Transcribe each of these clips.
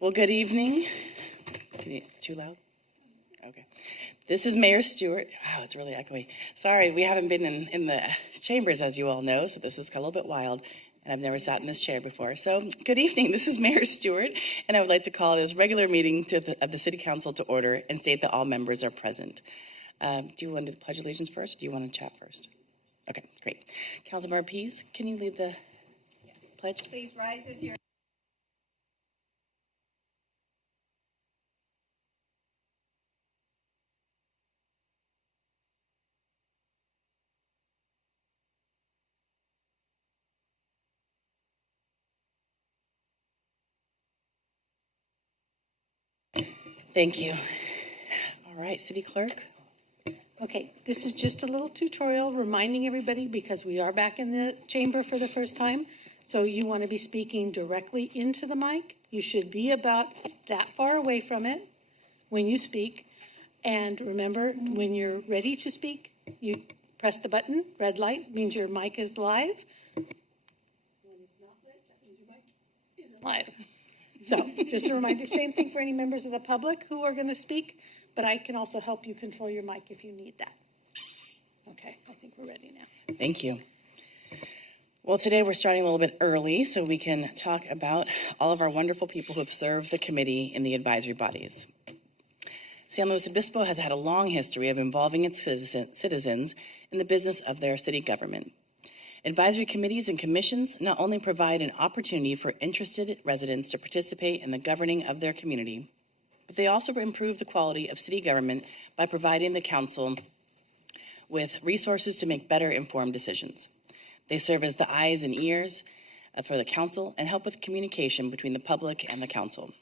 Well, good evening. Too loud? Okay. This is Mayor Stewart. Wow, it's really echoey. Sorry, we haven't been in the chambers, as you all know, so this is a little bit wild, and I've never sat in this chair before. So, good evening. This is Mayor Stewart, and I would like to call this regular meeting of the City Council to order and state that all members are present. Do you want to pledge allegiance first, or do you want to chat first? Okay, great. Councilmember Pease, can you lead the pledge? Please rise as you're. Thank you. All right, City Clerk. Okay, this is just a little tutorial reminding everybody because we are back in the chamber for the first time. So you want to be speaking directly into the mic. You should be about that far away from it when you speak. And remember, when you're ready to speak, you press the button. Red light means your mic is live. When it's not red, that means your mic isn't live. So just a reminder, same thing for any members of the public who are going to speak, but I can also help you control your mic if you need that. Okay, I think we're ready now. Thank you. Well, today we're starting a little bit early so we can talk about all of our wonderful people who have served the committee in the advisory bodies. San Luis Obispo has had a long history of involving its citizens in the business of their city government. Advisory committees and commissions not only provide an opportunity for interested residents to participate in the governing of their community, but they also improve the quality of city government by providing the council with resources to make better informed decisions. They serve as the eyes and ears for the council and help with communication between the public and the council.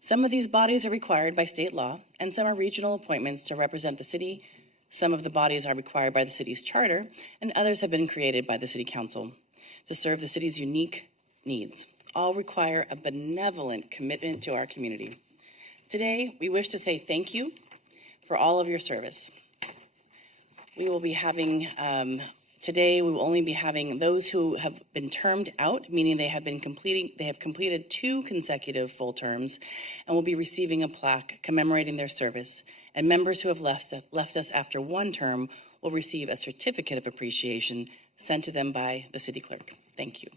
Some of these bodies are required by state law, and some are regional appointments to represent the city. Some of the bodies are required by the city's charter, and others have been created by the city council to serve the city's unique needs. All require a benevolent commitment to our community. Today, we wish to say thank you for all of your service. We will be having, today we will only be having those who have been termed out, meaning they have completed 2 consecutive full terms and will be receiving a plaque commemorating their service. And members who have left us after 1 term will receive a certificate of appreciation sent to them by the city clerk. Thank you.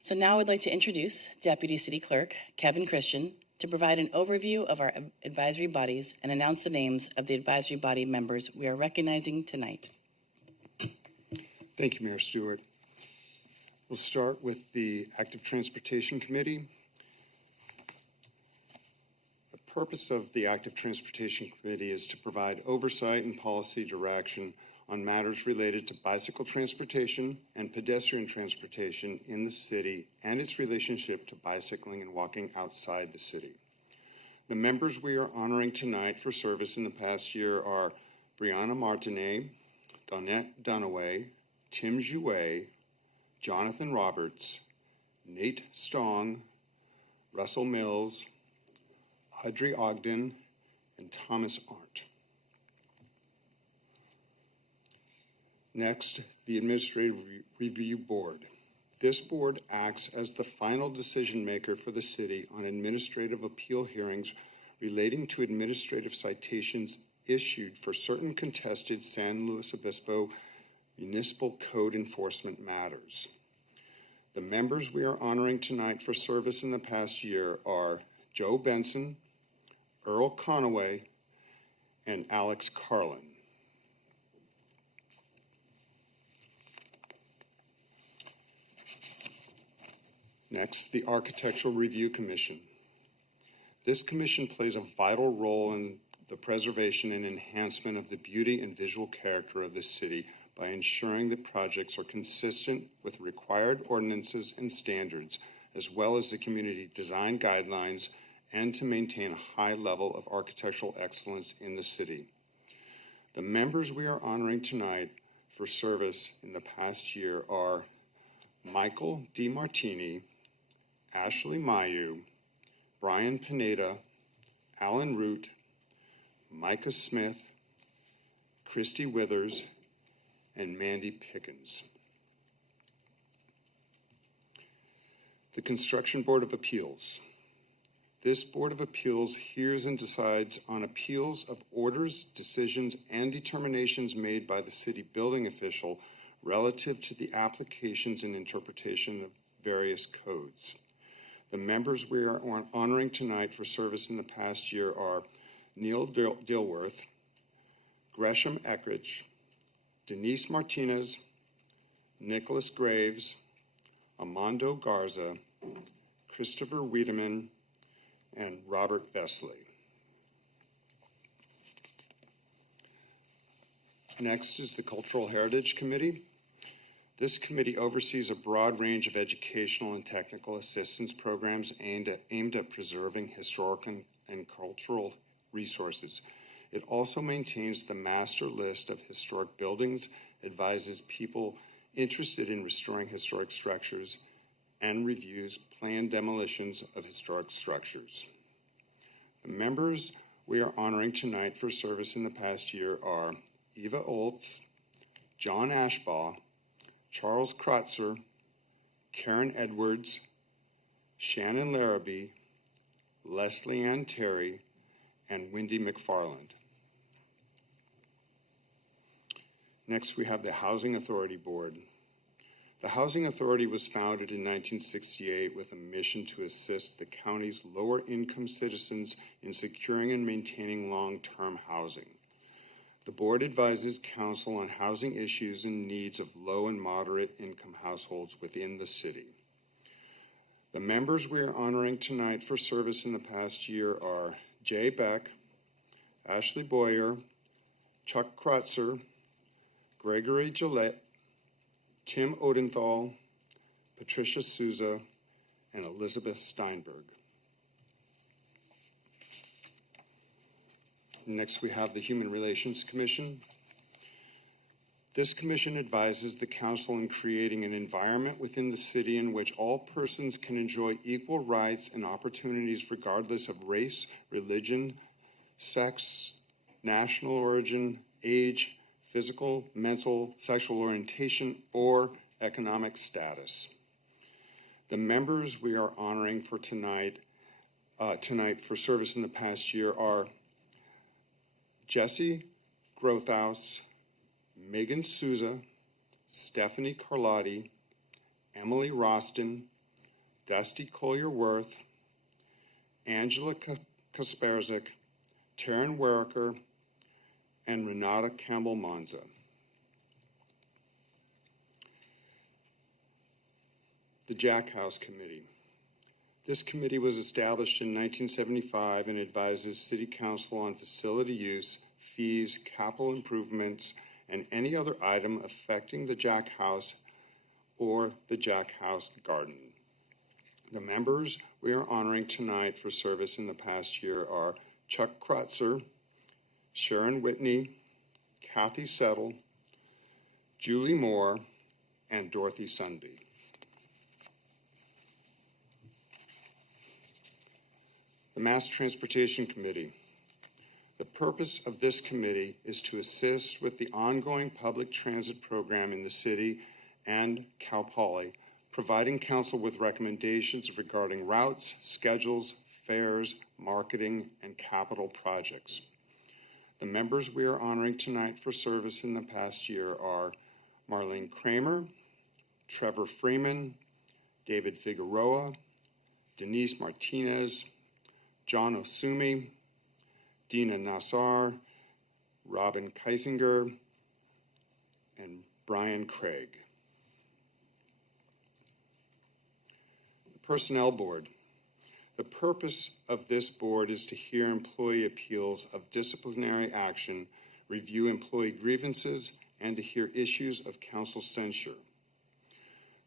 So now I would like to introduce Deputy City Clerk Kevin Christian to provide an overview of our advisory bodies and announce the names of the advisory body members we are recognizing tonight. Thank you, Mayor Stewart. We'll start with the Active Transportation Committee. The purpose of the Active Transportation Committee is to provide oversight and policy direction on matters related to bicycle transportation and pedestrian transportation in the city and its relationship to bicycling and walking outside the city. The members we are honoring tonight for service in the past year are Brianna Martinet, Donette Dunaway, Tim Jouet, Jonathan Roberts, Nate Stong, Russell Mills, Audrey Ogden, and Thomas Arndt. Next, the Administrative Review Board. This board acts as the final decision maker for the city on administrative appeal hearings relating to administrative citations issued for certain contested San Luis Obispo municipal code enforcement matters. The members we are honoring tonight for service in the past year are Joe Benson, Earl Conaway, and Alex Carlin. Next, the Architectural Review Commission. This commission plays a vital role in the preservation and enhancement of the beauty and visual character of this city by ensuring that projects are consistent with required ordinances and standards, as well as the community design guidelines, and to maintain a high level of architectural excellence in the city. The members we are honoring tonight for service in the past year are Michael DiMartini, Ashley Mayu, Brian Pineda, Alan Root, Micah Smith, Christy Withers, and Mandy Pickens. The Construction Board of Appeals. This Board of Appeals hears and decides on appeals of orders, decisions, and determinations made by the city building official relative to the applications and interpretation of various codes. The members we are honoring tonight for service in the past year are Neil Dilworth, Gresham Eckridge, Denise Martinez, Nicholas Graves, Armando Garza, Christopher Wiedemann, and Robert Vesley. Next is the Cultural Heritage Committee. This committee oversees a broad range of educational and technical assistance programs aimed at preserving historic and cultural resources. It also maintains the master list of historic buildings, advises people interested in restoring historic structures, and reviews planned demolitions of historic structures. The members we are honoring tonight for service in the past year are Eva Oltz, John Ashbaugh, Charles Krotzer, Karen Edwards, Shannon Larrabee, Leslie Ann Terry, and Wendy McFarland. Next, we have the Housing Authority Board. The Housing Authority was founded in 1968 with a mission to assist the county's lower-income citizens in securing and maintaining long-term housing. The board advises council on housing issues and needs of low and moderate-income households within the city. The members we are honoring tonight for service in the past year are Jay Beck, Ashley Boyer, Chuck Krotzer, Gregory Gillette, Tim Odenthal, Patricia Souza, and Elizabeth Steinberg. Next, we have the Human Relations Commission. This commission advises the council in creating an environment within the city in which all persons can enjoy equal rights and opportunities regardless of race, religion, sex, national origin, age, physical, mental, sexual orientation, or economic status. The members we are honoring for tonight for service in the past year are Jesse Grothaus, Megan Souza, Stephanie Carlotti, Emily Roston, Dusty Collier-Worth, Angela Kasperzik, Taryn Werricker, and Renata Campbell-Monza. The Jack House Committee. This committee was established in 1975 and advises City Council on facility use, fees, capital improvements, and any other item affecting the Jack House or the Jack House Garden. The members we are honoring tonight for service in the past year are Chuck Krotzer, Sharon Whitney, Kathy Settle, Julie Moore, and Dorothy Sunby. The Mass Transportation Committee. The purpose of this committee is to assist with the ongoing public transit program in the city and Cal Poly, providing council with recommendations regarding routes, schedules, fares, marketing, and capital projects. The members we are honoring tonight for service in the past year are Marlene Kramer, Trevor Freeman, David Figueroa, Denise Martinez, John Osumi, Dina Nassar, Robin Keisinger, and Brian Craig. The Personnel Board. The purpose of this board is to hear employee appeals of disciplinary action, review employee grievances, and to hear issues of council censure.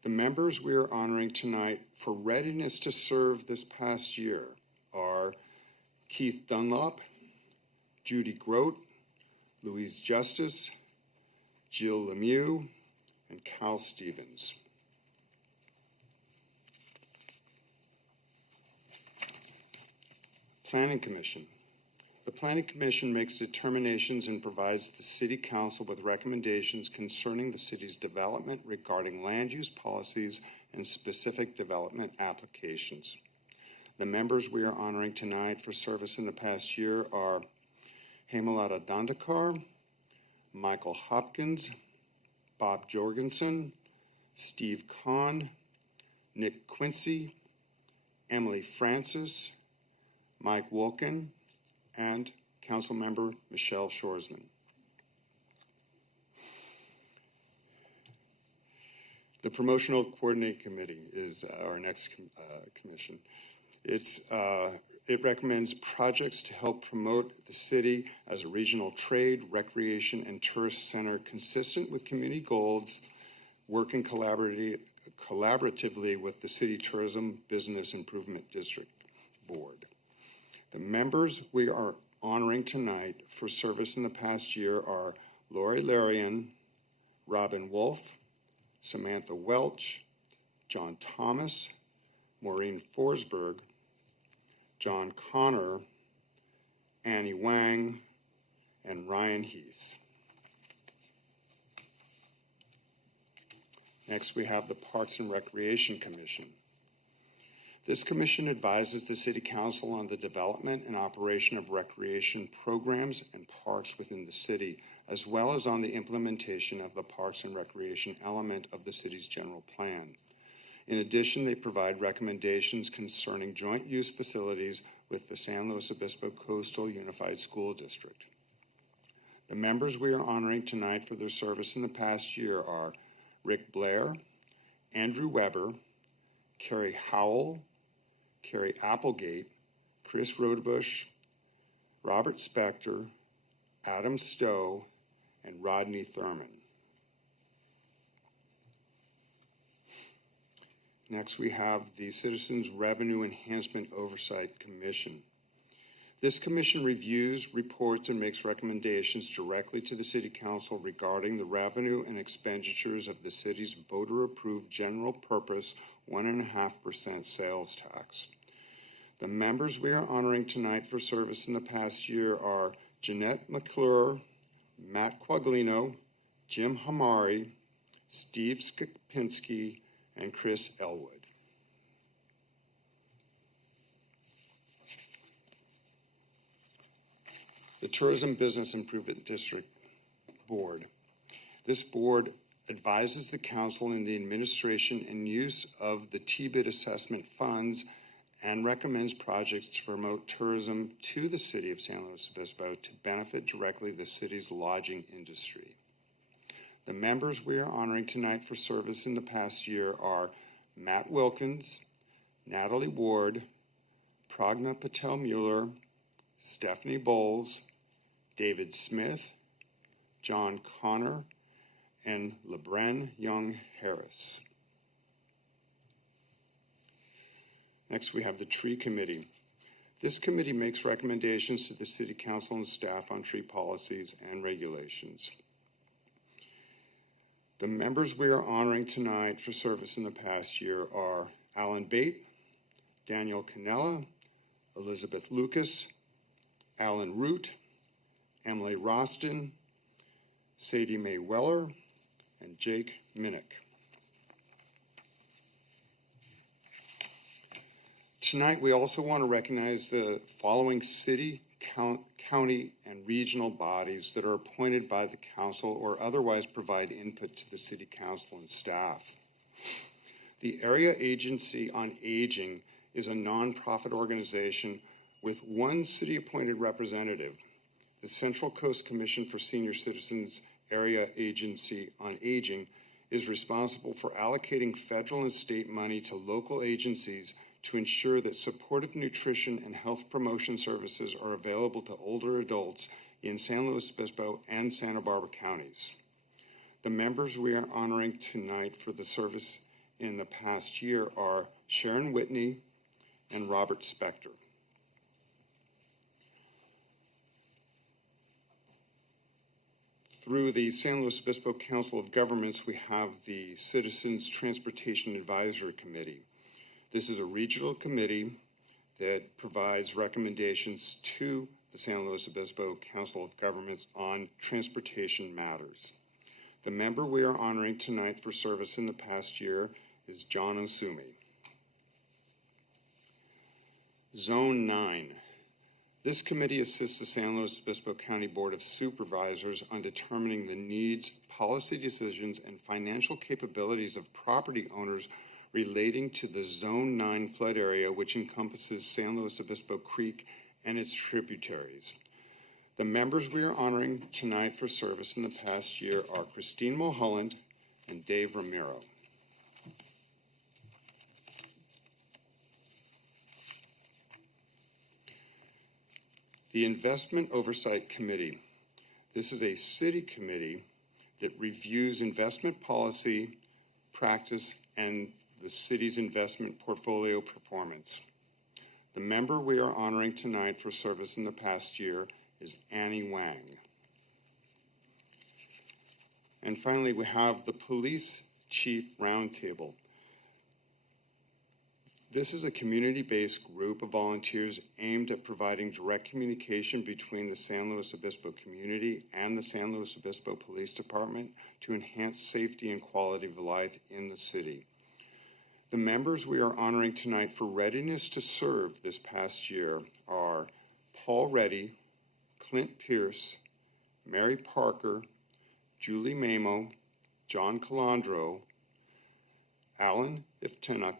The members we are honoring tonight for readiness to serve this past year are Keith Dunlop, Judy Grote, Louise Justice, Jill Lemieux, and Cal Stevens. Planning Commission. The Planning Commission makes determinations and provides the City Council with recommendations concerning the city's development regarding land use policies and specific development applications. The members we are honoring tonight for service in the past year are Hemalata Dandekar, Michael Hopkins, Bob Jorgensen, Steve Kahn, Nick Quincy, Emily Francis, Mike Wolkin, and Councilmember Michelle Shorsman. The Promotional Coordinating Committee is our next commission. It recommends projects to help promote the city as a regional trade, recreation, and tourist center consistent with community goals, working collaboratively with the City Tourism Business Improvement District Board. The members we are honoring tonight for service in the past year are Lori Larian, Robin Wolf, Samantha Welch, John Thomas, Maureen Forsberg, John Connor, Annie Wang, and Ryan Heath. Next, we have the Parks and Recreation Commission. This commission advises the City Council on the development and operation of recreation programs and parks within the city, as well as on the implementation of the Parks and Recreation element of the city's general plan. In addition, they provide recommendations concerning joint use facilities with the San Luis Obispo Coastal Unified School District. The members we are honoring tonight for their service in the past year are Rick Blair, Andrew Weber, Carrie Howell, Carrie Applegate, Chris Rodebush, Robert Spector, Adam Stowe, and Rodney Thurman. Next, we have the Citizens Revenue Enhancement Oversight Commission. This commission reviews, reports, and makes recommendations directly to the City Council regarding the revenue and expenditures of the city's voter-approved general purpose 1.5% sales tax. The members we are honoring tonight for service in the past year are Jeanette McClure, Matt Quaglino, Jim Hamari, Steve Skopinski, and Chris Elwood. The Tourism Business Improvement District Board. This board advises the council in the administration and use of the TBID assessment funds and recommends projects to promote tourism to the city of San Luis Obispo to benefit directly the city's lodging industry. The members we are honoring tonight for service in the past year are Matt Wilkins, Natalie Ward, Pragna Patel-Mueller, Stephanie Bowles, David Smith, John Connor, and LeBren Young-Harris. Next, we have the Tree Committee. This committee makes recommendations to the City Council and staff on tree policies and regulations. The members we are honoring tonight for service in the past year are Alan Bate, Daniel Canella, Elizabeth Lucas, Alan Root, Emily Roston, Sadie Mae Weller, and Jake Minnick. Tonight, we also want to recognize the following city, county, and regional bodies that are appointed by the council or otherwise provide input to the city council and staff. The Area Agency on Aging is a nonprofit organization with one city-appointed representative. The Central Coast Commission for Senior Citizens Area Agency on Aging is responsible for allocating federal and state money to local agencies to ensure that supportive nutrition and health promotion services are available to older adults in San Luis Obispo and Santa Barbara counties. The members we are honoring tonight for the service in the past year are Sharon Whitney and Robert Spector. Through the San Luis Obispo Council of Governments, we have the Citizens Transportation Advisory Committee. This is a regional committee that provides recommendations to the San Luis Obispo Council of Governments on transportation matters. The member we are honoring tonight for service in the past year is John Osumi. Zone 9. This committee assists the San Luis Obispo County Board of Supervisors on determining the needs, policy decisions, and financial capabilities of property owners relating to the Zone 9 flood area, which encompasses San Luis Obispo Creek and its tributaries. The members we are honoring tonight for service in the past year are Christine Mulholland and Dave Ramiro. The Investment Oversight Committee. This is a city committee that reviews investment policy, practice, and the city's investment portfolio performance. The member we are honoring tonight for service in the past year is Annie Wang. And finally, we have the Police Chief Roundtable. This is a community-based group of volunteers aimed at providing direct communication between the San Luis Obispo community and the San Luis Obispo Police Department to enhance safety and quality of life in the city. The members we are honoring tonight for readiness to serve this past year are Paul Reddy, Clint Pierce, Mary Parker, Julie Mamo, John Calandro, Alan Iftinuk,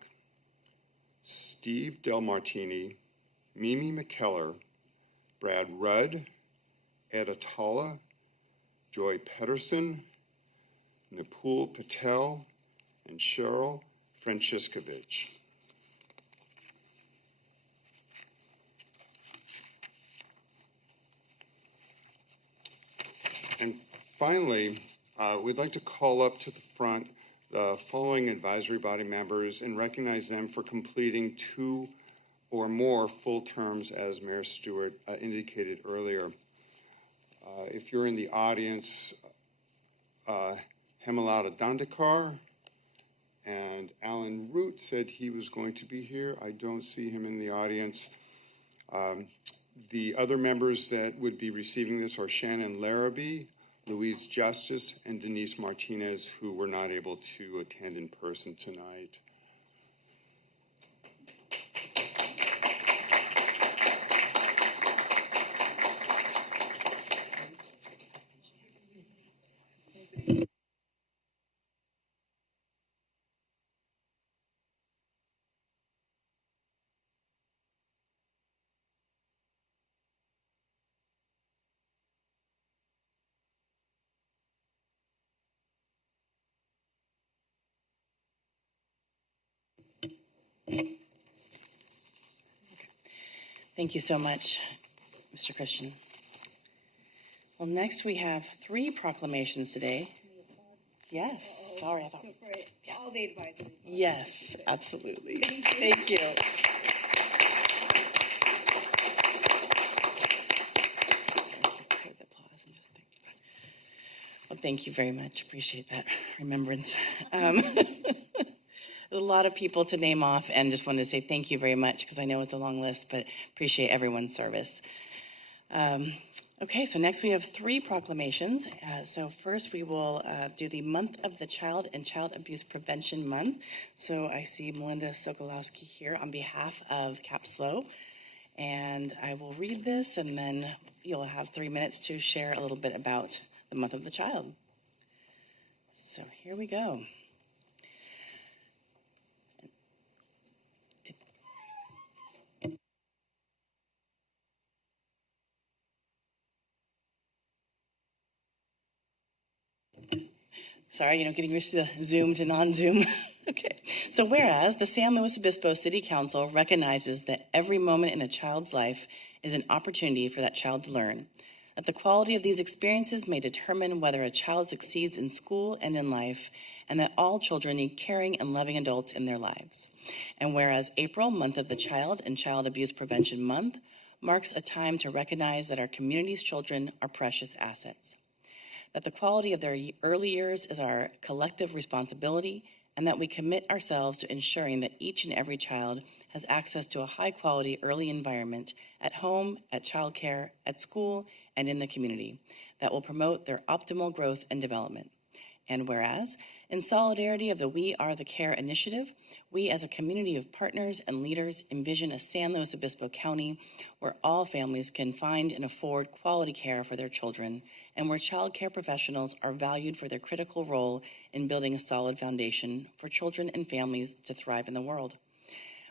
Steve Del Martini, Mimi McKellar, Brad Rudd, Ed Atala, Joy Pedersen, Nipul Patel, and Cheryl Franciscovich. And finally, we'd like to call up to the front the following advisory body members and recognize them for completing 2 or more full terms, as Mayor Stewart indicated earlier. If you're in the audience, Hemalata Dandekar and Alan Root said he was going to be here. I don't see him in the audience. The other members that would be receiving this are Shannon Larrabee, Louise Justice, and Denise Martinez, who were not able to attend in person tonight. Thank you so much, Mr. Christian. Well, next we have 3 proclamations today. Yes, sorry, I thought. So for all the advisory. Yes, absolutely. Thank you. Well, thank you very much. Appreciate that remembrance. A lot of people to name off, and just wanted to say thank you very much because I know it's a long list, but appreciate everyone's service. Okay, so next we have 3 proclamations. So first we will do the Month of the Child and Child Abuse Prevention Month. So I see Melinda Sokolowski here on behalf of CAPSLO, and I will read this, and then you'll have 3 minutes to share a little bit about the Month of the Child. So here we go. Sorry, getting used to the Zoom to non-Zoom. Okay. So whereas the San Luis Obispo City Council recognizes that every moment in a child's life is an opportunity for that child to learn, that the quality of these experiences may determine whether a child succeeds in school and in life, and that all children need caring and loving adults in their lives. And whereas April, Month of the Child and Child Abuse Prevention Month, marks a time to recognize that our community's children are precious assets, that the quality of their early years is our collective responsibility, and that we commit ourselves to ensuring that each and every child has access to a high-quality early environment at home, at childcare, at school, and in the community that will promote their optimal growth and development. And whereas, in solidarity of the We Are the Care initiative, we as a community of partners and leaders envision a San Luis Obispo County where all families can find and afford quality care for their children, and where child care professionals are valued for their critical role in building a solid foundation for children and families to thrive in the world.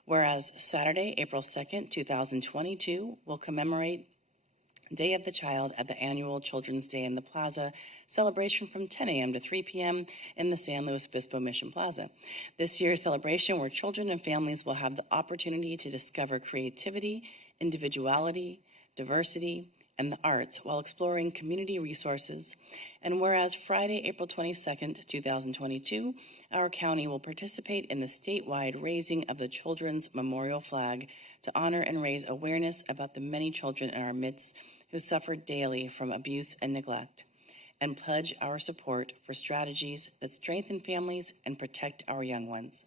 Whereas Saturday, April 2nd, 2022 will commemorate Day of the Child at the annual Children's Day in the Plaza celebration from 10 a.m. to 3 p.m. in the San Luis Obispo Mission Plaza. This year's celebration, where children and families will have the opportunity to discover creativity, individuality, diversity, and the arts while exploring community resources. And whereas Friday, April 22nd, 2022, our county will participate in the statewide raising of the Children's Memorial Flag to honor and raise awareness about the many children in our midst who suffer daily from abuse and neglect, and pledge our support for strategies that strengthen families and protect our young ones.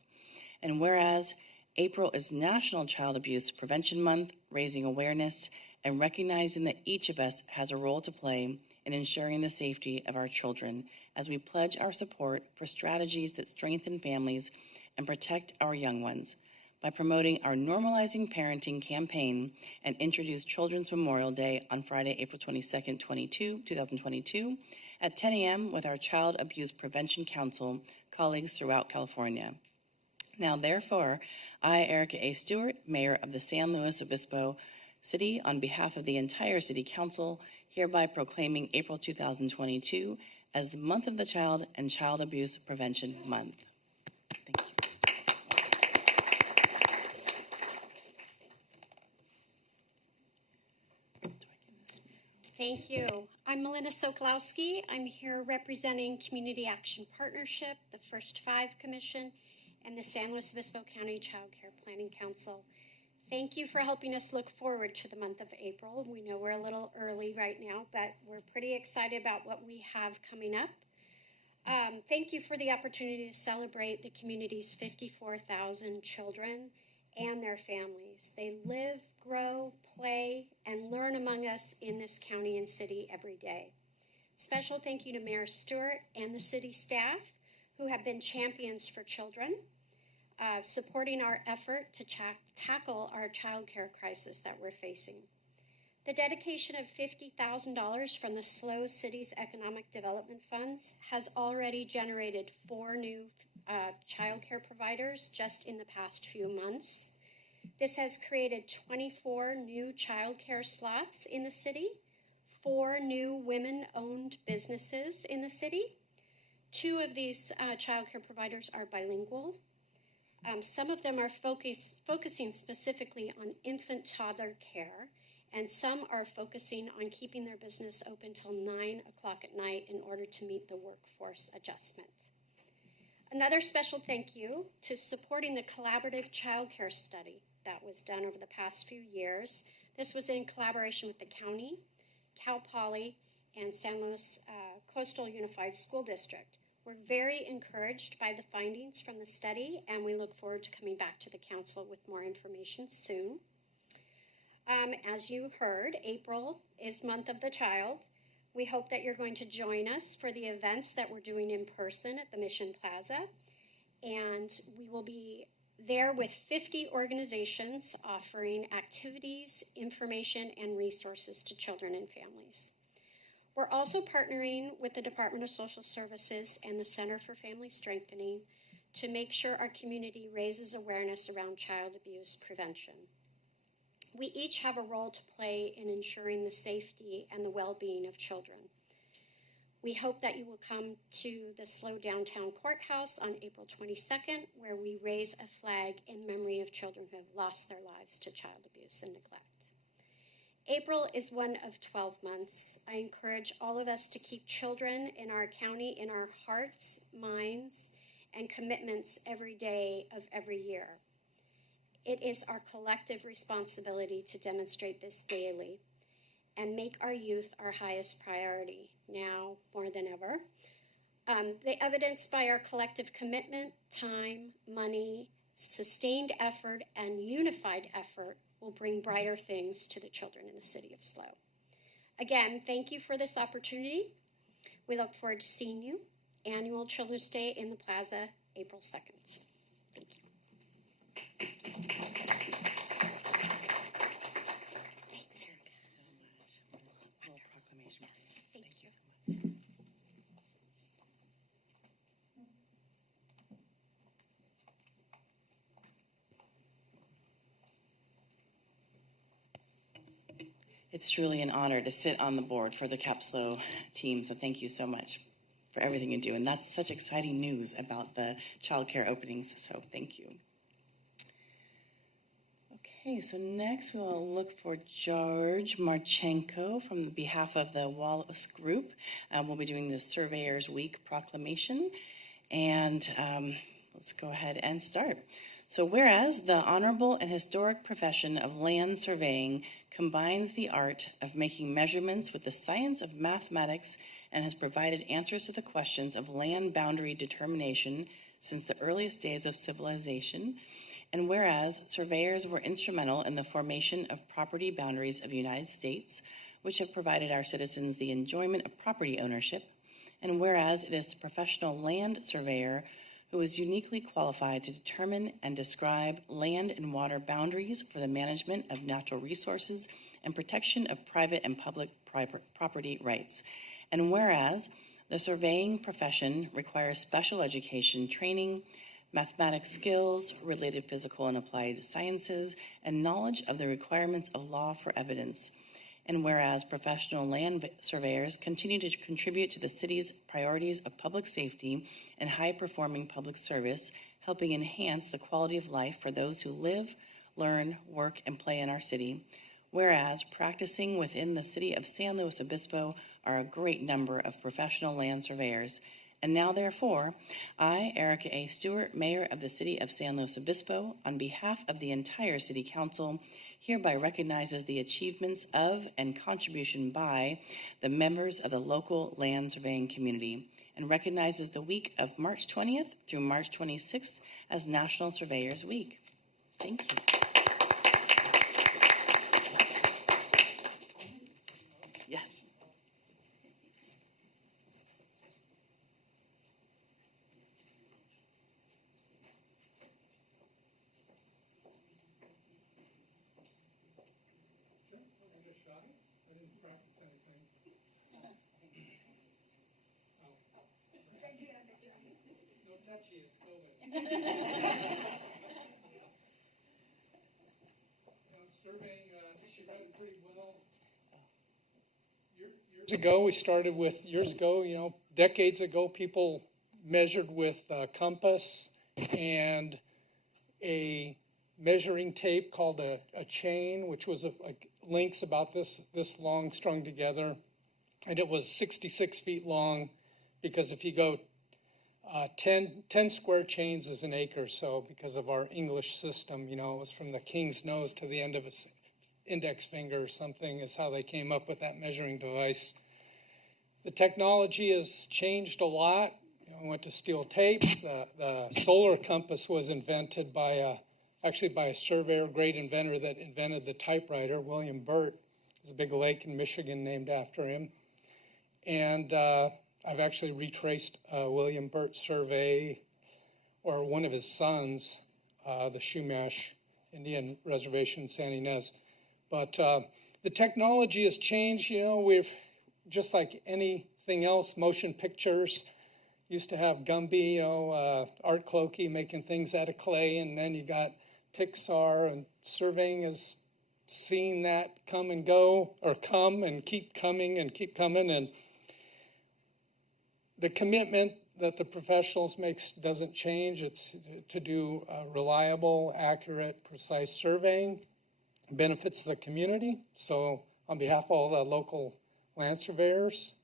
And whereas April is National Child Abuse Prevention Month, raising awareness and recognizing that each of us has a role to play in ensuring the safety of our children as we pledge our support for strategies that strengthen families and protect our young ones by promoting our Normalizing Parenting campaign and introduce Children's Memorial Day on Friday, April 22nd, 2022 at 10 a.m. with our Child Abuse Prevention Council colleagues throughout California. Now, therefore, I, Erica A. Stewart, Mayor of the San Luis Obispo City, on behalf of the entire City Council, hereby proclaiming April 2022 as the Month of the Child and Child Abuse Prevention Month. Thank you. Thank you. I'm Melinda Sokolowski. I'm here representing Community Action Partnership, the First Five Commission, and the San Luis Obispo County Child Care Planning Council. Thank you for helping us look forward to the month of April. We know we're a little early right now, but we're pretty excited about what we have coming up. Thank you for the opportunity to celebrate the community's 54,000 children and their families. They live, grow, play, and learn among us in this county and city every day. Special thank you to Mayor Stewart and the city staff who have been champions for children, supporting our effort to tackle our child care crisis that we're facing. The dedication of $50,000 from the SLO Cities Economic Development Funds has already generated 4 new child care providers just in the past few months. This has created 24 new child care slots in the city, 4 new women-owned businesses in the city. 2 of these child care providers are bilingual. Some of them are focusing specifically on infant-toddler care, and some are focusing on keeping their business open till 9 o'clock at night in order to meet the workforce adjustment. Another special thank you to supporting the collaborative child care study that was done over the past few years. This was in collaboration with the county, Cal Poly, and San Luis Coastal Unified School District. We're very encouraged by the findings from the study, and we look forward to coming back to the council with more information soon. As you heard, April is Month of the Child. We hope that you're going to join us for the events that we're doing in person at the Mission Plaza, and we will be there with 50 organizations offering activities, information, and resources to children and families. We're also partnering with the Department of Social Services and the Center for Family Strengthening to make sure our community raises awareness around child abuse prevention. We each have a role to play in ensuring the safety and the well-being of children. We hope that you will come to the SLO Downtown Courthouse on April 22nd, where we raise a flag in memory of children who have lost their lives to child abuse and neglect. April is one of 12 months. I encourage all of us to keep children in our county in our hearts, minds, and commitments every day of every year. It is our collective responsibility to demonstrate this daily and make our youth our highest priority, now more than ever. The evidence by our collective commitment, time, money, sustained effort, and unified effort will bring brighter things to the children in the city of SLO. Again, thank you for this opportunity. We look forward to seeing you annual Children's Day in the Plaza, April 2nd. Thank you. Thanks, Erica. Little proclamation. Yes, thank you. So much. It's truly an honor to sit on the board for the Capslo team, so thank you so much for everything you do. And that's such exciting news about the childcare openings, so thank you. Okay, so next we'll look for George Marchenko from behalf of the Wallace Group. We'll be doing the Surveyors Week proclamation, and let's go ahead and start. So whereas the honorable and historic profession of land surveying combines the art of making measurements with the science of mathematics and has provided answers to the questions of land boundary determination since the earliest days of civilization, and whereas surveyors were instrumental in the formation of property boundaries of the United States, which have provided our citizens the enjoyment of property ownership, and whereas it is the professional land surveyor who is uniquely qualified to determine and describe land and water boundaries for the management of natural resources and protection of private and public property rights. And whereas the surveying profession requires special education training, mathematics skills, related physical and applied sciences, and knowledge of the requirements of law for evidence. And whereas professional land surveyors continue to contribute to the city's priorities of public safety and high-performing public service, helping enhance the quality of life for those who live, learn, work, and play in our city. Whereas practicing within the city of San Luis Obispo are a great number of professional land surveyors. And now, therefore, I, Erica A. Stewart, Mayor of the City of San Luis Obispo, on behalf of the entire City Council, hereby recognizes the achievements of and contribution by the members of the local land surveying community, and recognizes the week of March 20th through March 26th as National Surveyors Week. Thank you. Yes. Surveying, she read it pretty well. Years ago, we started with, decades ago, people measured with a compass and a measuring tape called a chain, which was links about this long strung together. And it was 66 feet long, because if you go 10 square chains is an acre. So because of our English system, it was from the king's nose to the end of his index finger or something is how they came up with that measuring device. The technology has changed a lot. I went to steel tapes. The solar compass was invented by a surveyor, great inventor that invented the typewriter, William Burt. There's a big lake in Michigan named after him. And I've actually retraced William Burt's survey, or one of his sons, the Chumash Indian Reservation in San Ynez. But the technology has changed. We've, just like anything else, motion pictures used to have Gumby, Art Clokey making things out of clay, and then you got Pixar, and surveying has seen that come and go, or come and keep coming and keep coming, and the commitment that the professionals make doesn't change. It's to do reliable, accurate, precise surveying. It benefits the community. So on behalf of all the local land surveyors,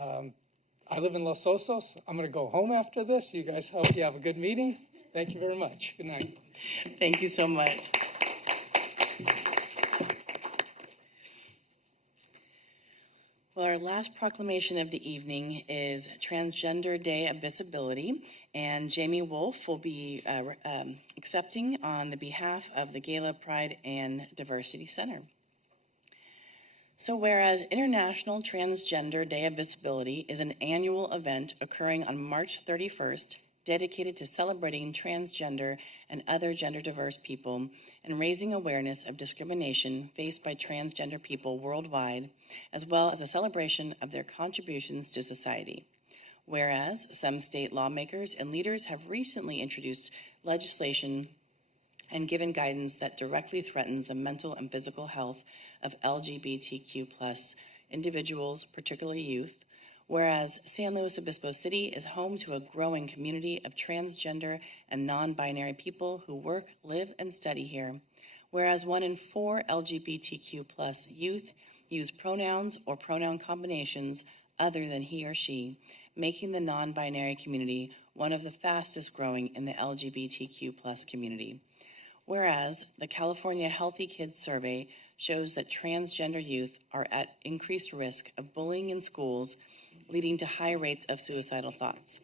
I live in Los Osos. I'm going to go home after this. You guys hope you have a good meeting. Thank you very much. Good night. Thank you so much. Well, our last proclamation of the evening is Transgender Day of Visibility, and Jamie Wolf will be accepting on the behalf of the Gala Pride and Diversity Center. So whereas International Transgender Day of Visibility is an annual event occurring on March 31st, dedicated to celebrating transgender and other gender diverse people and raising awareness of discrimination faced by transgender people worldwide, as well as a celebration of their contributions to society. Whereas some state lawmakers and leaders have recently introduced legislation and given guidance that directly threatens the mental and physical health of LGBTQ+ individuals, particularly youth. Whereas San Luis Obispo City is home to a growing community of transgender and non-binary people who work, live, and study here. Whereas 1 in 4 LGBTQ+ youth use pronouns or pronoun combinations other than he or she, making the non-binary community one of the fastest growing in the LGBTQ+ community. Whereas the California Healthy Kids Survey shows that transgender youth are at increased risk of bullying in schools, leading to high rates of suicidal thoughts.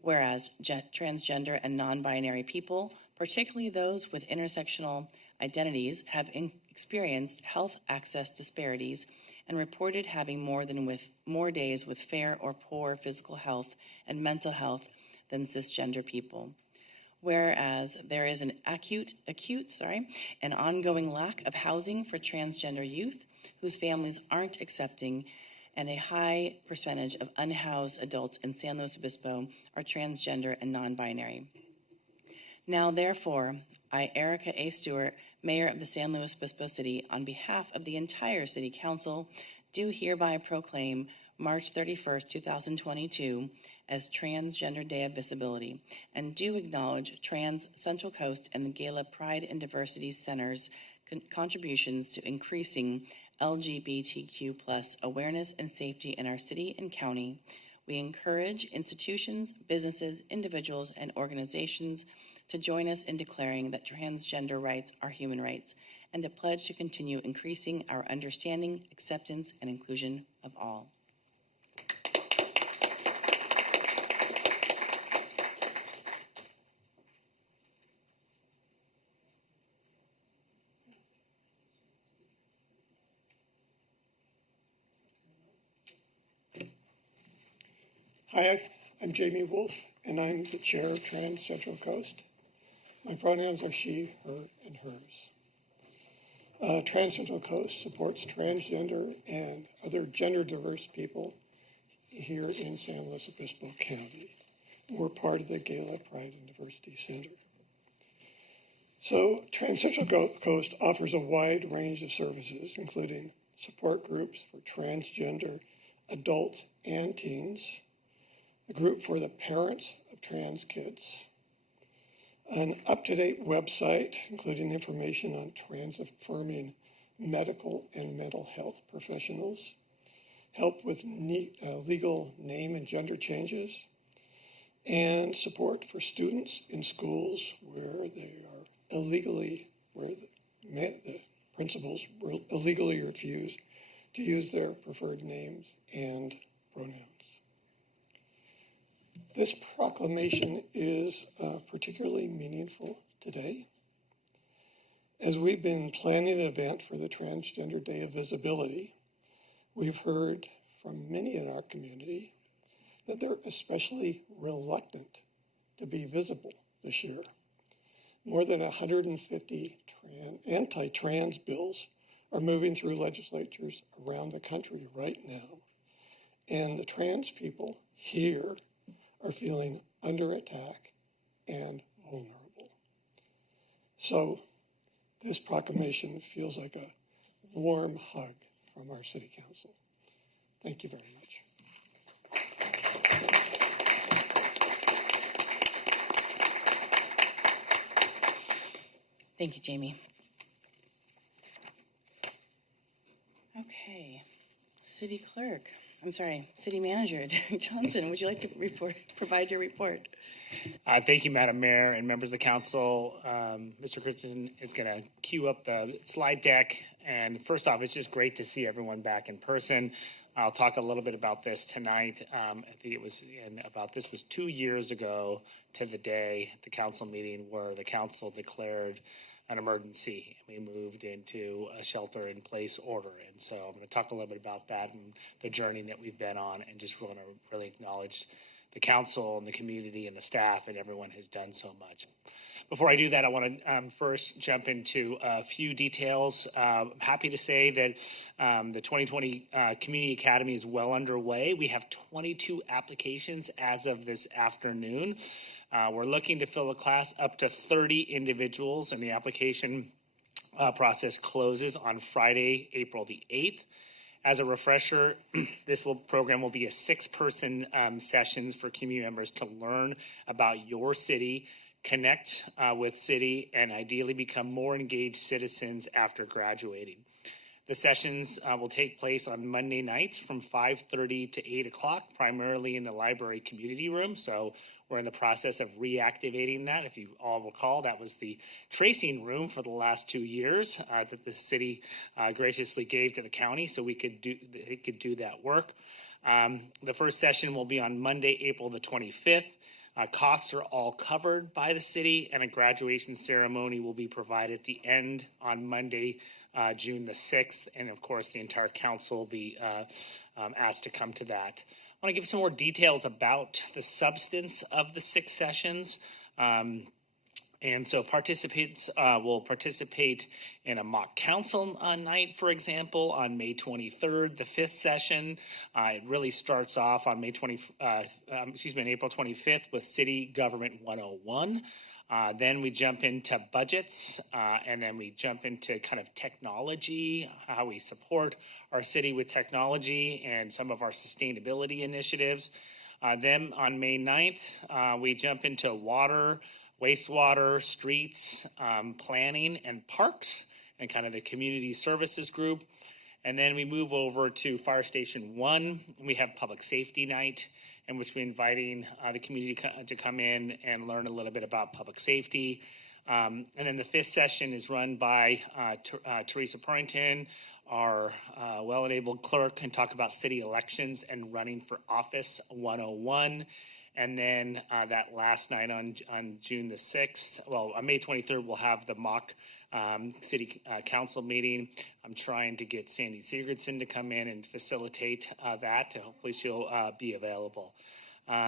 Whereas transgender and non-binary people, particularly those with intersectional identities, have experienced health access disparities and reported having more days with fair or poor physical health and mental health than cisgender people. Whereas there is an acute and ongoing lack of housing for transgender youth whose families aren't accepting, and a high percentage of unhoused adults in San Luis Obispo are transgender and non-binary. Now, therefore, I, Erica A. Stewart, Mayor of the San Luis Obispo City, on behalf of the entire City Council, do hereby proclaim March 31st, 2022 as Transgender Day of Visibility, and do acknowledge Trans Central Coast and the Gala Pride and Diversity Center's contributions to increasing LGBTQ+ awareness and safety in our city and county. We encourage institutions, businesses, individuals, and organizations to join us in declaring that transgender rights are human rights, and to pledge to continue increasing our understanding, acceptance, and inclusion of all. Hi, I'm Jamie Wolf, and I'm the chair of Trans Central Coast. My pronouns are she, her, and hers. Trans Central Coast supports transgender and other gender diverse people here in San Luis Obispo County. We're part of the Gala Pride and Diversity Center. So Trans Central Coast offers a wide range of services, including support groups for transgender adults and teens, a group for the parents of trans kids, an up-to-date website including information on trans-affirming medical and mental health professionals, help with legal name and gender changes, and support for students in schools where the principals illegally refuse to use their preferred names and pronouns. This proclamation is particularly meaningful today, as we've been planning an event for the Transgender Day of Visibility. We've heard from many in our community that they're especially reluctant to be visible this year. More than 150 anti-trans bills are moving through legislatures around the country right now, and the trans people here are feeling under attack and vulnerable. So this proclamation feels like a warm hug from our City Council. Thank you very much. Thank you, Jamie. Okay, City Manager Derek Johnson, would you like to provide your report? Thank you, Madam Mayor and members of the council. Mr. Christensen is going to cue up the slide deck. And first off, it's just great to see everyone back in person. I'll talk a little bit about this tonight. I think this was 2 years ago to the day, the council meeting where the council declared an emergency. We moved into a shelter-in-place order, and so I'm going to talk a little bit about that and the journey that we've been on, and just want to really acknowledge the council and the community and the staff and everyone who's done so much. Before I do that, I want to first jump into a few details. I'm happy to say that the 2020 Community Academy is well underway. We have 22 applications as of this afternoon. We're looking to fill a class up to 30 individuals, and the application process closes on Friday, April the 8th. As a refresher, this program will be a 6-person sessions for community members to learn about your city, connect with city, and ideally become more engaged citizens after graduating. The sessions will take place on Monday nights from 5:30 to 8 o'clock, primarily in the library community room. So we're in the process of reactivating that. If you all recall, that was the tracing room for the last 2 years that the city graciously gave to the county, so it could do that work. The first session will be on Monday, April the 25th. Costs are all covered by the city, and a graduation ceremony will be provided at the end on Monday, June the 6th. And of course, the entire council will be asked to come to that. I want to give some more details about the substance of the 6 sessions. And so participants will participate in a mock council night, for example, on May 23rd, the 5th session. It really starts off on April 25th with City Government 101. Then we jump into budgets, and then we jump into kind of technology, how we support our city with technology and some of our sustainability initiatives. Then on May 9th, we jump into water, wastewater, streets, planning, and parks, and kind of the community services group. And then we move over to Fire Station 1. We have Public Safety Night, in which we're inviting the community to come in and learn a little bit about public safety. And then the 5th session is run by Teresa Purrington, our well-enabled clerk, and talk about city elections and running for office 101. And then that last night on June the 6th, on May 23rd, we'll have the mock city council meeting. I'm trying to get Sandy Sigurdson to come in and facilitate that. Hopefully she'll be available.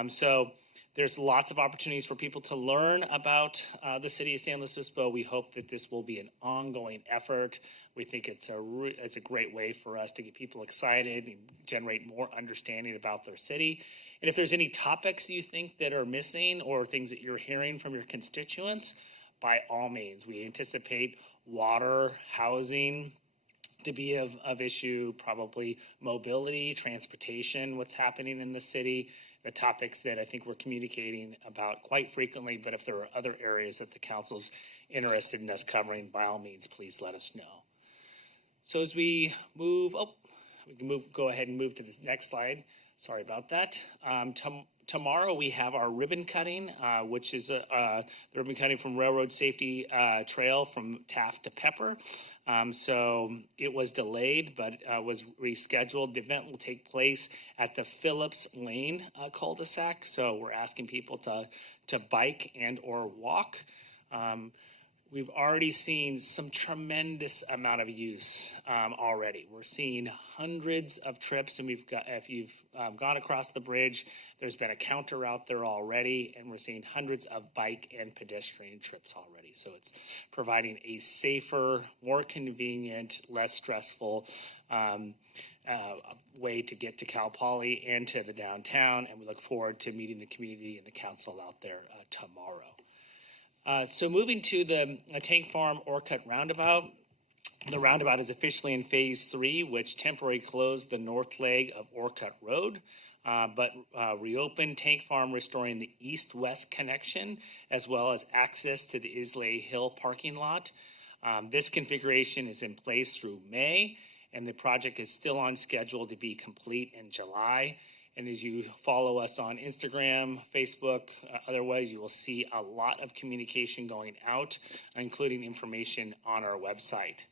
So there's lots of opportunities for people to learn about the city of San Luis Obispo. We hope that this will be an ongoing effort. We think it's a great way for us to get people excited and generate more understanding about their city. And if there's any topics you think that are missing or things that you're hearing from your constituents, by all means, we anticipate water, housing to be of issue, probably mobility, transportation, what's happening in the city, the topics that I think we're communicating about quite frequently. But if there are other areas that the council's interested in us covering, by all means, please let us know. So as we move, go ahead and move to this next slide. Sorry about that. Tomorrow we have our ribbon cutting, which is the ribbon cutting from Railroad Safety Trail from Taft to Pepper. So it was delayed, but was rescheduled. The event will take place at the Phillips Lane cul-de-sac. So we're asking people to bike and or walk. We've already seen some tremendous amount of use already. We're seeing hundreds of trips, and if you've gone across the bridge, there's been a counter out there already, and we're seeing hundreds of bike and pedestrian trips already. So it's providing a safer, more convenient, less stressful way to get to Cal Poly and to the downtown, and we look forward to meeting the community and the council out there tomorrow. So moving to the Tank Farm Orcutt Roundabout. The roundabout is officially in Phase 3, which temporarily closed the north leg of Orcutt Road, but reopened Tank Farm, restoring the east-west connection, as well as access to the Islay Hill parking lot. This configuration is in place through May, and the project is still on schedule to be complete in July. And as you follow us on Instagram, Facebook, otherwise, you will see a lot of communication going out, including information on our website.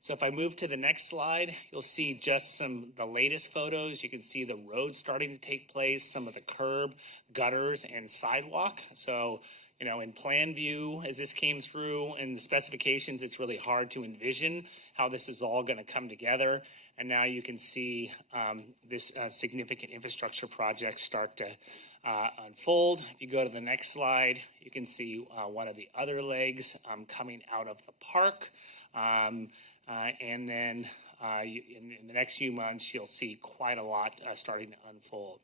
So if I move to the next slide, you'll see just the latest photos. You can see the road starting to take place, some of the curb, gutters, and sidewalk. So in plan view, as this came through and the specifications, it's really hard to envision how this is all going to come together. And now you can see this significant infrastructure project start to unfold. If you go to the next slide, you can see one of the other legs coming out of the park. And then in the next few months, you'll see quite a lot starting to unfold.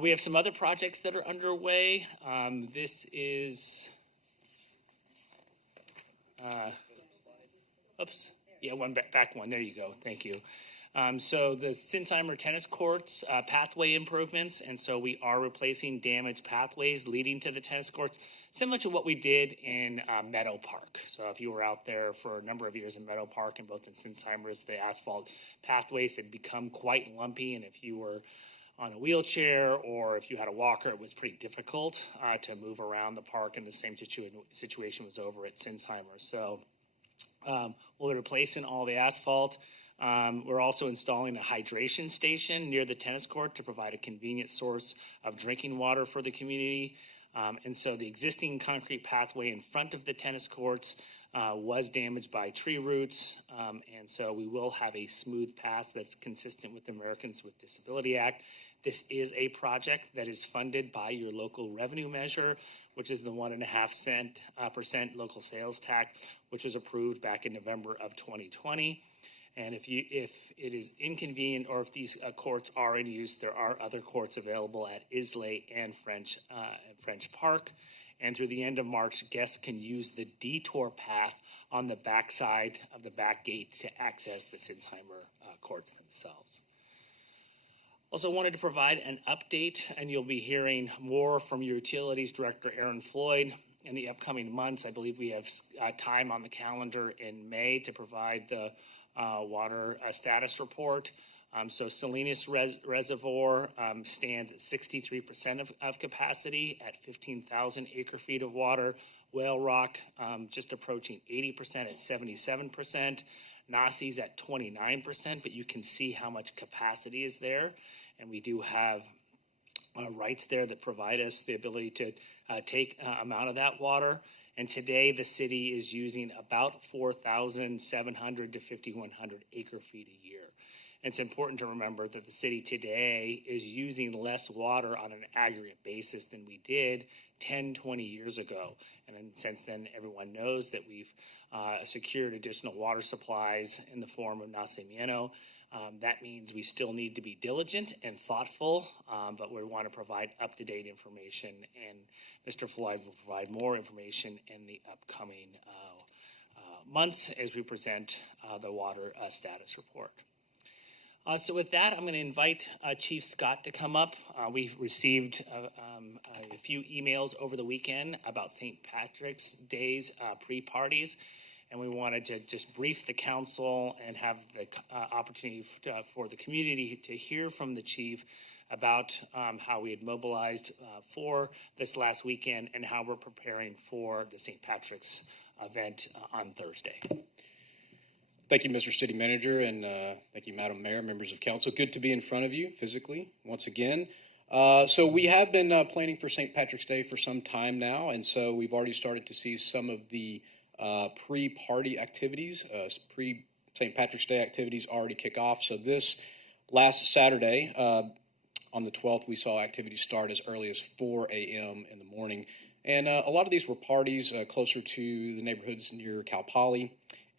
We have some other projects that are underway. This is, back one. There you go. Thank you. So the Sinsheimer tennis courts, pathway improvements, and so we are replacing damaged pathways leading to the tennis courts, similar to what we did in Meadow Park. So if you were out there for a number of years in Meadow Park and both in Sinsheimer's, the asphalt pathways had become quite lumpy, and if you were on a wheelchair or if you had a walker, it was pretty difficult to move around the park, and the same situation was over at Sinsheimer. So we'll be replacing all the asphalt. We're also installing a hydration station near the tennis court to provide a convenient source of drinking water for the community. And so the existing concrete pathway in front of the tennis courts was damaged by tree roots. And so we will have a smooth path that's consistent with the Americans with Disability Act. This is a project that is funded by your local revenue measure, which is the 1.5% local sales tax, which was approved back in November of 2020. And if it is inconvenient or if these courts are in use, there are other courts available at Islay and French Park. And through the end of March, guests can use the detour path on the backside of the back gate to access the Sinsheimer courts themselves. Also wanted to provide an update, and you'll be hearing more from your Utilities Director, Aaron Floyd, in the upcoming months. I believe we have time on the calendar in May to provide the water status report. So Salinas Reservoir stands at 63% of capacity at 15,000 acre feet of water. Whale Rock just approaching 80% at 77%. Nassie's at 29%, but you can see how much capacity is there. And we do have rights there that provide us the ability to take amount of that water. And today the city is using about 4,700 to 5,100 acre feet a year. And it's important to remember that the city today is using less water on an aggregate basis than we did 10, 20 years ago. And since then, everyone knows that we've secured additional water supplies in the form of Nacimiento. That means we still need to be diligent and thoughtful, but we want to provide up-to-date information, and Mr. Floyd will provide more information in the upcoming months as we present the water status report. So with that, I'm going to invite Chief Scott to come up. We've received a few emails over the weekend about St. Patrick's Day's pre-parties, and we wanted to just brief the council and have the opportunity for the community to hear from the chief about how we had mobilized for this last weekend and how we're preparing for the St. Patrick's event on Thursday. Thank you, Mr. City Manager, and thank you, Madam Mayor, members of council. Good to be in front of you physically once again. So we have been planning for St. Patrick's Day for some time now, and so we've already started to see some of the pre-party activities, pre-St. Patrick's Day activities already kick off. So this last Saturday, on the 12th, we saw activities start as early as 4 a.m. in the morning. And a lot of these were parties closer to the neighborhoods near Cal Poly.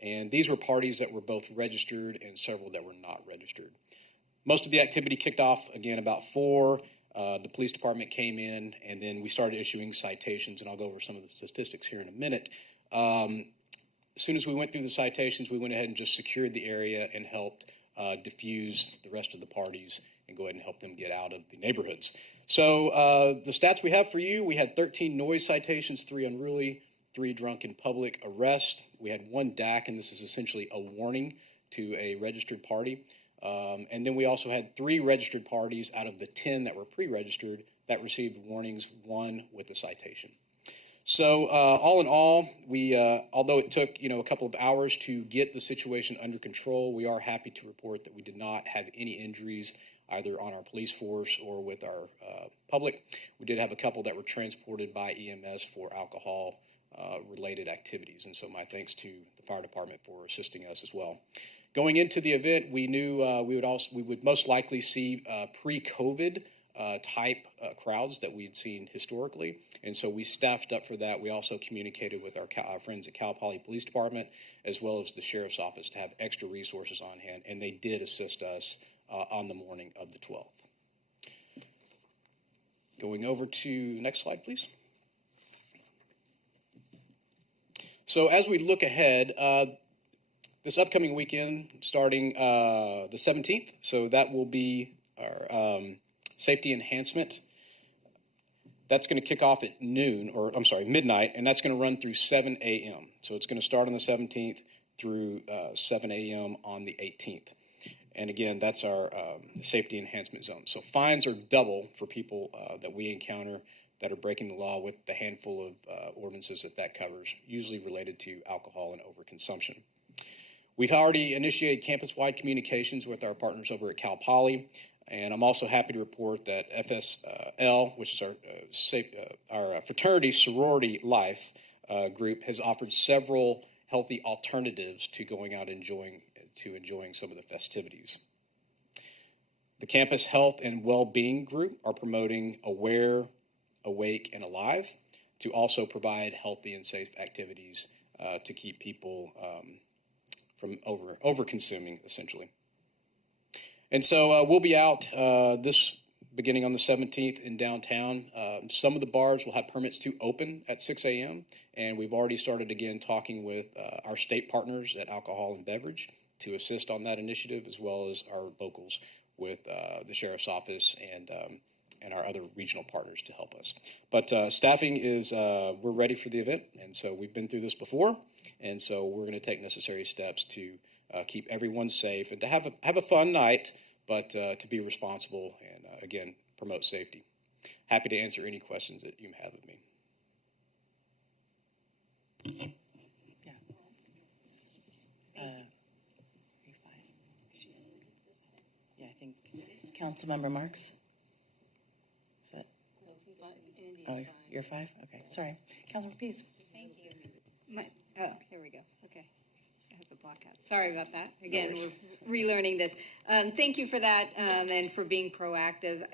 And these were parties that were both registered and several that were not registered. Most of the activity kicked off, again, about 4. The police department came in, and then we started issuing citations, and I'll go over some of the statistics here in a minute. As soon as we went through the citations, we went ahead and just secured the area and helped diffuse the rest of the parties and go ahead and help them get out of the neighborhoods. So the stats we have for you, we had 13 noise citations, 3 unruly, 3 drunk in public arrests. We had 1 DAC, and this is essentially a warning to a registered party. And then we also had 3 registered parties out of the 10 that were pre-registered that received warnings, 1 with a citation. So all in all, we although it took a couple of hours to get the situation under control, we are happy to report that we did not have any injuries either on our police force or with our public. We did have a couple that were transported by EMS for alcohol related activities, and so my thanks to the fire department for assisting us as well. Going into the event, we knew we would most likely see pre-COVID type crowds that we'd seen historically, and so we staffed up for that. We also communicated with our friends at Cal Poly Police Department as well as the Sheriff's Office to have extra resources on hand, and they did assist us on the morning of the 12th. Going over to next slide, please. So as we look ahead, this upcoming weekend, starting the 17th, so that will be our safety enhancement. That's going to kick off at midnight, and that's going to run through 7 a.m. So it's going to start on the 17th through 7 a.m. on the 18th. And again, that's our safety enhancement zone. So fines are double for people that we encounter that are breaking the law with the handful of ordinances that covers, usually related to alcohol and overconsumption. We've already initiated campus-wide communications with our partners over at Cal Poly, and I'm also happy to report that FSL, which is our fraternity sorority life group, has offered several healthy alternatives to going out enjoying some of the festivities. The Campus Health and Well-Being Group are promoting Aware, Awake, and Alive to also provide healthy and safe activities to keep people from over-consuming, essentially. And so we'll be out this beginning on the 17th in downtown. Some of the bars will have permits to open at 6 a.m., and we've already started again talking with our state partners at Alcohol and Beverage to assist on that initiative, as well as our locals with the Sheriff's Office and our other regional partners to help us. But staffing is, we're ready for the event, and so we've been through this before, and so we're going to take necessary steps to keep everyone safe and to have a fun night, but to be responsible and, again, promote safety. Happy to answer any questions that you have of me. Yeah, I think Councilmember Marks. Is that? Oh, you're 5? Okay, sorry. Councilmember Pease. Thank you. Here we go. Okay. It has a block out. Sorry about that. Again, we're relearning this. Thank you for that and for being proactive.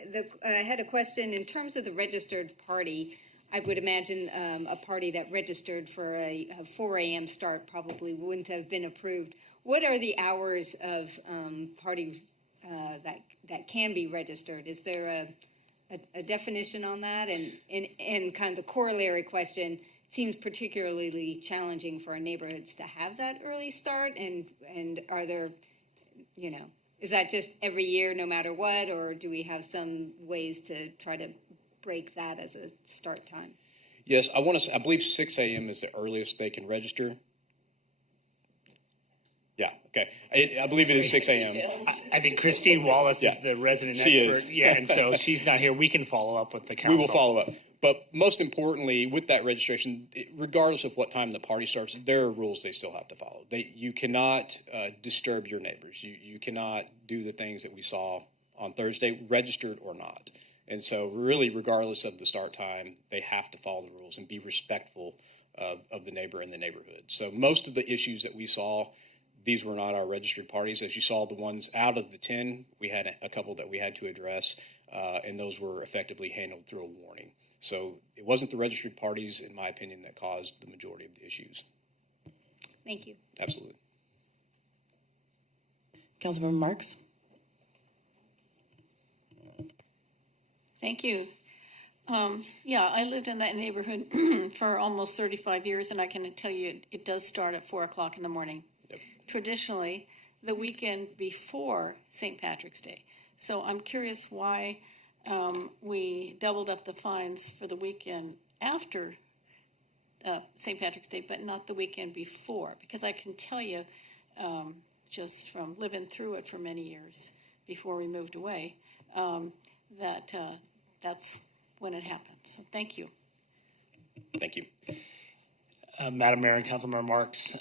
I had a question in terms of the registered party. I would imagine a party that registered for a 4 a.m. start probably wouldn't have been approved. What are the hours of parties that can be registered? Is there a definition on that? And kind of the corollary question, it seems particularly challenging for our neighborhoods to have that early start. And are there, is that just every year no matter what, or do we have some ways to try to break that as a start time? Yes, I believe 6 a.m. is the earliest they can register. Yeah, okay. I believe it is 6 a.m. I think Christine Wallace is the resident expert. She is. Yeah, and so she's not here. We can follow up with the council. We will follow up. But most importantly, with that registration, regardless of what time the party starts, there are rules they still have to follow. You cannot disturb your neighbors. You cannot do the things that we saw on Thursday, registered or not. And so really, regardless of the start time, they have to follow the rules and be respectful of the neighbor and the neighborhood. So most of the issues that we saw, these were not our registered parties. As you saw, the ones out of the 10, we had a couple that we had to address, and those were effectively handled through a warning. So it wasn't the registered parties, in my opinion, that caused the majority of the issues. Thank you. Absolutely. Councilmember Marks. Thank you. I lived in that neighborhood for almost 35 years, and I can tell you it does start at 4 o'clock in the morning. Yep. Traditionally, the weekend before St. Patrick's Day. So I'm curious why we doubled up the fines for the weekend after St. Patrick's Day, but not the weekend before. Because I can tell you, just from living through it for many years before we moved away, that that's when it happens. So thank you. Thank you. Madam Mayor and Councilmember Marks,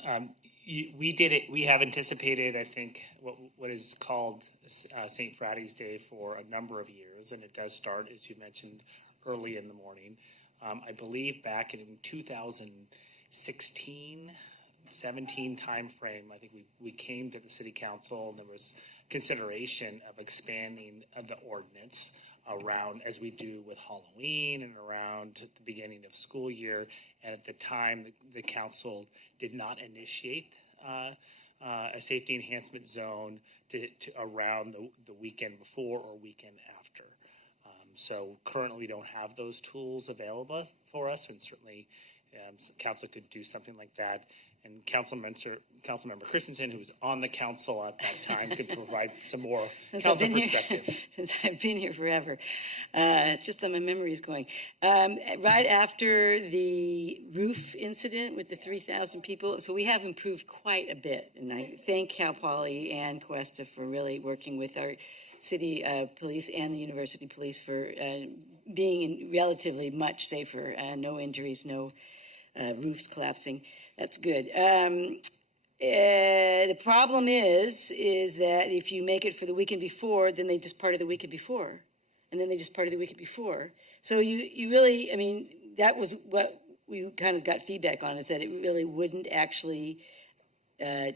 we did it. We have anticipated, I think, what is called St. Friday's Day for a number of years, and it does start, as you mentioned, early in the morning. I believe back in 2016, 17 timeframe, I think we came to the city council, and there was consideration of expanding of the ordinance around, as we do with Halloween and around the beginning of school year. And at the time, the council did not initiate a safety enhancement zone to around the weekend before or weekend after. So currently, we don't have those tools available for us, and certainly council could do something like that. And Councilmember Christensen, who was on the council at that time, could provide some more council perspective. Since I've been here forever, just on my memory is going. Right after the roof incident with the 3,000 people, so we have improved quite a bit. And I thank Cal Poly and Cuesta for really working with our city police and the university police for being relatively much safer. No injuries, no roofs collapsing. That's good. The problem is that if you make it for the weekend before, then they just party the weekend before, and then they just party the weekend before. So you really, I mean, that was what we kind of got feedback on, is that it really wouldn't actually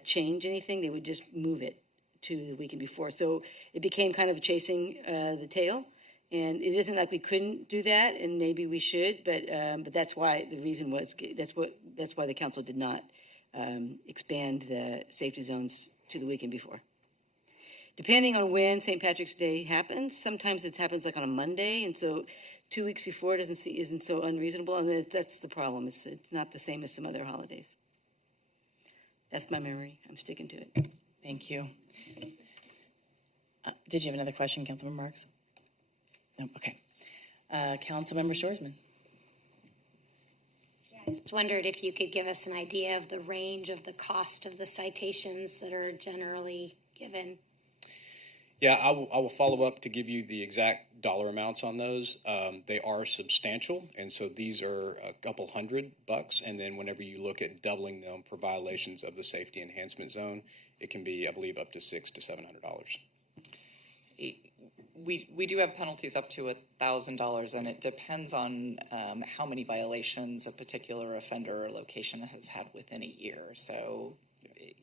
change anything. They would just move it to the weekend before. So it became kind of chasing the tail. And it isn't like we couldn't do that, and maybe we should, but that's why the reason was that's why the council did not expand the safety zones to the weekend before. Depending on when St. Patrick's Day happens, sometimes it happens like on a Monday, and so 2 weeks before isn't so unreasonable, and that's the problem. It's not the same as some other holidays. That's my memory. I'm sticking to it. Thank you. Did you have another question, Councilmember Marks? No, okay. Councilmember Shoresman. I just wondered if you could give us an idea of the range of the cost of the citations that are generally given. Yeah, I will follow up to give you the exact dollar amounts on those. They are substantial, and so these are a couple $100, and then whenever you look at doubling them for violations of the safety enhancement zone, it can be, I believe, up to $600 to $700. We do have penalties up to $1,000, and it depends on how many violations a particular offender or location has had within a year. So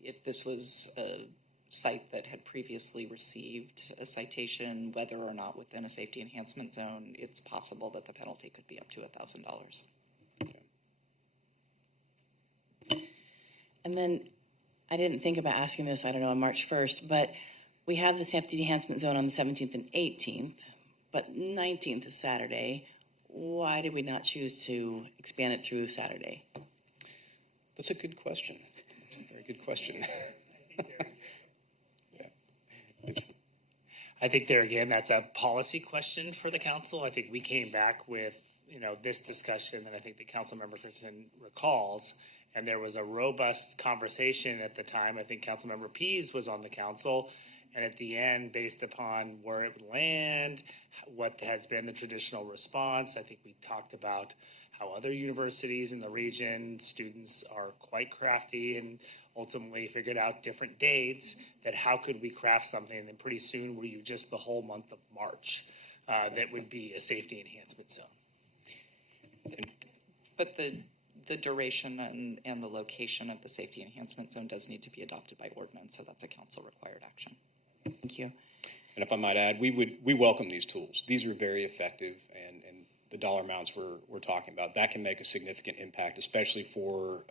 if this was a site that had previously received a citation, whether or not within a safety enhancement zone, it's possible that the penalty could be up to $1,000. And then I didn't think about asking this, I don't know, on March 1st, but we have the safety enhancement zone on the 17th and 18th, but 19th is Saturday. Why did we not choose to expand it through Saturday? That's a good question. That's a very good question. I think there again, that's a policy question for the council. I think we came back with, this discussion that I think that Councilmember Christensen recalls, and there was a robust conversation at the time. I think Councilmember Pease was on the council, and at the end, based upon where it would land, what has been the traditional response, I think we talked about how other universities in the region, students are quite crafty and ultimately figured out different dates, that how could we craft something, and then pretty soon we used just the whole month of March that would be a safety enhancement zone. But the duration and the location of the safety enhancement zone does need to be adopted by ordinance, so that's a council required action. Thank you. And if I might add, we welcome these tools. These are very effective, and the dollar amounts we're talking about, that can make a significant impact, especially for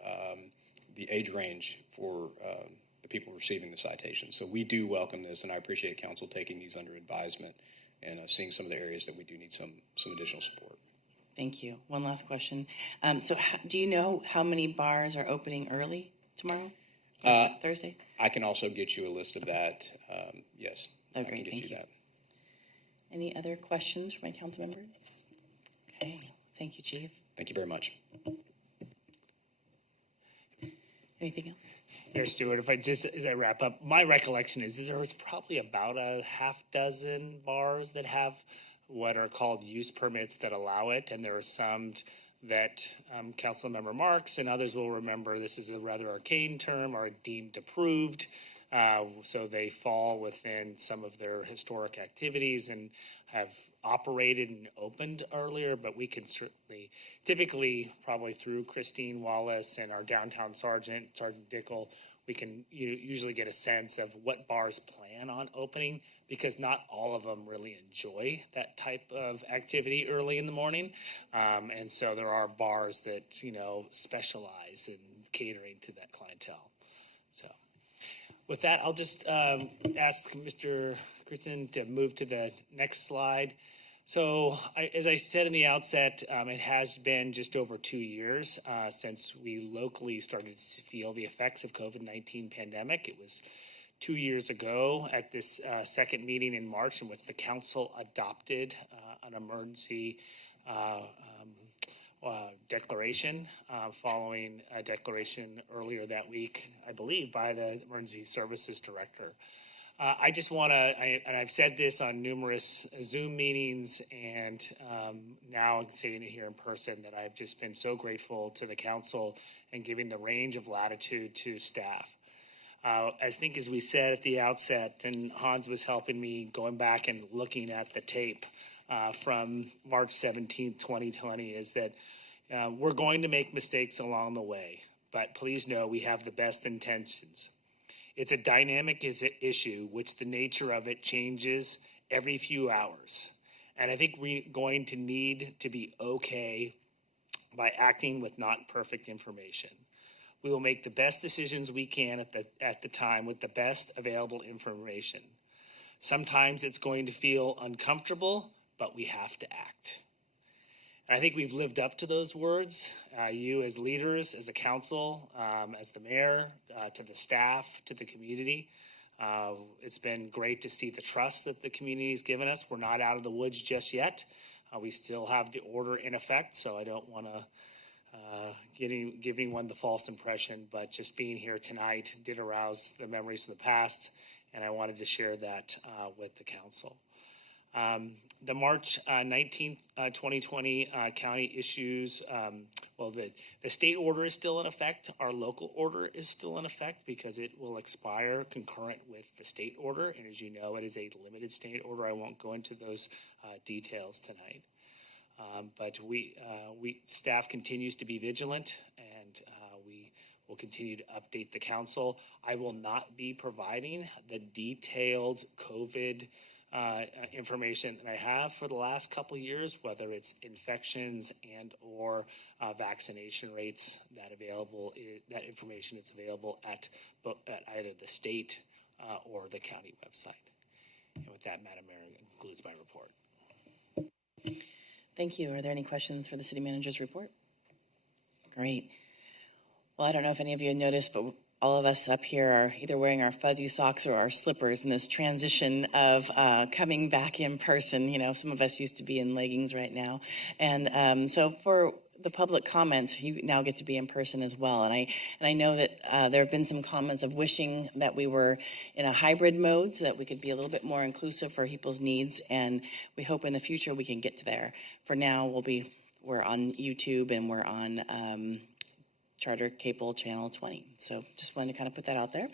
the age range for the people receiving the citation. So we do welcome this, and I appreciate council taking these under advisement and seeing some of the areas that we do need some additional support. Thank you. One last question. Do you know how many bars are opening early tomorrow? Thursday? I can also get you a list of that. Yes. Oh, I can great. get Thank you. that. Any other questions from my council members? Okay. Thank you, Chief. Thank you very much. Anything else? Mayor Stewart, if I just, as I wrap up, my recollection is there's probably about a half dozen bars that have what are called use permits that allow it, and there are some that Councilmember Marks and others will remember this is a rather arcane term, are deemed approved. So they fall within some of their historic activities and have operated and opened earlier, but we can certainly, typically probably through Christine Wallace and our downtown Sergeant Dickel, we can usually get a sense of what bars plan on opening, because not all of them really enjoy that type of activity early in the morning. And so there are bars that, specialize in catering to that clientele. So with that, I'll just ask Mr. Christensen to move to the next slide. So as I said in the outset, it has been just over 2 years since we locally started to feel the effects of COVID-19 pandemic. It was 2 years ago at this second meeting in March in which the council adopted an emergency declaration following a declaration earlier that week, I believe, by the Emergency Services Director. I just want to, and I've said this on numerous Zoom meetings and now saying it here in person, that I've just been so grateful to the council and giving the range of latitude to staff. I think as we said at the outset, and Hans was helping me going back and looking at the tape from March 17th, 2020, is that we're going to make mistakes along the way, but please know we have the best intentions. It's a dynamic issue, which the nature of it changes every few hours. And I think we're going to need to be okay by acting with not perfect information. We will make the best decisions we can at the time with the best available information. Sometimes it's going to feel uncomfortable, but we have to act. And I think we've lived up to those words, you as leaders, as a council, as the mayor, to the staff, to the community. It's been great to see the trust that the community's given us. We're not out of the woods just yet. We still have the order in effect, so I don't want to giving one the false impression, but just being here tonight did arouse the memories of the past, and I wanted to share that with the council. The March 19th, 2020 county issues, the state order is still in effect. Our local order is still in effect because it will expire concurrent with the state order, and as you know, it is a limited state order. I won't go into those details tonight. But staff continues to be vigilant, and we will continue to update the council. I will not be providing the detailed COVID information that I have for the last couple of years, whether it's infections and or vaccination rates. That information is available at either the state or the county website. And with that, Madam Mayor, that concludes my report. Thank you. Are there any questions for the city manager's report? Great. Well, I don't know if any of you have noticed, but all of us up here are either wearing our fuzzy socks or our slippers in this transition of coming back in person. Some of us used to be in leggings right now. And so for the public comments, you now get to be in person as well. And I know that there have been some comments of wishing that we were in a hybrid mode so that we could be a little bit more inclusive for people's needs. And we hope in the future we can get to there. For now, we're on YouTube and we're on Charter Cable Channel 20. So just wanted to kind of put that out there.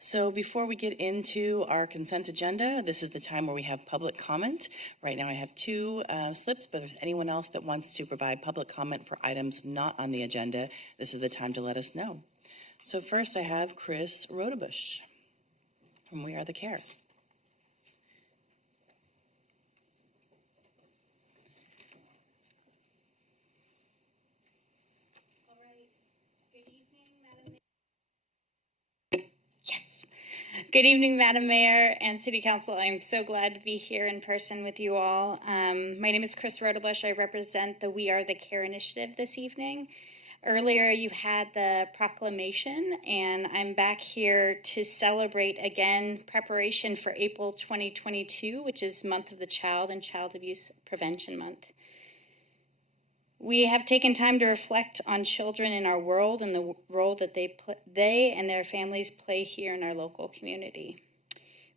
So before we get into our consent agenda, this is the time where we have public comment. Right now I have two slips, but if there's anyone else that wants to provide public comment for items not on the agenda, this is the time to let us know. So first I have Chris Rodebush from We Are the Care. Good evening, Madam Mayor and City Council. I'm so glad to be here in person with you all. My name is Chris Rodebush. I represent the We Are the Care initiative this evening. Earlier, you had the proclamation, and I'm back here to celebrate again preparation for April 2022, which is Month of the Child and Child Abuse Prevention Month. We have taken time to reflect on children in our world and the role that they and their families play here in our local community.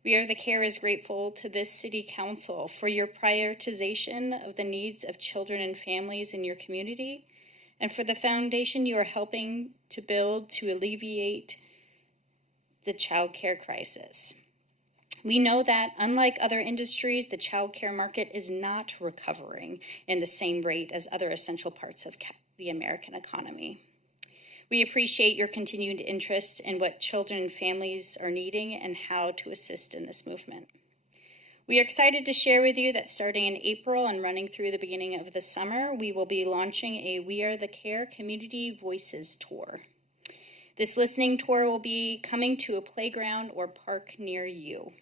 We Are the Care is grateful to this City Council for your prioritization of the needs of children and families in your community, and for the foundation you are helping to build to alleviate the child care crisis. We know that, unlike other industries, the child care market is not recovering in the same rate as other essential parts of the American economy. We appreciate your continued interest in what children and families are needing and how to assist in this movement. We are excited to share with you that starting in April and running through the beginning of the summer, we will be launching a We Are the Care Community Voices Tour. This listening tour will be coming to a playground or park near you.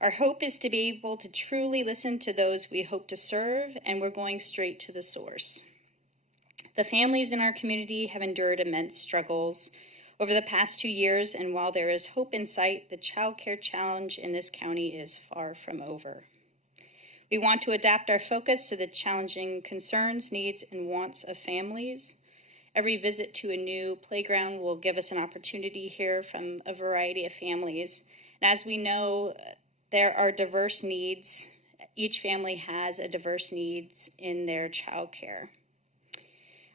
Our hope is to be able to truly listen to those we hope to serve, and we're going straight to the source. The families in our community have endured immense struggles over the past 2 years, and while there is hope in sight, the child care challenge in this county is far from over. We want to adapt our focus to the challenging concerns, needs, and wants of families. Every visit to a new playground will give us an opportunity to hear from a variety of families. And as we know, there are diverse needs. Each family has a diverse needs in their child care.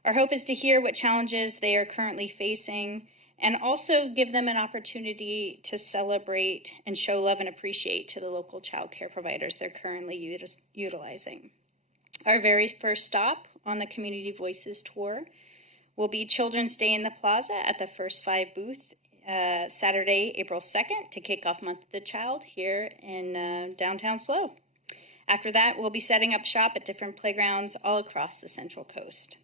Our hope is to hear what challenges they are currently facing and also give them an opportunity to celebrate and show love and appreciate to the local child care providers they're currently utilizing. Our very first stop on the Community Voices Tour will be Children's Day in the Plaza at the First Five booth Saturday, April 2nd, to kick off Month of the Child here in downtown SLO. After that, we'll be setting up shop at different playgrounds all across the Central Coast.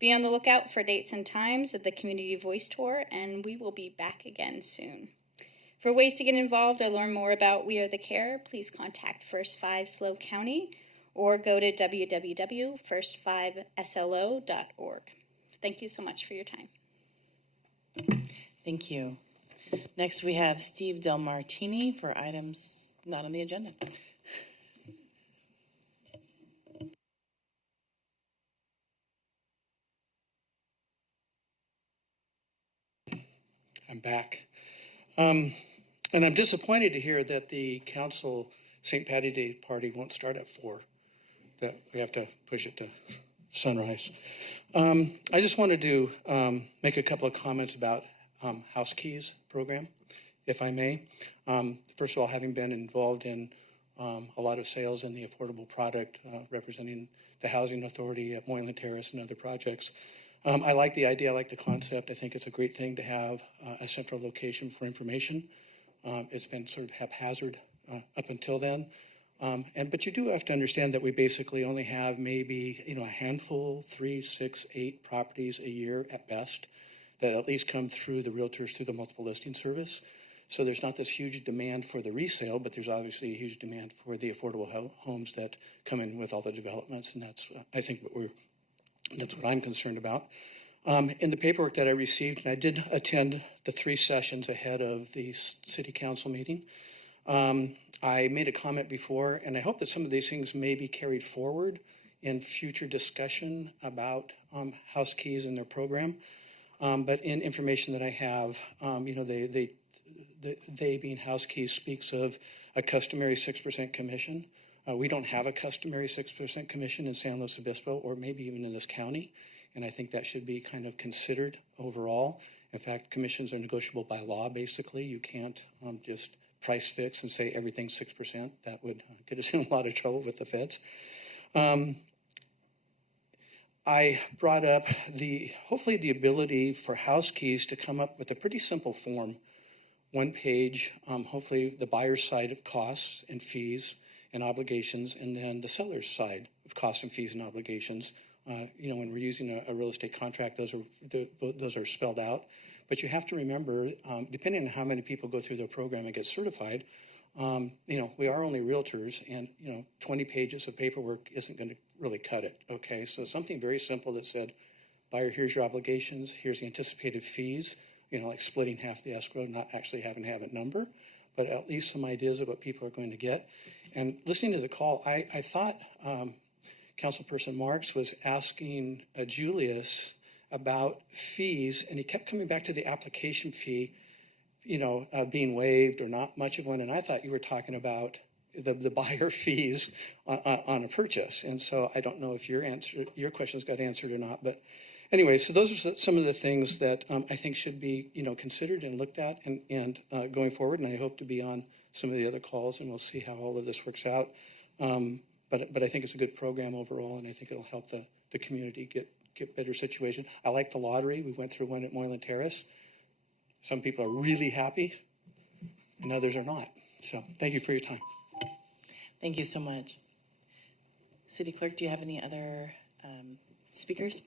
Be on the lookout for dates and times of the Community Voice Tour, and we will be back again soon. For ways to get involved or learn more about We Are the Care, please contact First Five SLO County or go to www.first5slo.org. Thank you so much for your time. Thank you. Next, we have Steve Del Martini for items not on the agenda. I'm back. And I'm disappointed to hear that the council St. Patty's Day party won't start at 4, that we have to push it to sunrise. I just wanted to make a couple of comments about House Keys program, if I may. First of all, having been involved in a lot of sales in the affordable product, representing the Housing Authority at Moylan Terrace and other projects, I like the idea, I like the concept. I think it's a great thing to have a central location for information. It's been sort of haphazard up until then. But you do have to understand that we basically only have maybe, a handful, 3, 6, 8 properties a year at best that at least come through the realtors through the multiple listing service. So there's not this huge demand for the resale, but there's obviously a huge demand for the affordable homes that come in with all the developments, and that's I think that's what I'm concerned about. In the paperwork that I received, and I did attend the 3 sessions ahead of the city council meeting. I made a comment before, and I hope that some of these things may be carried forward in future discussion about House Keys and their program. But in information that I have, they being House Keys speaks of a customary 6% commission. We don't have a customary 6% commission in San Luis Obispo or maybe even in this county. And I think that should be kind of considered overall. In fact, commissions are negotiable by law, basically. You can't just price fix and say everything's 6%. That would get us in a lot of trouble with the feds. I brought up hopefully the ability for House Keys to come up with a pretty simple form, 1 page, hopefully the buyer's side of costs and fees and obligations, and then the seller's side of costs and fees and obligations. When we're using a real estate contract, those are spelled out. But you have to remember, depending on how many people go through the program and get certified, we are only realtors, and 20 pages of paperwork isn't going to really cut it. Okay, so something very simple that said, buyer, here's your obligations, here's the anticipated fees. Like splitting half the escrow, not actually having to have a number, but at least some ideas of what people are going to get. And listening to the call, I thought Councilperson Marks was asking Julius about fees, and he kept coming back to the application fee, being waived or not much of one. And I thought you were talking about the buyer fees on a purchase. And so I don't know if your questions got answered or not, but anyway, so those are some of the things that I think should be, considered and looked at and going forward. And I hope to be on some of the other calls, and we'll see how all of this works out. But I think it's a good program overall, and I think it'll help the community get better situation. I like the lottery. We went through one at Moreland Terrace. Some people are really happy, and others are not. So thank you for your time. Thank you so much. City Clerk, do you have any other speakers?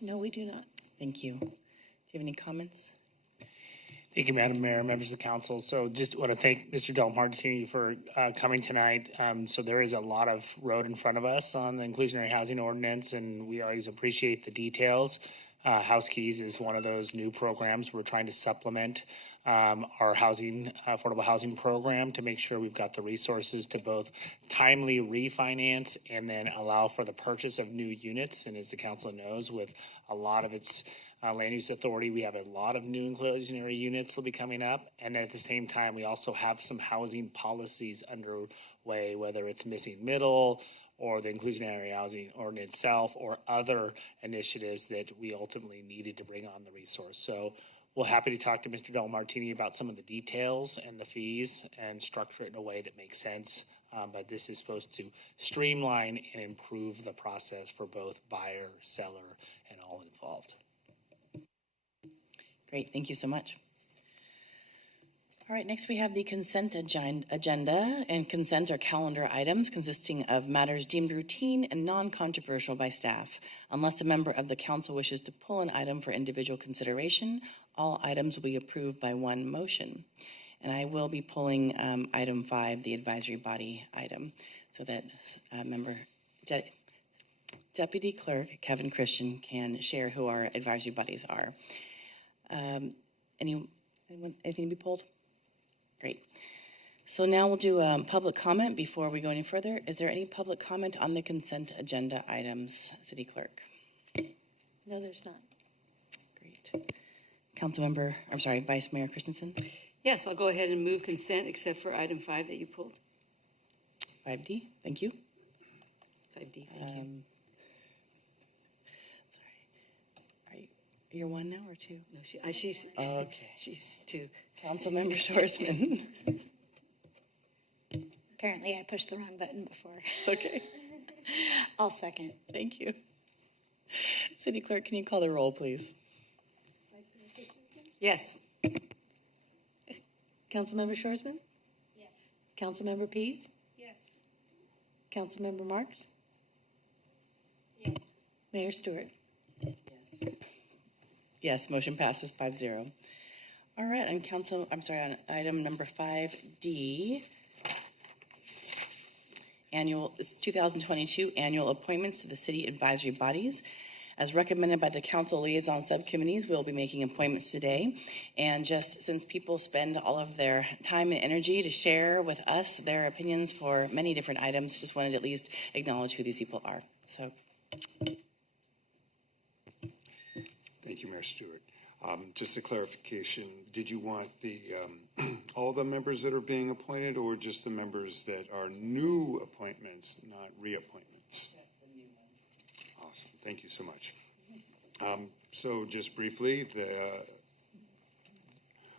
No, we do not. Thank you. Do you have any comments? Thank you, Madam Mayor, members of the council. So just want to thank Mr. Del Martini for coming tonight. So there is a lot of road in front of us on the inclusionary housing ordinance, and we always appreciate the details. House Keys is one of those new programs. We're trying to supplement our affordable housing program to make sure we've got the resources to both timely refinance and then allow for the purchase of new units. And as the council knows, with a lot of its land use authority, we have a lot of new inclusionary units will be coming up. And then at the same time, we also have some housing policies underway, whether it's missing middle or the inclusionary housing ordinance itself or other initiatives that we ultimately needed to bring on the resource. So we're happy to talk to Mr. Del Martini about some of the details and the fees and structure it in a way that makes sense. But this is supposed to streamline and improve the process for both buyer, seller, and all involved. Great, thank you so much. All right, next we have the consent agenda, and consent are calendar items consisting of matters deemed routine and non-controversial by staff. Unless a member of the council wishes to pull an item for individual consideration, all items will be approved by one motion. And I will be pulling item 5, the advisory body item, so that Deputy Clerk Kevin Christian can share who our advisory bodies are. Anything to be pulled? Great. So now we'll do public comment before we go any further. Is there any public comment on the consent agenda items, City Clerk? No, there's not. Great. Vice Mayor Christensen? Yes, I'll go ahead and move consent except for item 5 that you pulled. 5D, thank you. 5D, thank you. Sorry. You're 1 now or 2? No, she's Okay. she's 2. Councilmember Schwarzman. Apparently I pushed the wrong button before. It's okay. I'll second. Thank you. City Clerk, can you call the roll, please? Yes. Councilmember Schwarzman? Yes. Councilmember Pease? Yes. Councilmember Marks? Yes. Mayor Stewart? Yes, motion passes 5-0. All right, on item number 5D, 2022 annual appointments to the city advisory bodies. As recommended by the council liaison subcommittees, we'll be making appointments today. And just since people spend all of their time and energy to share with us their opinions for many different items, just wanted to at least acknowledge who these people are. So, Thank you, Mayor Stewart. Just a clarification, did you want the all the members that are being appointed or just the members that are new appointments, not reappointments? Just the new ones. Awesome, thank you so much. So just briefly,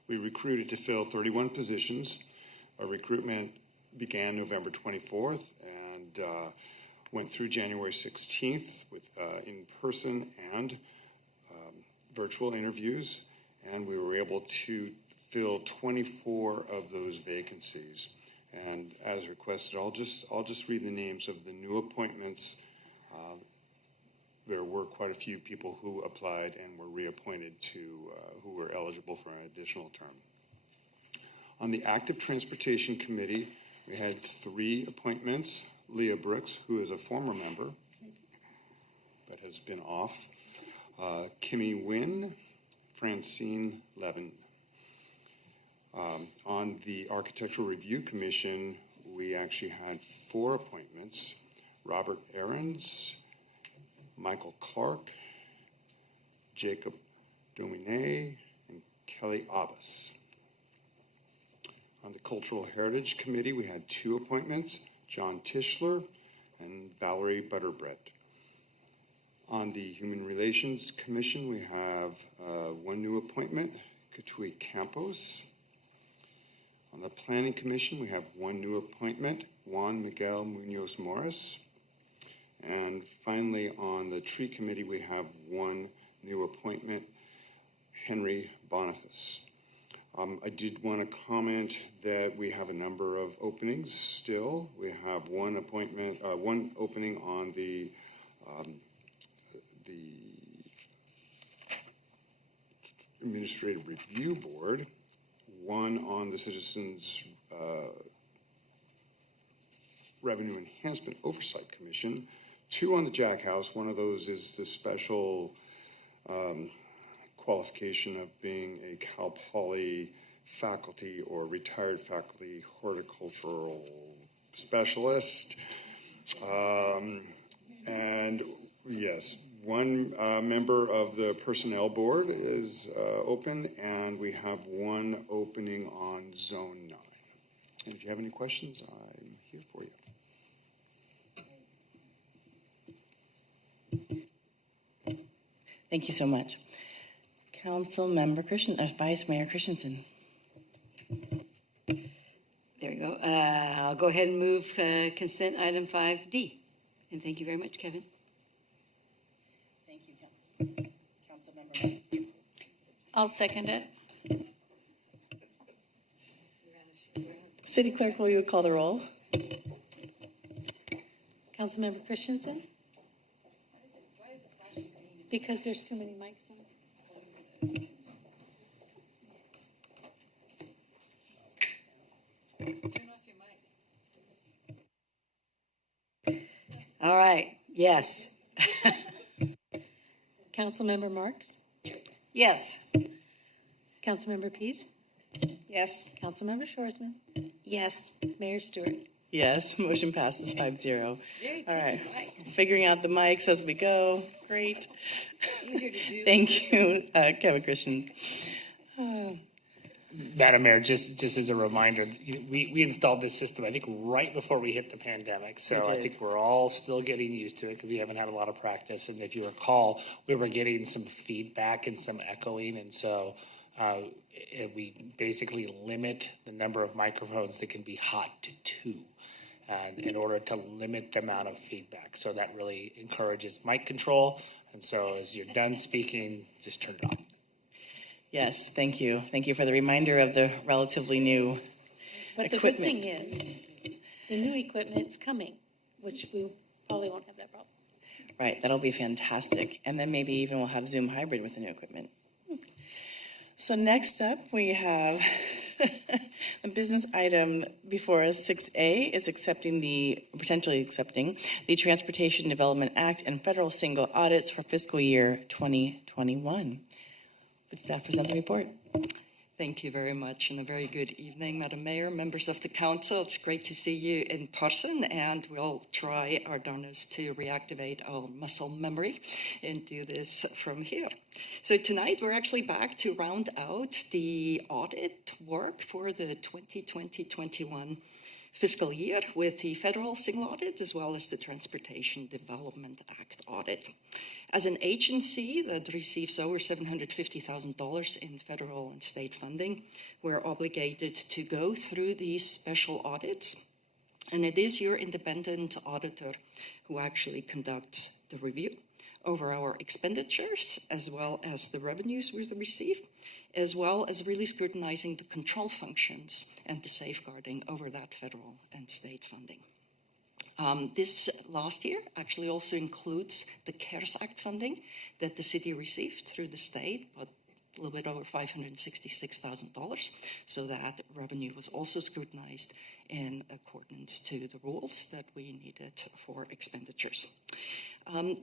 we recruited to fill 31 positions. Our recruitment began November 24th and went through January 16th with in-person and virtual interviews, and we were able to fill 24 of those vacancies. And as requested, I'll just read the names of the new appointments. There were quite a few people who applied and were reappointed to who were eligible for an additional term. On the Active Transportation Committee, we had 3 appointments. Leah Brooks, who is a former member but has been off. Kimmy Nguyen, Francine Levin. On the Architectural Review Commission, we actually had 4 appointments. Robert Ahrens, Michael Clark, Jacob Domine, and Kelly Abbas. On the Cultural Heritage Committee, we had 2 appointments, John Tischler and Valerie Butterbrett. On the Human Relations Commission, we have one new appointment, Katui Campos. On the Planning Commission, we have one new appointment, Juan Miguel Munoz Morris. And finally, on the Tree Committee, we have one new appointment, Henry Boniface. I did want to comment that we have a number of openings still. We have one opening on the Administrative Review Board, one on the Citizens Revenue Enhancement Oversight Commission, two on the Jack House. One of those is the special qualification of being a Cal Poly faculty or retired faculty horticultural specialist. And yes, one member of the Personnel Board is open, and we have one opening on Zone 9. And if you have any questions, I'm here for you. Thank you so much. Vice Mayor Christensen. There we go. I'll go ahead and move consent item 5D. And thank you very much, Kevin. Thank you, Councilmember Morris. I'll second it. City Clerk, will you call the roll? Councilmember Christensen? Because there's too many mics on. All right, yes. Councilmember Marks? Yes. Councilmember Pease? Yes. Councilmember Shoresman? Yes. Mayor Stewart? Yes, motion passes 5-0. All right, figuring out the mics as we go. Great. Thank you, Kevin Christian. Madam Mayor, just as a reminder, we installed this system, I think, right before we hit the pandemic. So I think we're all still getting used to it because we haven't had a lot of practice. And if you recall, we were getting some feedback and some echoing. And so we basically limit the number of microphones that can be hot to 2 in order to limit the amount of feedback. So that really encourages mic control. And so as you're done speaking, just turn it off. Yes, thank you. Thank you for the reminder of the relatively new But the good thing is, the new equipment's coming, which we probably won't have that problem. Right, that'll be fantastic. And then maybe even we'll have Zoom hybrid with the new equipment. So next up, we have the business item before us, 6A, is potentially accepting the Transportation Development Act and federal single audits for fiscal year 2021. Would staff present the report? Thank you very much, and a very good evening, Madam Mayor, members of the council. It's great to see you in person, and we'll try our darnest to reactivate our muscle memory and do this from here. So tonight, we're actually back to round out the audit work for the 2020-21 fiscal year with the federal single audit as well as the Transportation Development Act audit. As an agency that receives over $750,000 in federal and state funding, we're obligated to go through these special audits. And it is your independent auditor who actually conducts the review over our expenditures as well as the revenues we receive, as well as really scrutinizing the control functions and the safeguarding over that federal and state funding. This last year actually also includes the CARES Act funding that the city received through the state, but a little bit over $566,000. So that revenue was also scrutinized in accordance to the rules that we needed for expenditures. I'm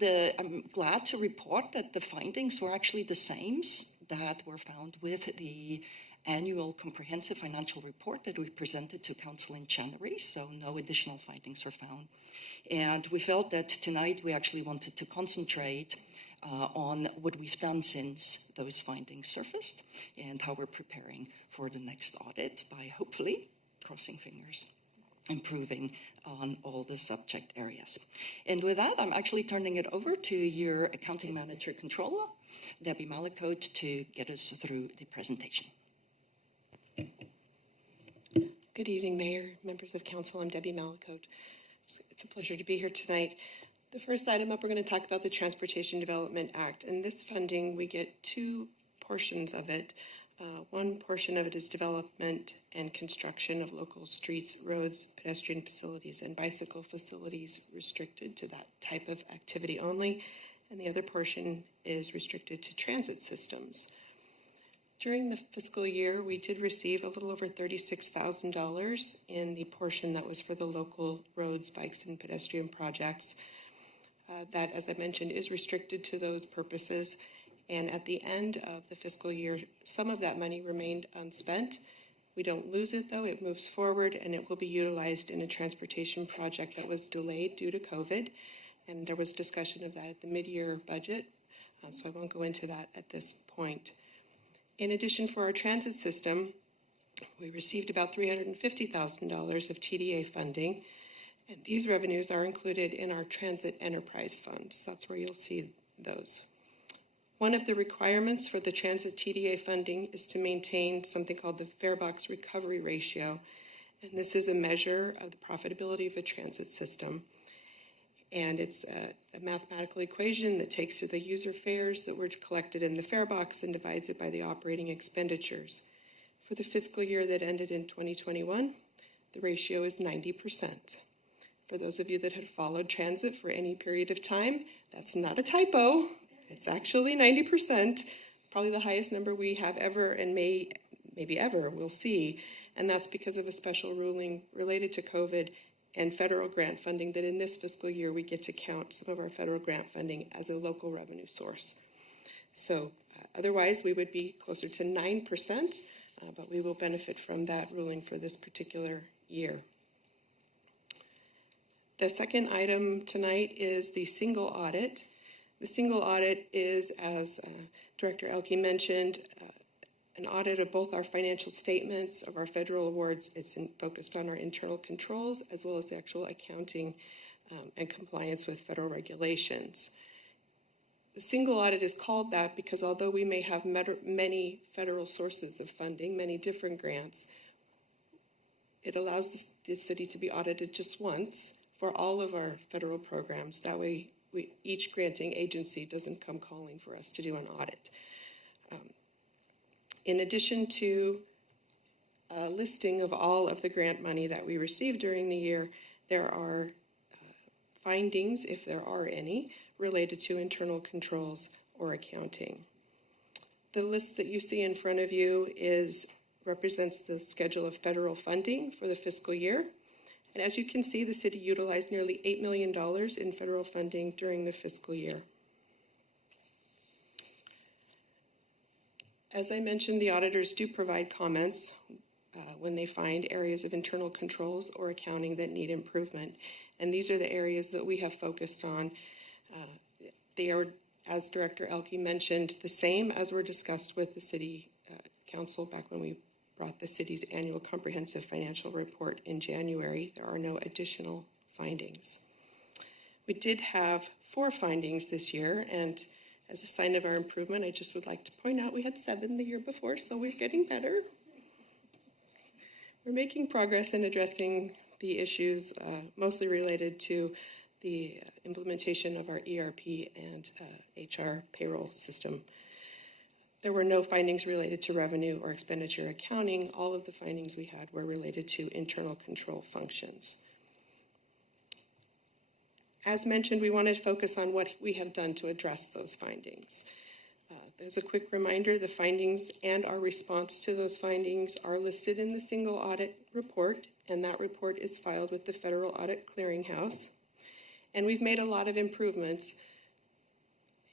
glad to report that the findings were actually the same that were found with the annual comprehensive financial report that we presented to council in January, so no additional findings were found. And we felt that tonight we actually wanted to concentrate on what we've done since those findings surfaced and how we're preparing for the next audit by hopefully, crossing fingers, improving on all the subject areas. And with that, I'm actually turning it over to your accounting manager controller, Debbie Malakote, to get us through the presentation. Good evening, Mayor, members of council. I'm Debbie Malakote. It's a pleasure to be here tonight. The first item up, we're going to talk about the Transportation Development Act. And this funding, we get two portions of it. One portion of it is development and construction of local streets, roads, pedestrian facilities, and bicycle facilities restricted to that type of activity only. And the other portion is restricted to transit systems. During the fiscal year, we did receive a little over $36,000 in the portion that was for the local roads, bikes, and pedestrian projects. That, as I mentioned, is restricted to those purposes. And at the end of the fiscal year, some of that money remained unspent. We don't lose it, though. It moves forward, and it will be utilized in a transportation project that was delayed due to COVID. And there was discussion of that at the mid-year budget, so I won't go into that at this point. In addition, for our transit system, we received about $350,000 of TDA funding, and these revenues are included in our Transit Enterprise Funds. That's where you'll see those. One of the requirements for the transit TDA funding is to maintain something called the Farebox Recovery Ratio, and this is a measure of the profitability of a transit system. And it's a mathematical equation that takes the user fares that were collected in the fare box and divides it by the operating expenditures. For the fiscal year that ended in 2021, the ratio is 90%. For those of you that have followed transit for any period of time, that's not a typo. It's actually 90%, probably the highest number we have ever and maybe ever will see. And that's because of a special ruling related to COVID and federal grant funding that in this fiscal year we get to count some of our federal grant funding as a local revenue source. So otherwise we would be closer to 9%, but we will benefit from that ruling for this particular year. The second item tonight is the single audit. The single audit is, as Director Elke mentioned, an audit of both our financial statements of our federal awards. It's focused on our internal controls as well as the actual accounting and compliance with federal regulations. The single audit is called that because although we may have many federal sources of funding, many different grants, it allows the city to be audited just once for all of our federal programs. That way, each granting agency doesn't come calling for us to do an audit. In addition to a listing of all of the grant money that we received during the year, there are findings, if there are any, related to internal controls or accounting. The list that you see in front of you represents the schedule of federal funding for the fiscal year. And as you can see, the city utilized nearly $8 million in federal funding during the fiscal year. As I mentioned, the auditors do provide comments when they find areas of internal controls or accounting that need improvement. And these are the areas that we have focused on. They are, as Director Elke mentioned, the same as were discussed with the City Council back when we brought the city's annual comprehensive financial report in January. There are no additional findings. We did have 4 findings this year, and as a sign of our improvement, I just would like to point out we had 7 the year before, so we're getting better. We're making progress in addressing the issues mostly related to the implementation of our ERP and HR payroll system. There were no findings related to revenue or expenditure accounting. All of the findings we had were related to internal control functions. As mentioned, we wanted to focus on what we have done to address those findings. As a quick reminder, the findings and our response to those findings are listed in the single audit report, and that report is filed with the Federal Audit Clearinghouse. And we've made a lot of improvements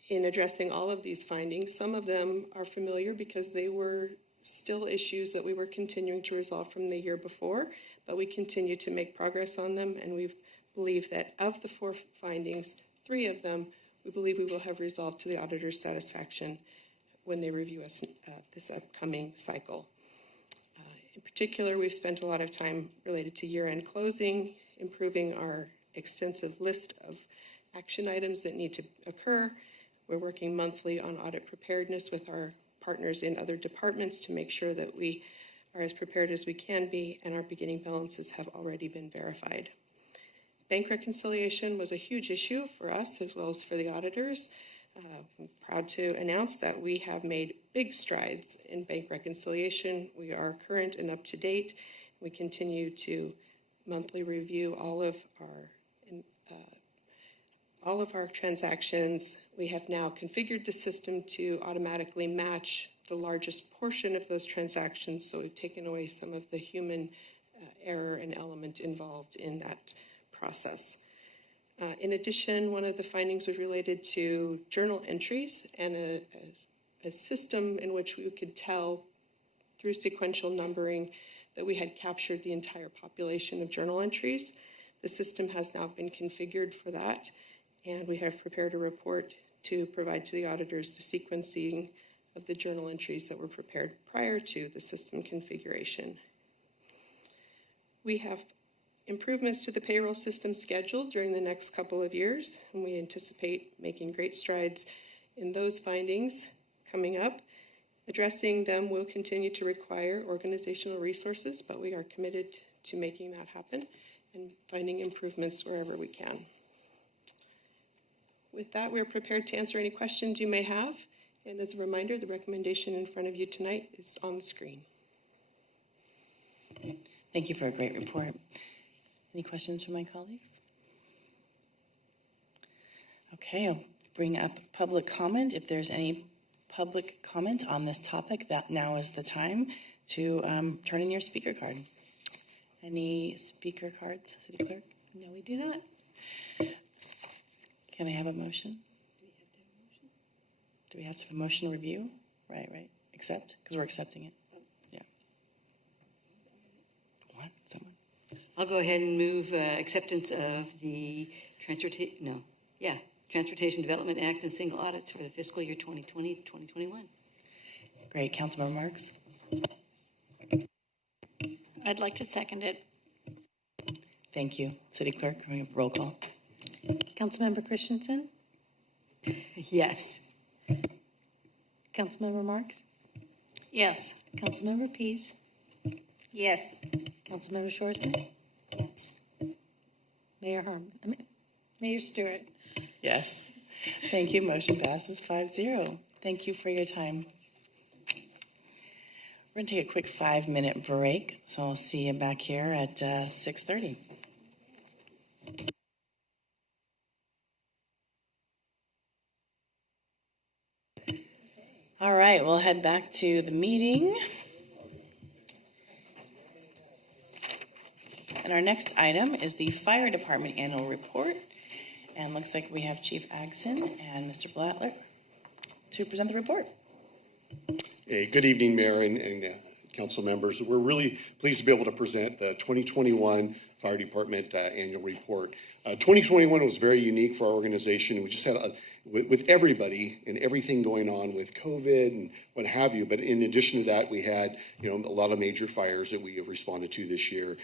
in addressing all of these findings. Some of them are familiar because they were still issues that we were continuing to resolve from the year before, but we continue to make progress on them, and we believe that of the 4 findings, 3 of them we believe we will have resolved to the auditor's satisfaction when they review us this upcoming cycle. In particular, we've spent a lot of time related to year-end closing, improving our extensive list of action items that need to occur. We're working monthly on audit preparedness with our partners in other departments to make sure that we are as prepared as we can be, and our beginning balances have already been verified. Bank reconciliation was a huge issue for us as well as for the auditors. I'm proud to announce that we have made big strides in bank reconciliation. We are current and up to date. We continue to monthly review all of our transactions. We have now configured the system to automatically match the largest portion of those transactions, so we've taken away some of the human error and element involved in that process. In addition, one of the findings was related to journal entries and a system in which we could tell through sequential numbering that we had captured the entire population of journal entries. The system has now been configured for that, and we have prepared a report to provide to the auditors the sequencing of the journal entries that were prepared prior to the system configuration. We have improvements to the payroll system scheduled during the next couple of years, and we anticipate making great strides in those findings coming up. Addressing them will continue to require organizational resources, but we are committed to making that happen and finding improvements wherever we can. With that, we're prepared to answer any questions you may have. And as a reminder, the recommendation in front of you tonight is on the screen. Thank you for a great report. Any questions from my colleagues? Okay, I'll bring up public comment. If there's any public comment on this topic, that now is the time to turn in your speaker card. Any speaker cards, City Clerk? No, we do not. Can I have a motion? Do we have to have a motion review? Right. Accept, because we're accepting it. Yeah. What? Someone? I'll go ahead and move acceptance of the Transportation Development Act and single audits for the fiscal year 2020-2021. Great. Councilmember Marks? I'd like to second it. Thank you. City Clerk, can we have roll call? Councilmember Christensen? Yes. Councilmember Marks? Yes. Councilmember Pease? Yes. Councilmember Shoresman? Yes. Mayor Stewart? Yes. Thank you. Motion passes 5-0. Thank you for your time. We're going to take a quick 5-minute break, so I'll see you back here at 6:30. All right, we'll head back to the meeting. And our next item is the Fire Department Annual Report. And looks like we have Chief Agson and Mr. Blattler to present the report. Hey, good evening, Mayor and council members. We're really pleased to be able to present the 2021 Fire Department Annual Report. 2021 was very unique for our organization. We just had with everybody and everything going on with COVID and what have you. But in addition to that, we had a lot of major fires that we have responded to this year.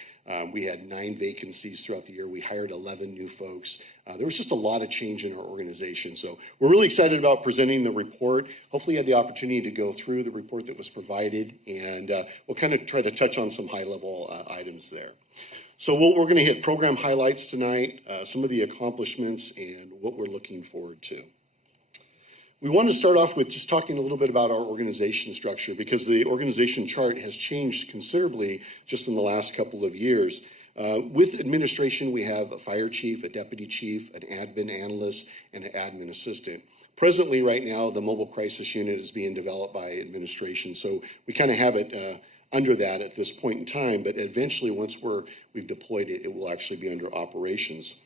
We had 9 vacancies throughout the year. We hired 11 new folks. There was just a lot of change in our organization. So we're really excited about presenting the report. Hopefully you had the opportunity to go through the report that was provided, and we'll kind of try to touch on some high-level items there. So we're going to hit program highlights tonight, some of the accomplishments, and what we're looking forward to. We want to start off with just talking a little bit about our organization structure, because the organization chart has changed considerably just in the last couple of years. With administration, we have a fire chief, a deputy chief, an admin analyst, and an admin assistant. Presently, right now, the mobile crisis unit is being developed by administration, so we kind of have it under that at this point in time, but eventually, once we've deployed it, it will actually be under operations.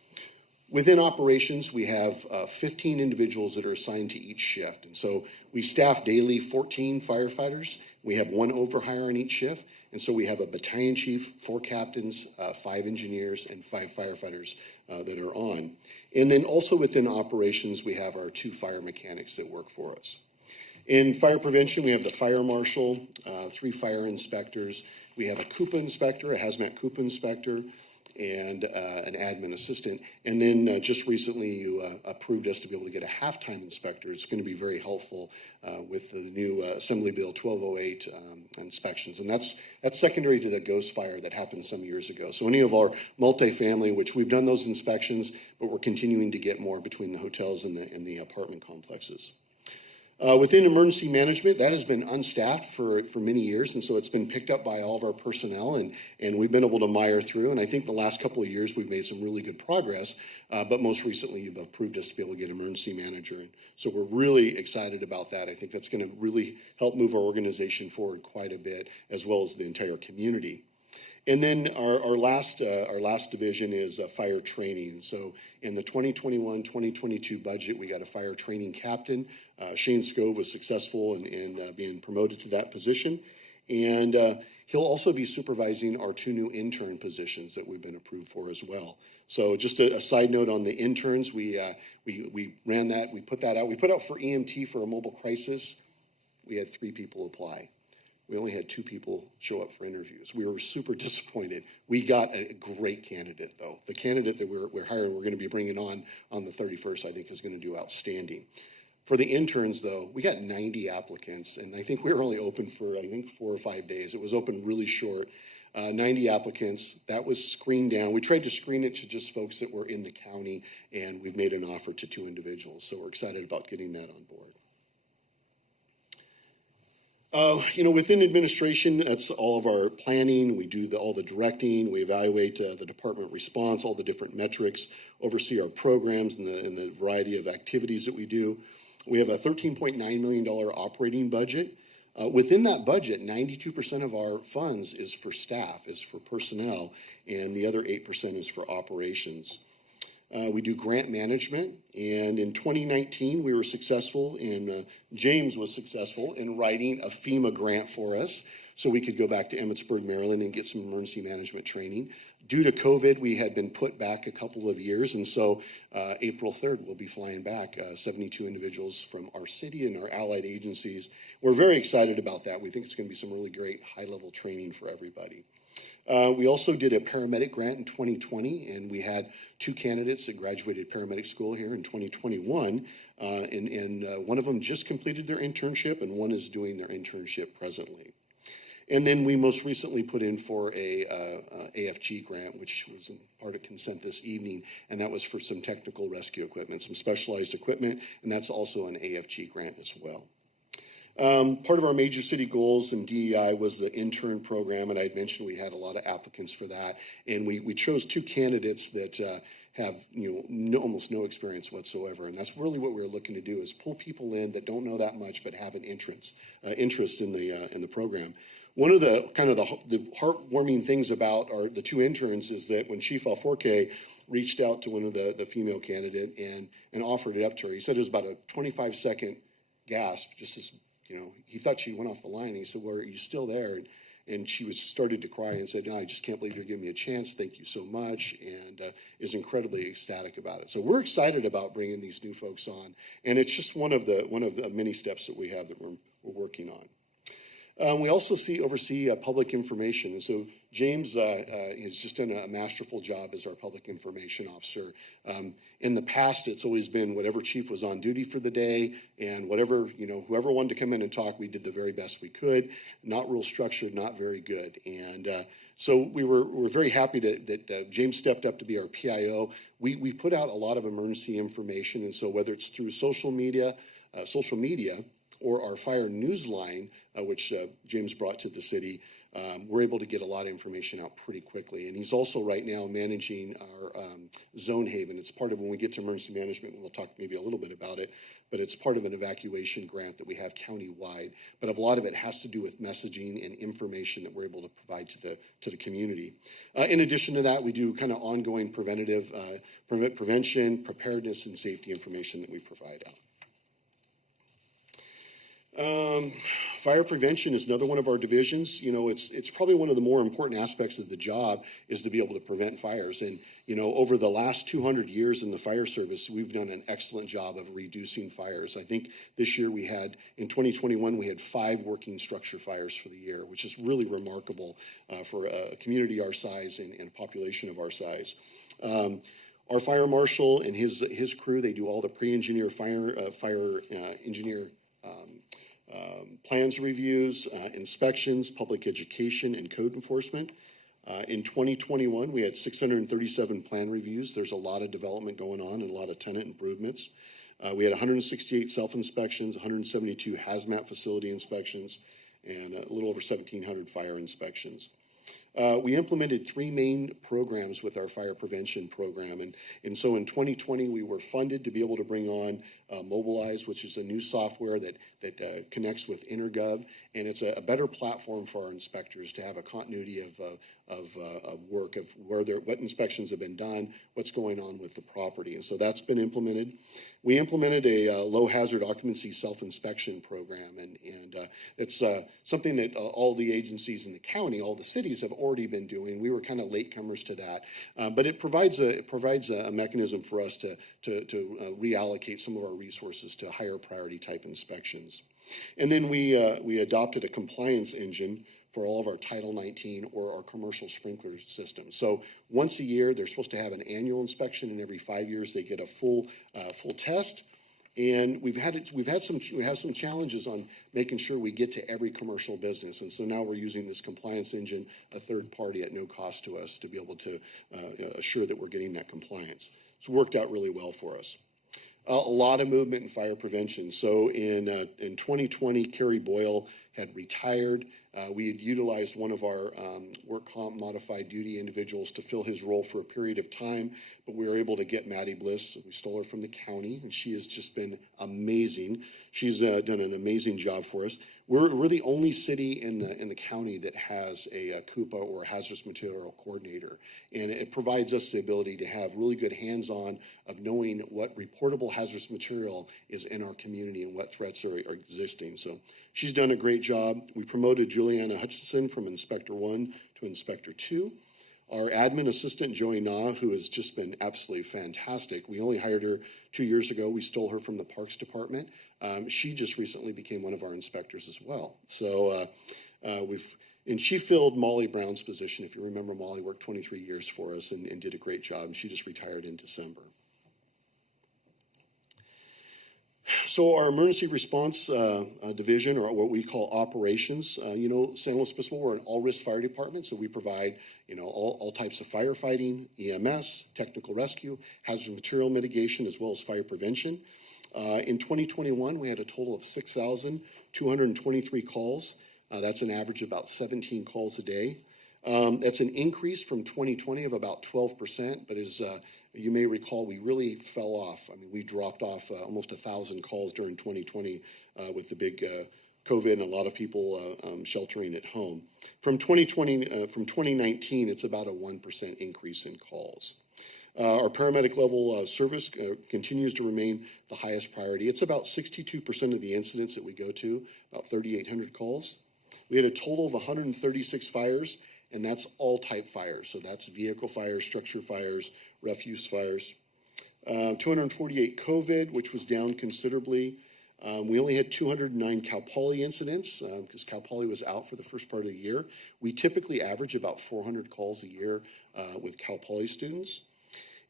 Within operations, we have 15 individuals that are assigned to each shift. And so we staff daily 14 firefighters. We have 1 overhire on each shift. And so we have a battalion chief, 4 captains, 5 engineers, and 5 firefighters that are on. And then also within operations, we have our 2 fire mechanics that work for us. In fire prevention, we have the fire marshal, 3 fire inspectors, We have a Coupa inspector, a hazmat Coupa inspector, and an admin assistant. And then just recently, you approved us to be able to get a halftime inspector. It's going to be very helpful with the new Assembly Bill 1208 inspections. And that's secondary to the ghost fire that happened some years ago. So any of our multifamily, which we've done those inspections, but we're continuing to get more between the hotels and the apartment complexes. Within emergency management, that has been unstaffed for many years, and so it's been picked up by all of our personnel, and we've been able to mire through. And I think the last couple of years we've made some really good progress, but most recently you've approved us to be able to get emergency manager. And so we're really excited about that. I think that's going to really help move our organization forward quite a bit, as well as the entire community. And then our last division is fire training. So in the 2021-2022 budget, we got a fire training captain. Shane Scove was successful in being promoted to that position. And he'll also be supervising our 2 new intern positions that we've been approved for as well. So just a side note on the interns, we ran that, we put that out. We put out for EMT for a mobile crisis. We had 3 people apply. We only had 2 people show up for interviews. We were super disappointed. We got a great candidate, though. The candidate that we're hiring, we're going to be bringing on the 31st, I think is going to do outstanding. For the interns, though, we got 90 applicants, and I think we were only open for, 4 or 5 days. It was open really short. 90 applicants. That was screened down. We tried to screen it to just folks that were in the county, and we've made an offer to 2 individuals. So we're excited about getting that on board. Within administration, that's all of our planning. We do all the directing. We evaluate the department response, all the different metrics, oversee our programs and the variety of activities that we do. We have a $13.9 million operating budget. Within that budget, 92% of our funds is for staff, is for personnel, and the other 8% is for operations. We do grant management, and in 2019, we were successful James was successful in writing a FEMA grant for us so we could go back to Emmitsburg, Maryland and get some emergency management training. Due to COVID, we had been put back a couple of years, and so April 3rd, we'll be flying back 72 individuals from our city and our allied agencies. We're very excited about that. We think it's going to be some really great high-level training for everybody. We also did a paramedic grant in 2020, and we had 2 candidates that graduated paramedic school here in 2021, and one of them just completed their internship, and one is doing their internship presently. And then we most recently put in for a AFG grant, which was part of consent this evening, and that was for some technical rescue equipment, some specialized equipment, and that's also an AFG grant as well. Part of our major city goals in DEI was the intern program, and I had mentioned we had a lot of applicants for that, and we chose 2 candidates that have almost no experience whatsoever, and that's really what we're looking to do is pull people in that don't know that much but have an interest in the program. One of the the heartwarming things about the 2 interns is that when Chief Alforque reached out to one of the female candidate and offered it up to her, he said it was about a 25-second gasp, just as he thought she went off the line. And he said, "Well, are you still there?" And she started to cry and said, "No, I just can't believe you're giving me a chance. Thank you so much," and is incredibly ecstatic about it. So we're excited about bringing these new folks on, and it's just one of the many steps that we have that we're working on. We also oversee public information. And so James has just done a masterful job as our public information officer. In the past, it's always been whatever chief was on duty for the day and whatever, whoever wanted to come in and talk, we did the very best we could. Not real structured, not very good. And so we're very happy that James stepped up to be our PIO. We put out a lot of emergency information. And so whether it's through social media, or our fire news line, which James brought to the city, we're able to get a lot of information out pretty quickly. And he's also right now managing our Zone Haven. It's part of when we get to emergency management, and we'll talk maybe a little bit about it, but it's part of an evacuation grant that we have countywide. But a lot of it has to do with messaging and information that we're able to provide to the community. In addition to that, we do kind of ongoing prevention, preparedness, and safety information that we provide out. Fire prevention is another one of our divisions. You know, it's probably one of the more important aspects of the job is to be able to prevent fires. And, you know, over the last 200 years in the fire service, we've done an excellent job of reducing fires. I think this year in 2021, we had 5 working structure fires for the year, which is really remarkable for a community our size and a population of our size. Our fire marshal and his crew, they do all the pre-engineer fire engineer plans reviews, inspections, public education, and code enforcement. In 2021, we had 637 plan reviews. There's a lot of development going on and a lot of tenant improvements. We had 168 self-inspections, 172 hazmat facility inspections, and a little over 1,700 fire inspections. We implemented 3 main programs with our fire prevention program. And so in 2020, we were funded to be able to bring on Mobilize, which is a new software that connects with InterGov. And it's a better platform for our inspectors to have a continuity of work of what inspections have been done, what's going on with the property. And so that's been implemented. We implemented a low hazard occupancy self-inspection program. And it's something that all the agencies in the county, all the cities have already been doing. We were kind of latecomers to that. But it provides a mechanism for us to reallocate some of our resources to higher priority type inspections. And then we adopted a compliance engine for all of our Title 19 or our commercial sprinkler systems. So once a year, they're supposed to have an annual inspection, and every 5 years they get a full test. And we have some challenges on making sure we get to every commercial business. And so now we're using this compliance engine, a third party at no cost to us, to be able to assure that we're getting that compliance. It's worked out really well for us. A lot of movement in fire prevention. So in 2020, Carrie Boyle had retired. We had utilized one of our work comp modified duty individuals to fill his role for a period of time, but we were able to get Maddie Bliss. We stole her from the county, and she has just been amazing. She's done an amazing job for us. We're the only city in the county that has a CUPA or a hazardous material coordinator, and it provides us the ability to have really good hands-on of knowing what reportable hazardous material is in our community and what threats are existing. So she's done a great job. We promoted Juliana Hutchinson from Inspector 1 to Inspector 2. Our admin assistant, Joey Na, who has just been absolutely fantastic. We only hired her 2 years ago. We stole her from the Parks Department. She just recently became one of our inspectors as well. So and she filled Molly Brown's position. If you remember, Molly worked 23 years for us and did a great job. And she just retired in December. So our emergency response division, or what we call operations, San Luis Obispo, we're an all-risk fire department, so we provide, all types of firefighting, EMS, technical rescue, hazardous material mitigation, as well as fire prevention. In 2021, we had a total of 6,223 calls. That's an average of about 17 calls a day. That's an increase from 2020 of about 12%, but as you may recall, we really fell off. I mean, we dropped off almost 1,000 calls during 2020 with the big COVID and a lot of people sheltering at home. From 2019, it's about a 1% increase in calls. Our paramedic level service continues to remain the highest priority. It's about 62% of the incidents that we go to, about 3,800 calls. We had a total of 136 fires, and that's all type fires. So that's vehicle fires, structure fires, refuse fires. 248 COVID, which was down considerably. We only had 209 Cal Poly incidents because Cal Poly was out for the first part of the year. We typically average about 400 calls a year with Cal Poly students.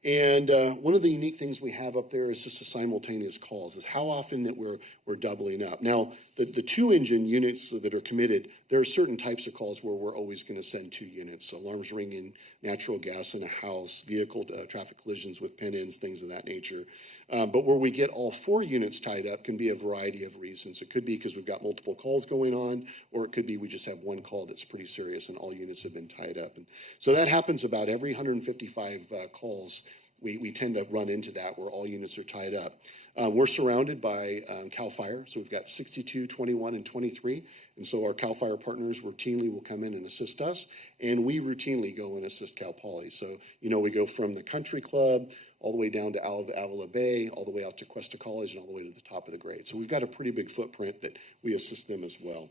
And one of the unique things we have up there is just the simultaneous calls, is how often that we're doubling up. Now, the 2-engine units that are committed, there are certain types of calls where we're always going to send 2 units. Alarms ringing, natural gas in a house, vehicle traffic collisions with pin-ins, things of that nature. But where we get all 4 units tied up can be a variety of reasons. It could be because we've got multiple calls going on, or it could be we just have one call that's pretty serious and all units have been tied up. And so that happens about every 155 calls. We tend to run into that where all units are tied up. We're surrounded by CAL FIRE, so we've got 62, 21, and 23. And so our CAL FIRE partners routinely will come in and assist us, and we routinely go and assist Cal Poly. So, we go from the country club all the way down to Avila Bay, all the way out to Cuesta College, and all the way to the top of the grade. So we've got a pretty big footprint that we assist them as well.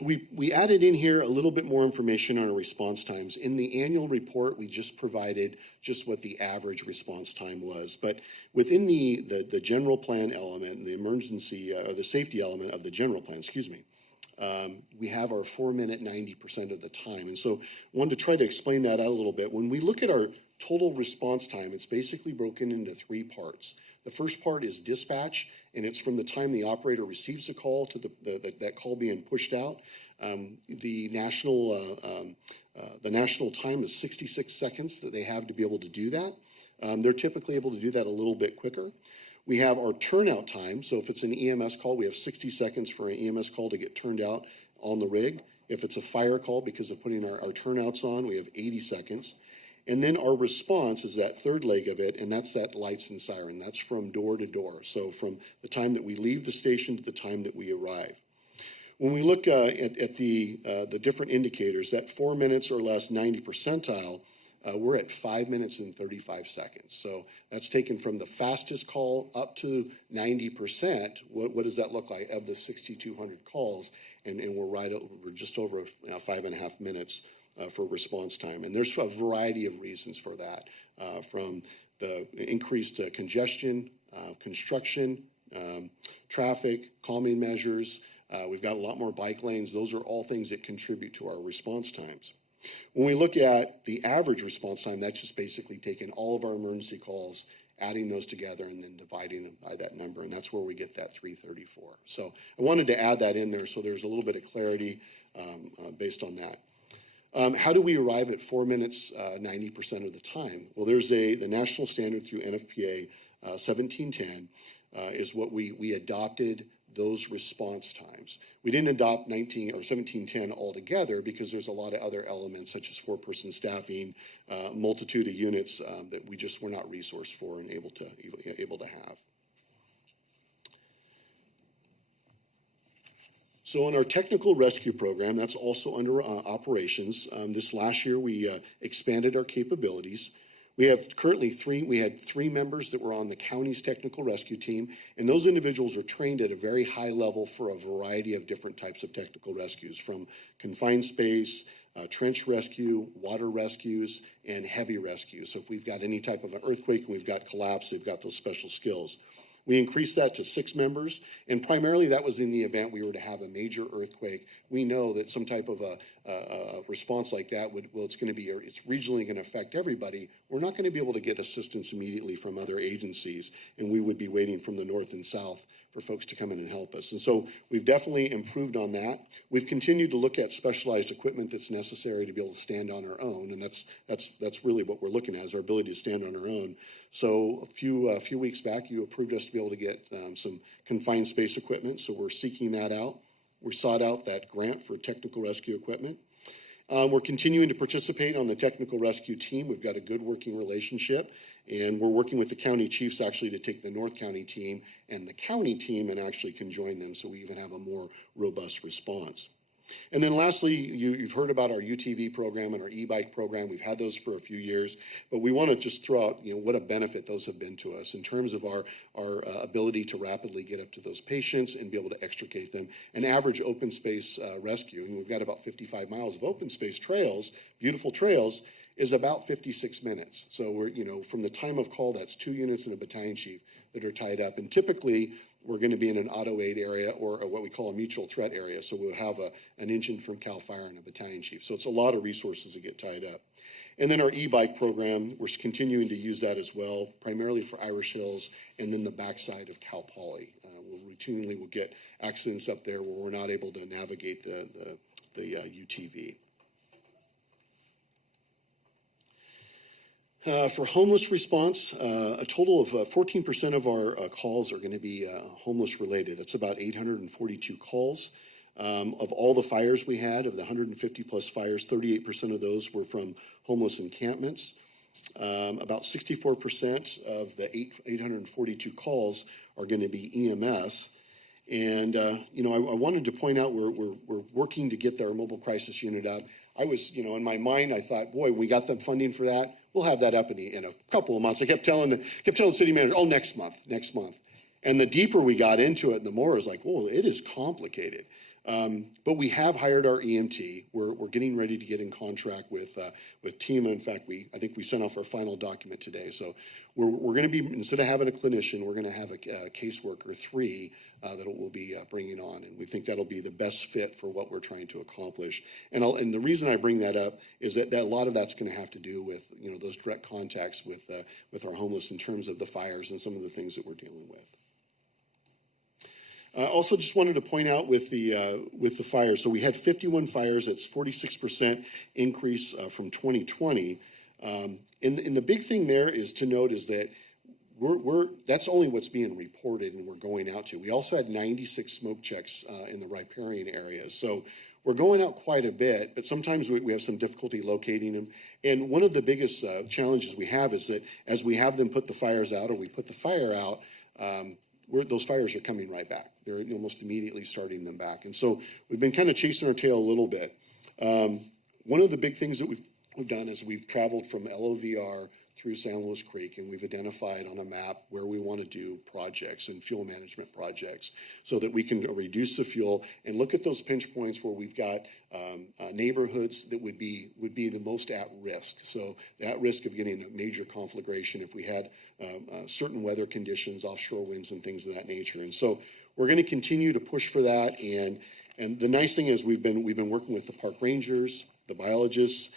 We added in here a little bit more information on our response times. In the annual report, we just provided just what the average response time was. But within the general plan element, the emergency, or the safety element of the general plan, we have our 4-minute 90% of the time. And so I wanted to try to explain that out a little bit. When we look at our total response time, it's basically broken into 3 parts. The first part is dispatch, and it's from the time the operator receives a call to that call being pushed out. The national time is 66 seconds that they have to be able to do that. They're typically able to do that a little bit quicker. We have our turnout time. So if it's an EMS call, we have 60 seconds for an EMS call to get turned out on the rig. If it's a fire call, because of putting our turnouts on, we have 80 seconds. And then our response is that third leg of it, and that's that lights and siren. That's from door to door. So from the time that we leave the station to the time that we arrive. When we look at the different indicators, that 4 minutes or less 90 percentile, we're at 5 minutes and 35 seconds. So that's taken from the fastest call up to 90%. What does that look like of the 6,200 calls? And we're just over 5.5 minutes for response time. And there's a variety of reasons for that, from the increased congestion, construction, traffic, calming measures. We've got a lot more bike lanes. Those are all things that contribute to our response times. When we look at the average response time, that's just basically taking all of our emergency calls, adding those together, and then dividing them by that number, and that's where we get that 334. So I wanted to add that in there so there's a little bit of clarity based on that. How do we arrive at 4 minutes 90% of the time? Well, there's the national standard through NFPA 1710 is what we adopted those response times. We didn't adopt 1710 altogether because there's a lot of other elements such as 4-person staffing, multitude of units that we just were not resourced for and able to have. So in our technical rescue program, that's also under operations. This last year, we expanded our capabilities. We had 3 members that were on the county's technical rescue team, and those individuals are trained at a very high level for a variety of different types of technical rescues, from confined space, trench rescue, water rescues, and heavy rescue. So if we've got any type of an earthquake and we've got collapse, they've got those special skills. We increased that to 6 members, and primarily that was in the event we were to have a major earthquake. We know that some type of a response like that it's regionally going to affect everybody. We're not going to be able to get assistance immediately from other agencies, and we would be waiting from the north and south for folks to come in and help us. And so we've definitely improved on that. We've continued to look at specialized equipment that's necessary to be able to stand on our own, and that's really what we're looking at, is our ability to stand on our own. So a few weeks back, you approved us to be able to get some confined space equipment, so we're seeking that out. We sought out that grant for technical rescue equipment. We're continuing to participate on the technical rescue team. We've got a good working relationship, and we're working with the county chiefs actually to take the North County team and the county team and actually conjoin them so we even have a more robust response. And then lastly, you've heard about our UTV program and our e-bike program. We've had those for a few years, but we want to just throw out, what a benefit those have been to us in terms of our ability to rapidly get up to those patients and be able to extricate them. An average open space rescue, and we've got about 55 miles of open space trails, beautiful trails, is about 56 minutes. So we're, from the time of call, that's 2 units and a battalion chief that are tied up. And typically, we're going to be in an auto aid area or what we call a mutual threat area. So we'll have an engine from CAL FIRE and a battalion chief. So it's a lot of resources that get tied up. And then our e-bike program, we're continuing to use that as well, primarily for Irish Hills and then the backside of Cal Poly. We'll get accidents up there where we're not able to navigate the UTV. For homeless response, a total of 14% of our calls are going to be homeless related. That's about 842 calls. Of all the fires we had, of the 150 plus fires, 38% of those were from homeless encampments. about 64% of the 842 calls are going to be EMS. And, I wanted to point out we're working to get our mobile crisis unit up. I was, in my mind, I thought, boy, we got the funding for that. We'll have that up in a couple of months. I kept telling the city manager, oh, next month. And the deeper we got into it, the more I was like, whoa, it is complicated. But we have hired our EMT. We're getting ready to get in contract with TEMA. In fact, I think we sent off our final document today. So we're going to be, instead of having a clinician, we're going to have a caseworker 3 that we'll be bringing on, and we think that'll be the best fit for what we're trying to accomplish. And the reason I bring that up is that a lot of that's going to have to do with those direct contacts with our homeless in terms of the fires and some of the things that we're dealing with. Also, just wanted to point out with the fires. So we had 51 fires. That's 46% increase from 2020. And the big thing there is to note is that that's only what's being reported and we're going out to. We also had 96 smoke checks in the riparian areas. So we're going out quite a bit, but sometimes we have some difficulty locating them. And one of the biggest challenges we have is that as we have them put the fires out or we put the fire out, those fires are coming right back. They're almost immediately starting them back. And so we've been kind of chasing our tail a little bit. One of the big things that we've done is we've traveled from LOVR through San Luis Creek, and we've identified on a map where we want to do projects and fuel management projects so that we can reduce the fuel and look at those pinch points where we've got neighborhoods that would be the most at risk. So at risk of getting a major conflagration if we had certain weather conditions, offshore winds and things of that nature. And so we're going to continue to push for that. And the nice thing is we've been working with the park rangers, the biologists,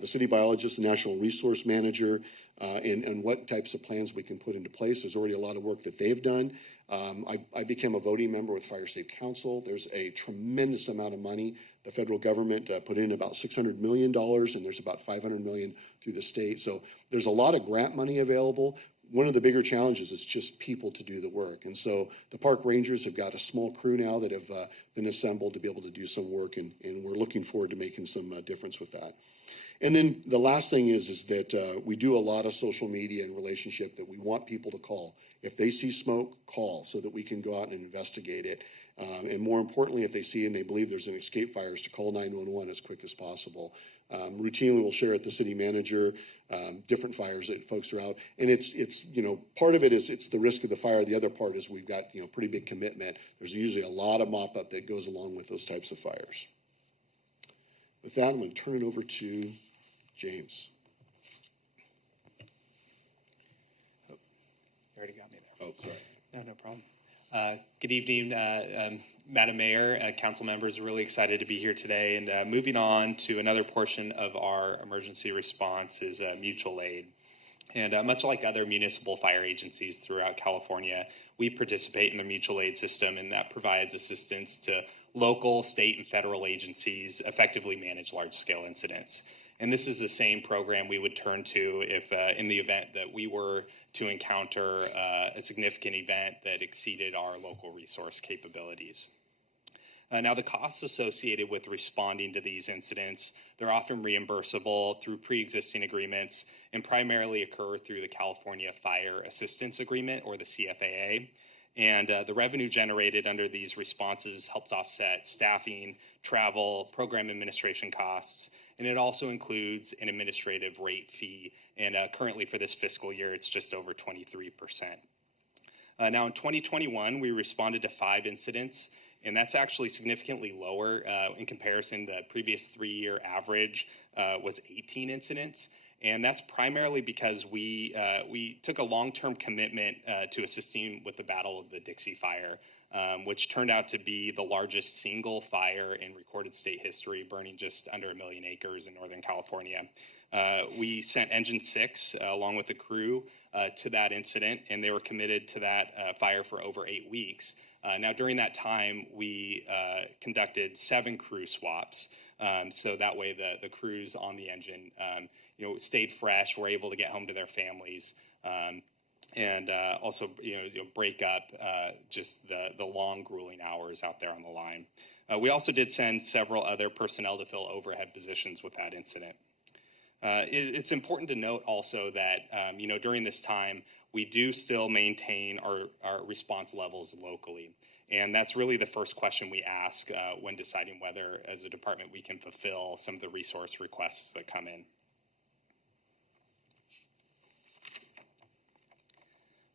the city biologist, the national resource manager, and what types of plans we can put into place. There's already a lot of work that they've done. I became a voting member with Fire Safe Council. There's a tremendous amount of money. The federal government put in about $600 million, and there's about $500 million through the state. So there's a lot of grant money available. One of the bigger challenges is just people to do the work. And so the park rangers have got a small crew now that have been assembled to be able to do some work, and we're looking forward to making some difference with that. And then the last thing is that we do a lot of social media and relationship that we want people to call. If they see smoke, call so that we can go out and investigate it. And more importantly, if they see and they believe there's an escape fires, to call 911 as quick as possible. Routinely, we'll share at the city manager different fires that folks are out. And it's part of it is it's the risk of the fire. The other part is we've got pretty big commitment. There's usually a lot of mop up that goes along with those types of fires. With that, I'm going to turn it over to James. You already got me there. Oh, sorry. No problem. Good evening, Madam Mayor, council members. Really excited to be here today. And moving on to another portion of our emergency response is mutual aid. And much like other municipal fire agencies throughout California, we participate in the mutual aid system, and that provides assistance to local, state, and federal agencies effectively manage large-scale incidents. And this is the same program we would turn to if in the event that we were to encounter a significant event that exceeded our local resource capabilities. Now, the costs associated with responding to these incidents, they're often reimbursable through pre-existing agreements and primarily occur through the California Fire Assistance Agreement, or the CFAA. And the revenue generated under these responses helps offset staffing, travel, program administration costs, and it also includes an administrative rate fee. And currently for this fiscal year, it's just over 23%. Now in 2021, we responded to 5 incidents, and that's actually significantly lower in comparison. The previous 3-year average was 18 incidents. And that's primarily because we took a long-term commitment to assisting with the Battle of the Dixie Fire, which turned out to be the largest single fire in recorded state history, burning just under 1 million acres in Northern California. We sent Engine 6 along with the crew to that incident, and they were committed to that fire for over 8 weeks. Now, during that time, we conducted 7 crew swaps. So that way the crews on the engine stayed fresh, were able to get home to their families, and also break up just the long, grueling hours out there on the line. We also did send several other personnel to fill overhead positions with that incident. It's important to note also that, during this time, we do still maintain our response levels locally. And that's really the first question we ask when deciding whether, as a department, we can fulfill some of the resource requests that come in.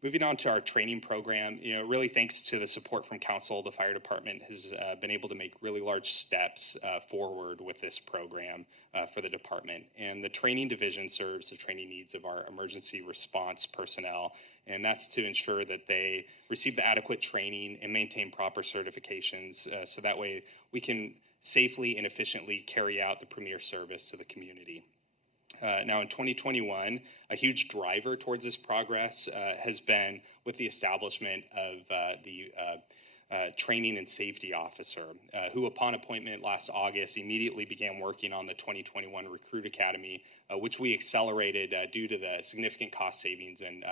Moving on to our training program, really thanks to the support from council, the fire department has been able to make really large steps forward with this program for the department. And the training division serves the training needs of our emergency response personnel, and that's to ensure that they receive the adequate training and maintain proper certifications, so that way we can safely and efficiently carry out the premier service to the community. Now, in 2021, a huge driver towards this progress has been with the establishment of the Training and Safety Officer, who, upon appointment last August, immediately began working on the 2021 Recruit Academy, which we accelerated due to the significant cost savings and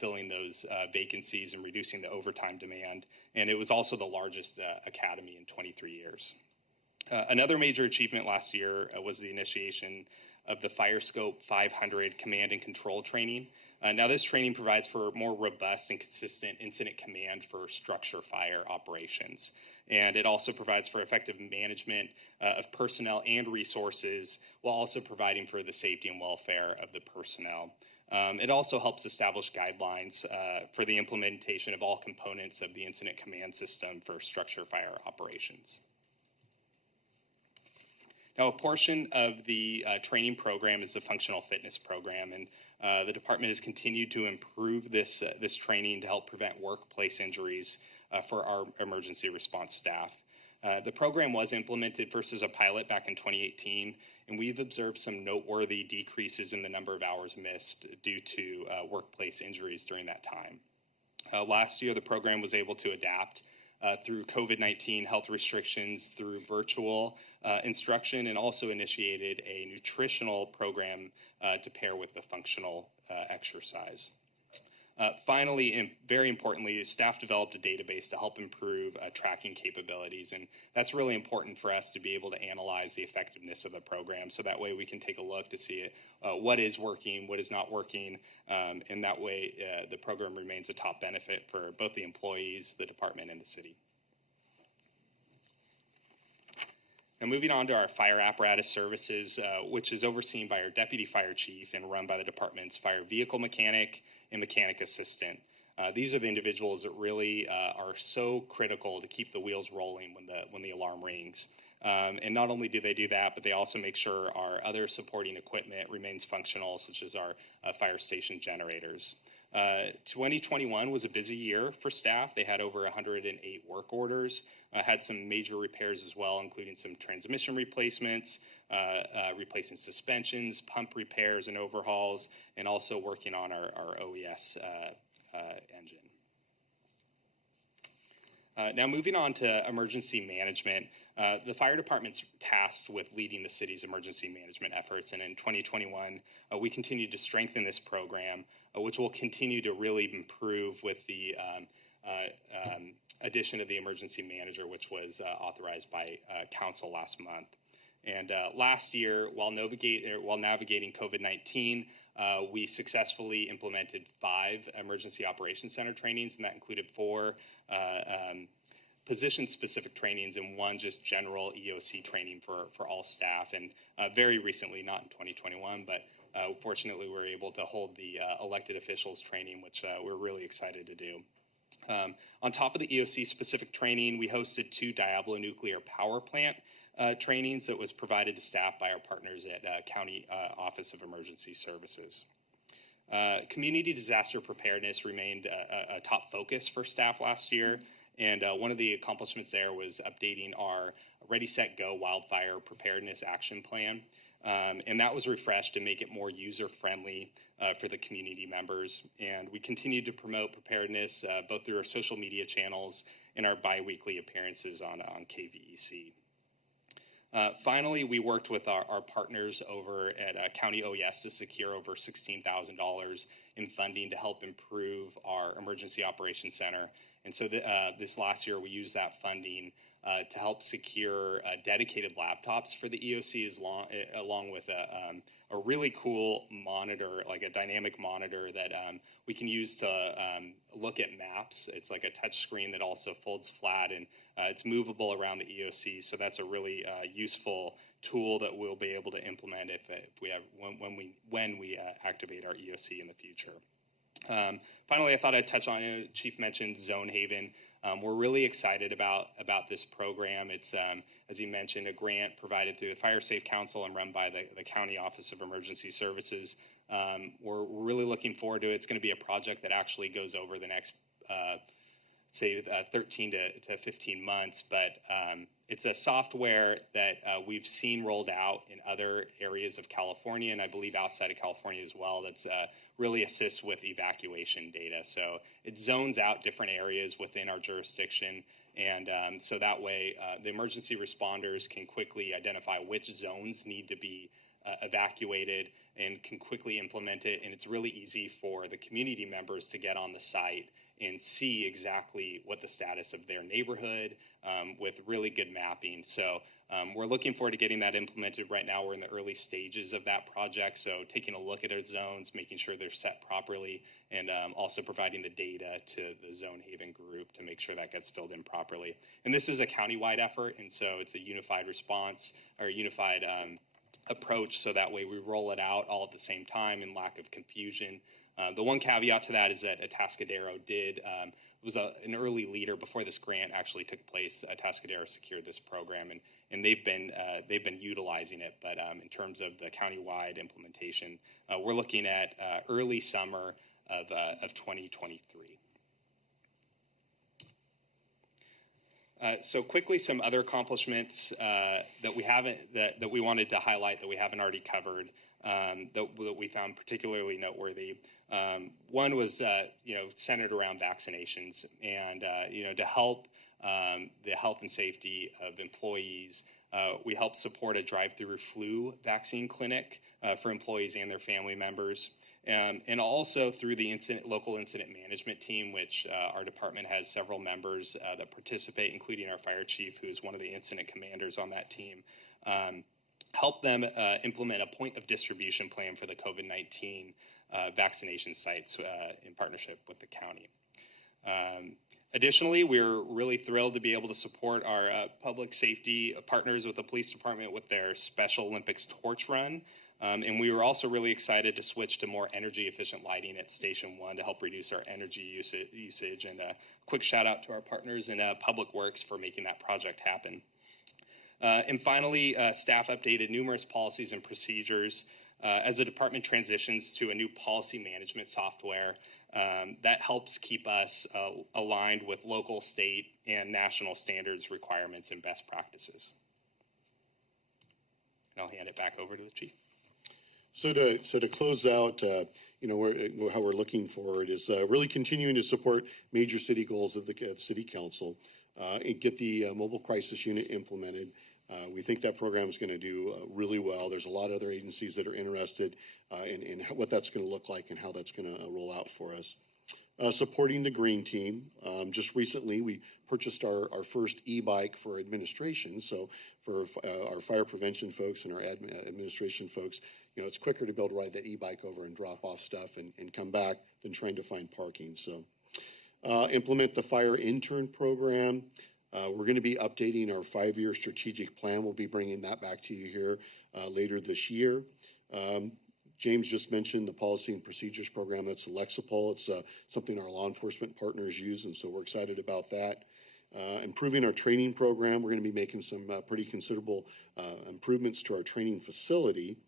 filling those vacancies and reducing the overtime demand. And it was also the largest academy in 23 years. Another major achievement last year was the initiation of the FireScope 500 command and control training. Now, this training provides for more robust and consistent incident command for structure fire operations. And it also provides for effective management of personnel and resources, while also providing for the safety and welfare of the personnel. It also helps establish guidelines for the implementation of all components of the incident command system for structure fire operations. Now, a portion of the training program is the functional fitness program, and the department has continued to improve this training to help prevent workplace injuries for our emergency response staff. The program was implemented first as a pilot back in 2018, and we've observed some noteworthy decreases in the number of hours missed due to workplace injuries during that time. Last year, the program was able to adapt through COVID-19 health restrictions, through virtual instruction, and also initiated a nutritional program to pair with the functional exercise. Finally, and very importantly, staff developed a database to help improve tracking capabilities, and that's really important for us to be able to analyze the effectiveness of the program, so that way we can take a look to see what is working, what is not working, and that way the program remains a top benefit for both the employees, the department, and the city. Now, moving on to our fire apparatus services, which is overseen by our deputy fire chief and run by the department's fire vehicle mechanic and mechanic assistant. These are the individuals that really are so critical to keep the wheels rolling when the alarm rings. And not only do they do that, but they also make sure our other supporting equipment remains functional, such as our fire station generators. 2021 was a busy year for staff. They had over 108 work orders, had some major repairs as well, including some transmission replacements, replacing suspensions, pump repairs and overhauls, and also working on our OES engine. Now, moving on to emergency management, the fire department's tasked with leading the city's emergency management efforts, and in 2021, we continued to strengthen this program, which will continue to really improve with the addition of the emergency manager, which was authorized by council last month. And last year, while navigating COVID-19, we successfully implemented 5 emergency operations center trainings, and that included 4 position-specific trainings and 1 just general EOC training for all staff. And very recently, not in 2021, but fortunately, we were able to hold the elected officials training, which we're really excited to do. On top of the EOC-specific training, we hosted 2 Diablo Nuclear Power Plant trainings that was provided to staff by our partners at County Office of Emergency Services. Community disaster preparedness remained a top focus for staff last year, and one of the accomplishments there was updating our Ready, Set, Go wildfire preparedness action plan. And that was refreshed to make it more user-friendly for the community members. And we continue to promote preparedness both through our social media channels and our biweekly appearances on KVEC. Finally, we worked with our partners over at County OES to secure over $16,000 in funding to help improve our Emergency Operations Center And so this last year, we used that funding to help secure dedicated laptops for the EOC, along with a really cool monitor, like a dynamic monitor that we can use to look at maps. It's like a touch screen that also folds flat, and it's movable around the EOC. So that's a really useful tool that we'll be able to implement when we activate our EOC in the future. Finally, I thought I'd touch on, Chief mentioned Zone Haven. We're really excited about this program. It's, as he mentioned, a grant provided through the Fire Safe Council and run by the County Office of Emergency Services. We're really looking forward to it. It's going to be a project that actually goes over the next, 13 to 15 months, but it's a software that we've seen rolled out in other areas of California, and I believe outside of California as well, that's really assists with evacuation data. So it zones out different areas within our jurisdiction, and so that way the emergency responders can quickly identify which zones need to be evacuated and can quickly implement it. And it's really easy for the community members to get on the site and see exactly what the status of their neighborhood with really good mapping. So we're looking forward to getting that implemented. Right now we're in the early stages of that project, so taking a look at our zones, making sure they're set properly, and also providing the data to the Zone Haven group to make sure that gets filled in properly. And this is a countywide effort, and so it's a unified response or unified approach, so that way we roll it out all at the same time and lack of confusion. The one caveat to that is that Atascadero was an early leader before this grant actually took place. Atascadero secured this program, and they've been utilizing it. But in terms of the countywide implementation, we're looking at early summer of 2023. So quickly, some other accomplishments that we wanted to highlight that we haven't already covered, that we found particularly noteworthy. One was centered around vaccinations, and to help the health and safety of employees. We helped support a drive-through flu vaccine clinic for employees and their family members. And also through the local incident management team, which our department has several members that participate, including our fire chief, who is one of the incident commanders on that team, help them implement a point of distribution plan for the COVID-19 vaccination sites in partnership with the county. Additionally, we're really thrilled to be able to support our public safety partners with the police department with their Special Olympics torch run. And we were also really excited to switch to more energy efficient lighting at Station 1 to help reduce our energy usage. And a quick shout out to our partners in Public Works for making that project happen. And finally, staff updated numerous policies and procedures as the department transitions to a new policy management software that helps keep us aligned with local, state, and national standards, requirements, and best practices. And I'll hand it back over to the chief. So to close out, how we're looking forward is really continuing to support major city goals of the city council and get the mobile crisis unit implemented. We think that program is going to do really well. There's a lot of other agencies that are interested in what that's going to look like and how that's going to roll out for us. Supporting the green team. Just recently, we purchased our first e-bike for administration. So for our fire prevention folks and our administration folks, it's quicker to be able to ride that e-bike over and drop off stuff and come back than trying to find parking. So implement the fire intern program. We're going to be updating our 5-year strategic plan. We'll be bringing that back to you here later this year. James just mentioned the policy and procedures program. That's Lexipol. It's something our law enforcement partners use, and so we're excited about that. Improving our training program. We're going to be making some pretty considerable improvements to our training facility.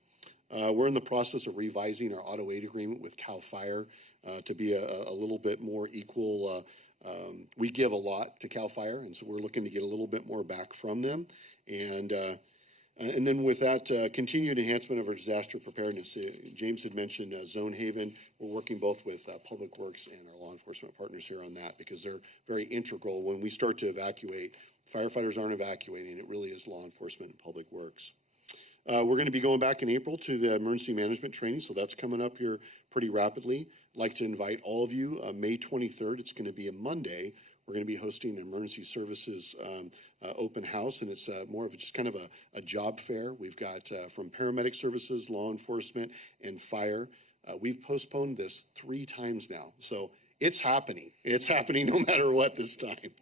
We're in the process of revising our auto aid agreement with CAL FIRE to be a little bit more equal. We give a lot to CAL FIRE, and so we're looking to get a little bit more back from them. And then with that, continued enhancement of our disaster preparedness. James had mentioned Zone Haven. We're working both with Public Works and our law enforcement partners here on that because they're very integral. When we start to evacuate, firefighters aren't evacuating. It really is law enforcement and Public Works. We're going to be going back in April to the emergency management training, so that's coming up here pretty rapidly. I'd like to invite all of you, May 23rd, it's going to be a Monday. we're going to be hosting an emergency services open house, and it's more of just kind of a job fair. We've got from paramedic services, law enforcement, and fire. We've postponed this 3 times now, so it's happening. It's happening no matter what this time.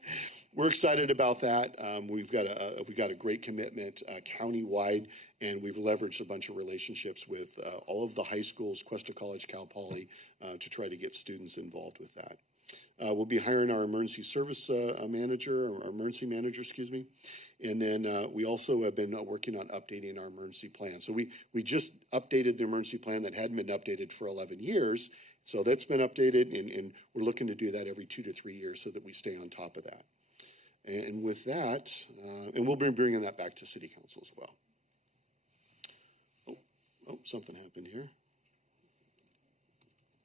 We're excited about that. We've got a great commitment countywide, and we've leveraged a bunch of relationships with all of the high schools, Cuesta College, Cal Poly, to try to get students involved with that. We'll be hiring our emergency service manager, or our emergency manager, excuse me. And then we also have been working on updating our emergency plan. So we just updated the emergency plan that hadn't been updated for 11 years. So that's been updated, and we're looking to do that every 2 to 3 years so that we stay on top of that. And with that, and we'll be bringing that back to City Council as well. Oh, something happened here.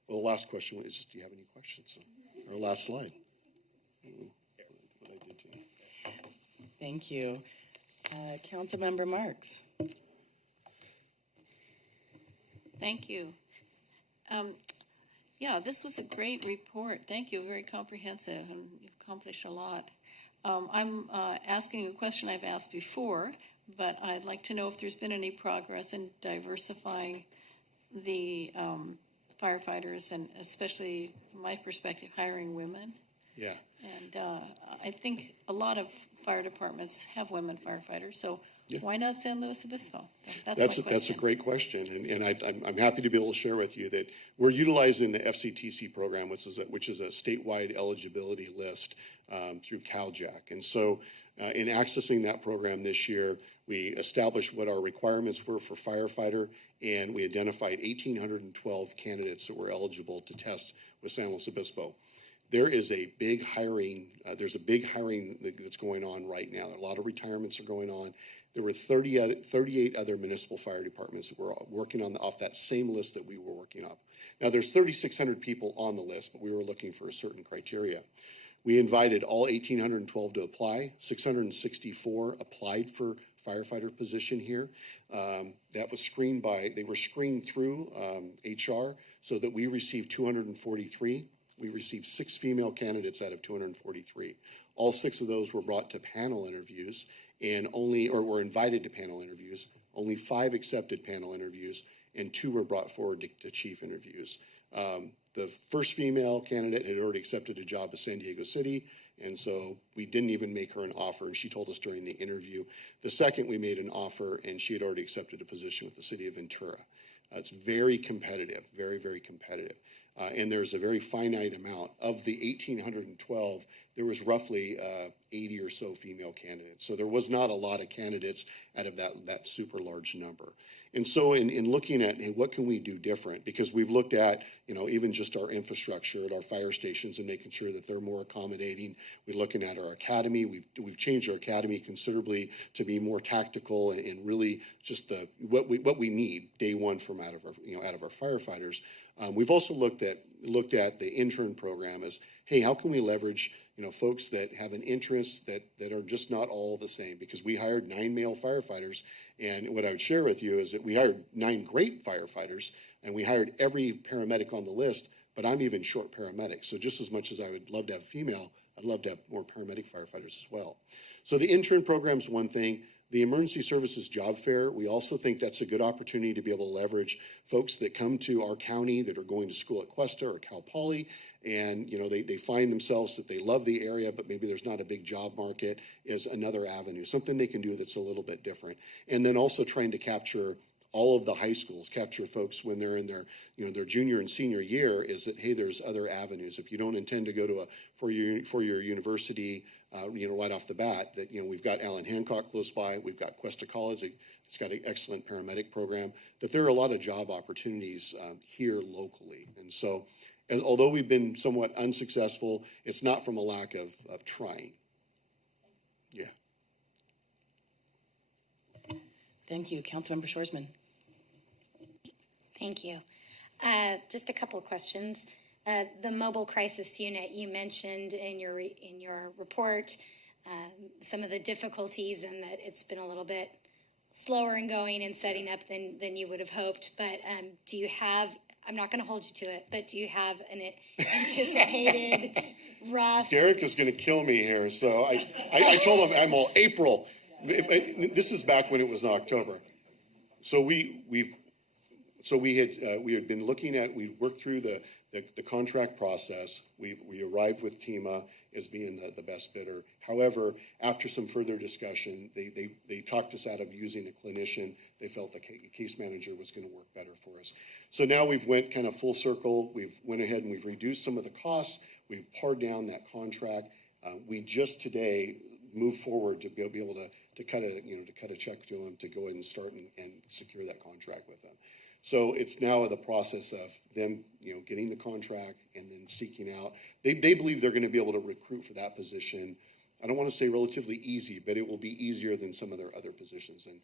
Well, the last question was, do you have any questions? Our last slide. What I did to you. Thank you. Councilmember Marks. Thank you. Yeah, this was a great report. Thank you. Very comprehensive, and you've accomplished a lot. I'm asking a question I've asked before, but I'd like to know if there's been any progress in diversifying the firefighters, and especially from my perspective, hiring women. Yeah. And I think a lot of fire departments have women firefighters, so why not San Luis Obispo? That's a great question, and I'm happy to be able to share with you that we're utilizing the FCTC program, which is a statewide eligibility list through CalJack. And so in accessing that program this year, we established what our requirements were for firefighter, and we identified 1,812 candidates that were eligible to test with San Luis Obispo. There is a big hiring, there's a big hiring that's going on right now. A lot of retirements are going on. There were 38 other municipal fire departments that were working off that same list that we were working off. Now, there's 3,600 people on the list, but we were looking for a certain criteria. We invited all 1,812 to apply. 664 applied for firefighter position here. That was they were screened through HR, so that we received 243. We received 6 female candidates out of 243. All 6 of those were brought to panel interviews, and were invited to panel interviews. Only 5 accepted panel interviews, and 2 were brought forward to chief interviews. The first female candidate had already accepted a job at San Diego City, and so we didn't even make her an offer, and she told us during the interview. The second, we made an offer, and she had already accepted a position with the city of Ventura. It's very competitive, very, very competitive. And there's a very finite amount. Of the 1,812, there was roughly 80 or so female candidates. So there was not a lot of candidates out of that super large number. And so in looking at what can we do different, because we've looked at, even just our infrastructure at our fire stations and making sure that they're more accommodating. We're looking at our academy. We've changed our academy considerably to be more tactical and really just what we need day one from out of our firefighters. We've also looked at the intern program as, hey, how can we leverage folks that have an interest that are just not all the same? Because we hired 9 male firefighters, and what I would share with you is that we hired 9 great firefighters, and we hired every paramedic on the list, but I'm even short paramedics. So just as much as I would love to have female, I'd love to have more paramedic firefighters as well. So the intern program is one thing. The Emergency Services Job Fair, we also think that's a good opportunity to be able to leverage folks that come to our county that are going to school at Cuesta or Cal Poly, and they find themselves that they love the area, but maybe there's not a big job market, is another avenue, something they can do that's a little bit different. And then also trying to capture all of the high schools, capture folks when they're in their junior and senior year, is that, hey, there's other avenues. If you don't intend to go to a four-year university, right off the bat, that, we've got Allen Hancock close by, we've got Cuesta College, it's got an excellent paramedic program, that there are a lot of job opportunities here locally. And so, although we've been somewhat unsuccessful, it's not from a lack of trying. Yeah. Thank you. Councilmember Shorsman. Thank you. Just a couple of questions. The mobile crisis unit, you mentioned in your report some of the difficulties and that it's been a little bit slower in going and setting up than you would have hoped. But do you have I'm not going to hold you to it, but do you have an anticipated rough? Derek is going to kill me here, so I told him I'm all April. This is back when it was in October. So we had been looking at, we worked through the contract process. We arrived with TEMA as being the best bidder. However, after some further discussion, they talked us out of using a clinician. They felt the case manager was going to work better for us. So now we've went kind of full circle. We've went ahead and we've reduced some of the costs. We've pared down that contract. We just today moved forward to be able to cut a check to them to go ahead and start and secure that contract with them. So it's now the process of them, getting the contract and then seeking out. They believe they're going to be able to recruit for that position. I don't want to say relatively easy, but it will be easier than some of their other positions. And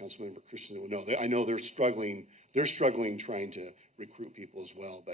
Councilmember Christensen will know. I know they're struggling. They're struggling trying to recruit people as well.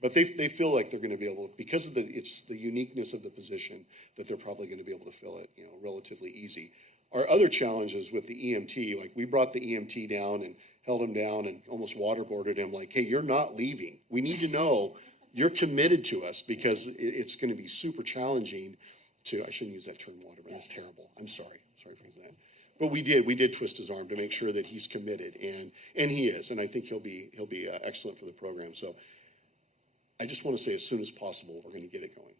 But they feel like they're going to be able to, because of it's the uniqueness of the position, that they're probably going to be able to fill it, relatively easy. Our other challenges with the EMT, like we brought the EMT down and held him down and almost waterboarded him, like, hey, you're not leaving. We need to know you're committed to us, because it's going to be super challenging to, I shouldn't use that term waterboard, that's terrible. I'm sorry for that. But we did twist his arm to make sure that he's committed, and he is, and I think he'll be excellent for the program. So I just want to say, as soon as possible, we're going to get it going.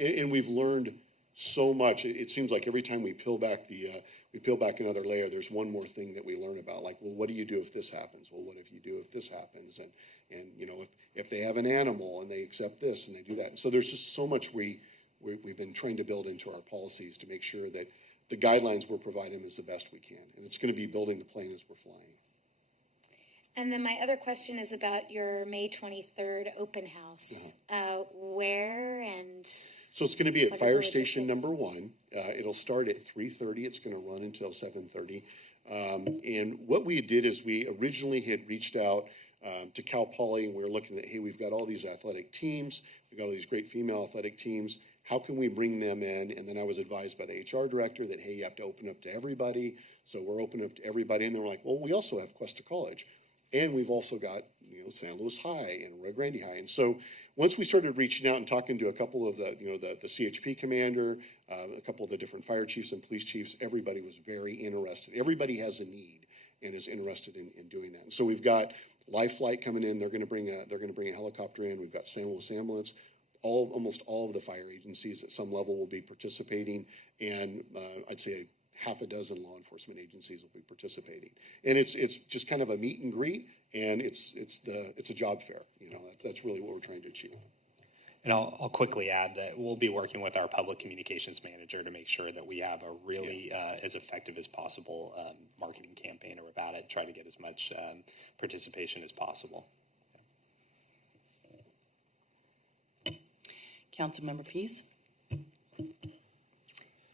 And we've learned so much. It seems like every time we peel back another layer, there's one more thing that we learn about. Like, well, what do you do if this happens? Well, what if you do if this happens? And if they have an animal and they accept this and they do that. And so there's just so much we've been trying to build into our policies to make sure that the guidelines we're providing is the best we can. And it's going to be building the plane as we're flying. And then my other question is about your May 23rd open house. Where and... So it's going to be at Fire Station number 1. It'll start at 3:30. It's going to run until 7:30. And what we did is we originally had reached out to Cal Poly, and we were looking at, hey, we've got all these athletic teams. We've got all these great female athletic teams. How can we bring them in? And then I was advised by the HR director that, hey, you have to open up to everybody. So we're opening up to everybody. And then we're like, well, we also have Cuesta College. And we've also got, San Luis High and Rio Grande High. And so once we started reaching out and talking to a couple of the CHP commander, a couple of the different fire chiefs and police chiefs, everybody was very interested. Everybody has a need and is interested in doing that. And so we've got Life Flight coming in. They're going to bring a helicopter in. We've got San Luis Ambulance. Almost all of the fire agencies at some level will be participating, and I'd say half a dozen law enforcement agencies will be participating. And it's just kind of a meet and greet, and it's a job fair. That's really what we're trying to achieve. And I'll quickly add that we'll be working with our public communications manager to make sure that we have a really as effective as possible marketing campaign about it. Try to get as much participation as possible. Councilmember Pease.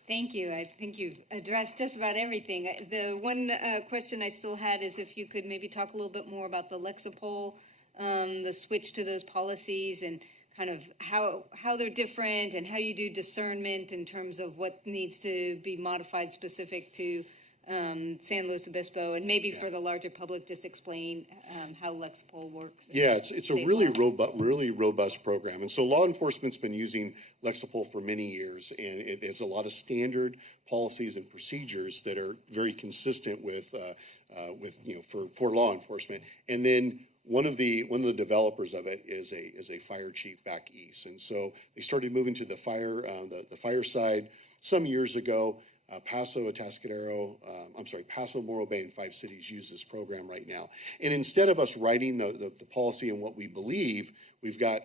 Thank you. I think you've addressed just about everything. The one question I still had is if you could maybe talk a little bit more about the Lexipol, the switch to those policies, and kind of how they're different and how you do discernment in terms of what needs to be modified specific to San Luis Obispo, and maybe for the larger public, just explain how Lexipol works. Yeah, it's a really robust program. And so law enforcement's been using Lexipol for many years, and it has a lot of standard policies and procedures that are very consistent with for law enforcement. And then one of the developers of it is a fire chief back east. And so they started moving to the fire side some years ago. Paso, Morro Bay, and 5 cities use this program right now. And instead of us writing the policy and what we believe, we've got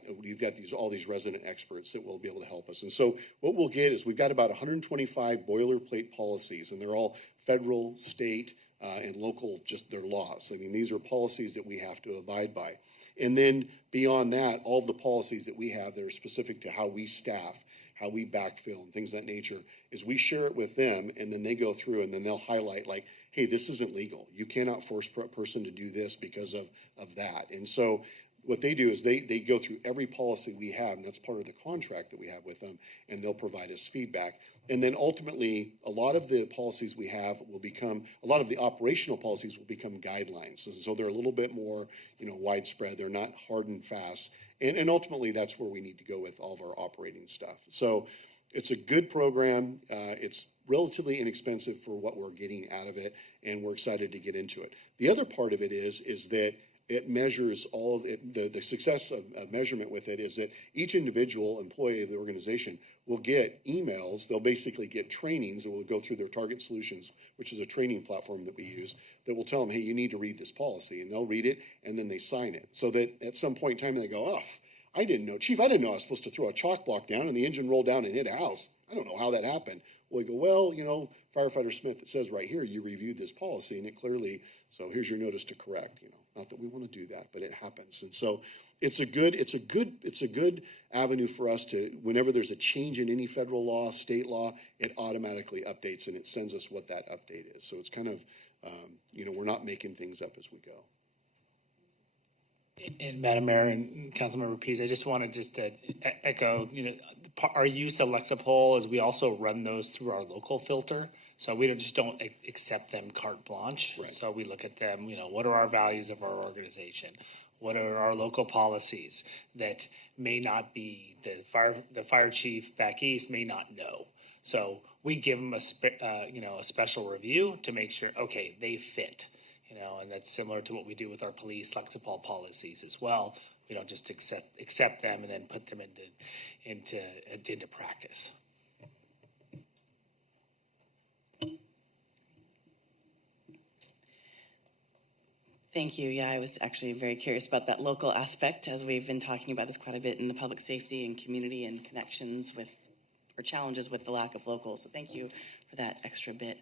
all these resident experts that will be able to help us. And so what we'll get is we've got about 125 boilerplate policies, and they're all federal, state, and local, just their laws. I mean, these are policies that we have to abide by. And then beyond that, all of the policies that we have that are specific to how we staff, how we backfill, and things of that nature, is we share it with them, and then they go through and then they'll highlight, like, hey, this isn't legal. You cannot force a person to do this because of that. And so what they do is they go through every policy we have, and that's part of the contract that we have with them, and they'll provide us feedback. And then ultimately, a lot of the policies we have will become, a lot of the operational policies will become guidelines. So they're a little bit more, widespread. They're not hard and fast. And ultimately, that's where we need to go with all of our operating stuff. So it's a good program. It's relatively inexpensive for what we're getting out of it, and we're excited to get into it. The other part of it is that it measures all of it. The success of measurement with it is that each individual employee of the organization will get emails. They'll basically get trainings that will go through their Target Solutions, which is a training platform that we use, that will tell them, hey, you need to read this policy. And they'll read it, and then they sign it. So that at some point in time, they go, oh, I didn't know. Chief, I didn't know I was supposed to throw a chalk block down and the engine rolled down and hit a house. I don't know how that happened. Well, we go, well, Firefighter Smith, it says right here, you reviewed this policy, and it clearly, so here's your notice to correct. Not that we want to do that, but it happens. And so it's a good avenue for us to, whenever there's a change in any federal law, state law, it automatically updates and it sends us what that update is. So it's kind of, we're not making things up as we go. And Madam Mayor and Councilmember Pease, I just wanted to echo, our use of Lexapol is we also run those through our local filter. So we don't accept them carte blanche. Right. So we look at them, what are our values of our organization? What are our local policies that may not be, the fire chief back east may not know. So we give them a special review to make sure, okay, they fit. And that's similar to what we do with our police Lexapol policies as well. We don't just accept them and then put them into practice. Thank you. Yeah, I was actually very curious about that local aspect, as we've been talking about this quite a bit in the public safety and community and connections with, or challenges with the lack of locals. So thank you for that extra bit.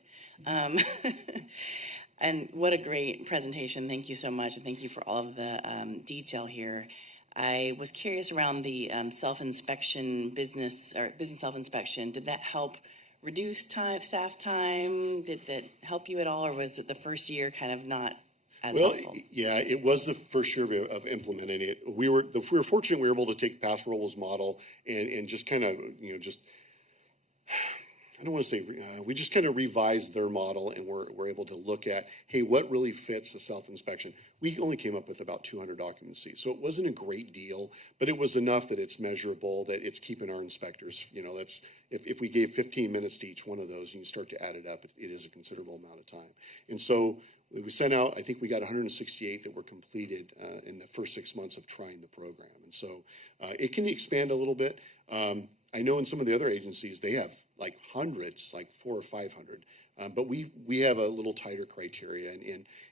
And what a great presentation. Thank you so much. And thank you for all of the detail here. I was curious around the self-inspection business self-inspection. Did that help reduce staff time? Did that help you at all? Or was it the first year kind of not as helpful? Yeah, it was the first year of implementing it. We were fortunate we were able to take Pass Robles model and just kind of, I don't want to say, we just kind of revised their model, and we're able to look at, hey, what really fits the self-inspection? We only came up with about 200 documents, so it wasn't a great deal, but it was enough that it's measurable, that it's keeping our inspectors, that's, if we gave 15 minutes to each one of those and you start to add it up, it is a considerable amount of time. And so we sent out, I think we got 168 that were completed in the first 6 months of trying the program. And so it can expand a little bit. I know in some of the other agencies, they have like hundreds, like 400 or 500. But we have a little tighter criteria,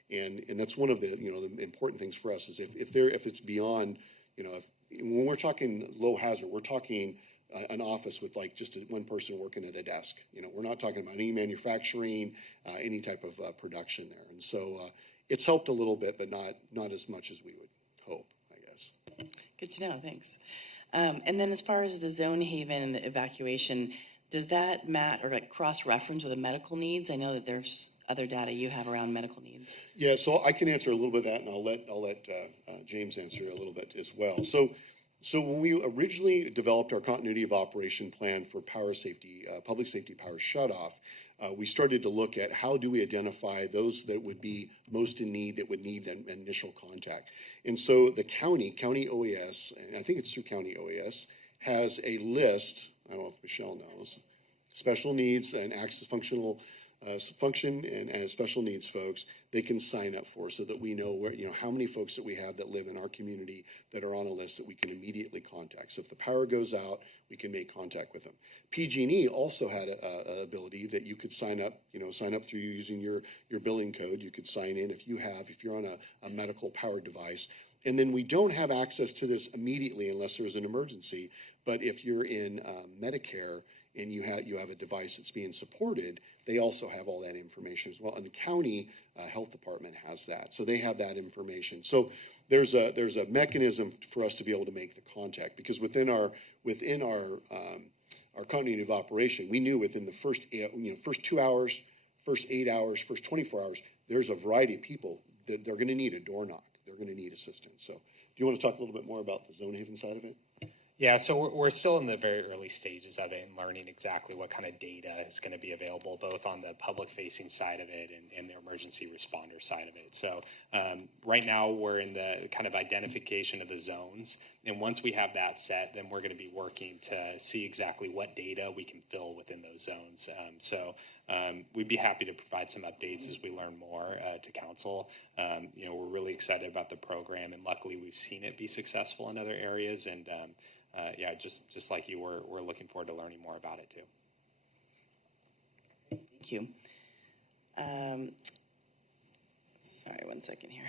and that's one of the the important things for us is if it's beyond when we're talking low hazard, we're talking an office with like just one person working at a desk. We're not talking about any manufacturing, any type of production there, and so it's helped a little bit, but not as much as we would hope, I guess. Good to know. Thanks. And then as far as the Zone Haven and the evacuation, does that cross-reference with the medical needs? I know that there's other data you have around medical needs. Yeah, so I can answer a little bit of that, and I'll let James answer a little bit as well. So when we originally developed our continuity of operation plan for power safety, public safety power shutoff, we started to look at how do we identify those that would be most in need, that would need an initial contact. And so the county OES, and I think it's through county OES, has a list, I don't know if Michelle knows, special needs and access function and special needs folks, they can sign up for, so that we know where, how many folks that we have that live in our community that are on a list that we can immediately contact. So if the power goes out, we can make contact with them. PG&E also had a ability that you could sign up through using your billing code. You could sign in if you're on a medical powered device. And then we don't have access to this immediately unless there's an emergency. But if you're in Medicare and you have a device that's being supported, they also have all that information as well. And the county health department has that, so they have that information. So there's a mechanism for us to be able to make the contact, because within our continuity of operation, we knew within the first 2 hours, first 8 hours, first 24 hours, there's a variety of people that they're going to need a door knock. They're going to need assistance. So you want to talk a little bit more about the Zone Haven side of it? Yeah, so we're still in the very early stages of it and learning exactly what kind of data is going to be available, both on the public-facing side of it and the emergency responder side of it. So right now, we're in the kind of identification of the zones. And once we have that set, then we're going to be working to see exactly what data we can fill within those zones. We'd be happy to provide some updates as we learn more to council. We're really excited about the program, and luckily we've seen it be successful in other areas. And just like you, we're looking forward to learning more about it too. Thank you. Sorry, 1 second here.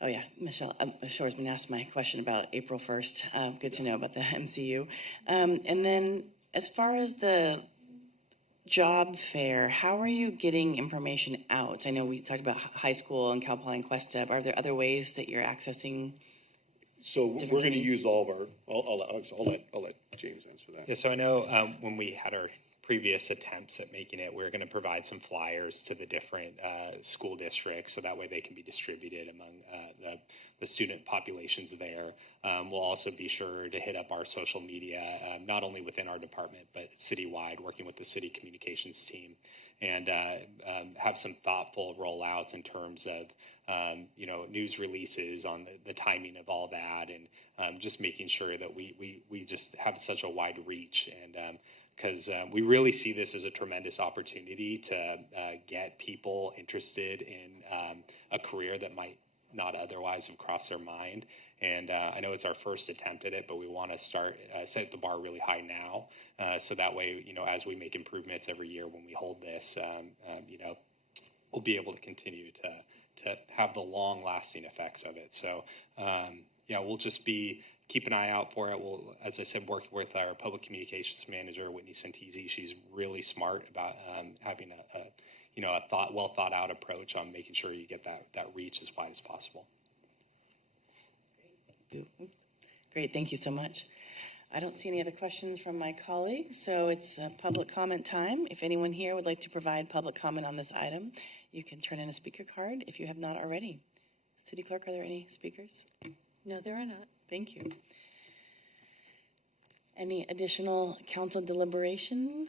Oh yeah, Michelle Shore's been asked my question about April 1st. Good to know about the MCU. And then as far as the job fair, how are you getting information out? I know we talked about high school and Cal Poly and Quest Dub. Are there other ways that you're accessing? So we're going to use all of our. I'll let James answer that. Yeah, so I know when we had our previous attempts at making it, we're going to provide some flyers to the different school districts, so that way they can be distributed among the student populations there. We'll also be sure to hit up our social media, not only within our department, but citywide, working with the city communications team, and have some thoughtful rollouts in terms of news releases on the timing of all that, and just making sure that we just have such a wide reach, and because we really see this as a tremendous opportunity to get people interested in a career that might not otherwise have crossed their mind. And I know it's our first attempt at it, but we want to set the bar really high now, so that way, as we make improvements every year when we hold this, we'll be able to continue to have the long-lasting effects of it. So, we'll just keep an eye out for it. We'll, as I said, work with our public communications manager, Whitney Santisi. She's really smart about having a well thought out approach on making sure you get that reach as wide as possible. Great, thank you so much. I don't see any other questions from my colleagues, so it's public comment time. If anyone here would like to provide public comment on this item, you can turn in a speaker card if you have not already. City Clerk, are there any speakers? No, there are not. Thank you. Any additional council deliberation?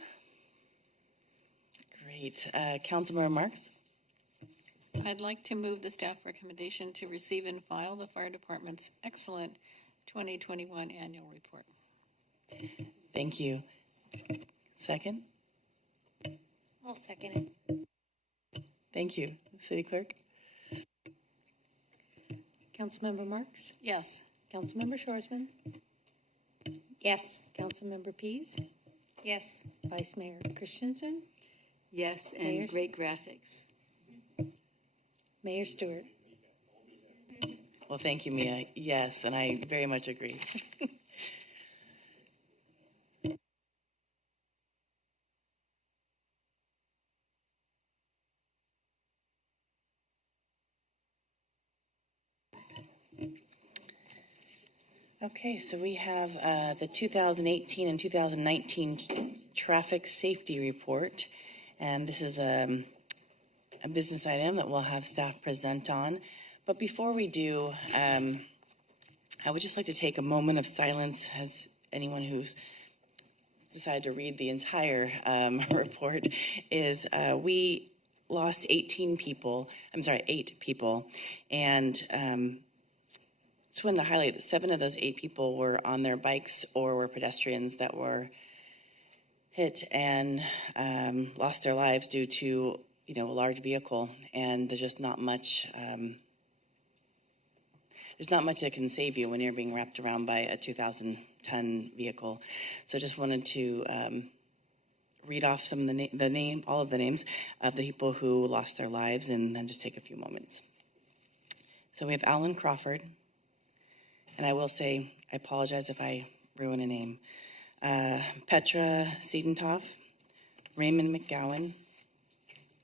Great. Councilmember Marks? I'd like to move the staff recommendation to receive and file the fire department's excellent 2021 annual report. Thank you. Second? I'll second it. Thank you. City Clerk? Councilmember Marks? Yes. Councilmember Shoresman? Yes. Councilmember Pease? Yes. Vice Mayor Christensen? Yes, and Mayor- great graphics. Mayor Stewart? Well, thank you, Mia. Yes, and I very much agree. Okay, so we have the 2018 and 2019 traffic safety report, and this is a business item that we'll have staff present on. But before we do, I would just like to take a moment of silence as anyone who's decided to read the entire report is we lost 8 people, and just wanted to highlight that 7 of those 8 people were on their bikes or were pedestrians that were hit and lost their lives due to, a large vehicle. And there's just not much. There's not much that can save you when you're being wrapped around by a 2,000-ton vehicle. So just wanted to read off some of all of the names of the people who lost their lives, and then just take a few moments. So we have Alan Crawford. And I will say, I apologize if I ruin a name. Petra Siedentoff, Raymond McGowan,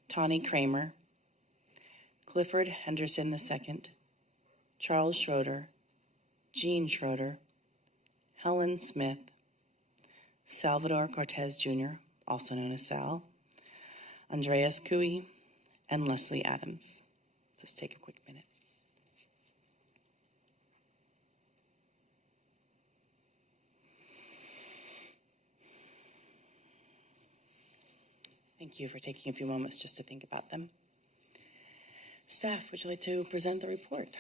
Tawny Kramer, Clifford Henderson II, Charles Schroeder, Jean Schroeder, Helen Smith, Salvador Cortez Jr., also known as Sal, Andreas Cooey, and Leslie Adams. Just take a quick minute. Thank you for taking a few moments just to think about them. Staff, would you like to present the report?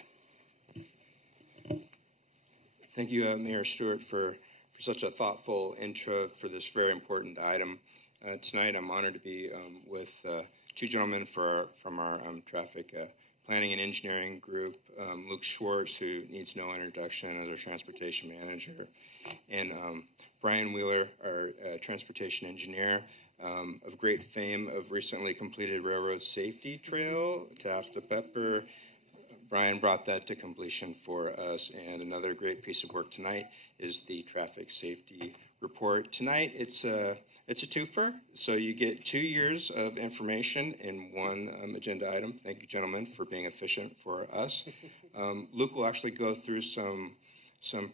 Thank you, Mayor Stewart, for such a thoughtful intro for this very important item. Tonight, I'm honored to be with two gentlemen from our traffic planning and engineering group, Luke Schwartz, who needs no introduction as our transportation manager, and Brian Wheeler, our transportation engineer, of great fame of recently completed railroad safety trail, Taft to Pepper. Brian brought that to completion for us, and another great piece of work tonight is the traffic safety report. Tonight, it's a twofer, so you get 2 years of information in one agenda item. Thank you, gentlemen, for being efficient for us. Luke will actually go through some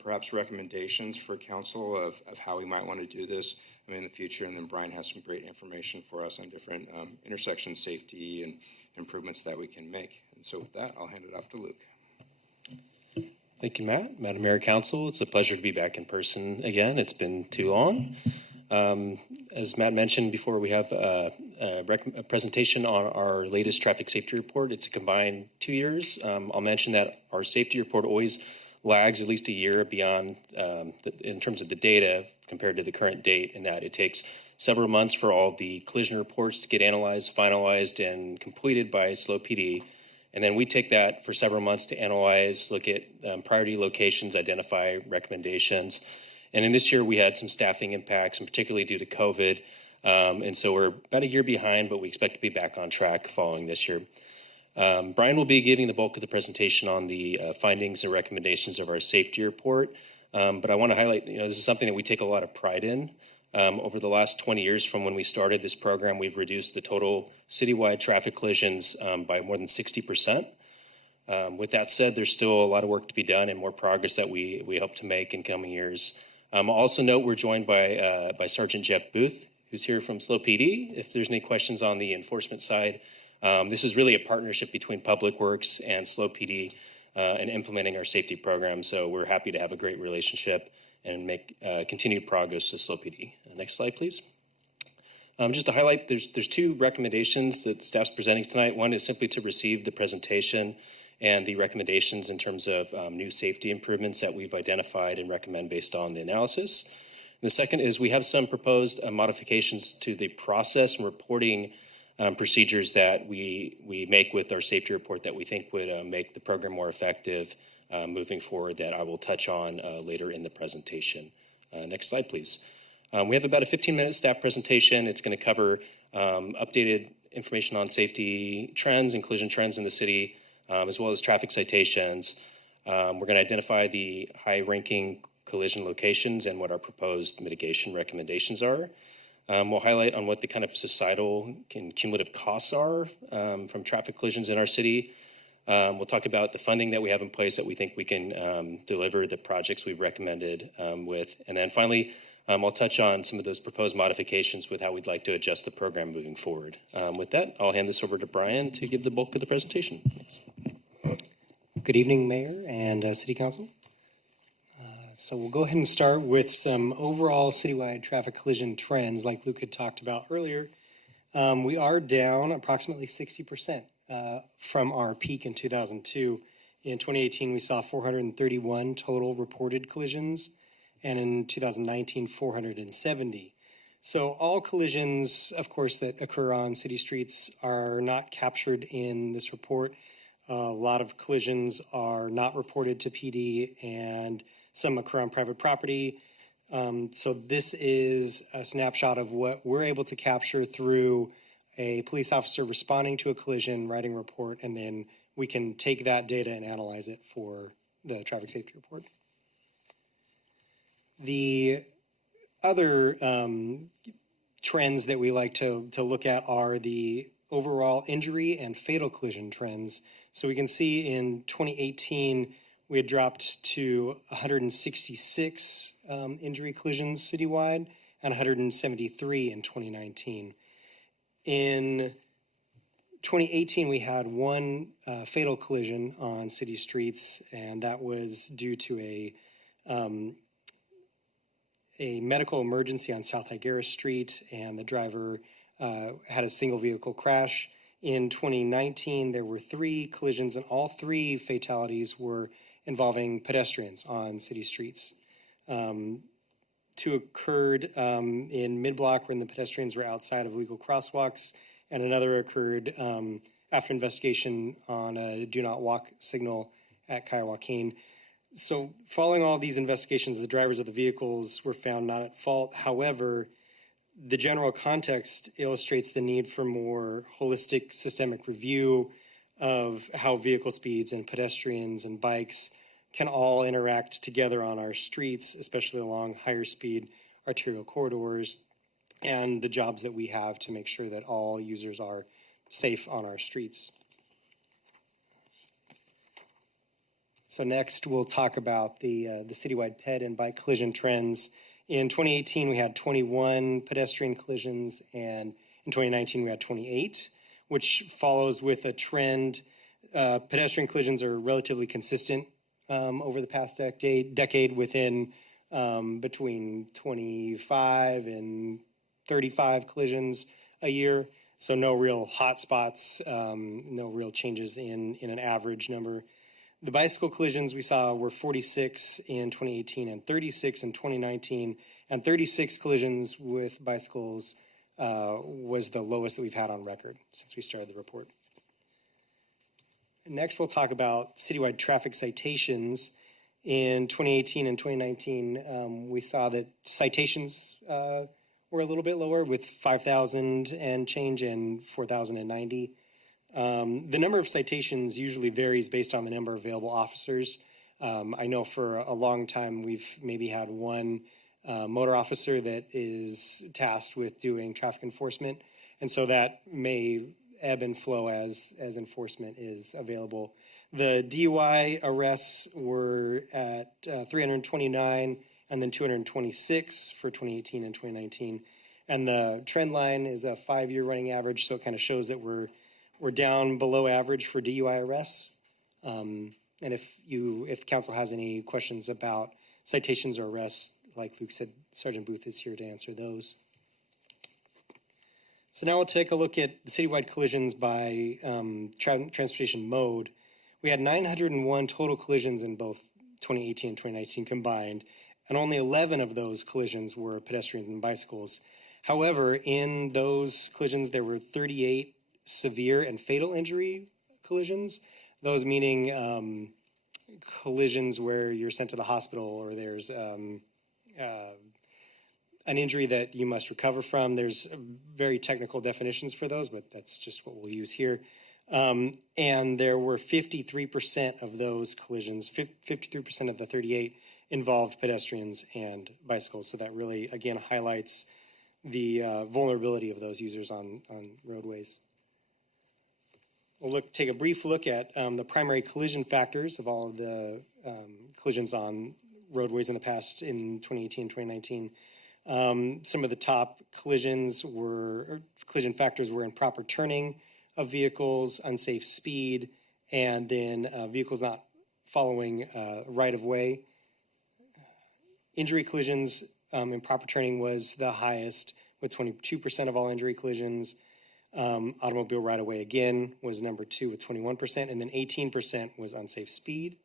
perhaps recommendations for council of how we might want to do this in the future, and then Brian has some great information for us on different intersection safety and improvements that we can make. And so with that, I'll hand it off to Luke. Thank you, Matt. Madam Mayor, Council, it's a pleasure to be back in person again. It's been too long. As Matt mentioned before, we have a presentation on our latest traffic safety report. It's a combined 2 years. I'll mention that our safety report always lags at least a year beyond in terms of the data compared to the current date, in that it takes several months for all the collision reports to get analyzed, finalized, and completed by SLO PD. And then we take that for several months to analyze, look at priority locations, identify recommendations. And in this year, we had some staffing impacts, and particularly due to COVID. And so we're about a year behind, but we expect to be back on track following this year. Brian will be giving the bulk of the presentation on the findings and recommendations of our safety report. But I want to highlight, this is something that we take a lot of pride in. Over the last 20 years from when we started this program, we've reduced the total citywide traffic collisions by more than 60%. With that said, there's still a lot of work to be done and more progress that we hope to make in coming years. I'll also note we're joined by Sergeant Jeff Booth, who's here from SLO PD. If there's any questions on the enforcement side, this is really a partnership between Public Works and SLO PD in implementing our safety program. So we're happy to have a great relationship and make continued progress with SLO PD. Next slide, please. Just to highlight, there's two recommendations that staff's presenting tonight. One is simply to receive the presentation and the recommendations in terms of new safety improvements that we've identified and recommend based on the analysis. And the second is we have some proposed modifications to the process and reporting procedures that we make with our safety report that we think would make the program more effective moving forward, that I will touch on later in the presentation. Next slide, please. We have about a 15-minute staff presentation. It's going to cover updated information on safety trends and collision trends in the city, as well as traffic citations. We're going to identify the high-ranking collision locations and what our proposed mitigation recommendations are. We'll highlight on what the kind of societal and cumulative costs are from traffic collisions in our city. We'll talk about the funding that we have in place that we think we can deliver the projects we've recommended with. And then finally, I'll touch on some of those proposed modifications with how we'd like to adjust the program moving forward. With that, I'll hand this over to Brian to give the bulk of the presentation. Thanks. Good evening, Mayor and City Council. So we'll go ahead and start with some overall citywide traffic collision trends like Luke had talked about earlier. We are down approximately 60% from our peak in 2002. In 2018, we saw 431 total reported collisions, and in 2019, 470. So all collisions, of course, that occur on city streets are not captured in this report. A lot of collisions are not reported to PD, and some occur on private property. So this is a snapshot of what we're able to capture through a police officer responding to a collision, writing a report, and then we can take that data and analyze it for the traffic safety report. The other trends that we like to look at are the overall injury and fatal collision trends. So we can see in 2018, we had dropped to 166 injury collisions citywide and 173 in 2019. In 2018, we had one fatal collision on city streets, and that was due to a medical emergency on South Higuera Street, and the driver had a single vehicle crash. In 2019, there were 3 collisions, and all 3 fatalities were involving pedestrians on city streets. 2 occurred in mid-block when the pedestrians were outside of legal crosswalks, and another occurred after investigation on a do not walk signal at Kyle Joaquin. So following all these investigations, the drivers of the vehicles were found not at fault. However, the general context illustrates the need for more holistic systemic review of how vehicle speeds and pedestrians and bikes can all interact together on our streets, especially along higher speed arterial corridors, and the jobs that we have to make sure that all users are safe on our streets. So next, we'll talk about the citywide ped and bike collision trends. In 2018, we had 21 pedestrian collisions, and in 2019, we had 28, which follows with a trend. Pedestrian collisions are relatively consistent over the past decade within between 25 and 35 collisions a year. So no real hot spots, no real changes in an average number. The bicycle collisions we saw were 46 in 2018 and 36 in 2019, and 36 collisions with bicycles was the lowest that we've had on record since we started the report. Next, we'll talk about citywide traffic citations. In 2018 and 2019, we saw that citations were a little bit lower, with 5,000 and change and 4,090. The number of citations usually varies based on the number of available officers. I know for a long time we've maybe had one motor officer that is tasked with doing traffic enforcement, and so that may ebb and flow as enforcement is available. The DUI arrests were at 329 and then 226 for 2018 and 2019. And the trend line is a 5-year running average, so it kind of shows that we're down below average for DUI arrests. And if council has any questions about citations or arrests, like Luke said, Sergeant Booth is here to answer those. So now we'll take a look at the citywide collisions by transportation mode. We had 901 total collisions in both 2018 and 2019 combined, and only 11 of those collisions were pedestrians and bicycles. However, in those collisions, there were 38 severe and fatal injury collisions, those meaning collisions where you're sent to the hospital or there's an injury that you must recover from. There's very technical definitions for those, but that's just what we'll use here. And there were 53% of those collisions, 53% of the 38 involved pedestrians and bicycles. So that really, again, highlights the vulnerability of those users on roadways. We'll take a brief look at the primary collision factors of all of the collisions on roadways in the past in 2018, 2019. Some of the top collision factors were improper turning of vehicles, unsafe speed, and then vehicles not following right-of-way. Injury collisions, improper turning was the highest with 22% of all injury collisions. Automobile right-of-way, again, was number 2 with 21%, and then 18% was unsafe speed.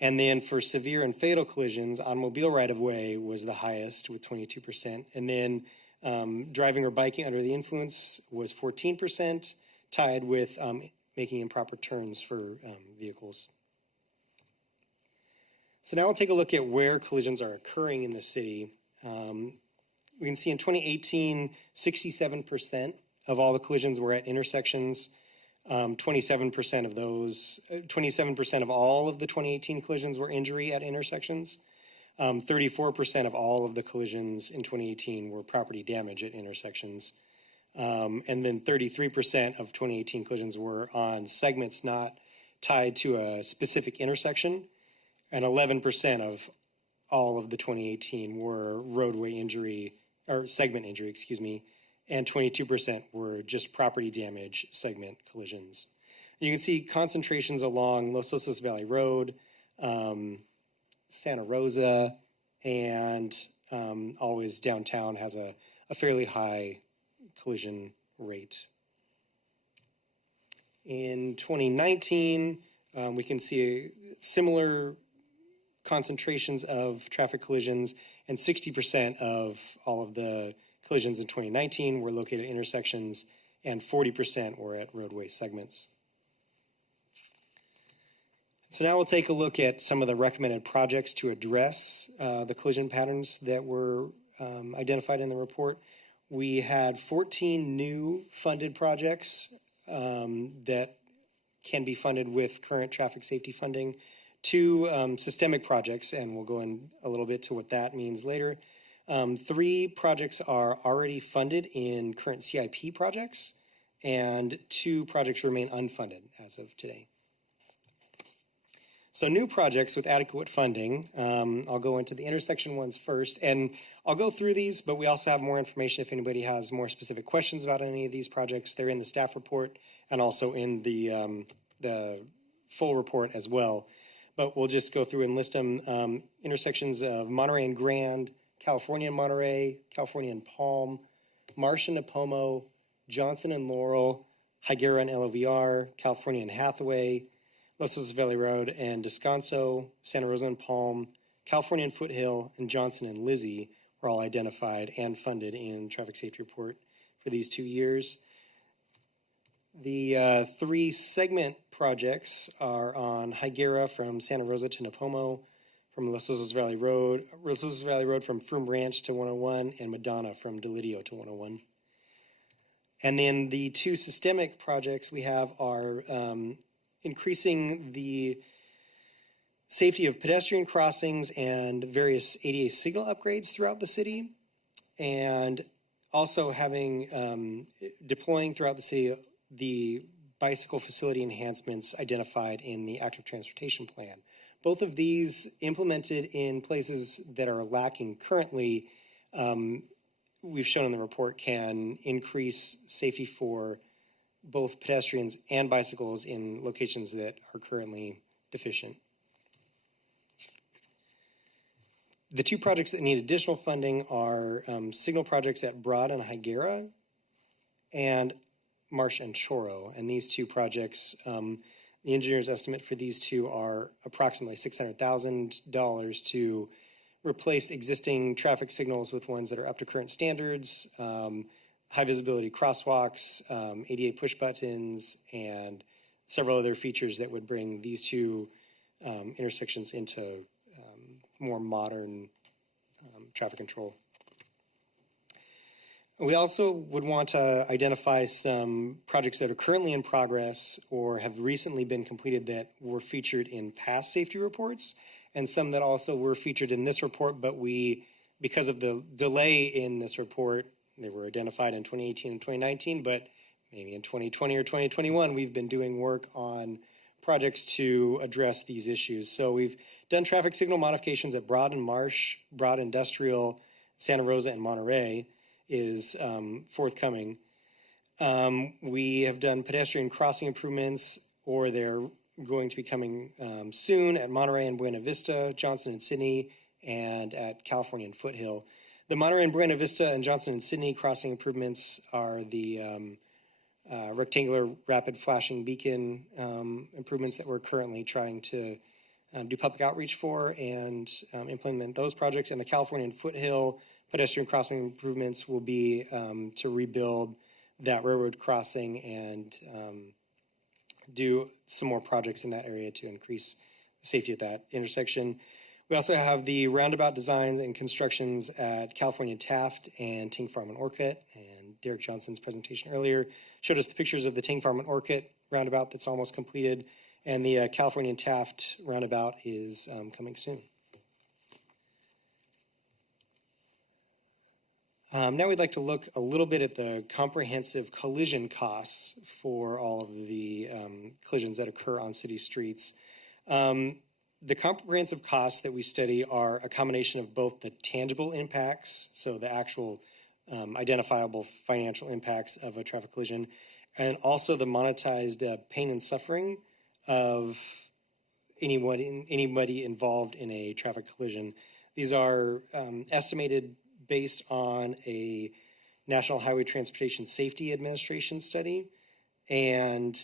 And then for severe and fatal collisions, automobile right-of-way was the highest with 22%. And then driving or biking under the influence was 14%, tied with making improper turns for vehicles. So now we'll take a look at where collisions are occurring in the city. We can see in 2018, 67% of all the collisions were at intersections. 27% of those, 27% of all of the 2018 collisions were injury at intersections. 34% of all of the collisions in 2018 were property damage at intersections. And then 33% of 2018 collisions were on segments not tied to a specific intersection. And 11% of all of the 2018 were roadway injury, or segment injury, excuse me, and 22% were just property damage segment collisions. You can see concentrations along Los Osos Valley Road, Santa Rosa, and always downtown has a fairly high collision rate. In 2019, we can see similar concentrations of traffic collisions, and 60% of all of the collisions in 2019 were located at intersections, and 40% were at roadway segments. So now we'll take a look at some of the recommended projects to address the collision patterns that were identified in the report. We had 14 new funded projects that can be funded with current traffic safety funding, 2 systemic projects, and we'll go in a little bit to what that means later. 3 projects are already funded in current CIP projects, and 2 projects remain unfunded as of today. So new projects with adequate funding, I'll go into the intersection ones first, and I'll go through these, but we also have more information if anybody has more specific questions about any of these projects. They're in the staff report and also in the full report as well. But we'll just go through and list them. Intersections of Monterey and Grand, California and Monterey, California and Palm, Marsh and Napomo, Johnson and Laurel, Higuera and LOVR, California and Hathaway, Los Osos Valley Road and Descanso, Santa Rosa and Palm, California and Foothill, and Johnson and Lizzie were all identified and funded in traffic safety report for these 2 years. The 3 segment projects are on Higuera from Santa Rosa to Napomo, from Los Osos Valley Road from Froome Ranch to 101, and Madonna from Delidio to 101. And then the 2 systemic projects we have are increasing the safety of pedestrian crossings and various ADA signal upgrades throughout the city, and also having deploying throughout the city the bicycle facility enhancements identified in the active transportation plan. Both of these implemented in places that are lacking currently, we've shown in the report, can increase safety for both pedestrians and bicycles in locations that are currently deficient. The 2 projects that need additional funding are signal projects at Broad and Higuera and Marsh and Choro. And these 2 projects, the engineer's estimate for these 2 are approximately $600,000 to replace existing traffic signals with ones that are up to current standards, high visibility crosswalks, ADA push buttons, and several other features that would bring these 2 intersections into more modern traffic control. We also would want to identify some projects that are currently in progress or have recently been completed that were featured in past safety reports, and some that also were featured in this report, but because of the delay in this report, they were identified in 2018 and 2019, but maybe in 2020 or 2021, we've been doing work on projects to address these issues. So we've done traffic signal modifications at Broad and Marsh, Broad Industrial, Santa Rosa, and Monterey is forthcoming. We have done pedestrian crossing improvements, or they're going to be coming soon at Monterey and Buena Vista, Johnson and Sydney, and at California and Foothill. The Monterey and Buena Vista and Johnson and Sydney crossing improvements are the rectangular rapid flashing beacon improvements that we're currently trying to do public outreach for and implement those projects. And the California and Foothill pedestrian crossing improvements will be to rebuild that railroad crossing and do some more projects in that area to increase the safety at that intersection. We also have the roundabout designs and constructions at California Taft and Ting Farm and Orcutt. And Derek Johnson's presentation earlier showed us the pictures of the Ting Farm and Orcutt roundabout that's almost completed. And the California Taft roundabout is coming soon. Now we'd like to look a little bit at the comprehensive collision costs for all of the collisions that occur on city streets. The comprehensive costs that we study are a combination of both the tangible impacts, so the actual identifiable financial impacts of a traffic collision, and also the monetized pain and suffering of anybody involved in a traffic collision. These are estimated based on a National Highway Transportation Safety Administration study. And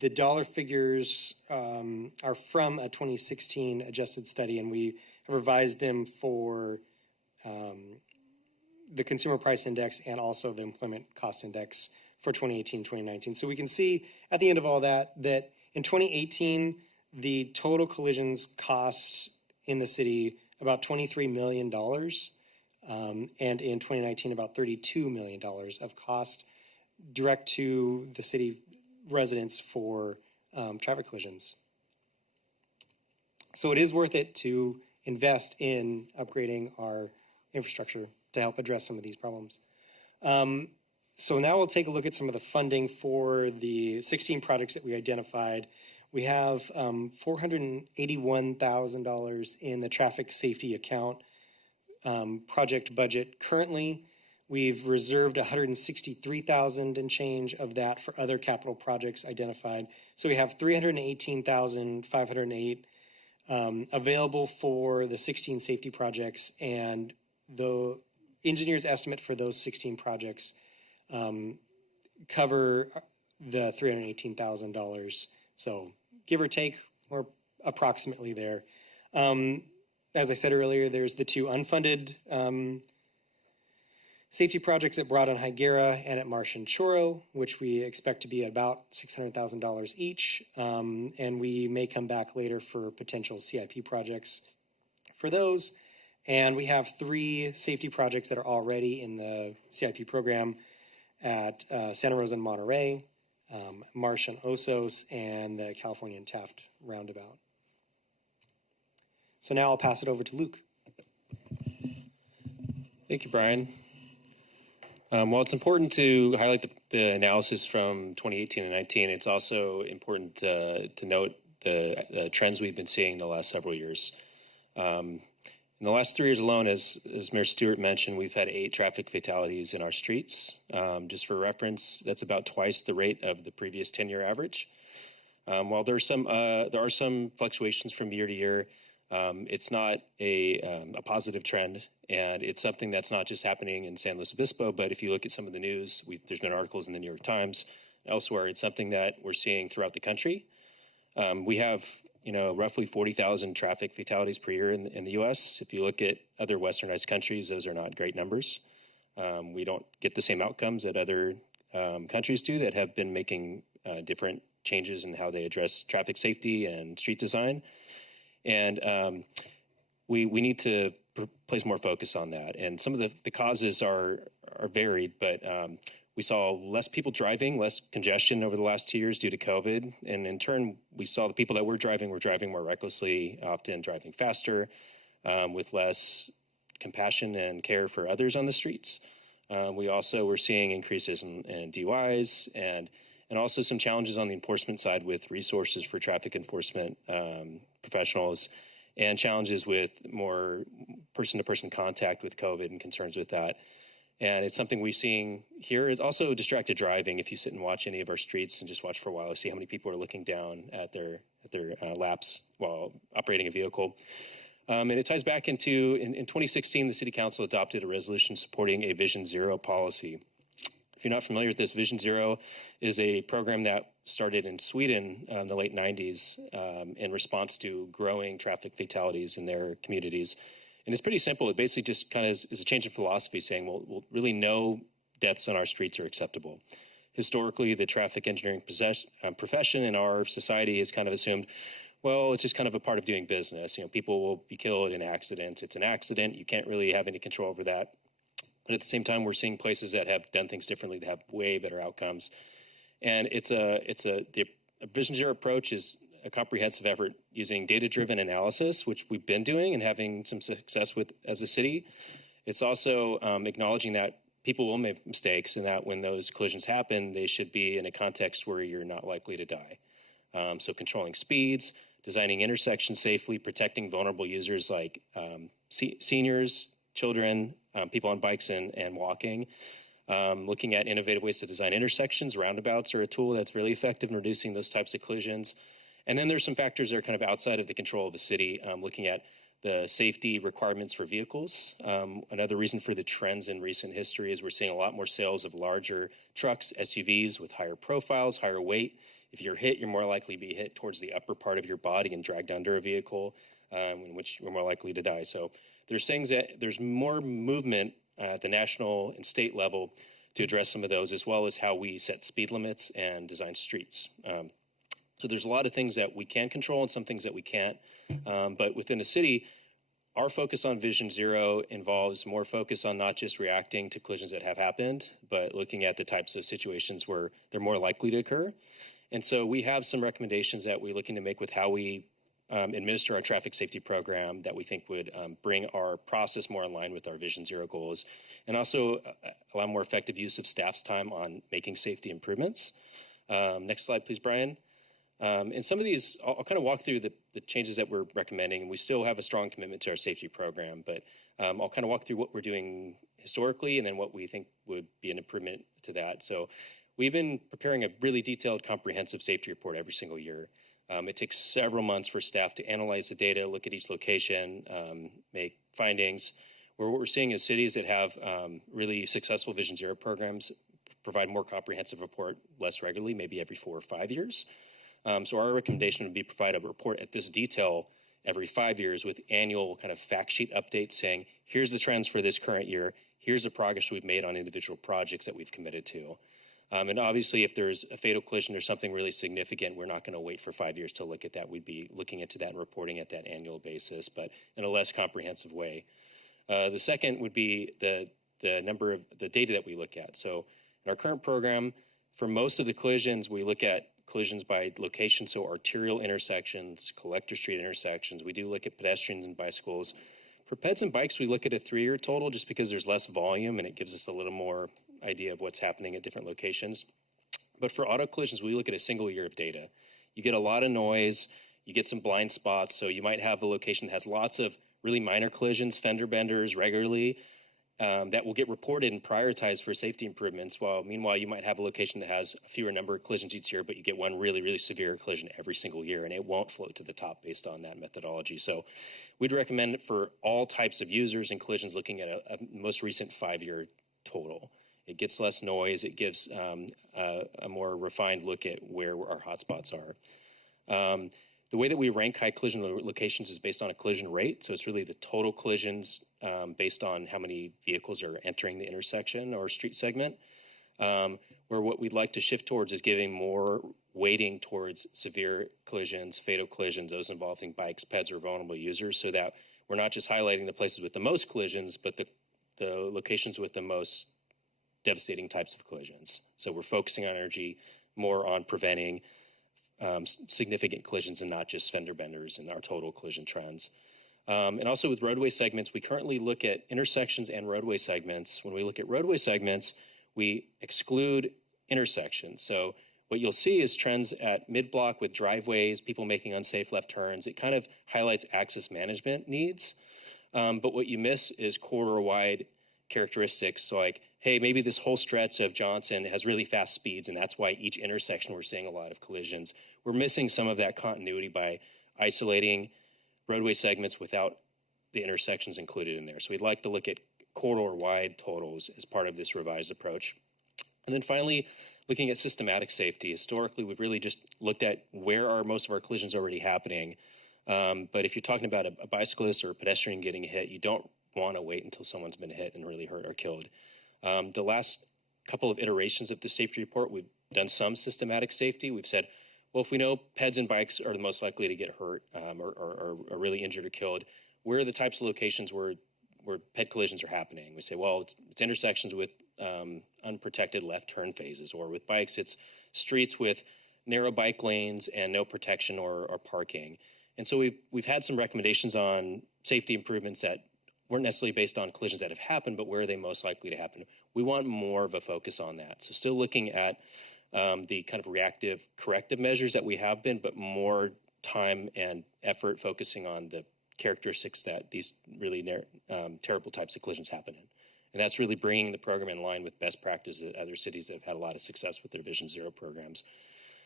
the dollar figures are from a 2016 adjusted study, and we have revised them for the Consumer Price Index and also the Employment Cost Index for 2018-2019. So we can see at the end of all that in 2018, the total collisions costs in the city about $23 million, and in 2019, about $32 million of cost direct to the city residents for traffic collisions. So it is worth it to invest in upgrading our infrastructure to help address some of these problems. So now we'll take a look at some of the funding for the 16 projects that we identified. We have $481,000 in the traffic safety account project budget. Currently, we've reserved $163,000 and change of that for other capital projects identified. So we have $318,508 available for the 16 safety projects, and the engineer's estimate for those 16 projects cover the $318,000. So give or take, we're approximately there. As I said earlier, there's the two unfunded safety projects at Broad and Higuera and at Marsh and Choro, which we expect to be about $600,000 each. And we may come back later for potential CIP projects for those. And we have 3 safety projects that are already in the CIP program at Santa Rosa and Monterey, Marsh and Osos, and the California and Taft roundabout. So now I'll pass it over to Luke. Thank you, Brian. While it's important to highlight the analysis from 2018 and 19, it's also important to note the trends we've been seeing the last several years. In the last 3 years alone, as Mayor Stewart mentioned, we've had 8 traffic fatalities in our streets. Just for reference, that's about twice the rate of the previous 10-year average. While there are some fluctuations from year to year, it's not a positive trend, and it's something that's not just happening in San Luis Obispo, but if you look at some of the news, there's been articles in the New York Times, elsewhere, it's something that we're seeing throughout the country. We have roughly 40,000 traffic fatalities per year in the U.S. If you look at other westernized countries, those are not great numbers. We don't get the same outcomes that other countries do that have been making different changes in how they address traffic safety and street design. And we need to place more focus on that. And some of the causes are varied, but we saw less people driving, less congestion over the last 2 years due to COVID. And in turn, we saw the people that were driving more recklessly, often driving faster, with less compassion and care for others on the streets. We also were seeing increases in DUIs and also some challenges on the enforcement side with resources for traffic enforcement professionals, and challenges with more person-to-person contact with COVID and concerns with that. And it's something we're seeing here. It's also distracted driving. If you sit and watch any of our streets and just watch for a while, you see how many people are looking down at their laps while operating a vehicle. And it ties back into, in 2016, the City Council adopted a resolution supporting a Vision Zero policy. If you're not familiar with this, Vision Zero is a program that started in Sweden in the late 90s in response to growing traffic fatalities in their communities. And it's pretty simple. It basically just kind of is a change in philosophy saying, well, really no deaths on our streets are acceptable. Historically, the traffic engineering profession in our society has kind of assumed, well, it's just kind of a part of doing business. People will be killed in accidents. It's an accident. You can't really have any control over that. But at the same time, we're seeing places that have done things differently that have way better outcomes. And the Vision Zero approach is a comprehensive effort using data-driven analysis, which we've been doing and having some success with as a city. It's also acknowledging that people will make mistakes and that when those collisions happen, they should be in a context where you're not likely to die. So controlling speeds, designing intersections safely, protecting vulnerable users like seniors, children, people on bikes and walking. Looking at innovative ways to design intersections. Roundabouts are a tool that's really effective in reducing those types of collisions. And then there's some factors that are kind of outside of the control of the city, looking at the safety requirements for vehicles. Another reason for the trends in recent history is we're seeing a lot more sales of larger trucks, SUVs with higher profiles, higher weight. If you're hit, you're more likely to be hit towards the upper part of your body and dragged under a vehicle, in which you're more likely to die. So there's more movement at the national and state level to address some of those, as well as how we set speed limits and design streets. So there's a lot of things that we can control and some things that we can't. But within the city, our focus on Vision Zero involves more focus on not just reacting to collisions that have happened, but looking at the types of situations where they're more likely to occur. And so we have some recommendations that we're looking to make with how we administer our traffic safety program that we think would bring our process more in line with our Vision Zero goals, and also allow more effective use of staff's time on making safety improvements. Next slide, please, Brian. And some of these, I'll kind of walk through the changes that we're recommending, and we still have a strong commitment to our safety program, but I'll kind of walk through what we're doing historically and then what we think would be an improvement to that. So we've been preparing a really detailed, comprehensive safety report every single year. It takes several months for staff to analyze the data, look at each location, make findings. What we're seeing is cities that have really successful Vision Zero programs provide more comprehensive report less regularly, maybe every 4 or 5 years. So our recommendation would be provide a report at this detail every 5 years with annual kind of fact sheet updates saying, here's the trends for this current year, here's the progress we've made on individual projects that we've committed to. And obviously, if there's a fatal collision or something really significant, we're not going to wait for 5 years to look at that. We'd be looking into that and reporting at that annual basis, but in a less comprehensive way. The second would be the number of the data that we look at. So in our current program, for most of the collisions, we look at collisions by location, so arterial intersections, collector street intersections. We do look at pedestrians and bicycles. For peds and bikes, we look at a 3-year total just because there's less volume and it gives us a little more idea of what's happening at different locations. But for auto collisions, we look at a single year of data. You get a lot of noise, you get some blind spots, so you might have a location that has lots of really minor collisions, fender benders regularly, that will get reported and prioritized for safety improvements, while meanwhile you might have a location that has a fewer number of collisions each year, but you get one really, really severe collision every single year, and it won't float to the top based on that methodology. So we'd recommend it for all types of users and collisions looking at a most recent 5-year total. It gets less noise. It gives a more refined look at where our hotspots are. The way that we rank high collision locations is based on a collision rate. So it's really the total collisions based on how many vehicles are entering the intersection or street segment. Where what we'd like to shift towards is giving more weighting towards severe collisions, fatal collisions, those involving bikes, peds, or vulnerable users, so that we're not just highlighting the places with the most collisions, but the locations with the most devastating types of collisions. So we're focusing our energy more on preventing significant collisions and not just fender benders in our total collision trends. And also with roadway segments, we currently look at intersections and roadway segments. When we look at roadway segments, we exclude intersections. So what you'll see is trends at mid-block with driveways, people making unsafe left turns. It kind of highlights access management needs. But what you miss is corridor-wide characteristics. So like, hey, maybe this whole stretch of Johnson has really fast speeds, and that's why each intersection we're seeing a lot of collisions. We're missing some of that continuity by isolating roadway segments without the intersections included in there. So we'd like to look at corridor-wide totals as part of this revised approach. And then finally, looking at systematic safety. Historically, we've really just looked at where are most of our collisions already happening. But if you're talking about a bicyclist or a pedestrian getting hit, you don't want to wait until someone's been hit and really hurt or killed. The last couple of iterations of the safety report, we've done some systematic safety. We've said, well, if we know peds and bikes are the most likely to get hurt or are really injured or killed, where are the types of locations where ped collisions are happening? We say, well, it's intersections with unprotected left turn phases, or with bikes, it's streets with narrow bike lanes and no protection or parking. And so we've had some recommendations on safety improvements that weren't necessarily based on collisions that have happened, but where are they most likely to happen? We want more of a focus on that. So still looking at the kind of reactive corrective measures that we have been, but more time and effort focusing on the characteristics that these really terrible types of collisions happen in. And that's really bringing the program in line with best practices at other cities that have had a lot of success with their Vision Zero programs.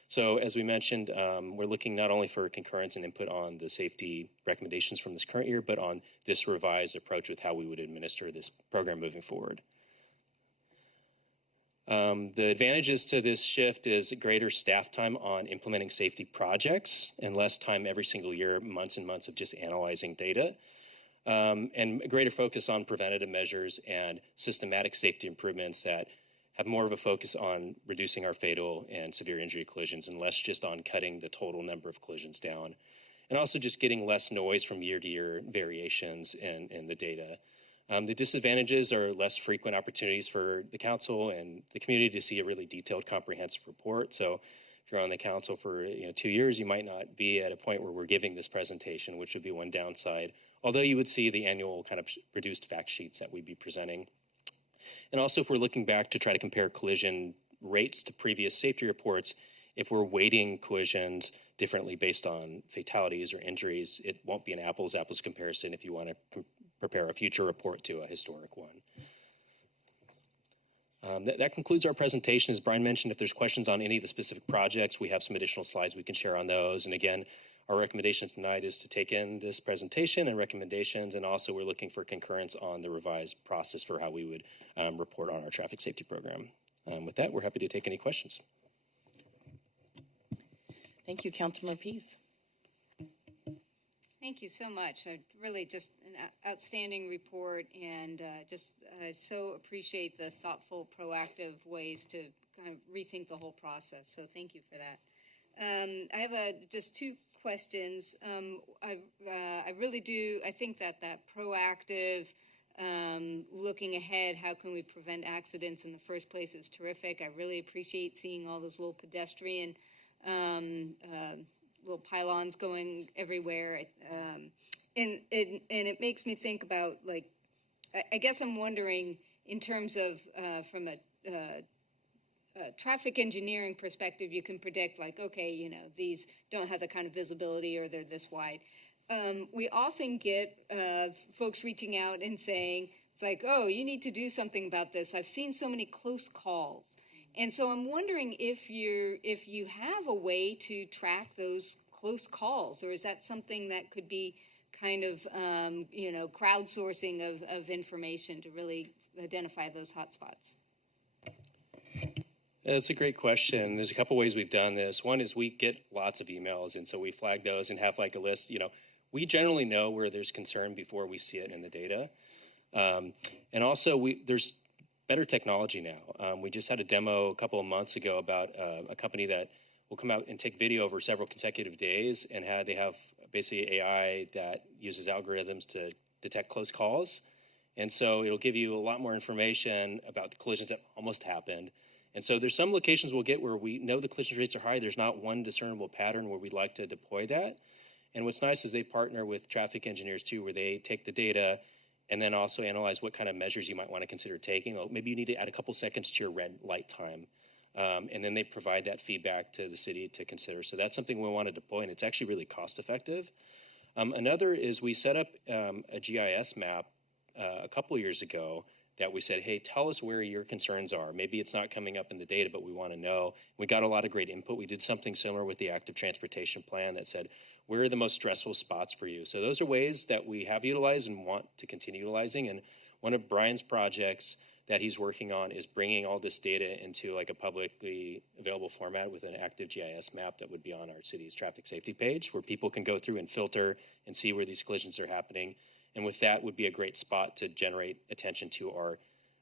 So as we mentioned, we're looking not only for concurrence and input on the safety recommendations from this current year, but on this revised approach with how we would administer this program moving forward. The advantages to this shift is greater staff time on implementing safety projects and less time every single year, months and months of just analyzing data, and a greater focus on preventative measures and systematic safety improvements that have more of a focus on reducing our fatal and severe injury collisions and less just on cutting the total number of collisions down. And also just getting less noise from year-to-year variations in the data. The disadvantages are less frequent opportunities for the council and the community to see a really detailed, comprehensive report. So if you're on the council for 2 years, you might not be at a point where we're giving this presentation, which would be one downside, although you would see the annual kind of reduced fact sheets that we'd be presenting. And also, if we're looking back to try to compare collision rates to previous safety reports, if we're weighting collisions differently based on fatalities or injuries, it won't be an apples-apples comparison if you want to prepare a future report to a historic one. That concludes our presentation. As Brian mentioned, if there's questions on any of the specific projects, we have some additional slides we can share on those. And again, our recommendation tonight is to take in this presentation and recommendations, and also we're looking for concurrence on the revised process for how we would report on our traffic safety program. With that, we're happy to take any questions. Thank you, Councilmember Pease. Thank you so much. Really just an outstanding report, and so appreciate the thoughtful, proactive ways to kind of rethink the whole process. So thank you for that. I have just two questions. I really do. I think that proactive, looking ahead, how can we prevent accidents in the first place is terrific. I really appreciate seeing all those little pedestrian little pylons going everywhere, and it makes me think about, like, I guess I'm wondering in terms of from a traffic engineering perspective, you can predict, like, okay, these don't have the kind of visibility or they're this wide. We often get folks reaching out and saying, it's like, oh, you need to do something about this. I've seen so many close calls. And so I'm wondering if you have a way to track those close calls, or is that something that could be kind of, crowdsourcing of information to really identify those hotspots? That's a great question. There's a couple ways we've done this. One is we get lots of emails, and so we flag those and have like a list. We generally know where there's concern before we see it in the data. And also, there's better technology now. We just had a demo a couple of months ago about a company that will come out and take video over several consecutive days, and they have basically AI that uses algorithms to detect close calls. And so it'll give you a lot more information about the collisions that almost happened. And so there's some locations we'll get where we know the collision rates are high. There's not one discernible pattern where we'd like to deploy that. And what's nice is they partner with traffic engineers too, where they take the data and then also analyze what kind of measures you might want to consider taking. Maybe you need to add a couple seconds to your red light time. And then they provide that feedback to the city to consider. So that's something we want to deploy, and it's actually really cost effective. Another is we set up a GIS map a couple of years ago that we said, hey, tell us where your concerns are. Maybe it's not coming up in the data, but we want to know. We got a lot of great input. We did something similar with the active transportation plan that said, where are the most stressful spots for you? So those are ways that we have utilized and want to continue utilizing. And one of Brian's projects that he's working on is bringing all this data into like a publicly available format with an active GIS map that would be on our city's traffic safety page, where people can go through and filter and see where these collisions are happening. And with that would be a great spot to generate attention to our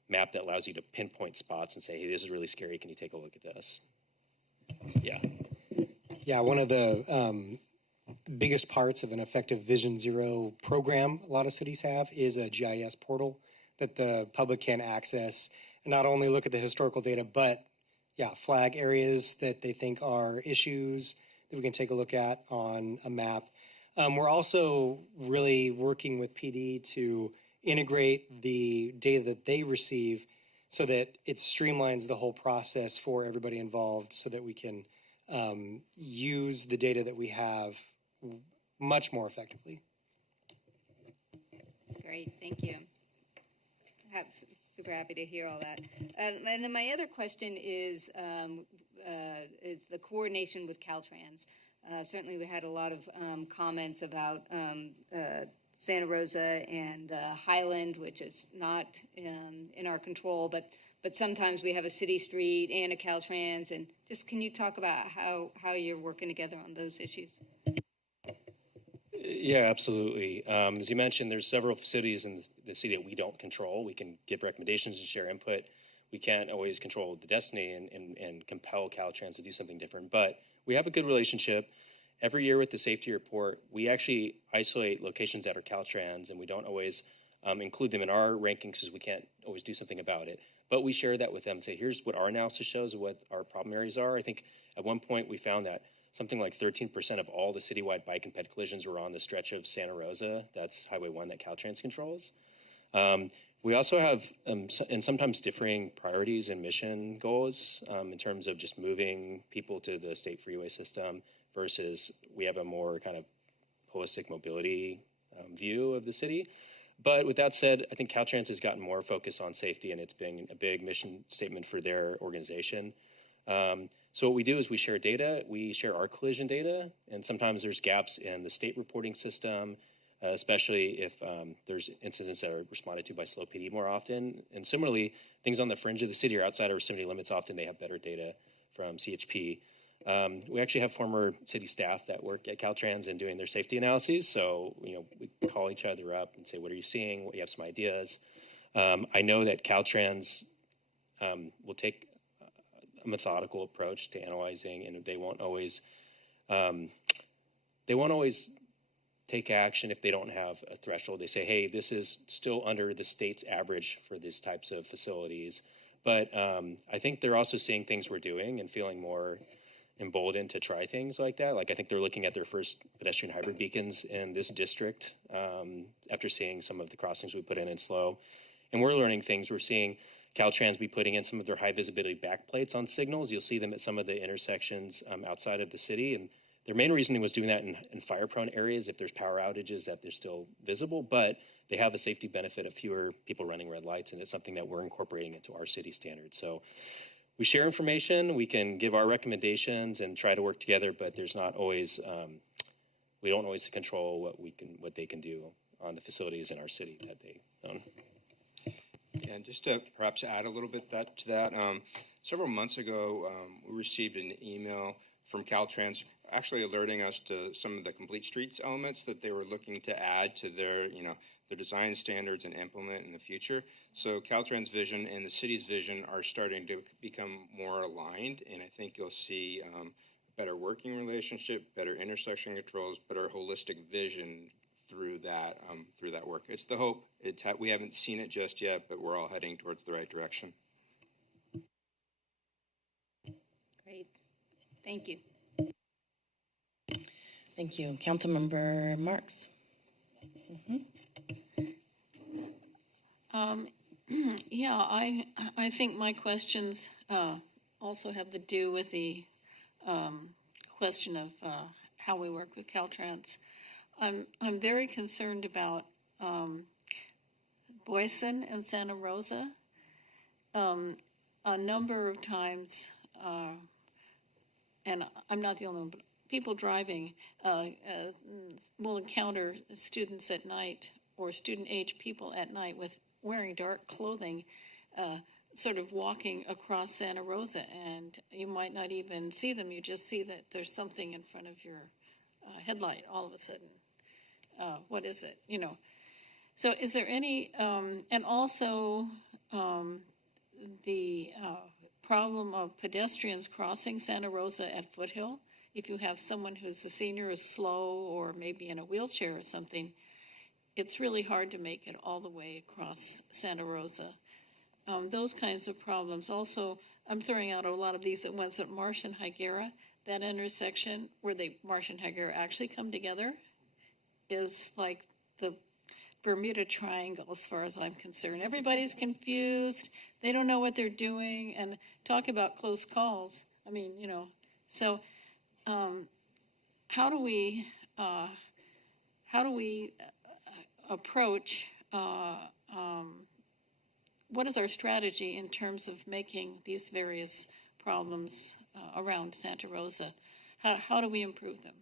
map that allows you to pinpoint spots and say, hey, this is really scary. Can you take a look at this? Yeah. Yeah, one of the biggest parts of an effective Vision Zero program a lot of cities have is a GIS portal that the public can access and not only look at the historical data, but flag areas that they think are issues that we can take a look at on a map. We're also really working with PD to integrate the data that they receive so that it streamlines the whole process for everybody involved so that we can use the data that we have much more effectively. Great, thank you. Super happy to hear all that. And then my other question is, is the coordination with Caltrans. Certainly, we had a lot of comments about Santa Rosa and Highland, which is not in our control, but sometimes we have a city street and a Caltrans, and just can you talk about how you're working together on those issues? Yeah, absolutely. As you mentioned, there's several facilities in the city that we don't control. We can give recommendations and share input. We can't always control the destiny and compel Caltrans to do something different, but we have a good relationship. Every year with the safety report, we actually isolate locations that are Caltrans, and we don't always include them in our rankings because we can't always do something about it. But we share that with them and say, here's what our analysis shows of what our problem areas are. I think at one point we found that something like 13% of all the citywide bike and ped collisions were on the stretch of Santa Rosa. That's Highway 1 that Caltrans controls. We also have, and sometimes differing priorities and mission goals in terms of just moving people to the state freeway system versus we have a more kind of holistic mobility view of the city. But with that said, I think Caltrans has gotten more focused on safety, and it's been a big mission statement for their organization. So what we do is we share data. We share our collision data, and sometimes there's gaps in the state reporting system, especially if there's incidents that are responded to by SLO PD more often. And similarly, things on the fringe of the city or outside our city limits, often they have better data from CHP. We actually have former city staff that work at Caltrans and doing their safety analyses. So, we call each other up and say, what are you seeing? You have some ideas. I know that Caltrans will take a methodical approach to analyzing, and they won't always take action if they don't have a threshold. They say, hey, this is still under the state's average for these types of facilities. But I think they're also seeing things we're doing and feeling more emboldened to try things like that. Like I think they're looking at their first pedestrian hybrid beacons in this district after seeing some of the crossings we put in SLO. And we're learning things. We're seeing Caltrans be putting in some of their high visibility backplates on signals. You'll see them at some of the intersections outside of the city. And their main reasoning was doing that in fire-prone areas if there's power outages that they're still visible, but they have a safety benefit of fewer people running red lights, and it's something that we're incorporating into our city standards. So we share information, we can give our recommendations and try to work together, but there's not always, we don't always control what they can do on the facilities in our city that they own. And just to perhaps add a little bit to that, several months ago, we received an email from Caltrans actually alerting us to some of the complete streets elements that they were looking to add to their design standards and implement in the future. So Caltrans' vision and the city's vision are starting to become more aligned, and I think you'll see a better working relationship, better intersection controls, better holistic vision through that work. It's the hope. We haven't seen it just yet, but we're all heading towards the right direction. Great. Thank you. Thank you. Councilmember Marks. Yeah, I think my questions also have to do with the question of how we work with Caltrans. I'm very concerned about Boyson and Santa Rosa. A number of times, and I'm not the only one, but people driving will encounter students at night or student-age people at night with wearing dark clothing, sort of walking across Santa Rosa, and you might not even see them. You just see that there's something in front of your headlight all of a sudden. What is it? So is there any, and also the problem of pedestrians crossing Santa Rosa at Foothill. If you have someone who's a senior, is slow, or maybe in a wheelchair or something, it's really hard to make it all the way across Santa Rosa. Those kinds of problems. Also, I'm throwing out a lot of these at once at Marsh and Higuera. That intersection where Marsh and Higuera actually come together is like the Bermuda Triangle as far as I'm concerned. Everybody's confused. They don't know what they're doing. And talk about close calls. I mean, so how do we approach, what is our strategy in terms of making these various problems around Santa Rosa. How do we improve them?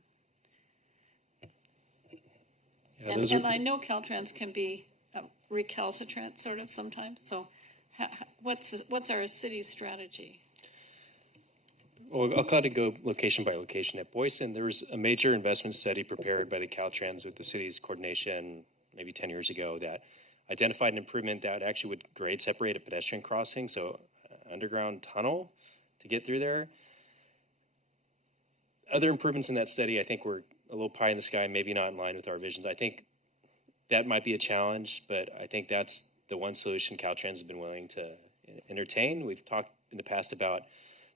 Yeah, And I know Caltrans can be recalcitrant sort of sometimes. So, what's our city's strategy? Well, I'll kind of go location by location. At Boyson, there was a major investment study prepared by the Caltrans with the city's coordination maybe 10 years ago that identified an improvement that actually would grade separate a pedestrian crossing, so underground tunnel to get through there. Other improvements in that study, I think, were a little pie in the sky, maybe not in line with our visions. I think that might be a challenge, but I think that's the one solution Caltrans has been willing to entertain. We've talked in the past about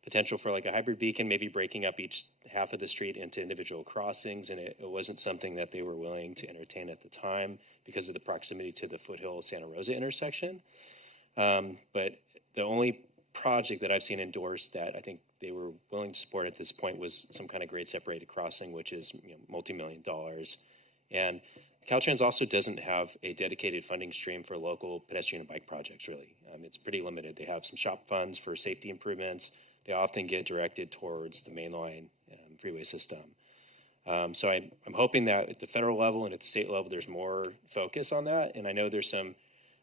potential for like a hybrid beacon, maybe breaking up each half of the street into individual crossings, and it wasn't something that they were willing to entertain at the time because of the proximity to the Foothill Santa Rosa intersection. But the only project that I've seen endorsed that I think they were willing to support at this point was some kind of grade separated crossing, which is multi-million dollars. And Caltrans also doesn't have a dedicated funding stream for local pedestrian and bike projects, really. It's pretty limited. They have some shop funds for safety improvements. They often get directed towards the mainline freeway system. So I'm hoping that at the federal level and at the state level, there's more focus on that. And I know there's some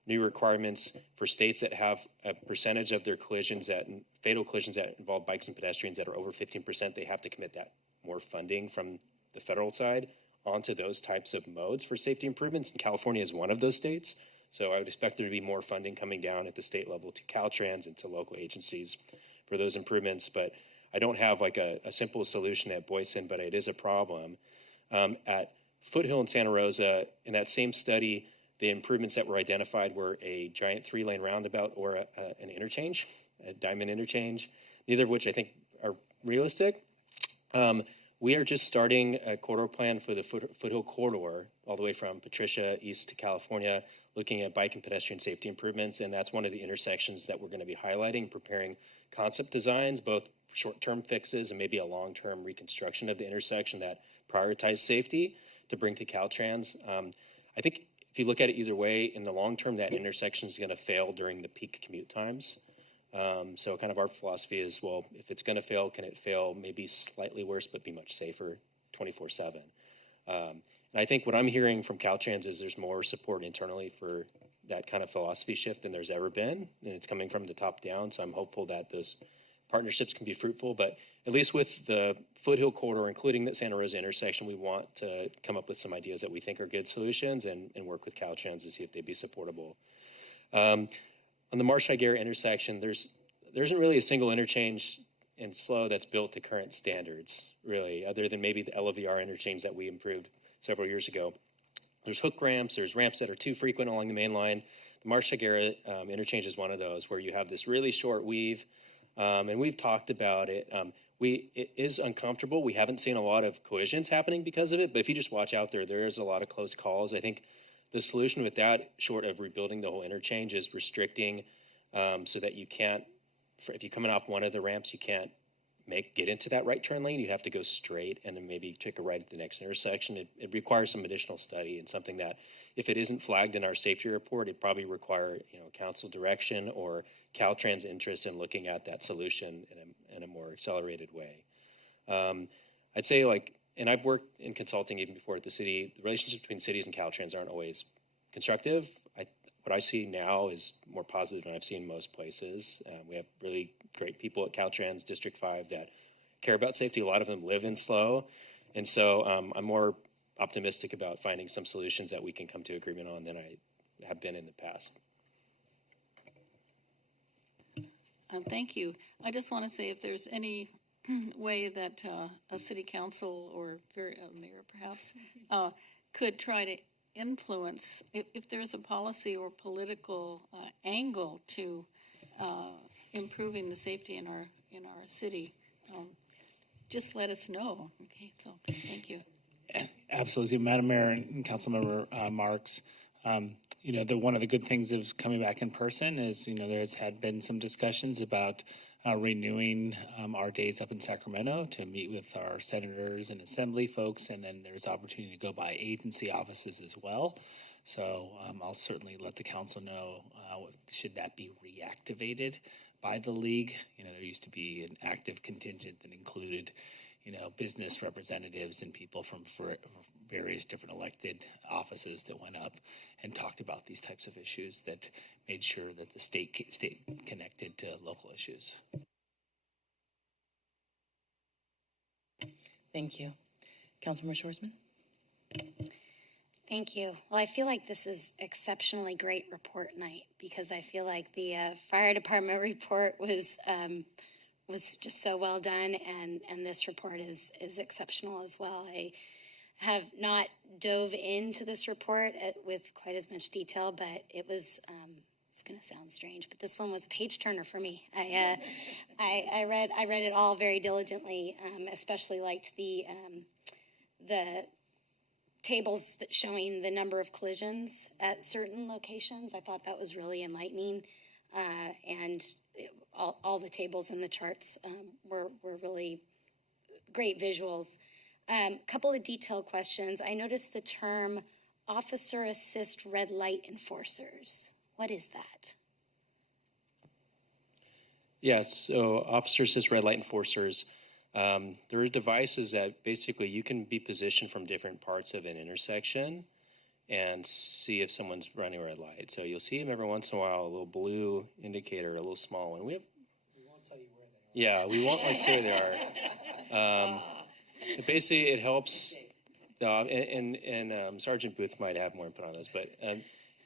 new requirements for states that have a percentage of their collisions fatal collisions that involve bikes and pedestrians that are over 15%. They have to commit that more funding from the federal side onto those types of modes for safety improvements. And California is one of those states. So I would expect there to be more funding coming down at the state level to Caltrans and to local agencies for those improvements. But I don't have like a simple solution at Boyson, but it is a problem. At Foothill and Santa Rosa, in that same study, the improvements that were identified were a giant 3-lane roundabout or an interchange, a diamond interchange, neither of which I think are realistic. We are just starting a corridor plan for the Foothill corridor all the way from Patricia east to California, looking at bike and pedestrian safety improvements, and that's one of the intersections that we're going to be highlighting, preparing concept designs, both short-term fixes and maybe a long-term reconstruction of the intersection that prioritize safety to bring to Caltrans. I think if you look at it either way, in the long term, that intersection is going to fail during the peak commute times. So kind of our philosophy is, well, if it's going to fail, can it fail maybe slightly worse but be much safer 24/7? And I think what I'm hearing from Caltrans is there's more support internally for that kind of philosophy shift than there's ever been, and it's coming from the top down. So I'm hopeful that those partnerships can be fruitful. But at least with the Foothill corridor, including the Santa Rosa intersection, we want to come up with some ideas that we think are good solutions and work with Caltrans to see if they'd be supportable. On the Marsh-Higuera intersection, there isn't really a single interchange in SLO that's built to current standards, really, other than maybe the LVR interchange that we improved several years ago. There's hook ramps, there's ramps that are too frequent along the main line. The Marsh-Higuera interchange is one of those where you have this really short weave, and we've talked about it. It is uncomfortable. We haven't seen a lot of collisions happening because of it, but if you just watch out there, there is a lot of close calls. I think the solution with that, short of rebuilding the whole interchange, is restricting so that you can't, if you're coming off one of the ramps, you can't get into that right turn lane. You'd have to go straight and then maybe take a right at the next intersection. It requires some additional study and something that, if it isn't flagged in our safety report, it'd probably require council direction or Caltrans interest in looking at that solution in a more accelerated way. I'd say and I've worked in consulting even before at the city, the relationships between cities and Caltrans aren't always constructive. What I see now is more positive than I've seen most places. We have really great people at Caltrans District 5 that care about safety. A lot of them live in SLO. And so I'm more optimistic about finding some solutions that we can come to agreement on than I have been in the past. Thank you. I just want to say if there's any way that a city council or mayor perhaps could try to influence, if there's a policy or political angle to improving the safety in our city, just let us know. Okay, so thank you. Absolutely, Madam Mayor and Councilmember Marks. One of the good things of coming back in person is there's had been some discussions about renewing our days up in Sacramento to meet with our senators and assembly folks, and then there's opportunity to go by agency offices as well. So I'll certainly let the council know should that be reactivated. by the league. You know, there used to be an active contingent that included, you know, business representatives and people from various different elected offices that went up and talked about these types of issues that made sure that the state connected to local issues. Thank you. Councilmember Schwarzman? Thank you. Well, I feel like this is exceptionally great report night because I feel like the fire department report was just so well done, and this report is exceptional as well. I have not dove into this report with quite as much detail, but it was. It's going to sound strange, but this one was a page turner for me. I read it all very diligently. Especially liked the tables that showing the number of collisions at certain locations. I thought that was really enlightening, and all the tables and the charts were really great visuals. Couple of detailed questions. I noticed the term officer assist red light enforcers. What is that? Yes, so officer assist red light enforcers. There are devices that basically you can be positioned from different parts of an intersection and see if someone's running a red light. So you'll see them every once in a while, a little blue indicator, a little small one. We won't tell you where they are. Yeah, we won't say they are. But basically, it helps. Sergeant Booth might have more input on this, but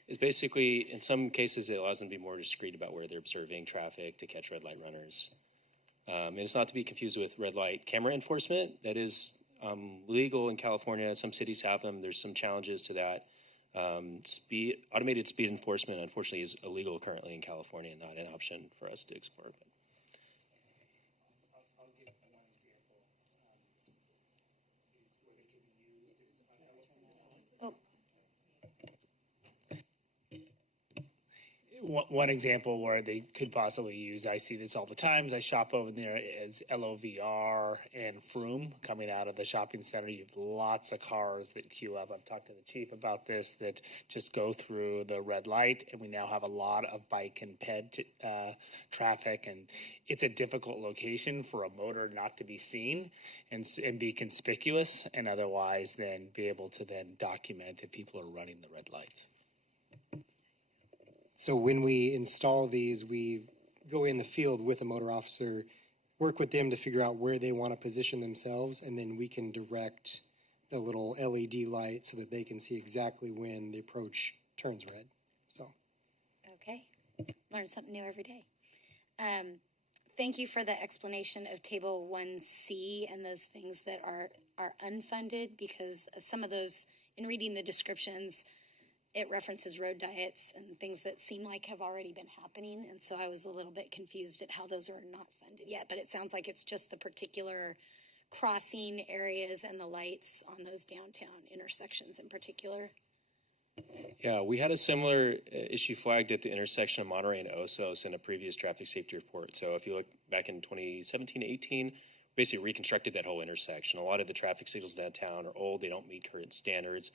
it's basically, in some cases, it allows them to be more discreet about where they're observing traffic to catch red light runners. And it's not to be confused with red light camera enforcement. That is legal in California. Some cities have them. There's some challenges to that. Automated speed enforcement, unfortunately, is illegal currently in California, not an option for us to explore. But. One example where they could possibly use, I see this all the time, as I shop over there, is LOVR and Froome coming out of the shopping center. You have lots of cars that queue up. I've talked to the chief about this, that just go through the red light, and we now have a lot of bike and ped traffic, and it's a difficult location for a motor not to be seen and be conspicuous, and otherwise then be able to then document if people are running the red lights. So when we install these, we go in the field with a motor officer, work with them to figure out where they want to position themselves, and then we can direct the little LED light so that they can see exactly when the approach turns red. So. Okay, learn something new every day. Thank you for the explanation of Table 1C and those things that are unfunded, because some of those, in reading the descriptions, it references road diets and things that seem like have already been happening. And so I was a little bit confused at how those are not funded yet. But it sounds like it's just the particular crossing areas and the lights on those downtown intersections in particular. Yeah, we had a similar issue flagged at the intersection of Monterey and Osos in a previous traffic safety report. So if you look back in 2017-18, basically reconstructed that whole intersection. A lot of the traffic signals downtown are old. They don't meet current standards.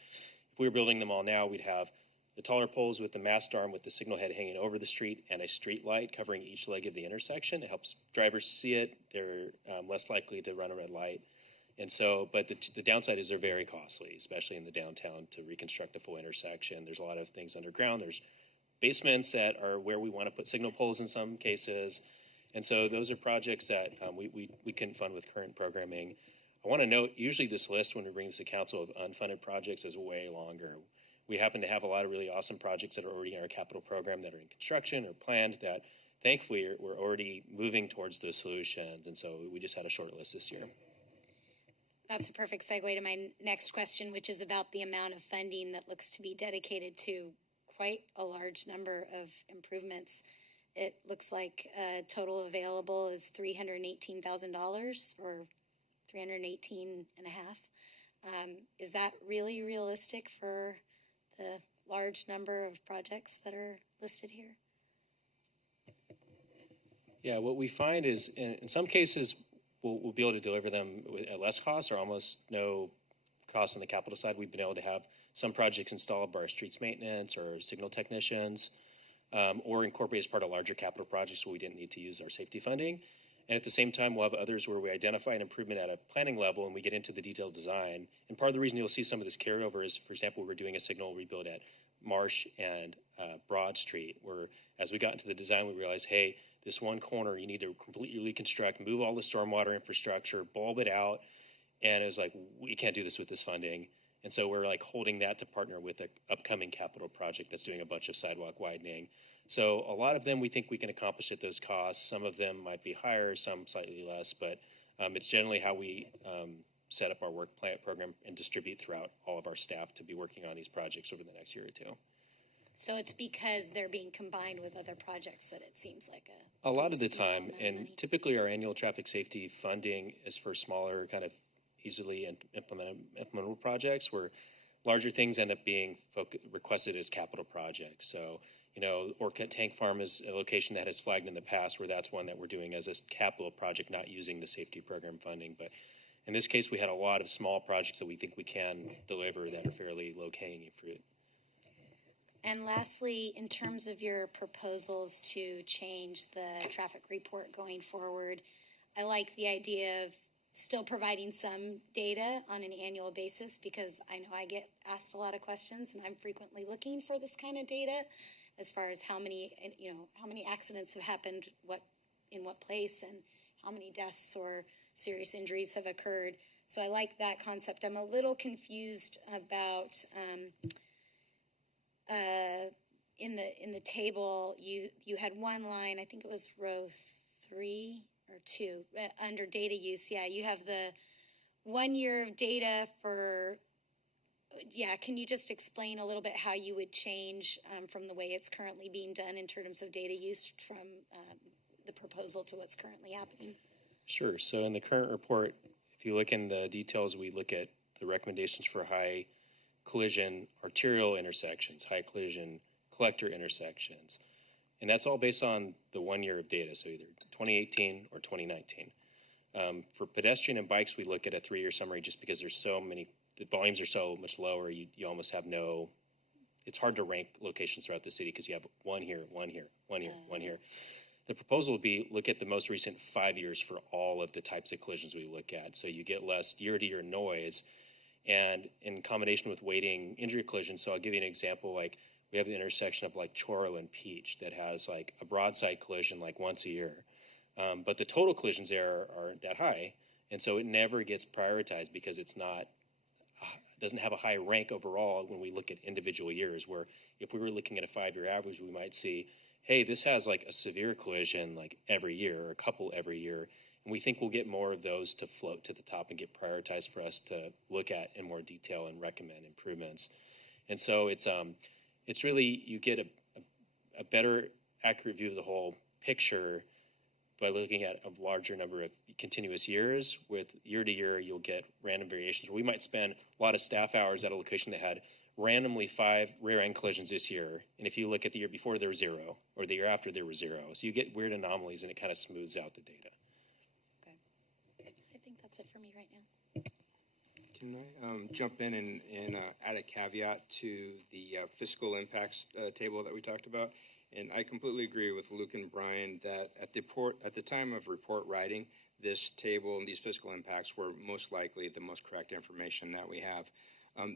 If we were building them all now, we'd have the taller poles with the mast arm with the signal head hanging over the street and a street light covering each leg of the intersection. It helps drivers see it. They're less likely to run a red light. And so, but the downside is they're very costly, especially in the downtown, to reconstruct a full intersection. There's a lot of things underground. There's basements that are where we want to put signal poles in some cases. And so those are projects that we couldn't fund with current programming. I want to note, usually this list when we bring this to council of unfunded projects is way longer. We happen to have a lot of really awesome projects that are already in our capital program that are in construction or planned that thankfully we're already moving towards those solutions. And so we just had a short list this year. That's a perfect segue to my next question, which is about the amount of funding that looks to be dedicated to quite a large number of improvements. It looks like total available is $318,000 or $318.5. Is that really realistic for the large number of projects that are listed here? Yeah, what we find is in some cases we'll be able to deliver them at less cost or almost no cost on the capital side. We've been able to have some projects installed by our streets maintenance or signal technicians. or incorporate as part of larger capital projects where we didn't need to use our safety funding. And at the same time, we'll have others where we identify an improvement at a planning level and we get into the detailed design. And part of the reason you'll see some of this carryover is, for example, we're doing a signal rebuild at Marsh and Broad Street, where as we got into the design, we realized, hey, this one corner, you need to completely reconstruct, move all the stormwater infrastructure, bulb it out. And it was like, we can't do this with this funding. And so we're like holding that to partner with an upcoming capital project that's doing a bunch of sidewalk widening. So a lot of them we think we can accomplish at those costs. Some of them might be higher, some slightly less, but it's generally how we set up our work plan program and distribute throughout all of our staff to be working on these projects over the next year or two. So it's because they're being combined with other projects that it seems like A lot of the time, and typically our annual traffic safety funding is for smaller kind of easily implementable projects, where larger things end up being requested as capital projects. So, Orchid Tank Farm is a location that has flagged in the past where that's one that we're doing as a capital project, not using the safety program funding. But in this case, we had a lot of small projects that we think we can deliver that are fairly low-hanging fruit. And lastly, in terms of your proposals to change the traffic report going forward, I like the idea of still providing some data on an annual basis, because I know I get asked a lot of questions and I'm frequently looking for this kind of data as far as how many accidents have happened, in what place, and how many deaths or serious injuries have occurred. So I like that concept. I'm a little confused about in the table you had one line, I think it was row 3 or 2, under data use. Yeah, you have the 1 year of data for, can you just explain a little bit how you would change from the way it's currently being done in terms of data use from the proposal to what's currently happening? Sure. So in the current report, if you look in the details, we look at the recommendations for high collision arterial intersections, high collision collector intersections. And that's all based on the 1 year of data, so either 2018 or 2019. For pedestrian and bikes, we look at a 3-year summary just because there's so many, the volumes are so much lower, you almost have no, it's hard to rank locations throughout the city because you have one here, one here, one here, one here. The proposal would be look at the most recent 5 years for all of the types of collisions we look at. So you get less year-to-year noise, and in combination with weighting injury collisions. So I'll give you an example, like we have the intersection of like Choro and Peach that has like a broadside collision like once a year. But the total collisions there aren't that high. And so it never gets prioritized because it's not, doesn't have a high rank overall when we look at individual years, where if we were looking at a 5-year average, we might see, hey, this has like a severe collision like every year or a couple every year. And we think we'll get more of those to float to the top and get prioritized for us to look at in more detail and recommend improvements. And so it's really, you get a better accurate view of the whole picture by looking at a larger number of continuous years. With year to year, you'll get random variations. We might spend a lot of staff hours at a location that had randomly 5 rear end collisions this year. And if you look at the year before, there were 0, or the year after, there were 0. So you get weird anomalies and it kind of smooths out the data. I think that's it for me right now. Can I jump in and add a caveat to the fiscal impacts table that we talked about? And I completely agree with Luke and Brian that at the time of report writing, this table and these fiscal impacts were most likely the most correct information that we have.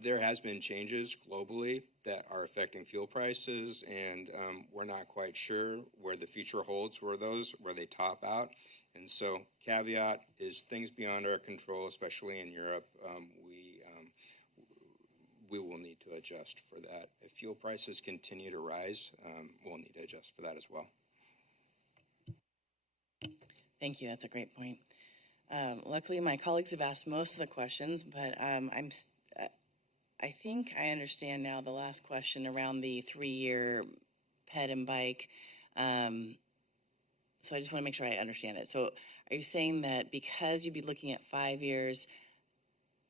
There has been changes globally that are affecting fuel prices, and we're not quite sure where the future holds where they top out. And so caveat is things beyond our control, especially in Europe, we will need to adjust for that. If fuel prices continue to rise, we'll need to adjust for that as well. Thank you. That's a great point. Luckily, my colleagues have asked most of the questions, but I think I understand now the last question around the 3-year ped and bike. So I just want to make sure I understand it. So are you saying that because you'd be looking at 5 years,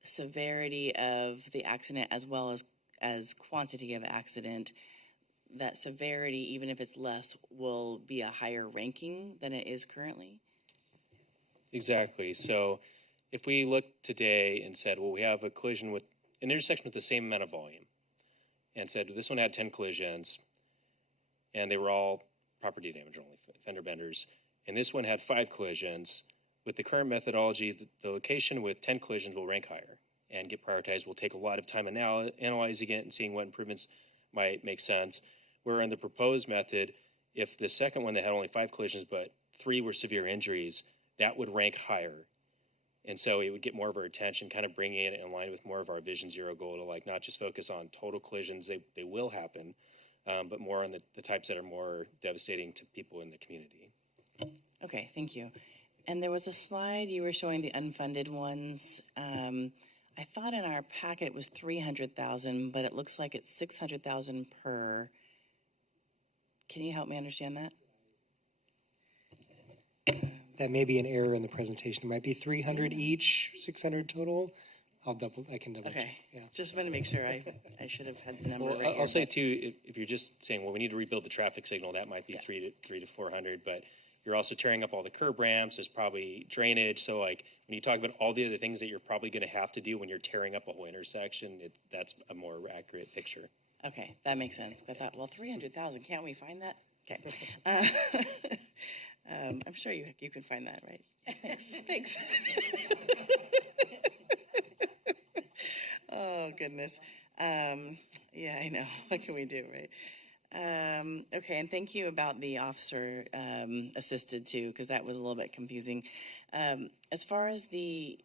severity of the accident as well as quantity of accident, that severity, even if it's less, will be a higher ranking than it is currently? Exactly. So if we look today and said, well, we have a collision with an intersection with the same amount of volume, and said this one had 10 collisions, and they were all property damage only, fender benders. And this one had 5 collisions. With the current methodology, the location with 10 collisions will rank higher and get prioritized. We'll take a lot of time analyzing it and seeing what improvements might make sense. Where in the proposed method, if the second one that had only 5 collisions but 3 were severe injuries, that would rank higher. And so it would get more of our attention, kind of bringing it in line with more of our Vision Zero goal to like not just focus on total collisions, they will happen, but more on the types that are more devastating to people in the community. Okay, thank you. And there was a slide you were showing the unfunded ones. I thought in our packet it was 300,000, but it looks like it's 600,000 per. Can you help me understand that? That may be an error in the presentation. It might be 300 each, 600 total. I can double check. Okay, Yeah. just want to make sure I should have had the number Well, right here. I'll say too, if you're just saying, well, we need to rebuild the traffic signal, that might be 300 to 400, but you're also tearing up all the curb ramps, there's probably drainage, so like, when you talk about all the other things that you're probably gonna have to do when you're tearing up a whole intersection, that's a more accurate picture. Okay, that makes sense. I thought, well, 300,000, can't we find that? Okay. I'm sure you can find that, right? Thanks. Oh, goodness. Yeah, I know. What can we do, right? Okay, and thank you about the officer assisted too, because that was a little bit confusing. As far as the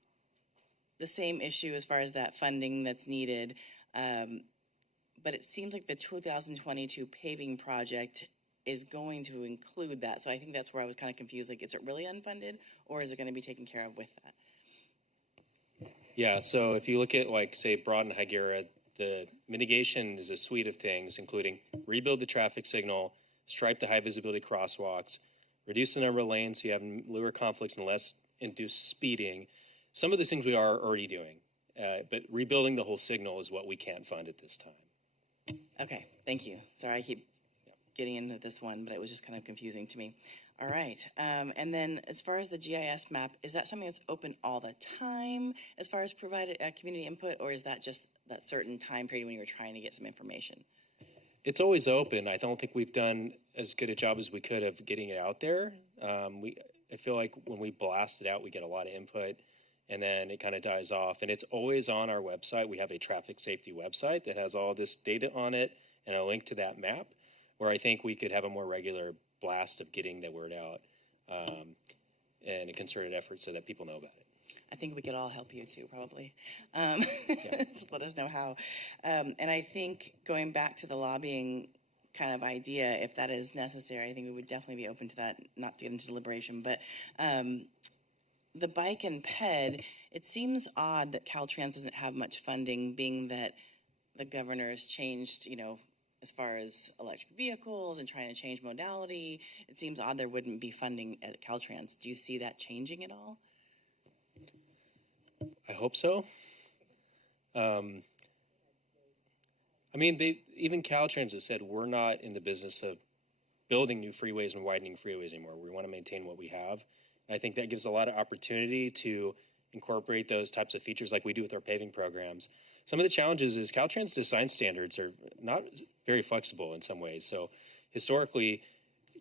same issue, as far as that funding that's needed, but it seems like the 2022 paving project is going to include that. So I think that's where I was kind of confused. Like, is it really unfunded, or is it going to be taken care of with that? Yeah, so if you look at like, say, Broad and Higuera, the mitigation is a suite of things, including rebuild the traffic signal, stripe the high visibility crosswalks, reduce the number of lanes so you have fewer conflicts and less induced speeding. Some of those things we are already doing, but rebuilding the whole signal is what we can't fund at this time. Okay, thank you. Sorry, I keep getting into this one, but it was just kind of confusing to me. All right, and then as far as the GIS map, is that something that's open all the time as far as provided community input, or is that just that certain time period when you're trying to get some information? It's always open. I don't think we've done as good a job as we could of getting it out there. I feel like when we blast it out, we get a lot of input, and then it kind of dies off. And it's always on our website. We have a traffic safety website that has all this data on it and a link to that map, where I think we could have a more regular blast of getting the word out and a concerted effort so that people know about it. I think we could all help you too, probably. Just let us know how. And I think going back to the lobbying kind of idea, if that is necessary, I think we would definitely be open to that, not to get into deliberation. But the bike and ped, it seems odd that Caltrans doesn't have much funding, being that the governor has changed, as far as electric vehicles and trying to change modality. It seems odd there wouldn't be funding at Caltrans. Do you see that changing at all? I hope so. I mean, even Caltrans has said we're not in the business of building new freeways and widening freeways anymore. We want to maintain what we have. And I think that gives a lot of opportunity to incorporate those types of features like we do with our paving programs. Some of the challenges is Caltrans design standards are not very flexible in some ways. So historically,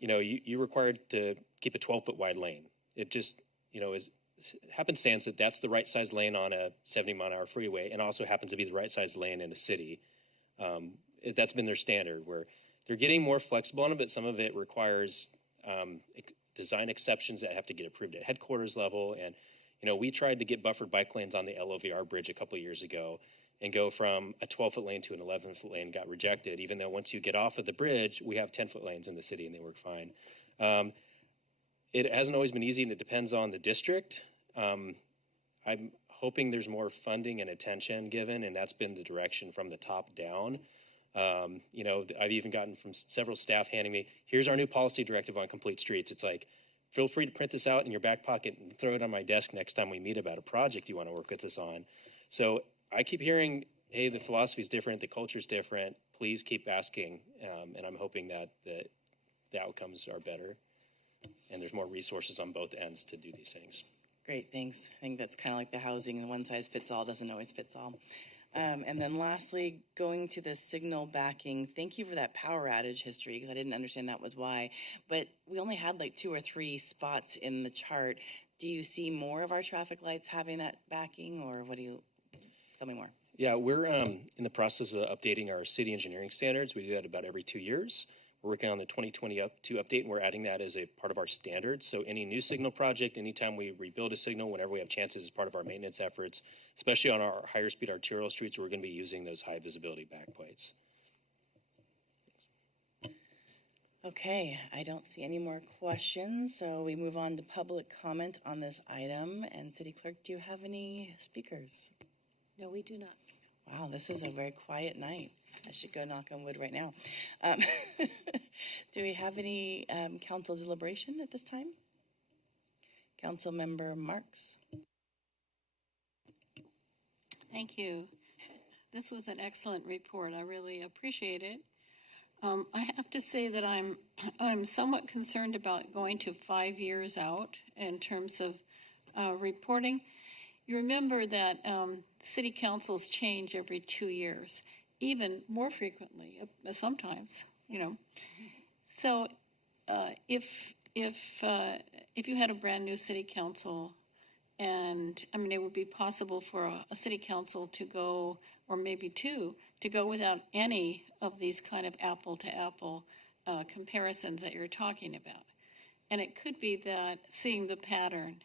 you're required to keep a 12-foot wide lane. It just, is happenstance that that's the right size lane on a 70-mile-an-hour freeway, and also happens to be the right size lane in a city. That's been their standard, where they're getting more flexible on it, but some of it requires design exceptions that have to get approved at headquarters level. And we tried to get buffered bike lanes on the LOVR bridge a couple of years ago and go from a 12-foot lane to an 11-foot lane, got rejected, even though once you get off of the bridge, we have 10-foot lanes in the city and they work fine. It hasn't always been easy, and it depends on the district. I'm hoping there's more funding and attention given, and that's been the direction from the top down. I've even gotten from several staff handing me, here's our new policy directive on complete streets. It's like, feel free to print this out in your back pocket and throw it on my desk next time we meet about a project you want to work with us on. So I keep hearing, hey, the philosophy is different, the culture's different. Please keep asking, and I'm hoping that the outcomes are better and there's more resources on both ends to do these things. Great, thanks. I think that's kind of like the housing. One size fits all doesn't always fit all. And then lastly, going to the signal backing, thank you for that power outage history, because I didn't understand that was why. But we only had like 2 or 3 spots in the chart. Do you see more of our traffic lights having that backing, or what do you, tell me more? Yeah, we're in the process of updating our city engineering standards. We do that about every 2 years. We're working on the 2022 update, and we're adding that as a part of our standards. So any new signal project, anytime we rebuild a signal, whenever we have chances as part of our maintenance efforts, especially on our higher speed arterial streets, we're going to be using those high visibility backplates. Okay, I don't see any more questions, so we move on to public comment on this item. And City Clerk, do you have any speakers? No, we do not. Wow, this is a very quiet night. I should go knock on wood right now. Do we have any council deliberation at this time? Councilmember Marks. Thank you. This was an excellent report. I really appreciate it. I have to say that I'm somewhat concerned about going to 5 years out in terms of reporting. You remember that city councils change every 2 years, even more frequently, sometimes, you know. So if you had a brand new city council, and I mean, it would be possible for a city council to go, or maybe 2, to go without any of these kind of apple-to-apple comparisons that you're talking about. And it could be that seeing the pattern,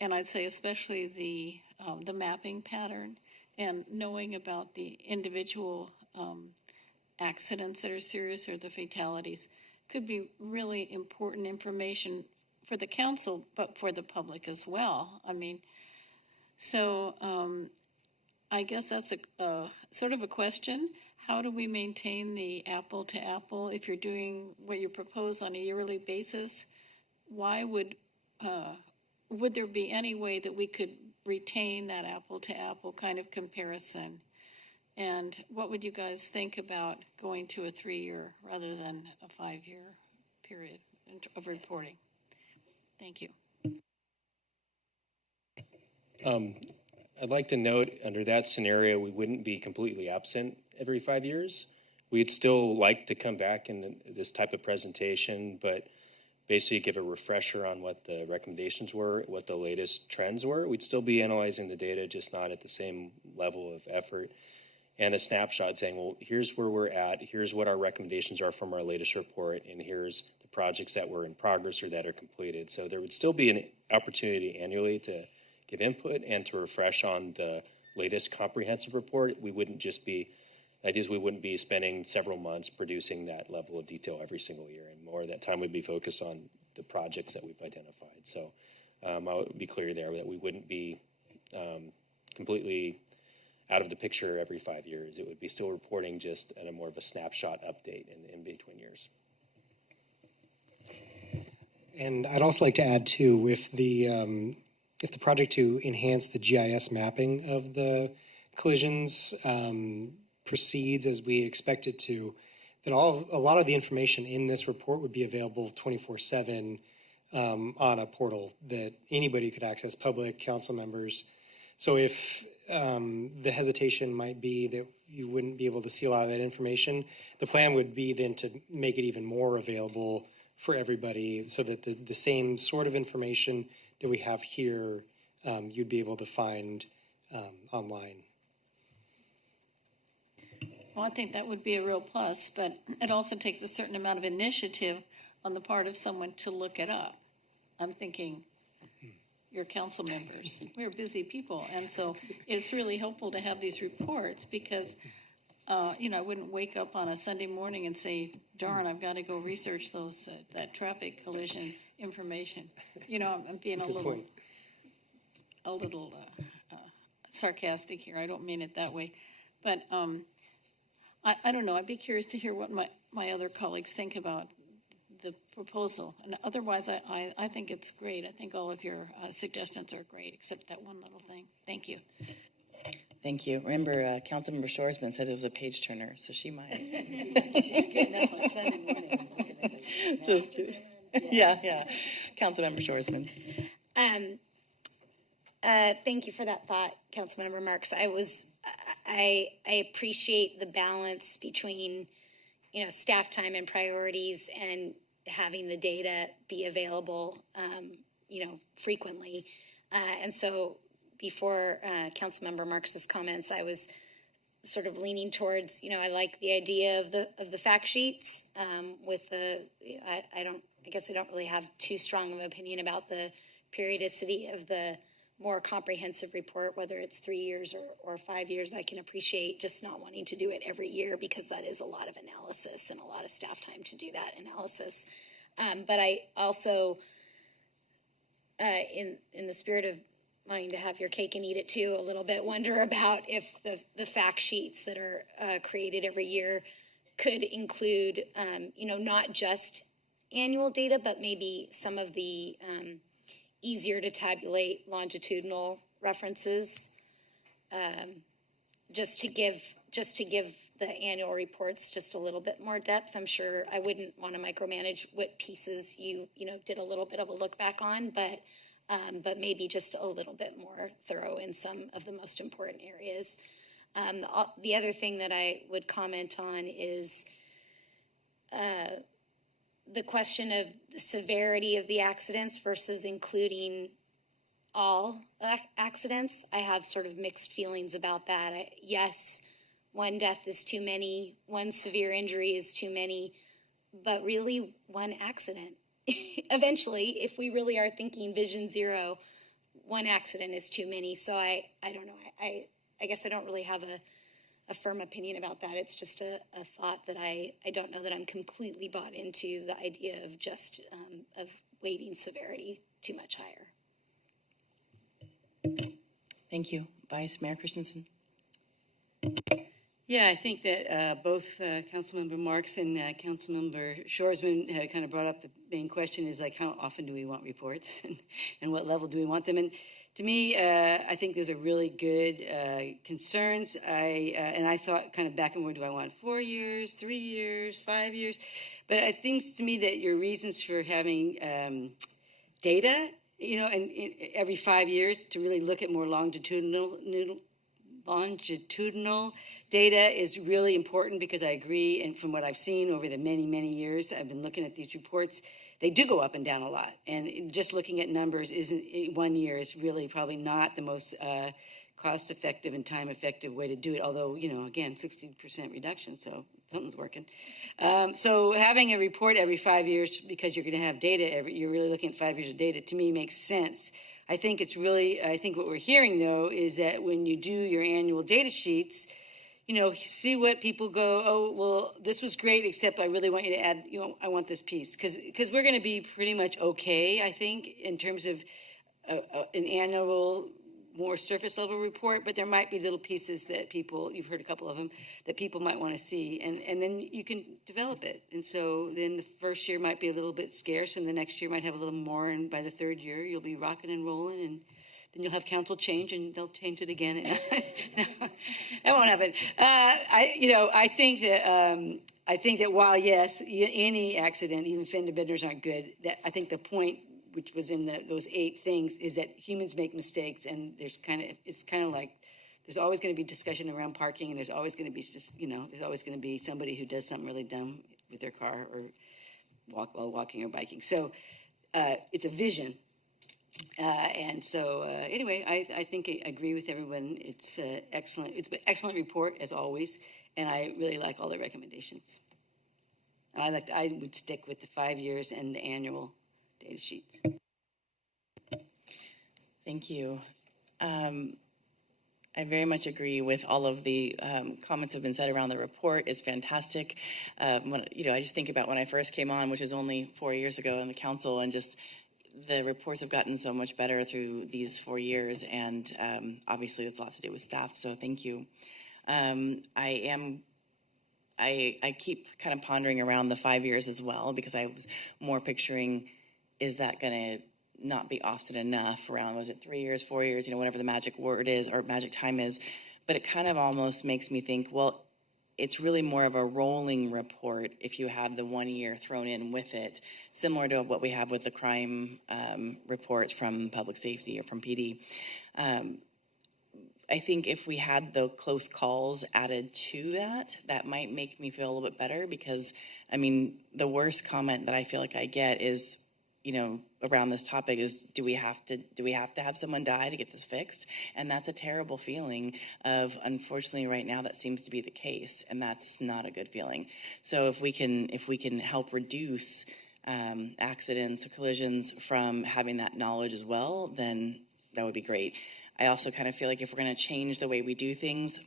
and I'd say especially the mapping pattern, and knowing about the individual accidents that are serious or the fatalities could be really important information for the council, but for the public as well. I mean, so I guess that's a sort of a question. How do we maintain the apple to apple if you're doing what you propose on a yearly basis? Why would there be any way that we could retain that apple to apple kind of comparison? And what would you guys think about going to a 3-year rather than a 5-year period of reporting? Thank you. I'd like to note, under that scenario, we wouldn't be completely absent every 5 years. We'd still like to come back in this type of presentation, but basically give a refresher on what the recommendations were, what the latest trends were. We'd still be analyzing the data, just not at the same level of effort. And a snapshot saying, well, here's where we're at, here's what our recommendations are from our latest report, and here's the projects that were in progress or that are completed. So there would still be an opportunity annually to give input and to refresh on the latest comprehensive report. We wouldn't just be, the idea is we wouldn't be spending several months producing that level of detail every single year, and more of that time would be focused on the projects that we've identified. So I would be clear there that we wouldn't be completely out of the picture every 5 years. It would be still reporting, just at a more of a snapshot update in between years. And I'd also like to add too, if the project to enhance the GIS mapping of the collisions proceeds as we expect it to, then a lot of the information in this report would be available 24/7 on a portal that anybody could access, public, council members. So if the hesitation might be that you wouldn't be able to see a lot of that information, the plan would be then to make it even more available for everybody, so that the same sort of information that we have here, you'd be able to find online. Well, I think that would be a real plus, but it also takes a certain amount of initiative on the part of someone to look it up. I'm thinking your council members. We're busy people, and so it's really helpful to have these reports because, I wouldn't wake up on a Sunday morning and say, darn, I've got to go research that traffic collision information. I'm being a little sarcastic here. I don't mean it that way. But I don't know. I'd be curious to hear what my other colleagues think about the proposal. And otherwise, I think it's great. I think all of your suggestions are great, except that one little thing. Thank you. Thank you. Remember, Councilmember Shoresman said it was a page turner, so she might. She's getting up on Sunday morning and looking at it. Just kidding. Yeah. Councilmember Shoresman. Thank you for that thought, Councilmember Marks. I appreciate the balance between, staff time and priorities and having the data be available, frequently. And so before Councilmember Marks's comments, I was sort of leaning towards, I like the idea of the fact sheets with I guess I don't really have too strong of an opinion about the periodicity of the more comprehensive report, whether it's 3 years or 5 years. I can appreciate just not wanting to do it every year because that is a lot of analysis and a lot of staff time to do that analysis. But I also, in the spirit of wanting to have your cake and eat it too, a little bit wonder about if the fact sheets that are created every year could include, not just annual data, but maybe some of the easier to tabulate longitudinal references, just to give the annual reports just a little bit more depth. I'm sure I wouldn't want to micromanage what pieces you did a little bit of a look back on, but maybe just a little bit more thorough in some of the most important areas. The other thing that I would comment on is the question of the severity of the accidents versus including all accidents. I have sort of mixed feelings about that. Yes, one death is too many, one severe injury is too many, but really one accident. Eventually, if we really are thinking Vision Zero, one accident is too many. So I don't know. I guess I don't really have a firm opinion about that. It's just a thought that I don't know that I'm completely bought into the idea of just of weighting severity too much higher. Thank you. Vice Mayor Christensen. Yeah, I think that both Councilmember Marks and Councilmember Shoresman have kind of brought up the main question is like, how often do we want reports and what level do we want them? And to me, I think those are really good concerns. And I thought kind of back and forth, do I want 4 years, 3 years, 5 years? But it seems to me that your reasons for having data, and every 5 years to really look at more longitudinal data is really important, because I agree, and from what I've seen over the many, many years I've been looking at these reports, they do go up and down a lot. And just looking at numbers 1 year is really probably not the most cost-effective and time-effective way to do it, although, again, 60% reduction, so something's working. So having a report every 5 years, because you're going to have data, you're really looking at 5 years of data, to me makes sense. I think what we're hearing, though, is that when you do your annual data sheets, see what people go, oh, well, this was great, except I really want you to add, I want this piece. Because we're going to be pretty much okay, I think, in terms of an annual, more surface level report, but there might be little pieces that you've heard a couple of them, that people might want to see, and then you can develop it. And so then the first year might be a little bit scarce, and the next year might have a little more, and by the third year you'll be rocking and rolling, and then you'll have council change, and they'll change it again. That won't happen. I think that while yes, any accident, even fender benders aren't good. I think the point, which was in those 8 things, is that humans make mistakes, and it's kind of like there's always going to be discussion around parking, and there's always going to be somebody who does something really dumb with their car or while walking or biking. So it's a vision. And so anyway, I think I agree with everyone. It's excellent. It's an excellent report as always, and I really like all the recommendations. And I would stick with the 5 years and the annual data sheets. Thank you. I very much agree with all of the comments that have been said around the report. It's fantastic. I just think about when I first came on, which was only 4 years ago on the council, and just the reports have gotten so much better through these 4 years, and obviously it's lots to do with staff, so thank you. I keep kind of pondering around the 5 years as well, because I was more picturing, is that going to not be often enough around, was it 3 years, 4 years, whatever the magic word is or magic time is. But it kind of almost makes me think, well, it's really more of a rolling report if you have the 1 year thrown in with it, similar to what we have with the crime reports from public safety or from PD. I think if we had the close calls added to that, that might make me feel a little bit better because, I mean, the worst comment that I feel like I get is, around this topic is, do we have to have someone die to get this fixed? And that's a terrible feeling of, unfortunately, right now that seems to be the case, and that's not a good feeling. So if we can help reduce accidents or collisions from having that knowledge as well, then that would be great. I also kind of feel like if we're going to change the way we do things,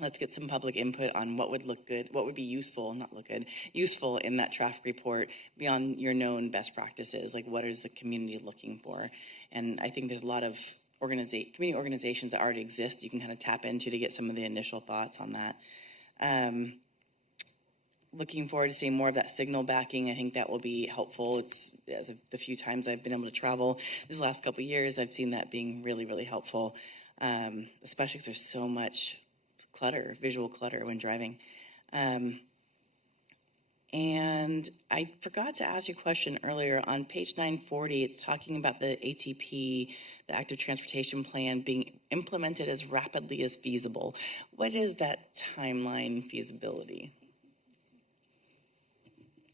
let's get some public input on what would look good, what would be useful, not look good, useful in that traffic report beyond your known best practices. Like, what is the community looking for? And I think there's a lot of community organizations that already exist you can kind of tap into to get some of the initial thoughts on that. Looking forward to seeing more of that signal backing. I think that will be helpful. It's, as of the few times I've been able to travel these last couple of years, I've seen that being really, really helpful, especially because there's so much clutter, visual clutter when driving. And I forgot to ask you a question earlier. On page 940, it's talking about the ATP, the Active Transportation Plan, being implemented as rapidly as feasible. What is that timeline feasibility?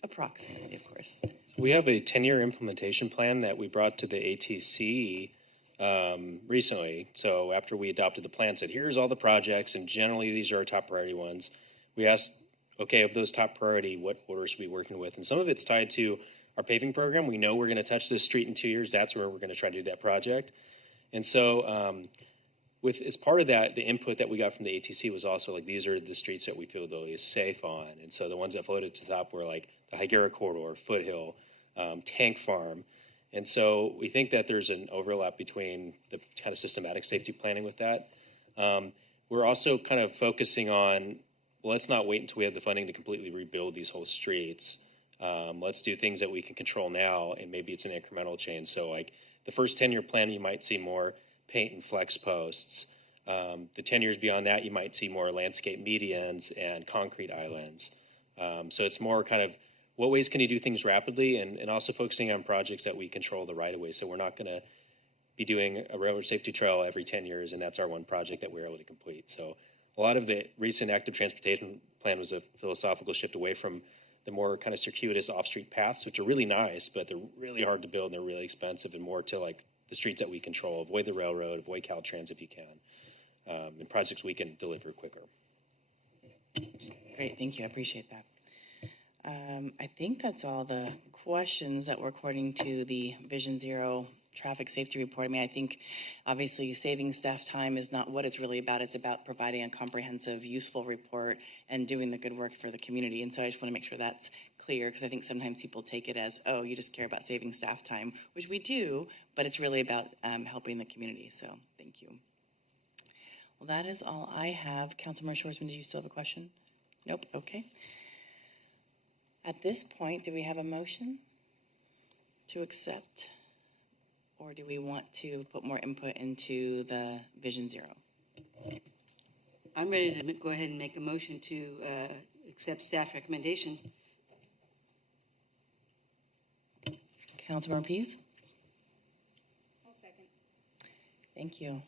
Approximately, of course. We have a 10-year implementation plan that we brought to the ATC recently. So after we adopted the plan, said, here's all the projects, and generally these are our top priority ones. We asked, okay, of those top priority, what order should we be working with? And some of it's tied to our paving program. We know we're going to touch this street in 2 years. That's where we're going to try to do that project. And so as part of that, the input that we got from the ATC was also like, these are the streets that we feel the least safe on. And so the ones that floated to the top were like the Higuera Corridor, Foothill, Tank Farm. And so we think that there's an overlap between the kind of systematic safety planning with that. We're also kind of focusing on, well, let's not wait until we have the funding to completely rebuild these whole streets. Let's do things that we can control now, and maybe it's an incremental change. So like the first 10-year plan, you might see more paint and flex posts. The 10 years beyond that, you might see more landscape medians and concrete islands. So it's more kind of what ways can you do things rapidly, and also focusing on projects that we control the right of way. So we're not going to be doing a railroad safety trail every 10 years, and that's our one project that we're able to complete. So a lot of the recent active transportation plan was a philosophical shift away from the more kind of circuitous off-street paths, which are really nice, but they're really hard to build and they're really expensive, and more to like the streets that we control. Avoid the railroad, avoid Caltrans if you can, and projects we can deliver quicker. Great, thank you. I appreciate that. I think that's all the questions that were according to the Vision Zero traffic safety report. I mean, I think obviously saving staff time is not what it's really about. It's about providing a comprehensive, useful report and doing the good work for the community. And so I just want to make sure that's clear, because I think sometimes people take it as, oh, you just care about saving staff time, which we do, but it's really about helping the community. So thank you. Well, that is all I have. Councilmember Schwarzman, do you still have a question? Nope. Okay. At this point, do we have a motion to accept, or do we want to put more input into the Vision Zero? I'm ready to go ahead and make a motion to accept staff recommendation. Councilmember Pease? I'll second. Thank you.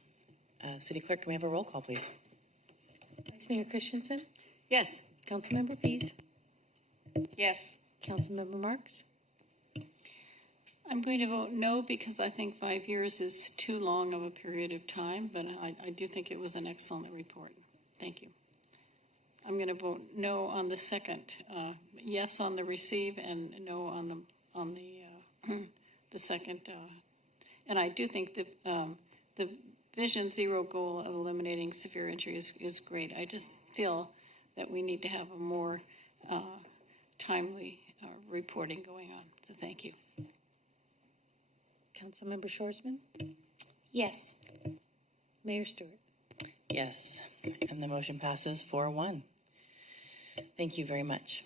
City Clerk, can we have a roll call, please? Vice Mayor Christensen? Yes. Councilmember Pease? Yes. Councilmember Marks? I'm going to vote no because I think 5 years is too long of a period of time, but I do think it was an excellent report. Thank you. I'm going to vote no on the second, yes on the receive, and no on the second. And I do think that the Vision Zero goal of eliminating severe injury is great. I just feel that we need to have a more timely reporting going on. So thank you. Councilmember Schwarzman? Yes. Mayor Stewart? Yes, and the motion passes 4-1. Thank you very much.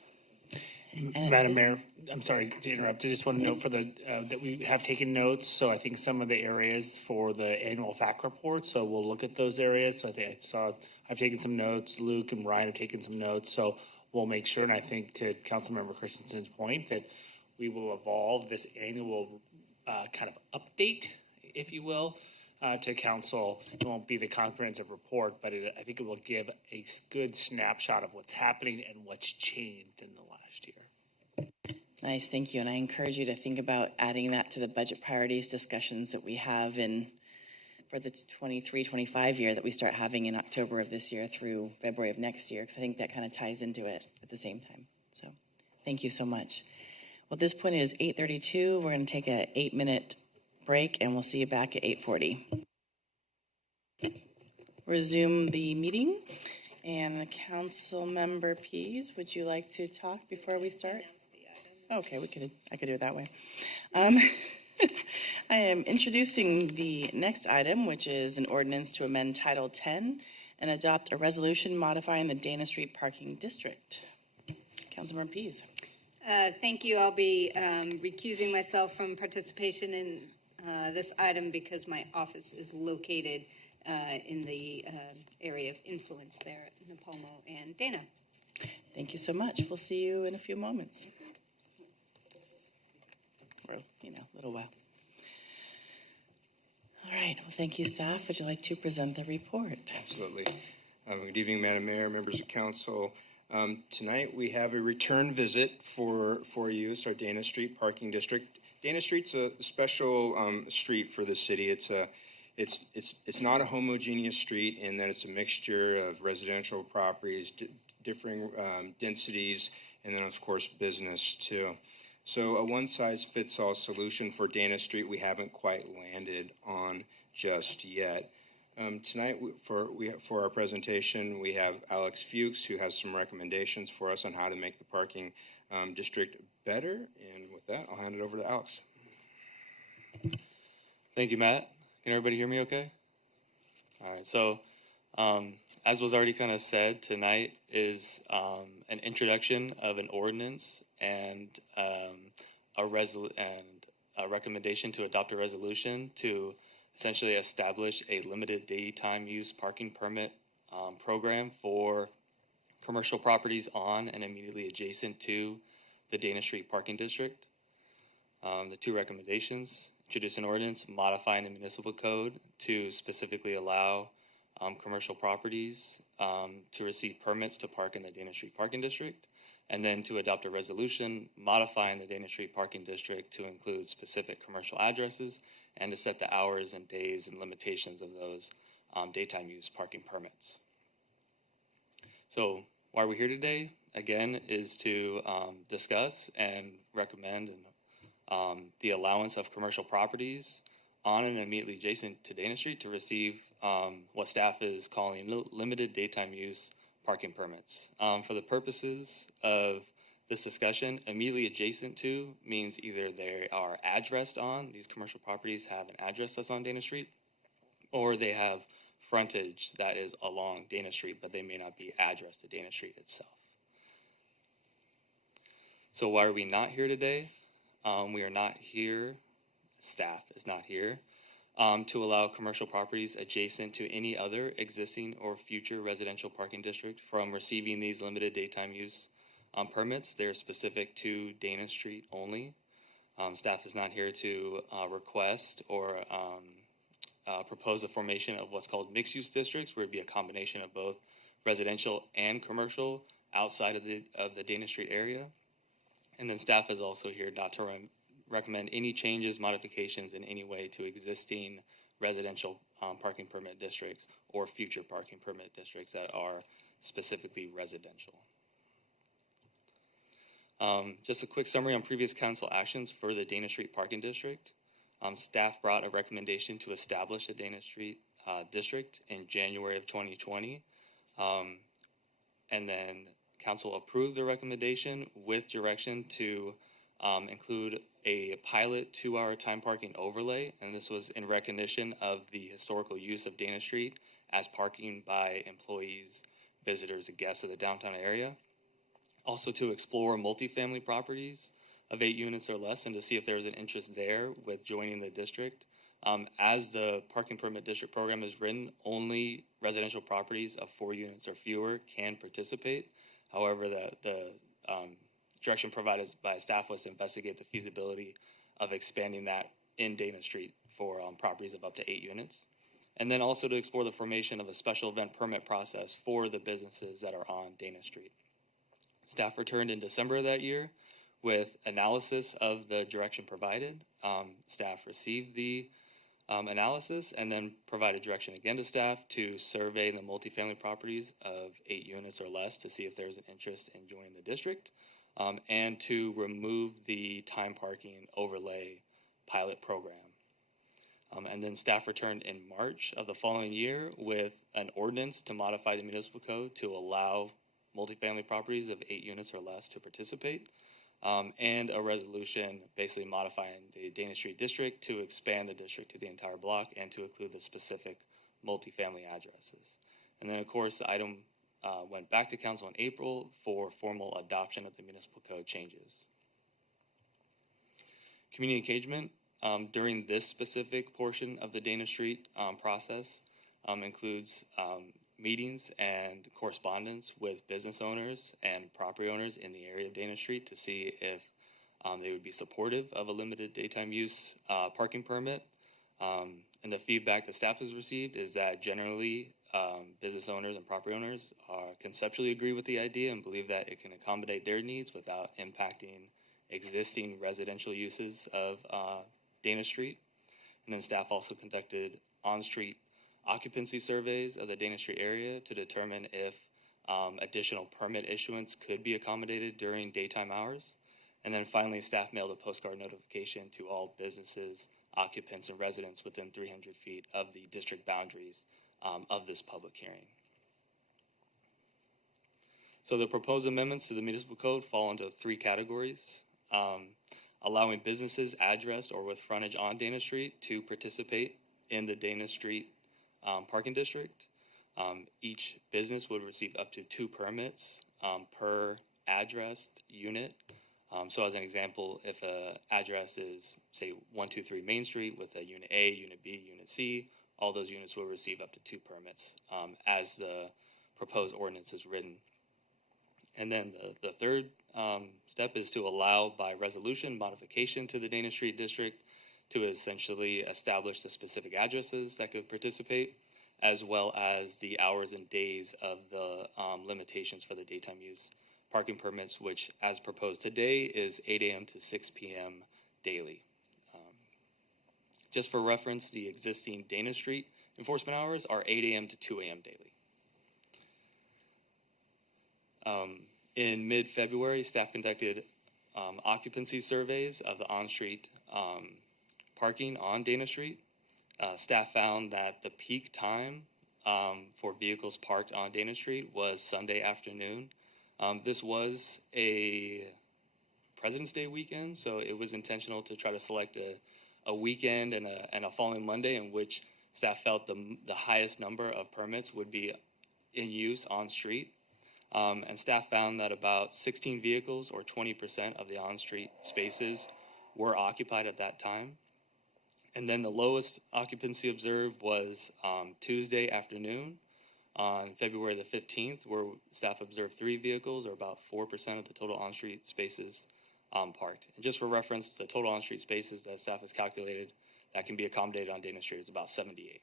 And Madam Mayor, I'm sorry to interrupt. I just want to note for the that we have taken notes. So I think some of the areas for the annual FAC report. So we'll look at those areas. So I think I've taken some notes. Luke and Ryan have taken some notes. So we'll make sure. And I think to Councilmember Christensen's point that we will evolve this annual kind of update, if you will, to council. It won't be the comprehensive report, but I think it will give a good snapshot of what's happening and what's changed in the last year. Nice, thank you. And I encourage you to think about adding that to the budget priorities discussions that we have for the 23-25 year that we start having in October of this year through February of next year, because I think that kind of ties into it at the same time. So thank you so much. Well, at this point, it is 8:32. We're going to take a 8-minute break, and we'll see you back at 8:40. Resume the meeting. And Council Member Pease, would you like to talk before we start? Okay, I could do it that way. I am introducing the next item, which is an ordinance to amend Title 10 and adopt a resolution modifying the Dana Street Parking District. Councilmember Pease. Thank you. I'll be recusing myself from participation in this item because my office is located in the area of influence there at Napomo and Dana. Thank you so much. We'll see you in a few moments. Or, a little while. All right. Well, thank you, staff. Would you like to present the report? Absolutely. Good evening, Madam Mayor, members of council. Tonight we have a return visit for you. It's our Dana Street Parking District. Dana Street's a special street for the city. It's not a homogeneous street in that it's a mixture of residential properties, differing densities, and then of course business too. So a one-size-fits-all solution for Dana Street we haven't quite landed on just yet. Tonight for our presentation we have Alex Fuchs, who has some recommendations for us on how to make the parking district better. And with that, I'll hand it over to Alex. Thank you, Matt. Can everybody hear me okay? All right, so as was already kind of said, tonight is an introduction of an ordinance and a recommendation to adopt a resolution to essentially establish a limited daytime use parking permit program for commercial properties on and immediately adjacent to the Dana Street Parking District. The two recommendations: introduce an ordinance modifying the municipal code to specifically allow commercial properties to receive permits to park in the Dana Street Parking District, and then to adopt a resolution modifying the Dana Street Parking District to include specific commercial addresses and to set the hours and days and limitations of those daytime use parking permits. So why we're here today, again, is to discuss and recommend the allowance of commercial properties on and immediately adjacent to Dana Street to receive what staff is calling limited daytime use parking permits. For the purposes of this discussion, immediately adjacent to means either they are addressed on, these commercial properties have an address that's on Dana Street, or they have frontage that is along Dana Street, but they may not be addressed to Dana Street itself. So why are we not here today? We are not here, staff is not here, to allow commercial properties adjacent to any other existing or future residential parking district from receiving these limited daytime use permits. They're specific to Dana Street only. Staff is not here to request or propose the formation of what's called mixed-use districts, where it'd be a combination of both residential and commercial outside of the Dana Street area. And then staff is also here not to recommend any changes, modifications in any way to existing residential parking permit districts or future parking permit districts that are specifically residential. Just a quick summary on previous council actions for the Dana Street Parking District. Staff brought a recommendation to establish a Dana Street district in January of 2020. And then council approved the recommendation with direction to include a pilot 2-hour time parking overlay. And this was in recognition of the historical use of Dana Street as parking by employees, visitors, and guests of the downtown area. Also to explore multifamily properties of 8 units or less and to see if there's an interest there with joining the district. As the parking permit district program is written, only residential properties of 4 units or fewer can participate. However, the direction provided by staff was to investigate the feasibility of expanding that in Dana Street for properties of up to 8 units. and then also to explore the formation of a special event permit process for the businesses that are on Dana Street. Staff returned in December of that year with analysis of the direction provided. Staff received the analysis and then provided direction again to staff to survey the multifamily properties of 8 units or less to see if there's an interest in joining the district, and to remove the time parking overlay pilot program. And then staff returned in March of the following year with an ordinance to modify the municipal code to allow multifamily properties of 8 units or less to participate, and a resolution basically modifying the Dana Street district to expand the district to the entire block and to include the specific multifamily addresses. And then, of course, the item went back to council in April for formal adoption of the municipal code changes. Community engagement during this specific portion of the Dana Street process includes meetings and correspondence with business owners and property owners in the area of Dana Street to see if they would be supportive of a limited daytime use parking permit. And the feedback that staff has received is that generally business owners and property owners conceptually agree with the idea and believe that it can accommodate their needs without impacting existing residential uses of Dana Street. And then staff also conducted on-street occupancy surveys of the Dana Street area to determine if additional permit issuance could be accommodated during daytime hours. And then finally, staff mailed a postcard notification to all businesses, occupants, and residents within 300 feet of the district boundaries of this public hearing. So the proposed amendments to the municipal code fall into 3 categories. Allowing businesses addressed or with frontage on Dana Street to participate in the Dana Street parking district. Each business would receive up to 2 permits per addressed unit. So as an example, if an address is, say, 123 Main Street with a Unit A, Unit B, Unit C, all those units will receive up to 2 permits as the proposed ordinance is written. And then the third step is to allow by resolution modification to the Dana Street district to essentially establish the specific addresses that could participate, as well as the hours and days of the limitations for the daytime use parking permits, which as proposed today is 8 a.m. to 6 p.m. daily. Just for reference, the existing Dana Street enforcement hours are 8 a.m. to 2 a.m. daily. In mid-February, staff conducted occupancy surveys of the on-street parking on Dana Street. Staff found that the peak time for vehicles parked on Dana Street was Sunday afternoon. This was a President's Day weekend, so it was intentional to try to select a weekend and a following Monday in which staff felt the highest number of permits would be in use on street. And staff found that about 16 vehicles or 20% of the on-street spaces were occupied at that time. And then the lowest occupancy observed was Tuesday afternoon on February the 15th, where staff observed 3 vehicles or about 4% of the total on-street spaces parked. And just for reference, the total on-street spaces that staff has calculated that can be accommodated on Dana Street is about 78.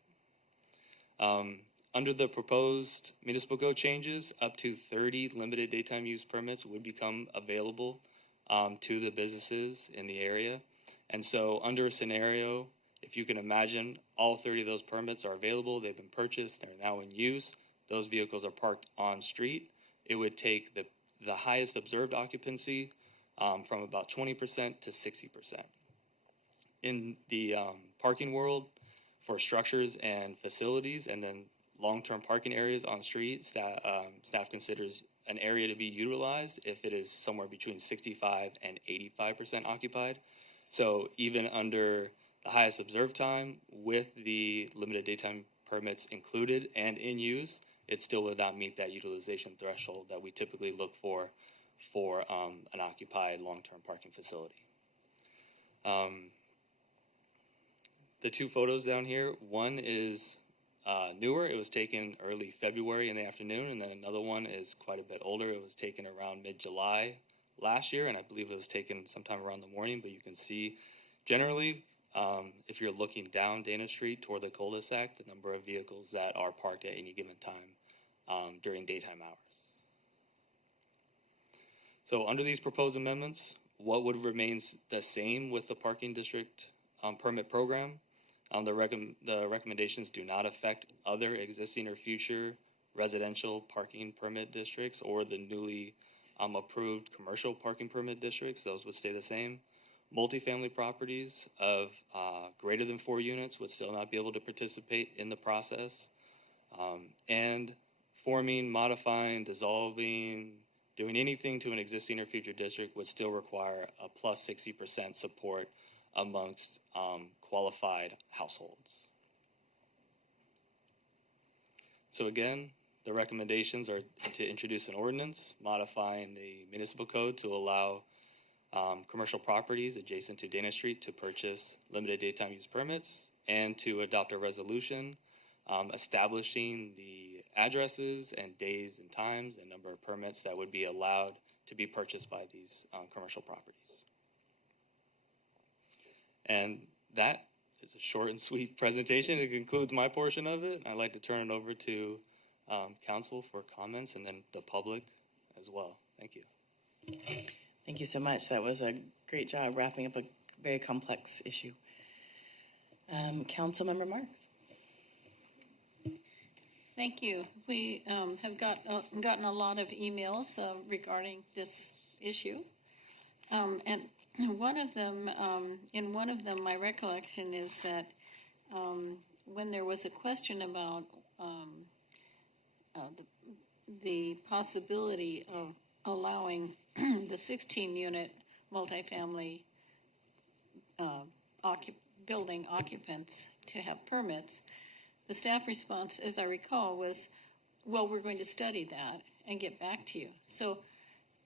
Under the proposed municipal code changes, up to 30 limited daytime use permits would become available to the businesses in the area. And so under a scenario, if you can imagine, all 30 of those permits are available, they've been purchased, they're now in use, those vehicles are parked on street, it would take the highest observed occupancy from about 20% to 60%. In the parking world, for structures and facilities and then long-term parking areas on street, staff considers an area to be utilized if it is somewhere between 65 and 85% occupied. So even under the highest observed time with the limited daytime permits included and in use, it still would not meet that utilization threshold that we typically look for an occupied long-term parking facility. The 2 photos down here, one is newer. It was taken early February in the afternoon, and then another one is quite a bit older. It was taken around mid-July last year, and I believe it was taken sometime around the morning, but you can see generally if you're looking down Dana Street toward the cul-de-sac, the number of vehicles that are parked at any given time during daytime hours. So under these proposed amendments, what would remain the same with the parking district permit program? The recommendations do not affect other existing or future residential parking permit districts or the newly approved commercial parking permit districts. Those would stay the same. Multifamily properties of greater than 4 units would still not be able to participate in the process. And forming, modifying, dissolving, doing anything to an existing or future district would still require a plus 60% support amongst qualified households. So again, the recommendations are to introduce an ordinance modifying the municipal code to allow commercial properties adjacent to Dana Street to purchase limited daytime use permits, and to adopt a resolution establishing the addresses and days and times and number of permits that would be allowed to be purchased by these commercial properties. And that is a short and sweet presentation. It concludes my portion of it. I'd like to turn it over to council for comments and then the public as well. Thank you. Thank you so much. That was a great job wrapping up a very complex issue. Councilmember Marks. Thank you. We have gotten a lot of emails regarding this issue. And one of them, my recollection is that when there was a question about the possibility of allowing the 16-unit multifamily building occupants to have permits, the staff response, as I recall, was, well, we're going to study that and get back to you. So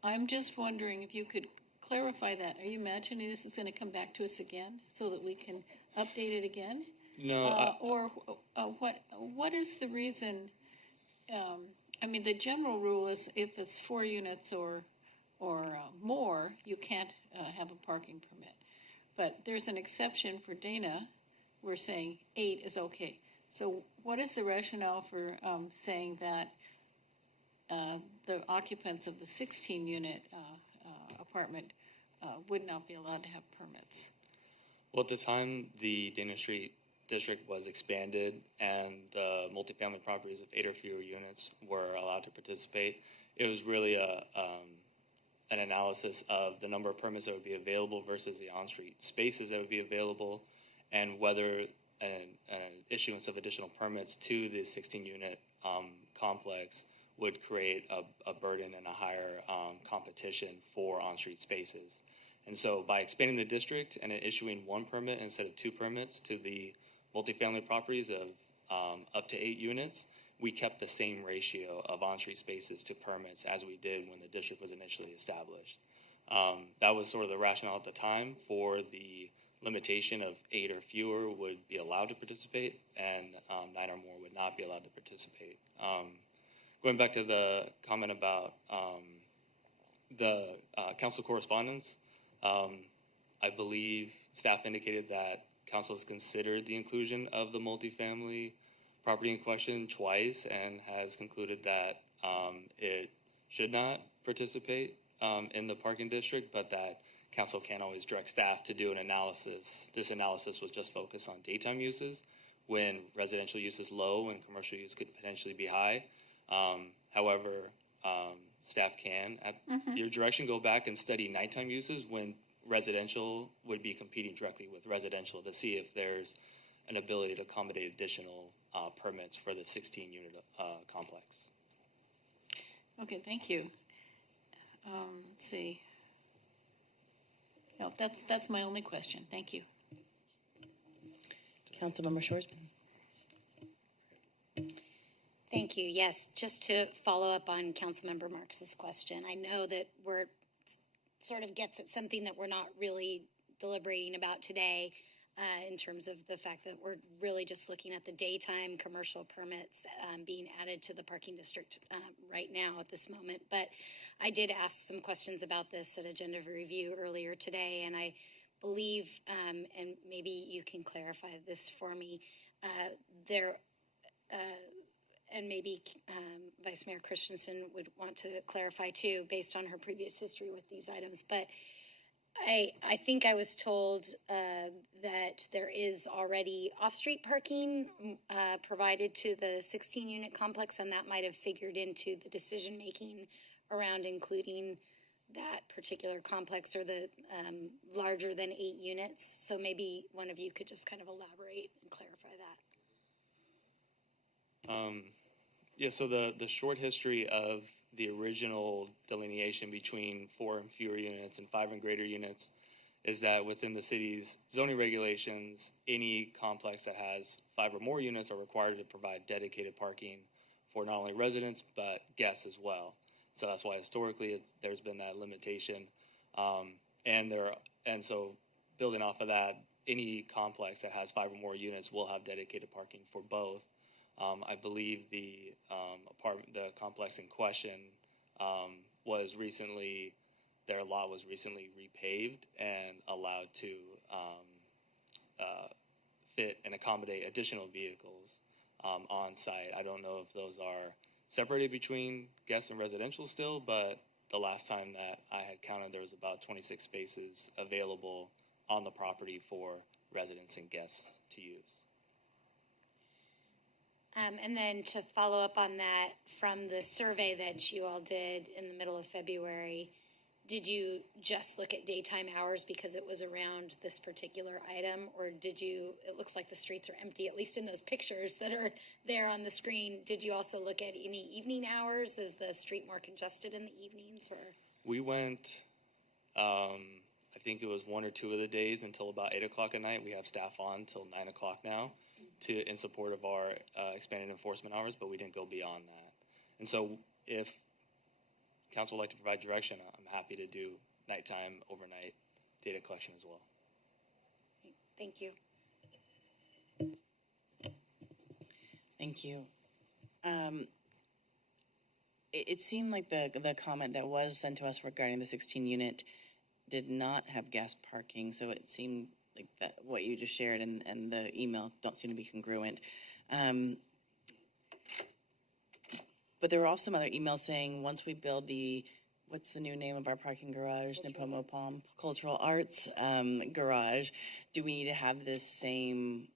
I'm just wondering if you could clarify that. Are you imagining this is going to come back to us again so that we can update it again? No. What is the reason? I mean, the general rule is if it's 4 units or more, you can't have a parking permit. But there's an exception for Dana. We're saying 8 is okay. So what is the rationale for saying that the occupants of the 16-unit apartment would not be allowed to have permits? Well, at the time the Dana Street district was expanded and the multifamily properties of 8 or fewer units were allowed to participate, it was really an analysis of the number of permits that would be available versus the on-street spaces that would be available, and whether an issuance of additional permits to the 16-unit complex would create a burden and a higher competition for on-street spaces. And so by expanding the district and issuing 1 permit instead of 2 permits to the multifamily properties of up to 8 units, we kept the same ratio of on-street spaces to permits as we did when the district was initially established. That was sort of the rationale at the time for the limitation of 8 or fewer would be allowed to participate, and 9 or more would not be allowed to participate. Going back to the comment about the council correspondence, I believe staff indicated that council has considered the inclusion of the multifamily property in question twice and has concluded that it should not participate in the parking district, but that council can always direct staff to do an analysis. This analysis was just focused on daytime uses when residential use is low and commercial use could potentially be high. However, staff can, at your direction, go back and study nighttime uses when residential would be competing directly with residential to see if there's an ability to accommodate additional permits for the 16-unit complex. Okay, thank you. Let's see. No, that's my only question. Thank you. Councilmember Shorsman. Thank you. Yes, just to follow up on Councilmember Marks's question, I know that we're sort of gets at something that we're not really deliberating about today in terms of the fact that we're really just looking at the daytime commercial permits being added to the parking district right now at this moment. But I did ask some questions about this at agenda review earlier today, and I believe, and maybe you can clarify this for me, there, and maybe Vice Mayor Christensen would want to clarify too, based on her previous history with these items, but I think I was told that there is already off-street parking provided to the 16-unit complex, and that might have figured into the decision-making around including that particular complex or the larger than 8 units. So maybe one of you could just kind of elaborate and clarify that. Yeah, so the short history of the original delineation between 4 and fewer units and 5 and greater units is that within the city's zoning regulations, any complex that has 5 or more units are required to provide dedicated parking for not only residents but guests as well. So that's why historically there's been that limitation, and so building off of that, any complex that has 5 or more units will have dedicated parking for both. I believe the complex in question their lot was recently repaved and allowed to fit and accommodate additional vehicles on site. I don't know if those are separated between guests and residential still, but the last time that I had counted, there was about 26 spaces available on the property for residents and guests to use. And then to follow up on that, from the survey that you all did in the middle of February, did you just look at daytime hours because it was around this particular item, or it looks like the streets are empty, at least in those pictures that are there on the screen. Did you also look at any evening hours? Is the street more congested in the evenings, or? We went, I think it was 1 or 2 of the days until about 8 o'clock at night. We have staff on till 9 o'clock now in support of our expanded enforcement hours, but we didn't go beyond that. And so if council would like to provide direction, I'm happy to do nighttime, overnight data collection as well. Thank you. Thank you. It seemed like the comment that was sent to us regarding the 16 unit did not have guest parking, so it seemed like that what you just shared and the email don't seem to be congruent. But there were also some other emails saying once we build what's the new name of our parking garage? Nipomo Palm Cultural Arts garage. Do we need to have this same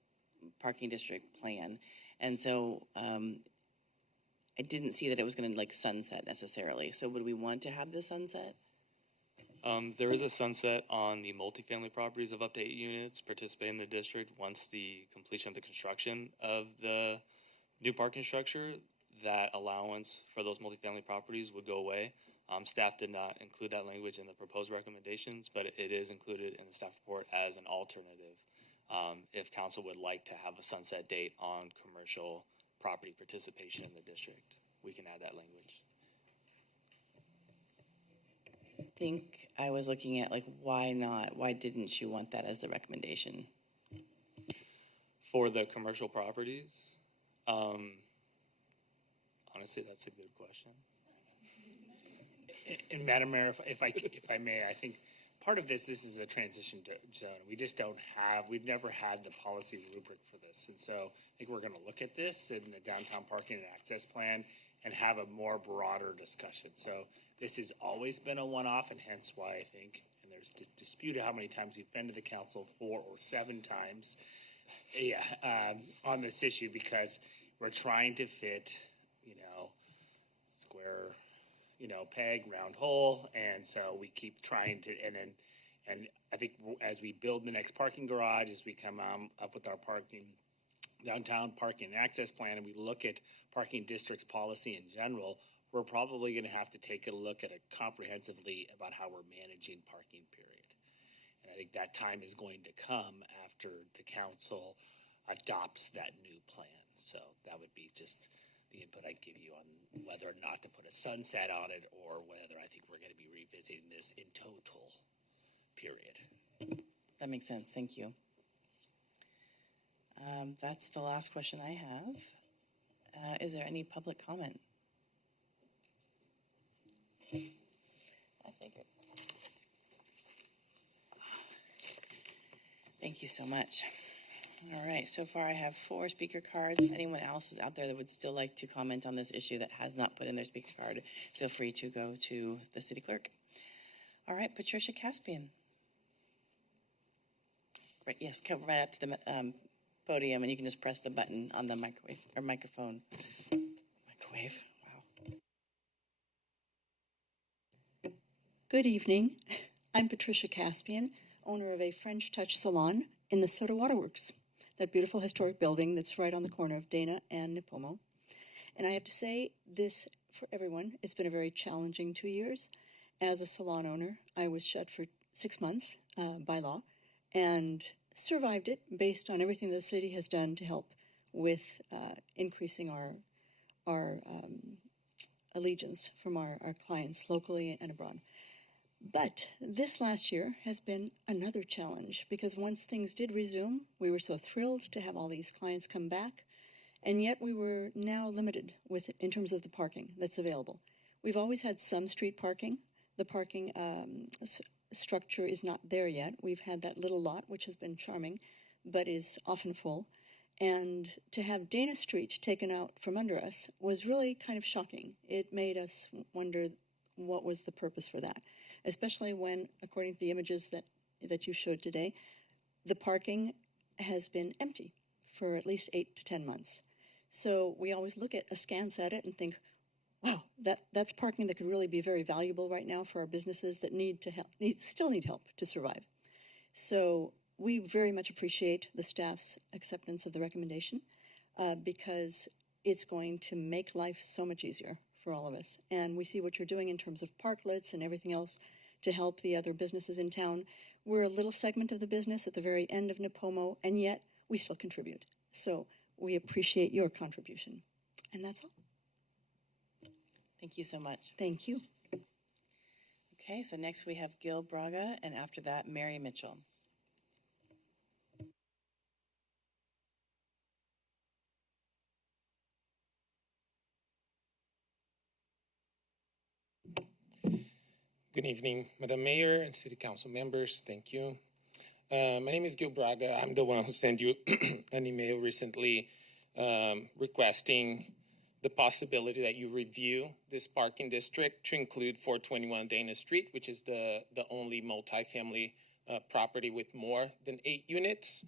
parking district plan? And so I didn't see that it was going to sunset necessarily. So would we want to have the sunset? There is a sunset on the multifamily properties of up to 8 units participating in the district once the completion of the construction of the new parking structure. That allowance for those multifamily properties would go away. Staff did not include that language in the proposed recommendations, but it is included in the staff report as an alternative. If council would like to have a sunset date on commercial property participation in the district, we can add that language. I think I was looking at why not? Why didn't you want that as the recommendation? For the commercial properties, honestly, that's a good question. And Madam Mayor, if I may, I think part of this is a transition zone. We've never had the policy rubric for this. And so I think we're going to look at this in the downtown parking and access plan and have a more broader discussion. So this has always been a one-off, and hence why I think, and there's disputed how many times you've been to the council, 4 or 7 times, on this issue, because we're trying to fit, square, peg, round hole, and so we keep trying to, and I think as we build the next parking garage, as we come up with our downtown parking and access plan, and we look at parking districts policy in general, we're probably going to have to take a look at it comprehensively about how we're managing parking, period. And I think that time is going to come after the council adopts that new plan. So that would be just the input I'd give you on whether or not to put a sunset on it, or whether I think we're going to be revisiting this in total, period. That makes sense. Thank you. That's the last question I have. Is there any public comment? I think Thank you so much. All right, so far I have 4 speaker cards. If anyone else is out there that would still like to comment on this issue that has not put in their speaker card, feel free to go to the city clerk. All right, Patricia Caspian. Right, yes, come right up to the podium and you can just press the button on the microwave or microphone. Microwave, wow. Good evening. I'm Patricia Caspian, owner of a French Touch Salon in the Soda Waterworks, that beautiful historic building that's right on the corner of Dana and Nipomo. And I have to say this for everyone, it's been a very challenging 2 years. As a salon owner, I was shut for 6 months by law and survived it based on everything the city has done to help with increasing our allegiance from our clients locally and abroad. But this last year has been another challenge because once things did resume, we were so thrilled to have all these clients come back, and yet we were now limited in terms of the parking that's available. We've always had some street parking. The parking structure is not there yet. We've had that little lot, which has been charming, but is often full. And to have Dana Street taken out from under us was really kind of shocking. It made us wonder what was the purpose for that, especially when, according to the images that you showed today, the parking has been empty for at least 8 to 10 months. So we always look askance at it and think, wow, that's parking that could really be very valuable right now for our businesses that still need help to survive. So we very much appreciate the staff's acceptance of the recommendation because it's going to make life so much easier for all of us. And we see what you're doing in terms of parklets and everything else to help the other businesses in town. We're a little segment of the business at the very end of Nipomo, and yet we still contribute. So we appreciate your contribution. And that's all. Thank you so much. Thank you. Okay, so next we have Gil Braga, and after that, Mary Mitchell. Good evening, Madam Mayor and City Council members. Thank you. My name is Gil Braga. I'm the one who sent you an email recently requesting the possibility that you review this parking district to include 421 Dana Street, which is the only multifamily property with more than 8 units.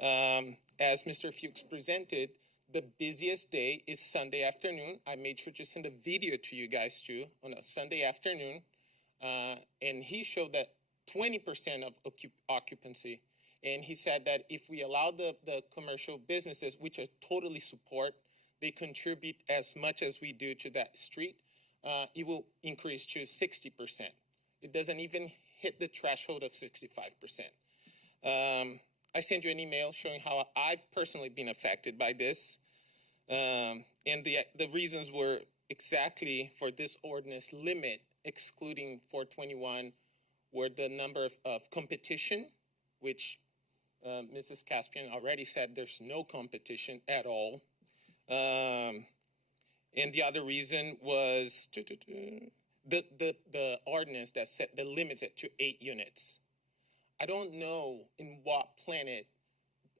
As Mr. Fuchs presented, the busiest day is Sunday afternoon. I made sure to send a video to you guys too on a Sunday afternoon. And he showed that 20% of occupancy. And he said that if we allow the commercial businesses, which I totally support, they contribute as much as we do to that street, it will increase to 60%. It doesn't even hit the threshold of 65%. I sent you an email showing how I've personally been affected by this. And the reasons were exactly for this ordinance limit excluding 421 were the number of competition, which Mrs. Caspian already said there's no competition at all. And the other reason was the ordinance that set the limits it to 8 units. I don't know in what planet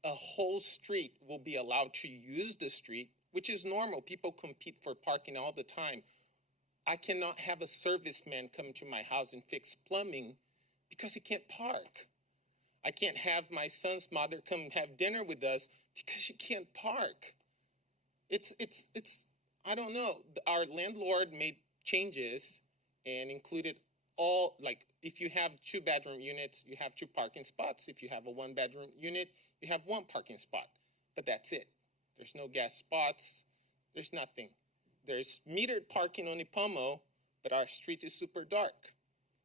a whole street will be allowed to use the street, which is normal. People compete for parking all the time. I cannot have a serviceman come to my house and fix plumbing because he can't park. I can't have my son's mother come have dinner with us because she can't park. It's I don't know. Our landlord made changes and included all, like, if you have 2-bedroom units, you have 2 parking spots. If you have a 1-bedroom unit, you have 1 parking spot. But that's it. There's no gas spots. There's nothing. There's metered parking on Nipomo, but our street is super dark.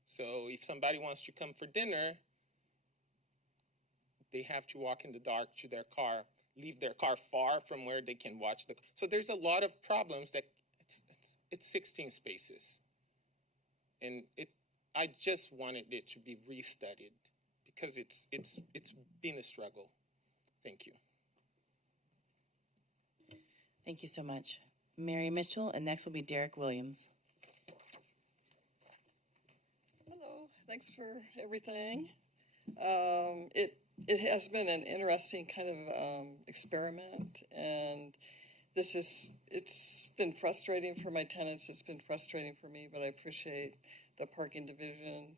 So if somebody wants to come for dinner, they have to walk in the dark to their car, leave their car far from where they can watch the. So there's a lot of problems that it's 16 spaces. And I just wanted it to be restudied because it's been a struggle. Thank you. Thank you so much. Mary Mitchell, and next will be Derek Williams. Hello, thanks for everything. it has been an interesting kind of experiment, and it's been frustrating for my tenants, it's been frustrating for me, but I appreciate the parking division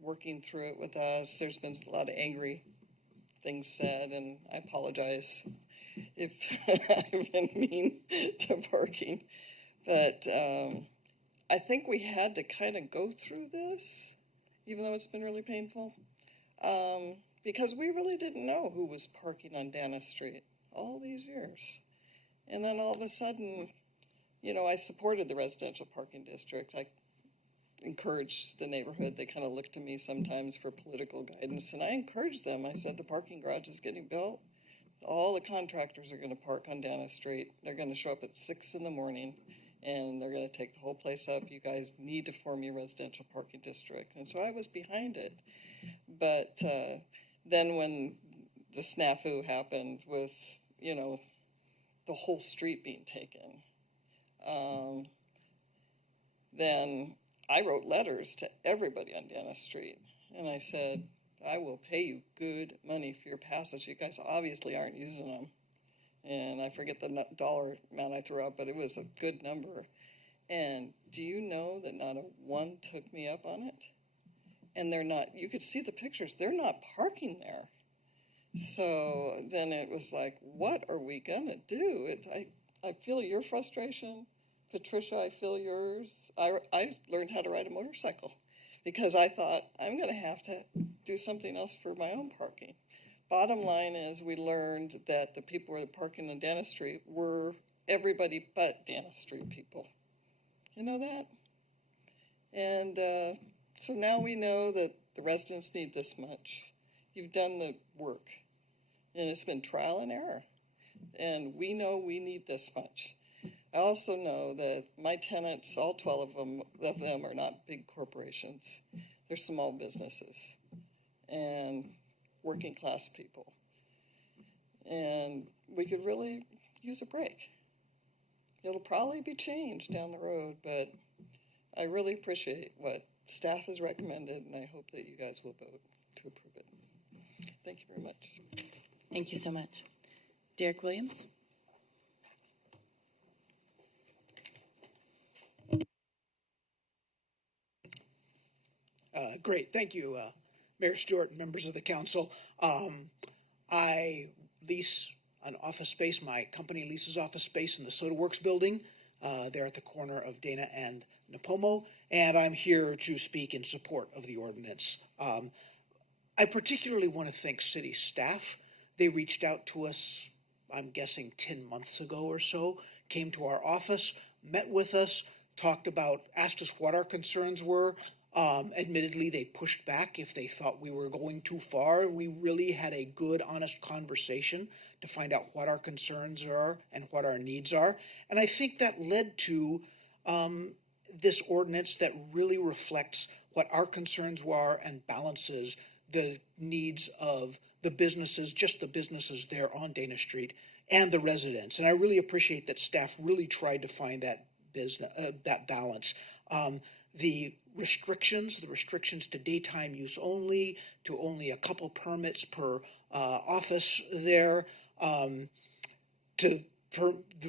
working through it with us. There's been a lot of angry things said, and I apologize if I've been mean to parking. But I think we had to kind of go through this, even though it's been really painful, because we really didn't know who was parking on Dana Street all these years. And then all of a sudden, I supported the residential parking district. I encouraged the neighborhood. They kind of looked to me sometimes for political guidance, and I encouraged them. I said, the parking garage is getting built. All the contractors are going to park on Dana Street. They're going to show up at 6 in the morning, and they're going to take the whole place up. You guys need to form your residential parking district. And so I was behind it. But then when the snafu happened with, the whole street being taken, then I wrote letters to everybody on Dana Street, and I said, I will pay you good money for your passes. You guys obviously aren't using them. And I forget the dollar amount I threw out, but it was a good number. And do you know that not a one took me up on it? And they're not, you could see the pictures, they're not parking there. So then it was like, what are we gonna do? I feel your frustration. Patricia, I feel yours. I learned how to ride a motorcycle because I thought I'm going to have to do something else for my own parking. Bottom line is we learned that the people who were parking on Dana Street were everybody but Dana Street people. You know that? And so now we know that the residents need this much. You've done the work, and it's been trial and error. And we know we need this much. I also know that my tenants, all 12 of them are not big corporations. They're small businesses and working class people. And we could really use a break. It'll probably be changed down the road, but I really appreciate what staff has recommended, and I hope that you guys will vote to approve it. Thank you very much. Thank you so much. Derek Williams. Great, thank you, Mayor Stewart and members of the council. I lease an office space. My company leases office space in the Soda Works building there at the corner of Dana and Nipomo, and I'm here to speak in support of the ordinance. I particularly want to thank city staff. They reached out to us, I'm guessing 10 months ago or so, came to our office, met with us, asked us what our concerns were. Admittedly, they pushed back if they thought we were going too far. We really had a good, honest conversation to find out what our concerns are and what our needs are. And I think that led to this ordinance that really reflects what our concerns were and balances the needs of the businesses, just the businesses there on Dana Street, and the residents. And I really appreciate that staff really tried to find that balance. The restrictions to daytime use only, to only a couple permits per office there,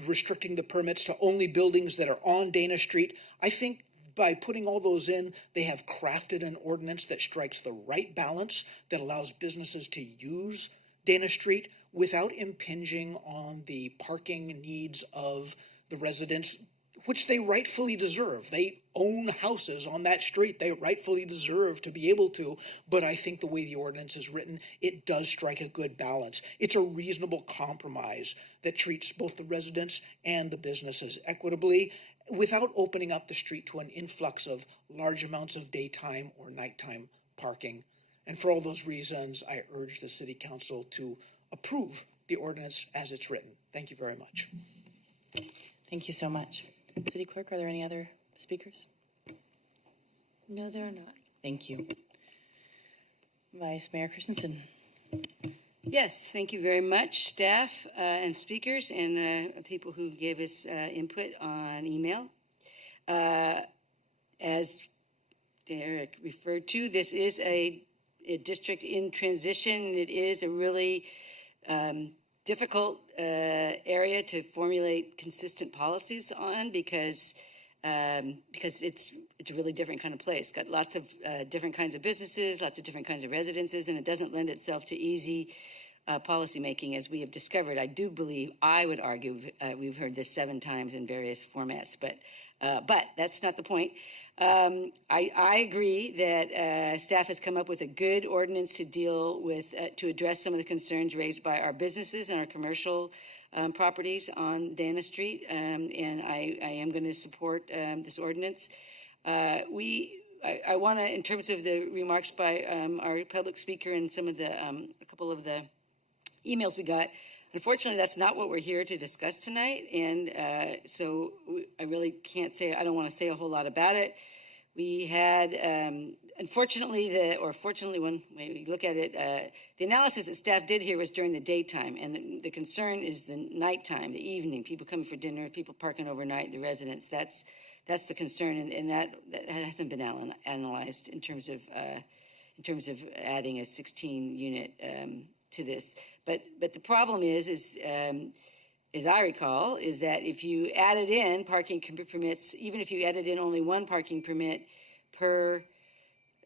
restricting the permits to only buildings that are on Dana Street. I think by putting all those in, they have crafted an ordinance that strikes the right balance that allows businesses to use Dana Street without impinging on the parking needs of the residents, which they rightfully deserve. They own houses on that street. They rightfully deserve to be able to, but I think the way the ordinance is written, it does strike a good balance. It's a reasonable compromise that treats both the residents and the businesses equitably without opening up the street to an influx of large amounts of daytime or nighttime parking. And for all those reasons, I urge the City Council to approve the ordinance as it's written. Thank you very much. Thank you so much. City Clerk, are there any other speakers? No, there are not. Thank you. Vice Mayor Christensen. Yes, thank you very much, staff and speakers and people who gave us input on email. As Derek referred to, this is a district in transition, and it is a really difficult area to formulate consistent policies on because it's a really different kind of place. Got lots of different kinds of businesses, lots of different kinds of residences, and it doesn't lend itself to easy policymaking, as we have discovered. I do believe, I would argue, we've heard this 7 times in various formats, but that's not the point. I agree that staff has come up with a good ordinance to deal with, to address some of the concerns raised by our businesses and our commercial properties on Dana Street, and I am going to support this ordinance. I want to, in terms of the remarks by our public speaker and some of the, a couple of the emails we got, unfortunately, that's not what we're here to discuss tonight, and so I really can't say, I don't want to say a whole lot about it. We had, unfortunately, fortunately, when we look at it, the analysis that staff did here was during the daytime, and the concern is the nighttime, the evening, people coming for dinner, people parking overnight, the residents. That's the concern, and that hasn't been analyzed in terms of adding a 16-unit to this. But the problem is as I recall, is that if you added in parking permits, even if you added in only one parking permit per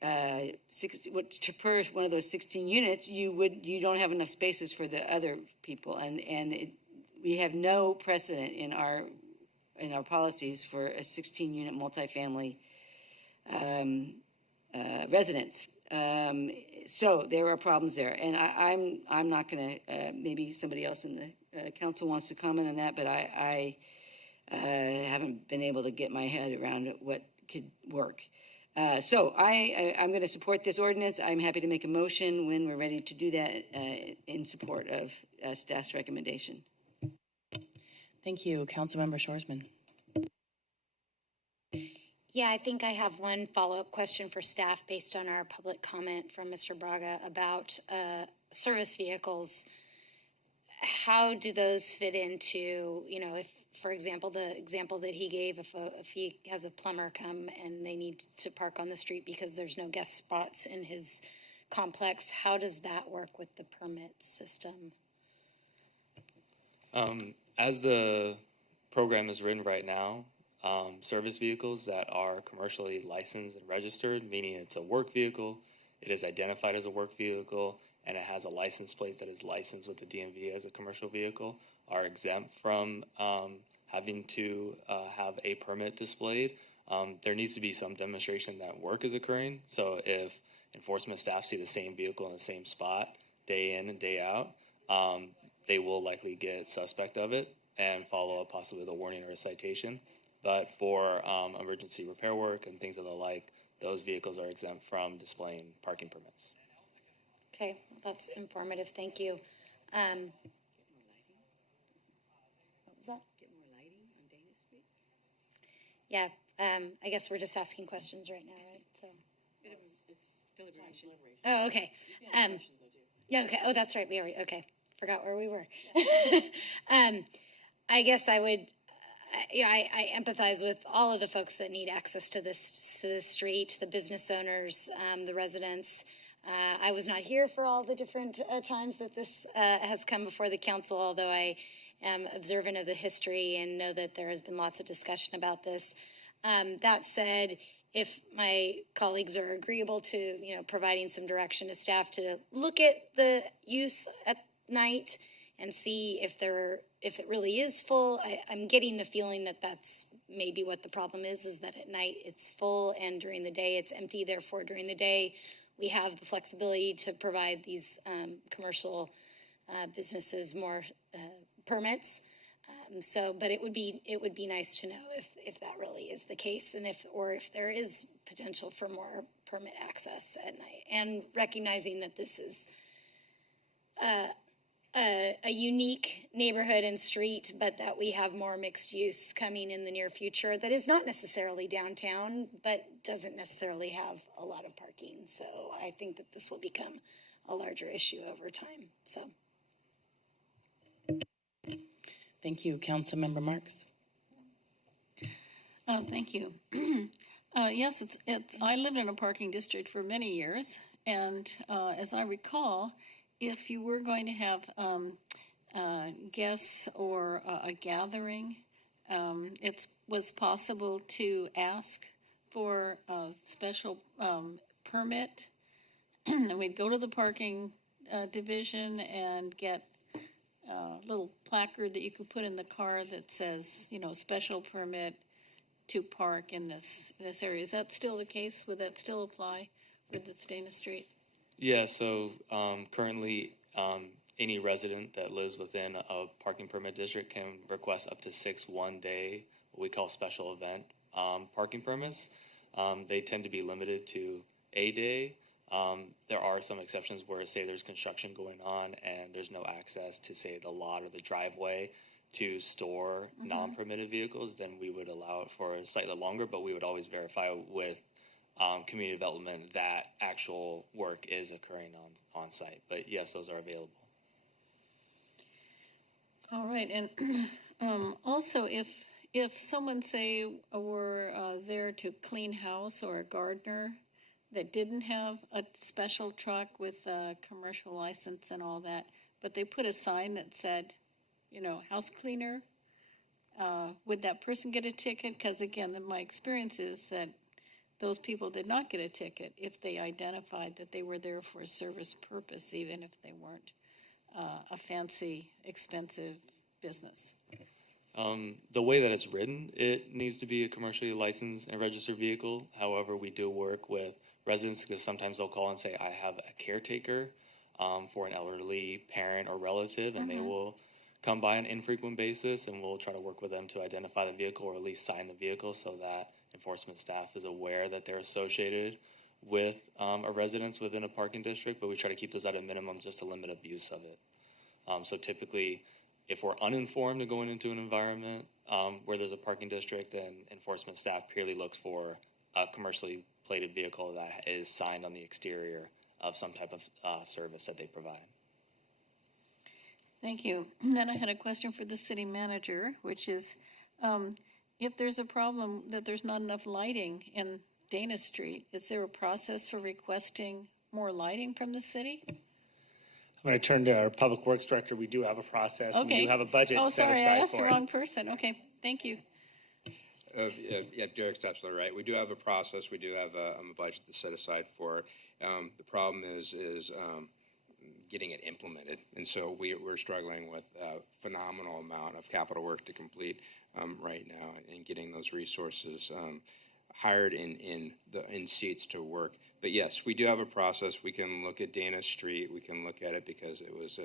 one of those 16 units, you don't have enough spaces for the other people, and we have no precedent in our policies for a 16-unit multifamily residence. So there are problems there, and I'm not going to. Maybe somebody else in the council wants to comment on that, but I haven't been able to get my head around what could work. So I'm going to support this ordinance. I'm happy to make a motion when we're ready to do that in support of staff's recommendation. Thank you, Councilmember Shorsman. Yeah, I think I have one follow-up question for staff based on our public comment from Mr. Braga about service vehicles. How do those fit into, if, for example, the example that he gave, if he has a plumber come and they need to park on the street because there's no guest spots in his complex, how does that work with the permit system? As the program is written right now, service vehicles that are commercially licensed and registered, meaning it's a work vehicle, it is identified as a work vehicle, and it has a license plate that is licensed with the DMV as a commercial vehicle, are exempt from having to have a permit displayed. There needs to be some demonstration that work is occurring. So if enforcement staff see the same vehicle in the same spot day in and day out, they will likely get suspect of it and follow up possibly with a warning or a citation. But for emergency repair work and things of the like, those vehicles are exempt from displaying parking permits. Okay, that's informative. Thank you. What was that? Get more lighting on Dana Street? Yeah, I guess we're just asking questions right now, right? So. It's deliberation. Oh, okay. Yeah, okay. Oh, that's right. We already, okay. Forgot where we were. I guess I would, I empathize with all of the folks that need access to this street, the business owners, the residents. I was not here for all the different times that this has come before the council, although I am observant of the history and know that there has been lots of discussion about this. That said, if my colleagues are agreeable to, providing some direction to staff to look at the use at night and see if it really is full. I'm getting the feeling that that's maybe what the problem is that at night it's full and during the day it's empty. Therefore, during the day, we have the flexibility to provide these commercial businesses more permits. But it would be nice to know if that really is the case, and if there is potential for more permit access at night, and recognizing that this is a unique neighborhood and street, but that we have more mixed use coming in the near future that is not necessarily downtown, but doesn't necessarily have a lot of parking. So I think that this will become a larger issue over time. So. Thank you, Councilmember Marks. Thank you. Yes, I lived in a parking district for many years, And as I recall, if you were going to have guests or a gathering, it was possible to ask for a special permit. And we'd go to the parking division and get a little placard that you could put in the car that says, special permit to park in this area. Is that still the case? Would that still apply for the Dana Street? Yeah, so currently, any resident that lives within a parking permit district can request up to 6 one-day, what we call special event parking permits. They tend to be limited to a day. There are some exceptions where, say, there's construction going on and there's no access to, say, the lot or the driveway to store non-permitted vehicles, then we would allow it for slightly longer, but we would always verify with community development that actual work is occurring on site. But yes, those are available. All right, and also if someone, say, were there to clean house, or a gardener that didn't have a special truck with a commercial license and all that, but they put a sign that said, house cleaner, would that person get a ticket? Because again, my experience is that those people did not get a ticket if they identified that they were there for a service purpose, even if they weren't a fancy, expensive business. The way that it's written, it needs to be a commercially licensed and registered vehicle. However, we do work with residents because sometimes they'll call and say, I have a caretaker for an elderly parent or relative, and they will come by on an infrequent basis, and we'll try to work with them to identify the vehicle or at least sign the vehicle so that enforcement staff is aware that they're associated with a residence within a parking district, but we try to keep those at a minimum just to limit abuse of it. So typically, if we're uninformed and going into an environment where there's a parking district, then enforcement staff purely looks for a commercially plated vehicle that is signed on the exterior of some type of service that they provide. Thank you. And then I had a question for the city manager, which is, if there's a problem that there's not enough lighting in Dana Street, is there a process for requesting more lighting from the city? I'm going to turn to our Public Works Director. We do have a process. Okay. We do have a budget set aside for it. I asked the wrong person. Okay, thank you. Yeah, Derek's absolutely right. We do have a process. We do have a budget that's set aside for it. The problem is getting it implemented, and so we're struggling with a phenomenal amount of capital work to complete right now, and getting those resources hired in seats to work. But yes, we do have a process. We can look at Dana Street. We can look at it because it was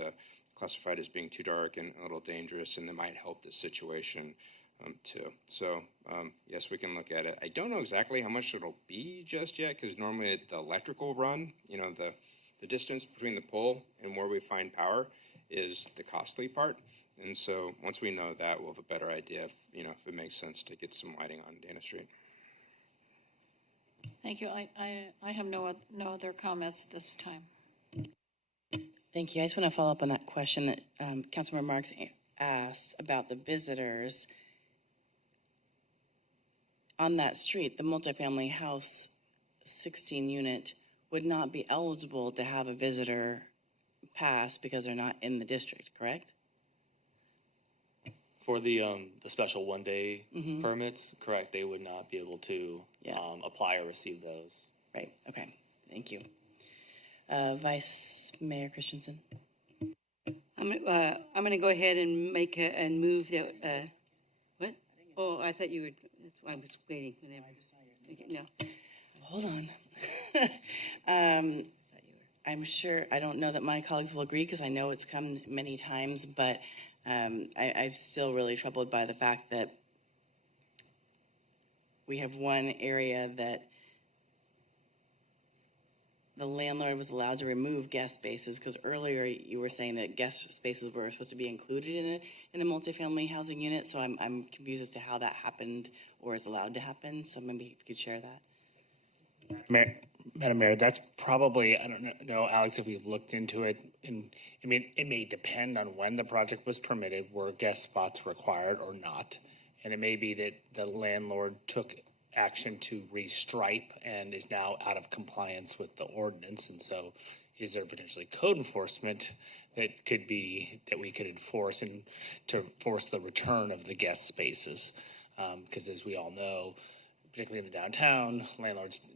classified as being too dark and a little dangerous, and that might help the situation too. So yes, we can look at it. I don't know exactly how much it'll be just yet, because normally the electrical run, the distance between the pole and where we find power is the costly part. And so once we know that, we'll have a better idea if it makes sense to get some lighting on Dana Street. Thank you. I have no other comments at this time. Thank you. I just want to follow up on that question that Councilmember Marks asked about the visitors. On that street, the multifamily house 16 unit would not be eligible to have a visitor pass because they're not in the district, correct? For the special one-day permits, correct, they would not be able to apply or receive those. Right, okay, thank you. Vice Mayor Christensen. I'm going to go ahead and move that, what? Oh, I thought you were, that's why I was waiting. Okay, no. Hold on. I'm sure, I don't know that my colleagues will agree because I know it's come many times, but I'm still really troubled by the fact that we have one area that the landlord was allowed to remove guest spaces, because earlier you were saying that guest spaces were supposed to be included in a multifamily housing unit, so I'm confused as to how that happened or is allowed to happen, so maybe if you could share that. Madam Mayor, that's probably, I don't know, Alex, if we've looked into it. It may depend on when the project was permitted, were guest spots required or not. And it may be that the landlord took action to restripe and is now out of compliance with the ordinance. And so is there potentially code enforcement that we could enforce and to force the return of the guest spaces? Because as we all know, particularly in the downtown, landlords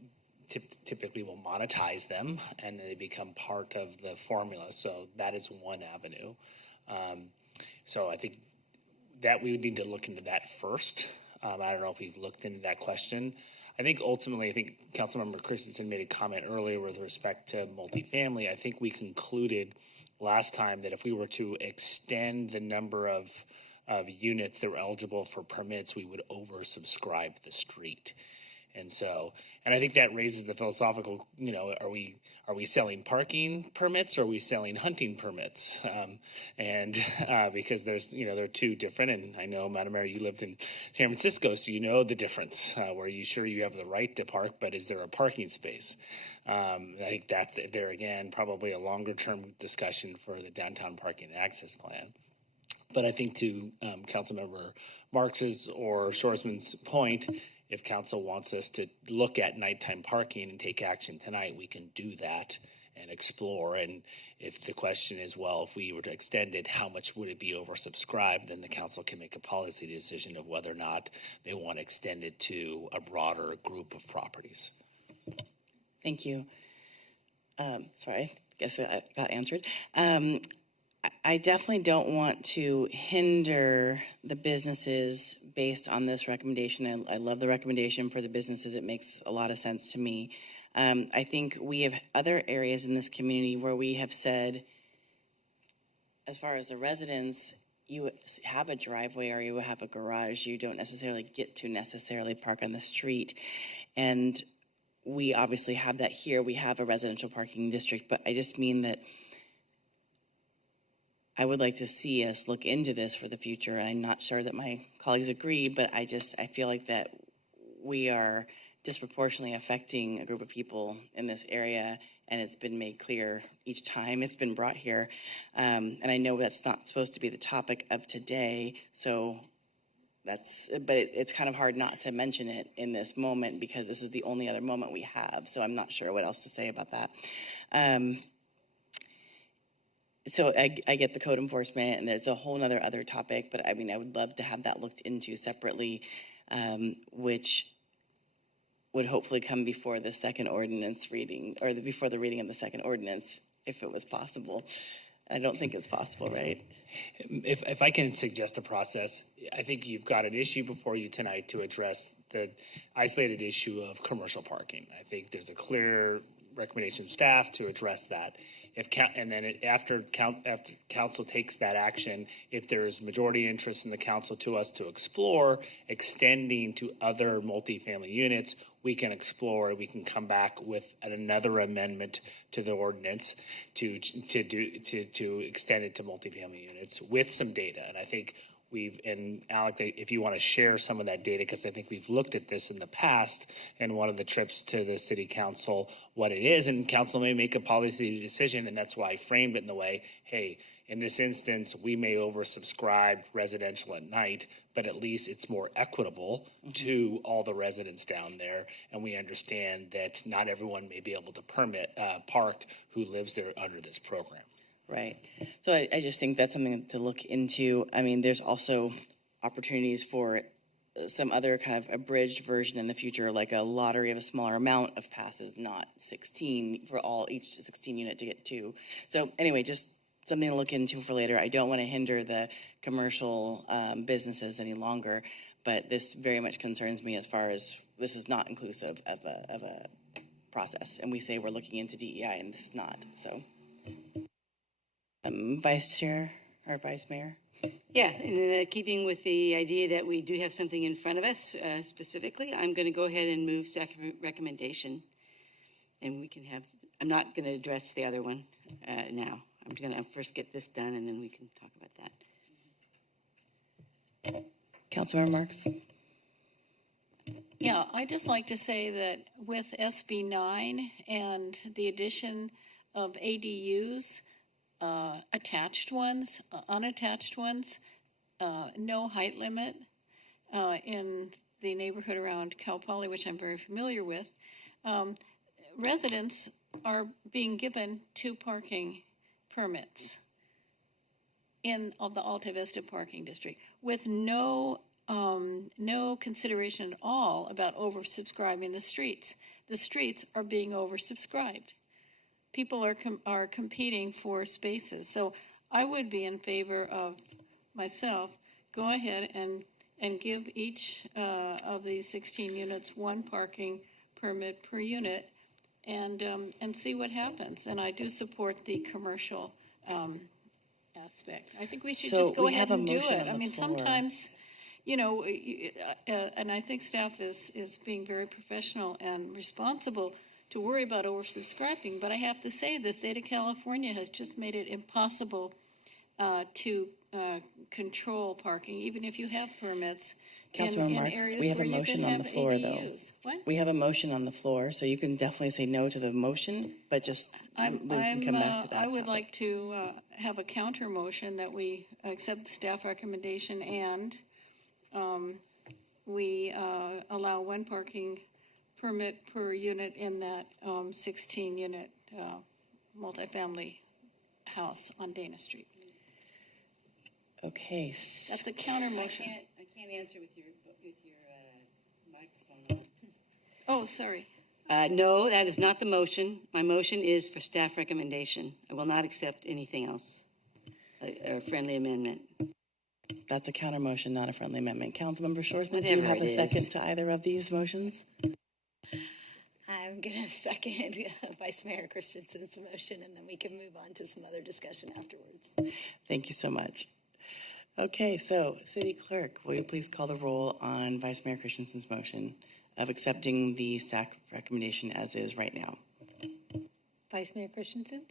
typically will monetize them and they become part of the formula. So that is one avenue. So I think that we would need to look into that first. I don't know if we've looked into that question. I think ultimately, Councilmember Christensen made a comment earlier with respect to multifamily. I think we concluded last time that if we were to extend the number of units that were eligible for permits, we would oversubscribe the street. And I think that raises the philosophical, are we selling parking permits or are we selling hunting permits? Because they're two different, and I know, Madam Mayor, you lived in San Francisco, so you know the difference. Where you have the right to park, but is there a parking space? I think that's there again, probably a longer term discussion for the downtown parking and access plan. But I think to Councilmember Marx's or Shoresman's point, if council wants us to look at nighttime parking and take action tonight, we can do that and explore. And if the question is, well, if we were to extend it, how much would it be oversubscribed? Then the council can make a policy decision of whether or not they want to extend it to a broader group of properties. Thank you. Sorry, I guess I got answered. I definitely don't want to hinder the businesses based on this recommendation. I love the recommendation for the businesses. It makes a lot of sense to me. I think we have other areas in this community where we have said, as far as the residents, you have a driveway or you have a garage, you don't necessarily get to park on the street. And we obviously have that here. We have a residential parking district, but I just mean that I would like to see us look into this for the future. And I'm not sure that my colleagues agree, but I feel like that we are disproportionately affecting a group of people in this area, and it's been made clear each time it's been brought here. And I know that's not supposed to be the topic of today, but it's kind of hard not to mention it in this moment because this is the only other moment we have. So I'm not sure what else to say about that. So I get the code enforcement, and there's a whole other topic, but I mean, I would love to have that looked into separately, which would hopefully come before the second ordinance reading, or before the reading of the second ordinance, if it was possible. I don't think it's possible, right? If I can suggest a process, I think you've got an issue before you tonight to address the isolated issue of commercial parking. I think there's a clear recommendation of staff to address that. After council takes that action, if there's majority interest in the council to us to explore extending to other multifamily units, we can explore. We can come back with another amendment to the ordinance to extend it to multifamily units with some data. And I think and Alec, if you want to share some of that data, because I think we've looked at this in the past in one of the trips to the city council, what it is, and council may make a policy decision, and that's why I framed it in the way, hey, in this instance, we may oversubscribe residential at night, but at least it's more equitable to all the residents down there, and we understand that not everyone may be able to park who lives there under this program. Right. So I just think that's something to look into. I mean, there's also opportunities for some other kind of abridged version in the future, like a lottery of a smaller amount of passes, not 16 for each 16 unit to get 2. So anyway, just something to look into for later. I don't want to hinder the commercial businesses any longer, but this very much concerns me as far as this is not inclusive of a process. And we say we're looking into DEI, and this is not. So. Vice Chair or Vice Mayor? Yeah, and keeping with the idea that we do have something in front of us specifically, I'm going to go ahead and move second recommendation. And we can I'm not going to address the other one now. I'm going to first get this done, and then we can talk about that. Councilmember Marks? Yeah, I'd just like to say that with SB 9 and the addition of ADUs, attached ones, unattached ones, no height limit in the neighborhood around Cal Poly, which I'm very familiar with, residents are being given 2 parking permits in the Alta Vista Parking District with no consideration at all about oversubscribing the streets. The streets are being oversubscribed. People are competing for spaces. So I would be in favor of myself, go ahead and give each of these 16 units 1 parking permit per unit and see what happens. And I do support the commercial aspect. I think we should So just go we ahead have a and do motion it. on I the mean, floor. sometimes, you know, and I think staff is being very professional and responsible to worry about oversubscribing, but I have to say, the state of California has just made it impossible to control parking, even if you have permits Councilmember in Marks, areas we have a where you motion can on have the floor, though. ADUs. What? We have a motion on the floor, so you can definitely say no to the motion, but just we can come back to that. I would topic. like to have a counter motion that we accept the staff recommendation and we allow 1 parking permit per unit in that 16-unit multifamily house on Dana Street. Okay. That's a counter motion. I can't answer with your microphone on. Oh, sorry. No, that is not the motion. My motion is for staff recommendation. I will not accept anything else. A friendly amendment. That's a counter motion, not a friendly amendment. Councilmember Shorsman, do you Whatever have it a is. second to either of these motions? I'm going to second Vice Mayor Christensen's motion, and then we can move on to some other discussion afterwards. Thank you so much. Okay, so City Clerk, will you please call the roll on Vice Mayor Christensen's motion of accepting the staff recommendation as is right now? Vice Mayor Christensen?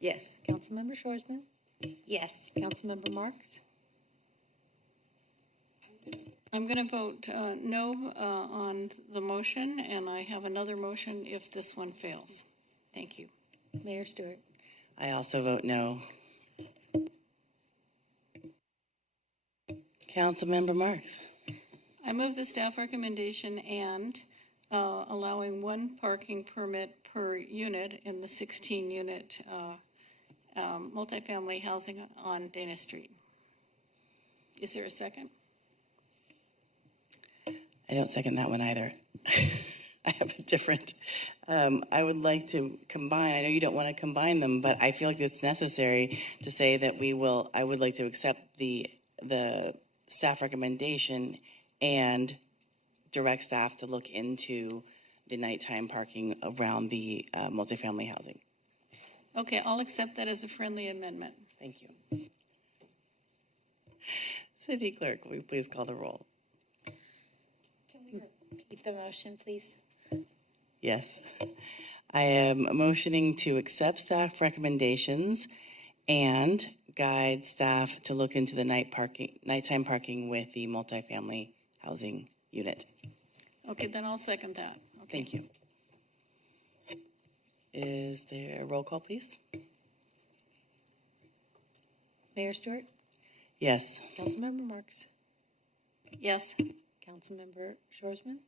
Yes. Councilmember Shorsman? Yes. Councilmember Marks? I'm going to vote no on the motion, and I have another motion if this one fails. Thank you. Mayor Stewart? I also vote no. Councilmember Marks? I move the staff recommendation and allowing 1 parking permit per unit in the 16-unit multifamily housing on Dana Street. Is there a second? I don't second that one either. I have a different, I would like to combine, I know you don't want to combine them, but I feel like it's necessary to say that I would like to accept the staff recommendation and direct staff to look into the nighttime parking around the multifamily housing. Okay, I'll accept that as a friendly amendment. Thank you. City Clerk, will you please call the roll? Can we repeat the motion, please? Yes. I am motioning to accept staff recommendations and guide staff to look into the nighttime parking with the multifamily housing unit. Okay, then I'll second that. Okay. Thank you. Is there a roll call, please? Mayor Stewart? Yes. Councilmember Marks? Yes. Councilmember Shorsman?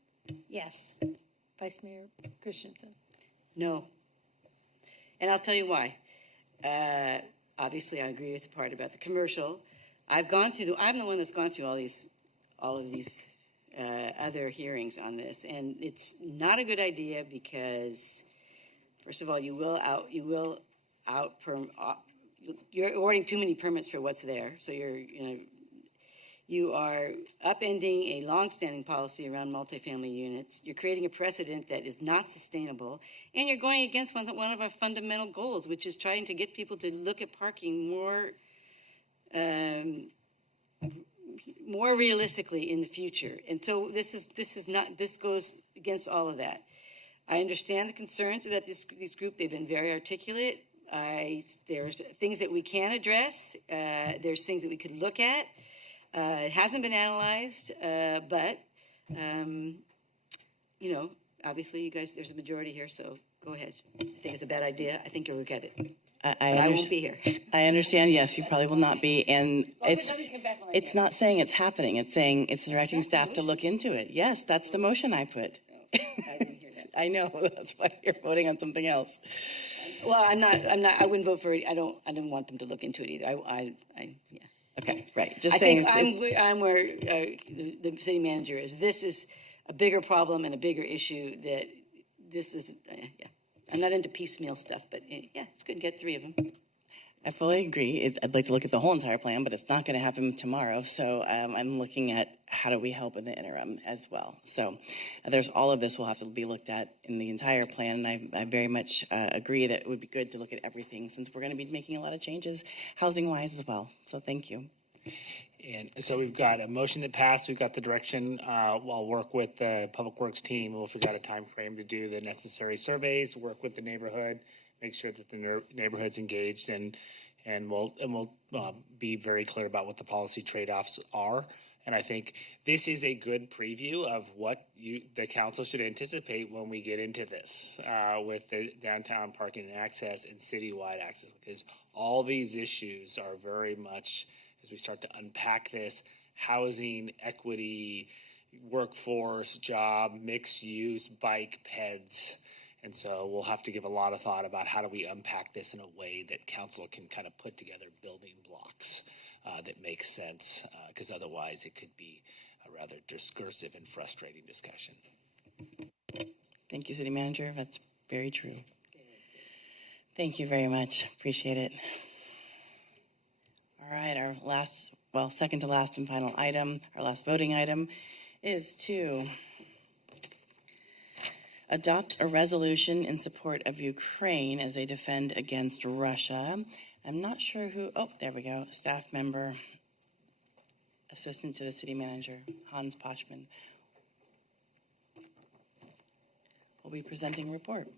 Yes. Vice Mayor Christensen? No. And I'll tell you why. Obviously, I agree with the part about the commercial. I'm the one that's gone through all of these other hearings on this, and it's not a good idea because, first of all, you're awarding too many permits for what's there, so you are upending a longstanding policy around multifamily units. You're creating a precedent that is not sustainable, and you're going against one of our fundamental goals, which is trying to get people to look at parking more realistically in the future. And so this goes against all of that. I understand the concerns about this group. They've been very articulate. There's things that we can address. There's things that we could look at. It hasn't been analyzed, but, obviously you guys, there's a majority here, so go ahead. I think it's a bad idea. I think you'll look at it. I won't be here. I understand, yes, you probably will not be, and it's, doesn't come back when I it's not saying it's happening, it's saying it's directing staff to look into it. Yes, that's the motion I put. I didn't hear that. I know, that's why you're voting on something else. Well, I wouldn't vote for it. I didn't want them to look into it either. Yeah. Okay, right, just I saying think I'm where the city manager is. This is a bigger problem and a bigger issue that this is, yeah. I'm not into piecemeal stuff, but yeah, it's good to get 3 of them. I fully agree. I'd like to look at the whole entire plan, but it's not going to happen tomorrow. So I'm looking at how do we help in the interim as well. So there's all of this will have to be looked at in the entire plan. And I very much agree that it would be good to look at everything since we're going to be making a lot of changes housing-wise as well. So thank you. And so we've got a motion that passed. We've got the direction. I'll work with the Public Works team. We'll figure out a time frame to do the necessary surveys, work with the neighborhood, make sure that the neighborhood's engaged, and we'll be very clear about what the policy trade-offs are. And I think this is a good preview of what the council should anticipate when we get into this with the downtown parking and access and citywide access, because all these issues are very much, as we start to unpack this, housing, equity, workforce, job, mixed use, bike, peds. And so we'll have to give a lot of thought about how do we unpack this in a way that council can kind of put together building blocks that make sense, because otherwise it could be a rather discursive and frustrating discussion. Thank you, City Manager. That's very true. Thank you very much. Appreciate it. All right, our second to last and final item, our last voting item is to adopt a resolution in support of Ukraine as they defend against Russia. I'm not sure who, there we go, staff member, assistant to the city manager, Hans Pochman, will be presenting a report.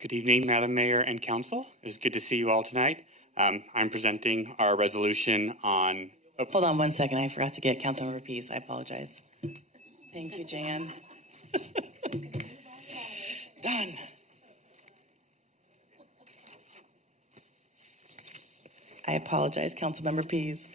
Good evening, Madam Mayor and Council. It's good to see you all tonight. I'm presenting our resolution on... Hold on 1 second. I forgot to get Councilmember Pease. I apologize. Thank you, Jan. Done. I apologize, Councilmember Pease.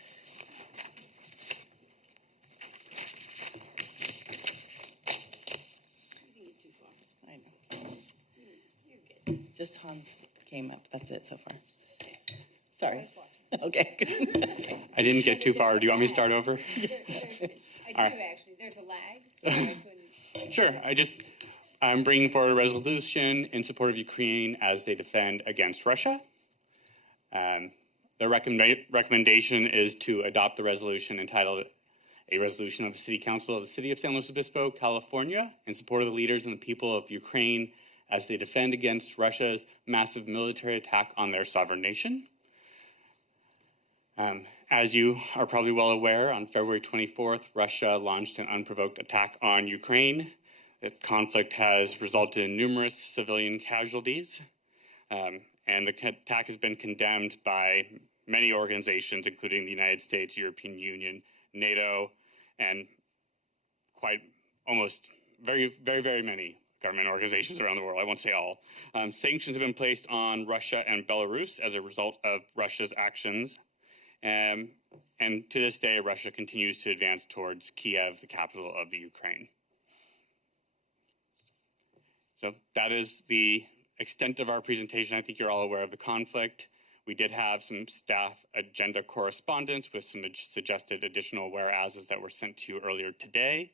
Just Hans came up. That's it so far. Sorry. Okay. I didn't get too far. Do you want me to start over? I do, actually. There's a lag, so I couldn't. Sure. I'm bringing forward a resolution in support of Ukraine as they defend against Russia. The recommendation is to adopt the resolution entitled A Resolution of the City Council of the City of San Luis Obispo, California, in support of the leaders and the people of Ukraine as they defend against Russia's massive military attack on their sovereign nation. As you are probably well aware, on February 24th, Russia launched an unprovoked attack on Ukraine. The conflict has resulted in numerous civilian casualties, and the attack has been condemned by many organizations, including the United States, European Union, NATO, and very, very, very many government organizations around the world. I won't say all. Sanctions have been placed on Russia and Belarus as a result of Russia's actions. And to this day, Russia continues to advance towards Kiev, the capital of the Ukraine. So that is the extent of our presentation. I think you're all aware of the conflict. We did have some staff agenda correspondence with some suggested additional whereases that were sent to you earlier today.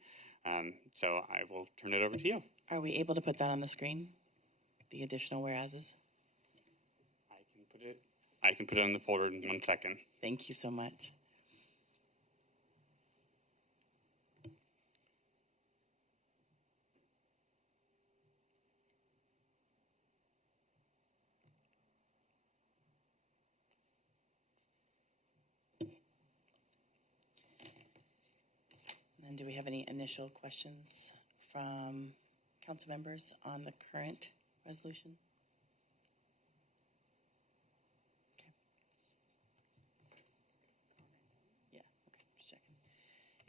So I will turn it over to you. Are we able to put that on the screen? The additional whereases? I can put it in the folder in 1 second. Thank you so much. And do we have any initial questions from council members on the current resolution?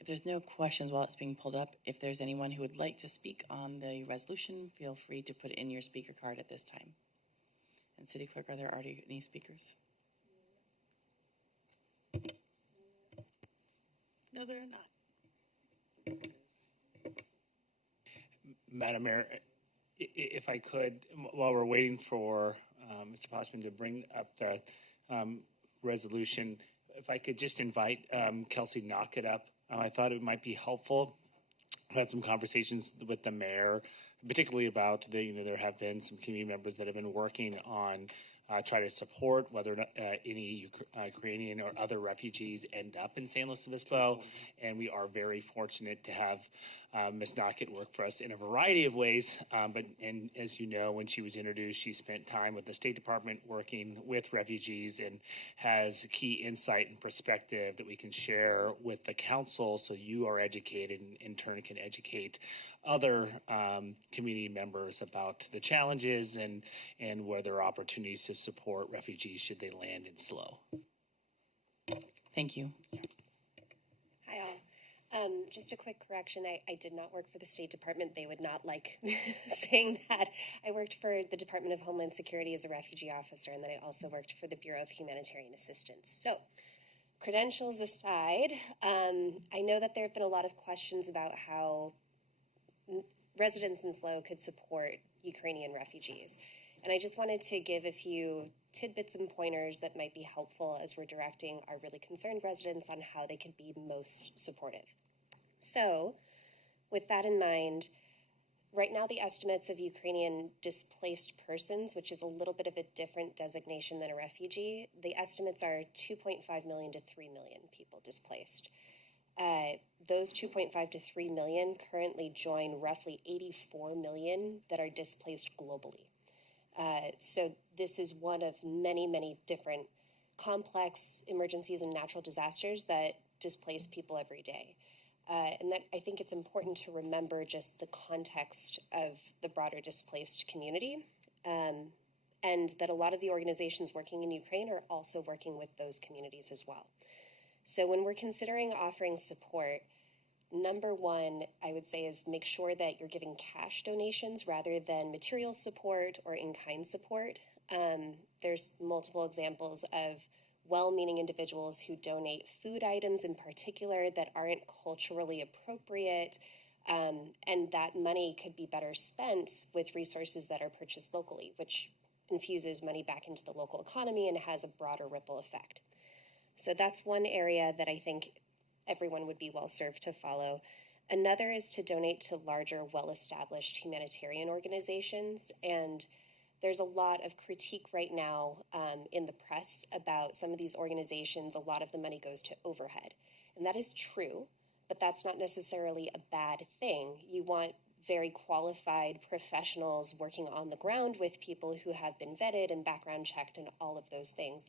If there's no questions while it's being pulled up, if there's anyone who would like to speak on the resolution, feel free to put in your speaker card at this time. And City Clerk, are there already any speakers? No, there are not. Madam Mayor, if I could, while we're waiting for Mr. Poshman to bring up the resolution, if I could just invite Kelsey Knockett up. I thought it might be helpful. I had some conversations with the mayor, particularly about there have been some community members that have been working on try to support whether or not any Ukrainian or other refugees end up in San Luis Obispo. And we are very fortunate to have Ms. Knockett work for us in a variety of ways. And as you know, when she was introduced, she spent time with the State Department working with refugees and has key insight and perspective that we can share with the council so you are educated and in turn can educate other community members about the challenges and where there are opportunities to support refugees should they land in SLO. Thank you. Hi all. Just a quick correction. I did not work for the State Department. They would not like saying that. I worked for the Department of Homeland Security as a refugee officer, and then I also worked for the Bureau of Humanitarian Assistance. So, credentials aside, I know that there have been a lot of questions about how residents in SLO could support Ukrainian refugees. And I just wanted to give a few tidbits and pointers that might be helpful as we're directing our really concerned residents on how they could be most supportive. So, with that in mind, right now the estimates of Ukrainian displaced persons, which is a little bit of a different designation than a refugee, the estimates are 2.5 million to 3 million people displaced. Those 2.5 to 3 million currently join roughly 84 million that are displaced globally. So this is one of many, many different complex emergencies and natural disasters that displace people every day. And that I think it's important to remember just the context of the broader displaced community, and that a lot of the organizations working in Ukraine are also working with those communities as well. So when we're considering offering support, number one, I would say, is make sure that you're giving cash donations rather than material support or in-kind support. There's multiple examples of well-meaning individuals who donate food items in particular that aren't culturally appropriate, and that money could be better spent with resources that are purchased locally, which infuses money back into the local economy and has a broader ripple effect. So that's one area that I think everyone would be well served to follow. Another is to donate to larger, well-established humanitarian organizations. And there's a lot of critique right now in the press about some of these organizations. A lot of the money goes to overhead. And that is true, but that's not necessarily a bad thing. You want very qualified professionals working on the ground with people who have been vetted and background checked and all of those things.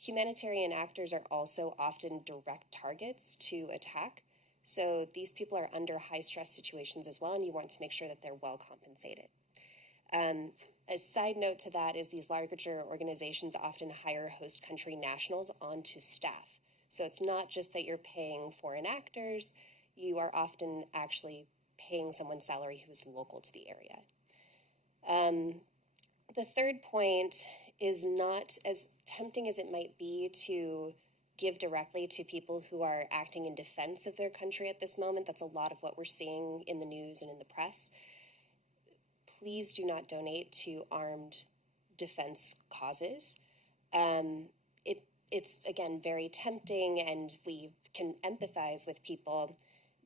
Humanitarian actors are also often direct targets to attack. So these people are under high stress situations as well, and you want to make sure that they're well compensated. A side note to that is these larger organizations often hire host country nationals onto staff. So it's not just that you're paying foreign actors, you are often actually paying someone's salary who's local to the area. The third point is not as tempting as it might be to give directly to people who are acting in defense of their country at this moment. That's a lot of what we're seeing in the news and in the press. Please do not donate to armed defense causes. It's, again, very tempting, and we can empathize with people,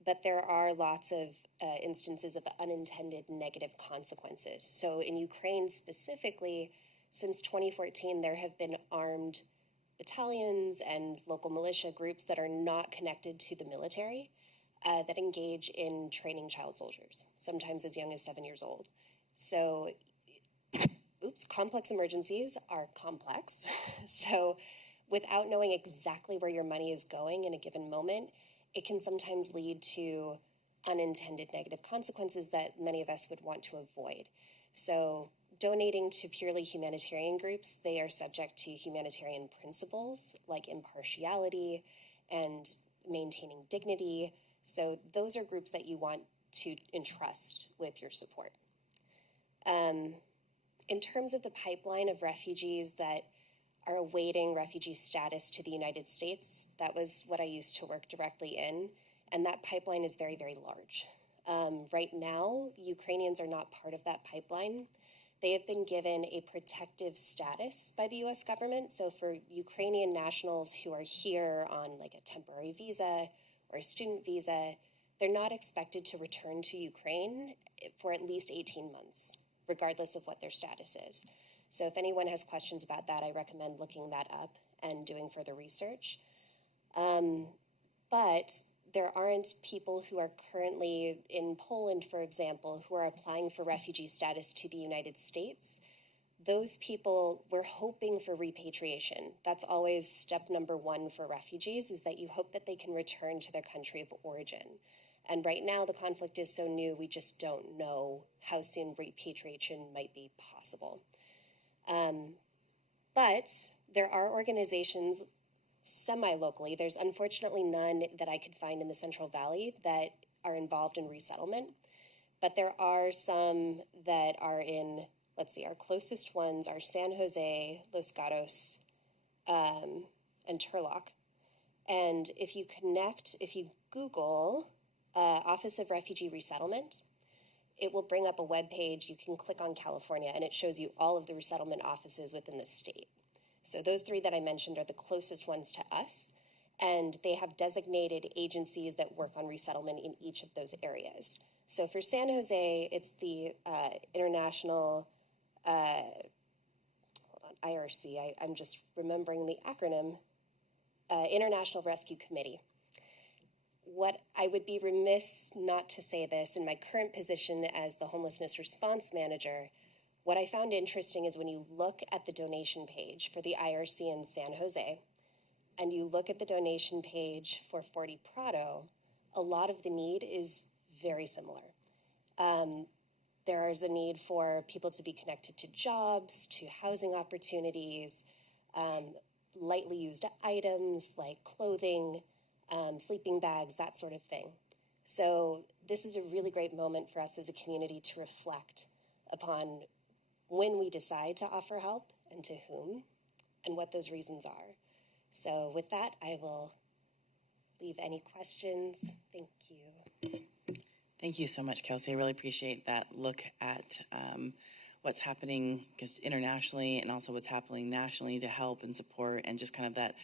but there are lots of instances of unintended negative consequences. So in Ukraine specifically, since 2014, there have been armed battalions and local militia groups that are not connected to the military that engage in training child soldiers, sometimes as young as 7 years old. So, complex emergencies are complex. So without knowing exactly where your money is going in a given moment, it can sometimes lead to unintended negative consequences that many of us would want to avoid. So donating to purely humanitarian groups, they are subject to humanitarian principles like impartiality and maintaining dignity. So those are groups that you want to entrust with your support. In terms of the pipeline of refugees that are awaiting refugee status to the United States, that was what I used to work directly in, and that pipeline is very, very large. Right now, Ukrainians are not part of that pipeline. They have been given a protective status by the US government. So for Ukrainian nationals who are here on like a temporary visa or a student visa, they're not expected to return to Ukraine for at least 18 months, regardless of what their status is. So if anyone has questions about that, I recommend looking that up and doing further research. But there aren't people who are currently in Poland, for example, who are applying for refugee status to the United States. Those people, we're hoping for repatriation. That's always step number one for refugees, is that you hope that they can return to their country of origin. And right now, the conflict is so new, we just don't know how soon repatriation might be possible. But there are organizations semi-locally. There's unfortunately none that I could find in the Central Valley that are involved in resettlement. But there are some that are in, let's see, our closest ones are San Jose, Los Gatos, and Turlock. And if you Google Office of Refugee Resettlement, it will bring up a web page. You can click on California, and it shows you all of the resettlement offices within the state. So those three that I mentioned are the closest ones to us, and they have designated agencies that work on resettlement in each of those areas. So for San Jose, it's the International, IRC, I'm just remembering the acronym, International Rescue Committee. What I would be remiss not to say this in my current position as the homelessness response manager, what I found interesting is when you look at the donation page for the IRC in San Jose, and you look at the donation page for Forty Prado, a lot of the need is very similar. There is a need for people to be connected to jobs, to housing opportunities, lightly used items like clothing, sleeping bags, that sort of thing. So this is a really great moment for us as a community to reflect upon when we decide to offer help and to whom and what those reasons are. So with that, I will leave any questions. Thank you. Thank you so much, Kelsey. I really appreciate that look at what's happening internationally and also what's happening nationally to help and support, and just kind of that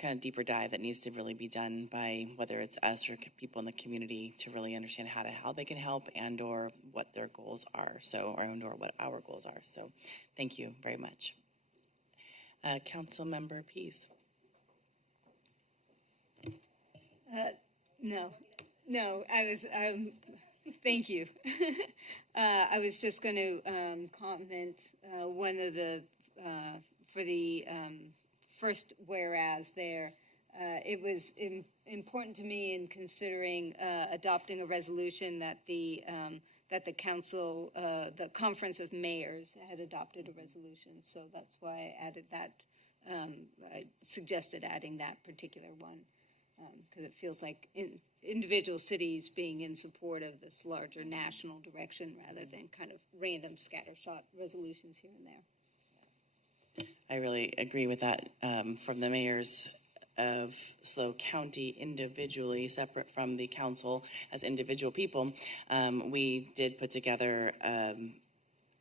kind of deeper dive that needs to really be done by whether it's us or people in the community to really understand how they can help and or what their goals are, or what our goals are. So thank you very much. Councilmember Pease. No, thank you. I was just going to comment one of the, for the first whereas there, it was important to me in considering adopting a resolution that the council, the Conference of Mayors had adopted a resolution. So that's why I added that. I suggested adding that particular one because it feels like individual cities being in support of this larger national direction rather than kind of random scattershot resolutions here and there. I really agree with that. From the mayors of SLO County individually, separate from the council as individual people, we did put together a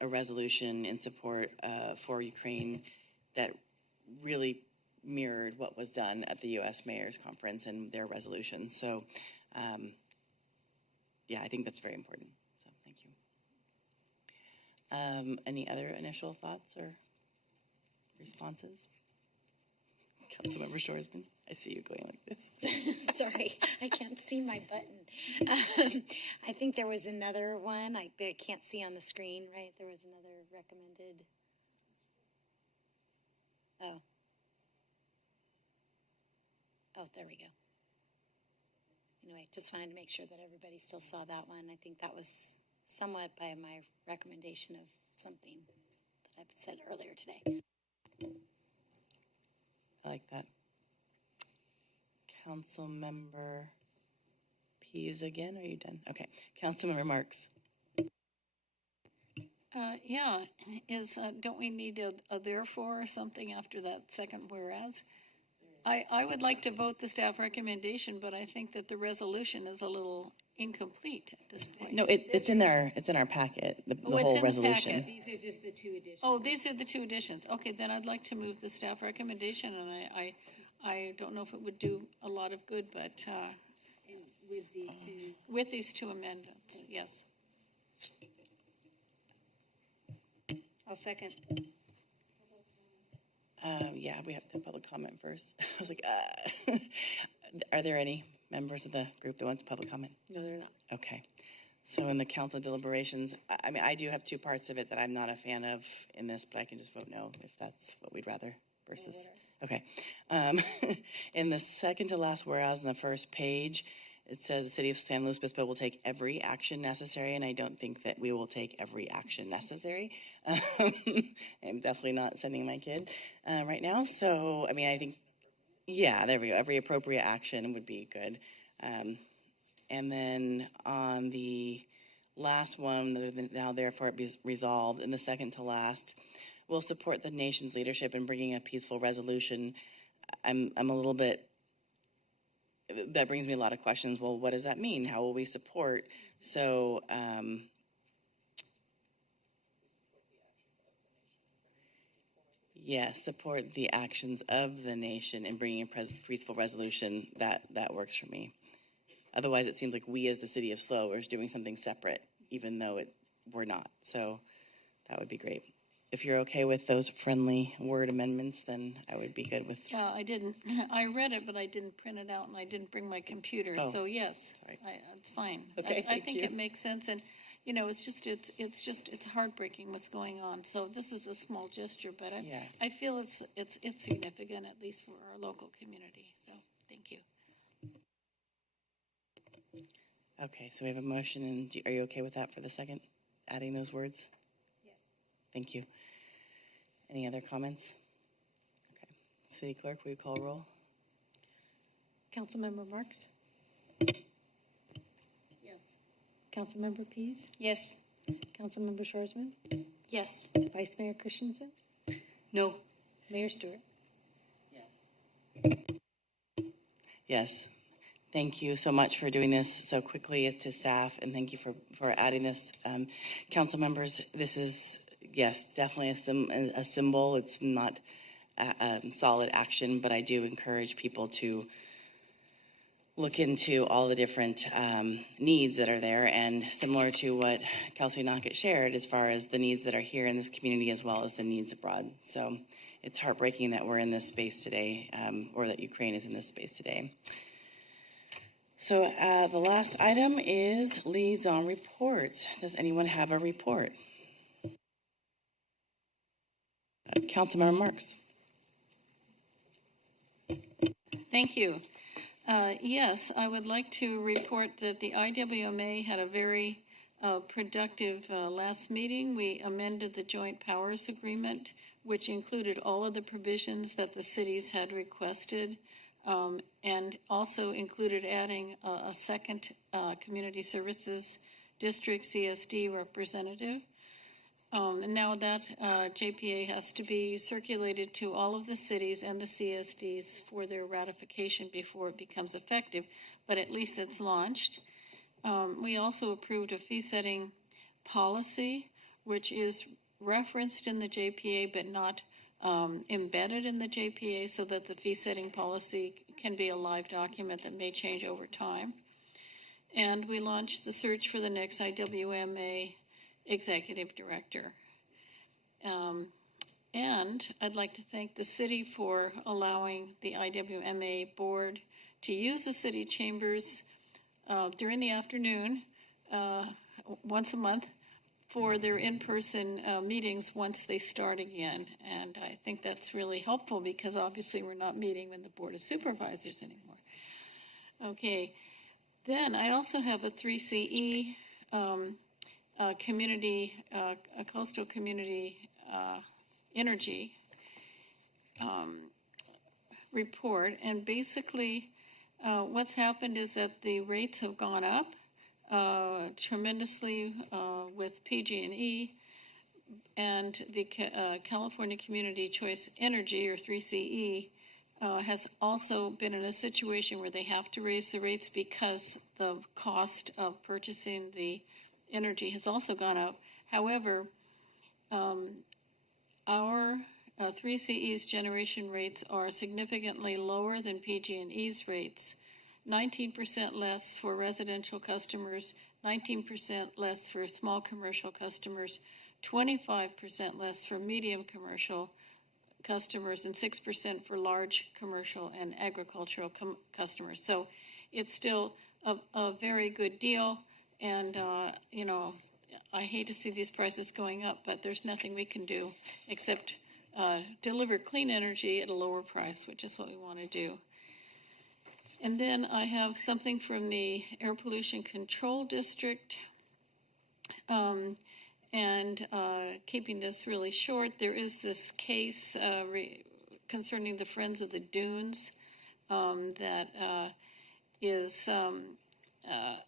resolution in support for Ukraine that really mirrored what was done at the U.S. Mayors Conference and their resolution. So, yeah, I think that's very important. So, thank you. Any other initial thoughts or responses? Councilmember Shoresman, I see you going like this. Sorry, I can't see my button. I think there was another one I can't see on the screen, right? There was another recommended. Oh, there we go. Anyway, just wanted to make sure that everybody still saw that one. I think that was somewhat by my recommendation of something that I've said earlier today. I like that. Councilmember Pease again. Are you done? Okay. Councilmember Marks. Yeah, don't we need a therefore or something after that second whereas? I would like to vote the staff recommendation, but I think that the resolution is a little incomplete at this point. No, it's in our packet, the It's whole in resolution. The packet. These are just the two additions. Oh, these are the two additions. Okay, then I'd like to move the staff recommendation, and I don't know if it would do a lot of good, but With the two. with these two amendments, yes. I'll second. Yeah, we have to have public comment first. I was like, are there any members of the group that wants public comment? No, they're not. Okay. So in the council deliberations, I mean, I do have two parts of it that I'm not a fan of in this, but I can just vote no if that's what we'd rather versus. Okay. In the second to last whereas on the first page, it says the city of San Luis Obispo will take every action necessary, and I don't think that we will take every action necessary. I'm definitely not sending my kid right now. So, I mean, I think, yeah, there we go. Every appropriate action would be good. And then on the last one, now therefore it be resolved, in the second to last, we'll support the nation's leadership in bringing a peaceful resolution. I'm a little bit, that brings me a lot of questions. Well, what does that mean? How will we support? So, yes, support the actions of the nation in bringing a peaceful resolution. That works for me. Otherwise, it seems like we as the city of SLO are doing something separate, even though we're not. So that would be great. If you're okay with those friendly word amendments, then I would be good with. Yeah, I didn't, I read it, but I didn't print it out, and I didn't bring my computer, Oh, so yes, it's fine. Okay, I thank think you. it makes sense, and, you know, it's heartbreaking what's going on, so this is a small gesture, but Yeah. I feel it's significant, at least for our local community, so, thank you. Okay, so we have a motion, and are you okay with that for the second? Adding those words? Yes. Thank you. Any other comments? Okay. City Clerk, will you call roll? Councilmember Marks? Yes. Councilmember Pease? Yes. Councilmember Shorsman? Yes. Vice Mayor Christensen? No. Mayor Stewart? Yes. Thank you so much for doing this so quickly as to staff, and thank you for adding this. Council members, this is, yes, definitely a symbol. It's not solid action, but I do encourage people to look into all the different needs that are there, and similar to what Kelsey Knockett shared as far as the needs that are here in this community as well as the needs abroad. So it's heartbreaking that we're in this space today, or that Ukraine is in this space today. So the last item is liaison reports. Does anyone have a report? Councilmember Marks. Thank you. Yes, I would like to report that the IWMA had a very productive last meeting. We amended the Joint Powers Agreement, which included all of the provisions that the cities had requested, and also included adding a second Community Services District CSD representative. And now that JPA has to be circulated to all of the cities and the CSDs for their ratification before it becomes effective, but at least it's launched. We also approved a fee-setting policy, which is referenced in the JPA but not embedded in the JPA, so that the fee-setting policy can be a live document that may change over time. And we launched the search for the next IWMA executive director. And I'd like to thank the city for allowing the IWMA board to use the city chambers during the afternoon, once a month, for their in-person meetings once they start again. And I think that's really helpful because obviously we're not meeting in the Board of Supervisors anymore. Okay, then I also have a 3CE community, a coastal community energy report, and basically What's happened is that the rates have gone up tremendously with PG&E, and the California Community Choice Energy, or 3CE, has also been in a situation where they have to raise the rates because the cost of purchasing the energy has also gone up. However, our 3CE's generation rates are significantly lower than PG&E's rates. 19% less for residential customers, 19% less for small commercial customers, 25% less for medium commercial customers, and 6% for large commercial and agricultural customers. So it's still a very good deal, and you know, I hate to see these prices going up, but there's nothing we can do except deliver clean energy at a lower price, which is what we want to do. And then I have something from the Air Pollution Control District. And keeping this really short, there is this case concerning the Friends of the Dunes that is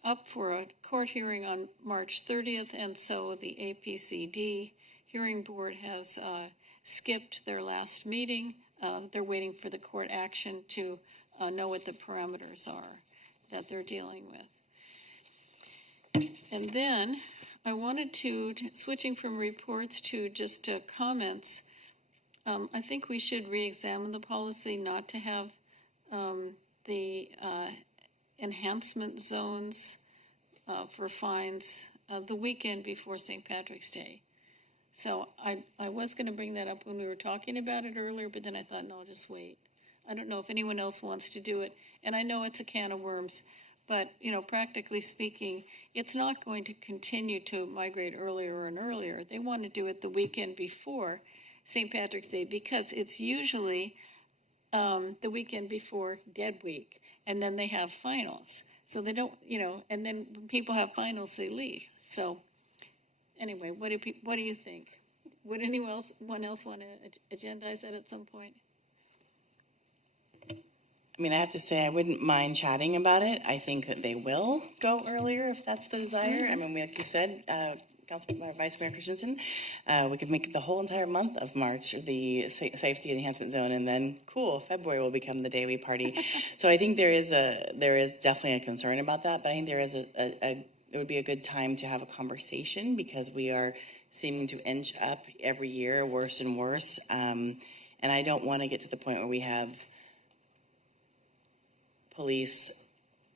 up for a court hearing on March 30th, and so the APCD hearing board has skipped their last meeting. They're waiting for the court action to know what the parameters are that they're dealing with. And then I wanted to, switching from reports to just comments, I think we should re-examine the policy not to have the enhancement zones for fines the weekend before St. Patrick's Day. So I was going to bring that up when we were talking about it earlier, but then I thought, no, I'll just wait. I don't know if anyone else wants to do it. And I know it's a can of worms, but, you know, practically speaking, it's not going to continue to migrate earlier and earlier. They want to do it the weekend before St. Patrick's Day because it's usually the weekend before Dead Week, and then they have finals. So they don't, you know, and then when people have finals, they leave. So anyway, what do you think? Would anyone else want to agendize that at some point? I mean, I have to say, I wouldn't mind chatting about it. I think that they will go earlier if that's the desire. I mean, like you said, Vice Mayor Christensen, we could make the whole entire month of March the safety enhancement zone, and then cool, February will become the day we party. So I think there is definitely a concern about that, but I think there is it would be a good time to have a conversation because we are seeming to inch up every year, worse and worse, and I don't want to get to the point where we have police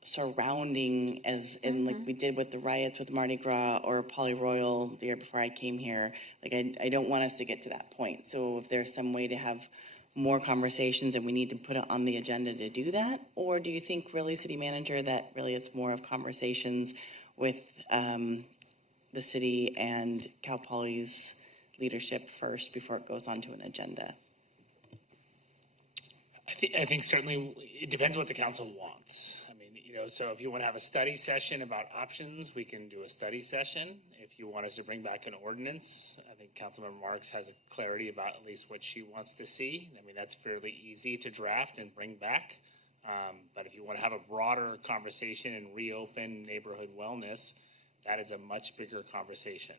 surrounding, as in like we did with the riots with Mardi Gras or Poly Royal the year before I came here. Like I don't want us to get to that point. So if there's some way to have more conversations and we need to put it on the agenda to do that, or do you think really, City Manager, that really it's more of conversations with the city and Cal Poly's leadership first before it goes onto an agenda? I think certainly it depends what the council wants. I mean, you know, so if you want to have a study session about options, we can do a study session. If you want us to bring back an ordinance, I think Councilmember Marks has a clarity about at least what she wants to see. I mean, that's fairly easy to draft and bring back. But if you want to have a broader conversation and reopen neighborhood wellness, that is a much bigger conversation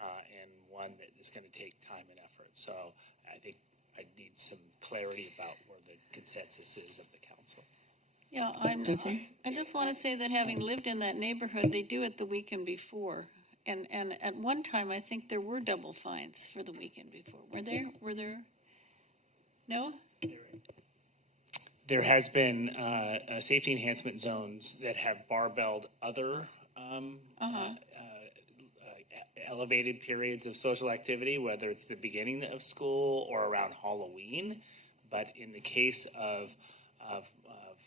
and one that is going to take time and effort. So I think I need some clarity about where the consensus is of the council. Yeah, I just want to say that having lived in that neighborhood, they do it the weekend before. And at one time, I think there were double fines for the weekend before. Were there? No? There has been safety enhancement zones that have barbelled other elevated periods of social activity, whether it's the beginning of school or around Halloween. But in the case of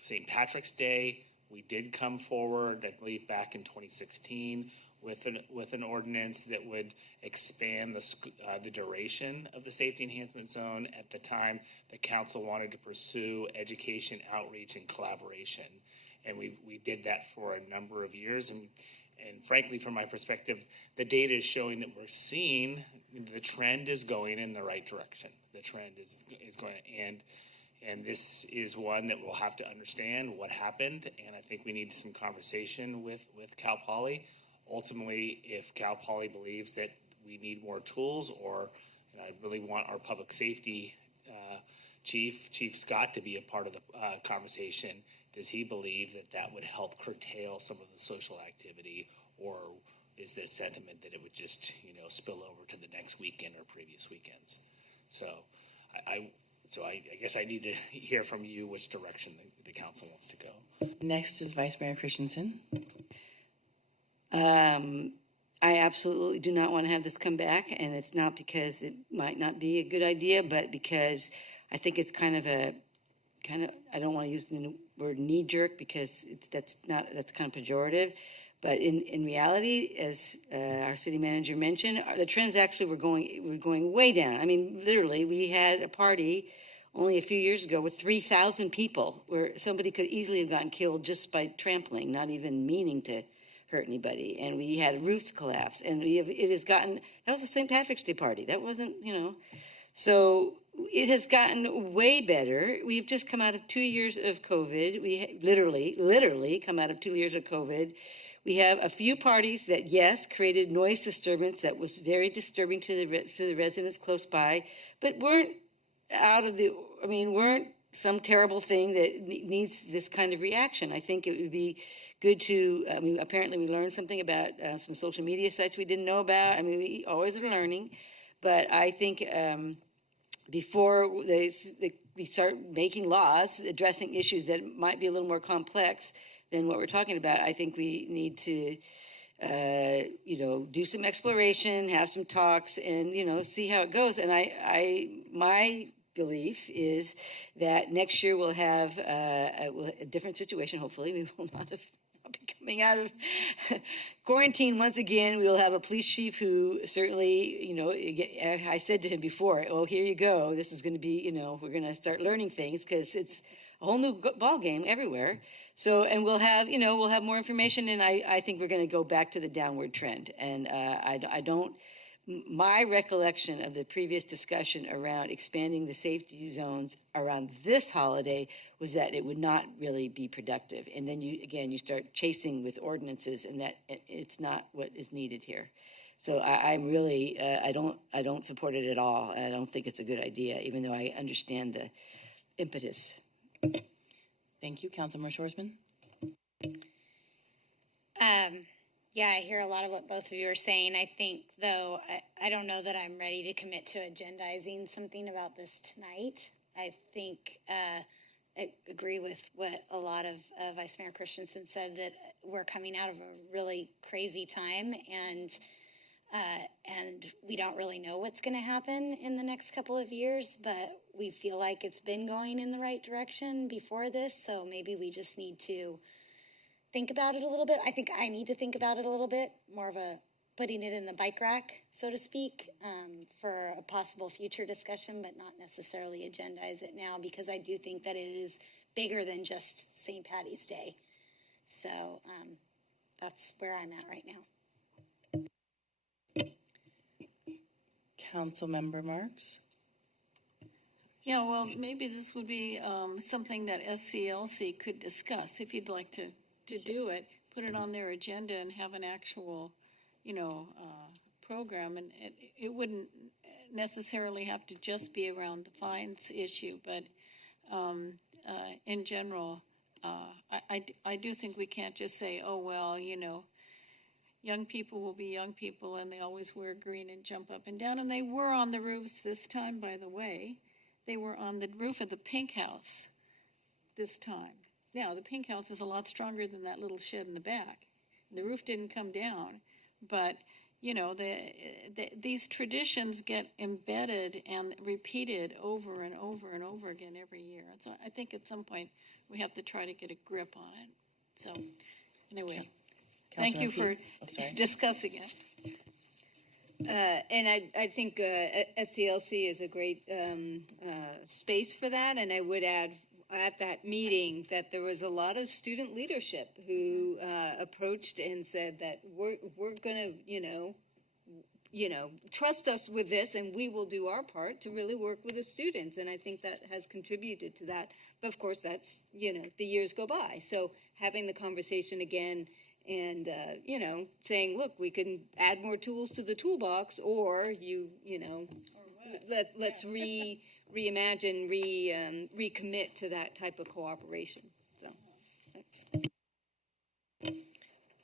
St. Patrick's Day, we did come forward, I believe back in 2016, with an ordinance that would expand the duration of the safety enhancement zone. At the time, the council wanted to pursue education, outreach, and collaboration. And we did that for a number of years. And frankly, from my perspective, the data is showing that we're seeing the trend is going in the right direction. The trend is going, and And this is one that we'll have to understand what happened, and I think we need some conversation with Cal Poly. Ultimately, if Cal Poly believes that we need more tools, and I really want our public safety Chief Scott, to be a part of the conversation. Does he believe that that would help curtail some of the social activity, or is the sentiment that it would just, spill over to the next weekend or previous weekends? So I guess I need to hear from you which direction the council wants to go. Next is Vice Mayor Christensen. I absolutely do not want to have this come back, and it's not because it might not be a good idea, but because I think it's kind of I don't want to use the word knee jerk because that's kind of pejorative, but in reality, as our city manager mentioned, the trends actually were going way down. I mean, literally, we had a party only a few years ago with 3,000 people where somebody could easily have gotten killed just by trampling, not even meaning to hurt anybody. And we had roofs collapse, and that was a St. Patrick's Day party. That wasn't, so it has gotten way better. We've just come out of 2 years of COVID. We literally come out of 2 years of COVID. We have a few parties that, yes, created noise disturbance that was very disturbing to the residents close by, but weren't some terrible thing that needs this kind of reaction. I think it would be good to, apparently we learned something about some social media sites we didn't know about. We always are learning, but I think before we start making laws addressing issues that might be a little more complex than what we're talking about, I think we need to, do some exploration, have some talks, and see how it goes. And my belief is that next year we'll have a different situation. Hopefully, we will not be coming out of quarantine once again. We will have a police chief who certainly, I said to him before, "Oh, here you go. This is going to be, we're going to start learning things because it's a whole new ball game everywhere." So, and we'll have more information, and I think we're going to go back to the downward trend. And my recollection of the previous discussion around expanding the safety zones around this holiday was that it would not really be productive. And then you start chasing with ordinances, and that it's not what is needed here. So I'm really, I don't support it at all. And I don't think it's a good idea, even though I understand the impetus. Thank you. Councilmember Shorsman. Yeah, I hear a lot of what both of you are saying. I think, though, I don't know that I'm ready to commit to agendizing something about this tonight. I think I agree with what a lot of Vice Mayor Christensen said, that we're coming out of a really crazy time, and we don't really know what's going to happen in the next couple of years, but we feel like it's been going in the right direction before this, so maybe we just need to think about it a little bit. I think I need to think about it a little bit, more of a putting it in the bike rack, so to speak, for a possible future discussion, but not necessarily agendize it now, because I do think that it is bigger than just St. Patty's Day. So that's where I'm at right now. Councilmember Marks. Yeah, well, maybe this would be something that SCLC could discuss if you'd like to do it, put it on their agenda and have an actual, program. And it wouldn't necessarily have to just be around the fines issue, but in general, I do think we can't just say, oh, well, young people will be young people and they always wear green and jump up and down. And they were on the roofs this time, by the way. They were on the roof of the Pink House this time. Now, the Pink House is a lot stronger than that little shed in the back. The roof didn't come down, but, these traditions get embedded and repeated over and over and over again every year. And so I think at some point we have to try to get a grip on it. So, anyway, thank you for discussing it. And I think SCLC is a great space for that, and I would add at that meeting that there was a lot of student leadership who approached and said that we're going to, trust us with this and we will do our part to really work with the students. And I think that has contributed to that. But of course, that's, the years go by. So having the conversation again and, saying, look, we can add more tools to the toolbox, or let's reimagine, recommit to that type of cooperation. So, thanks.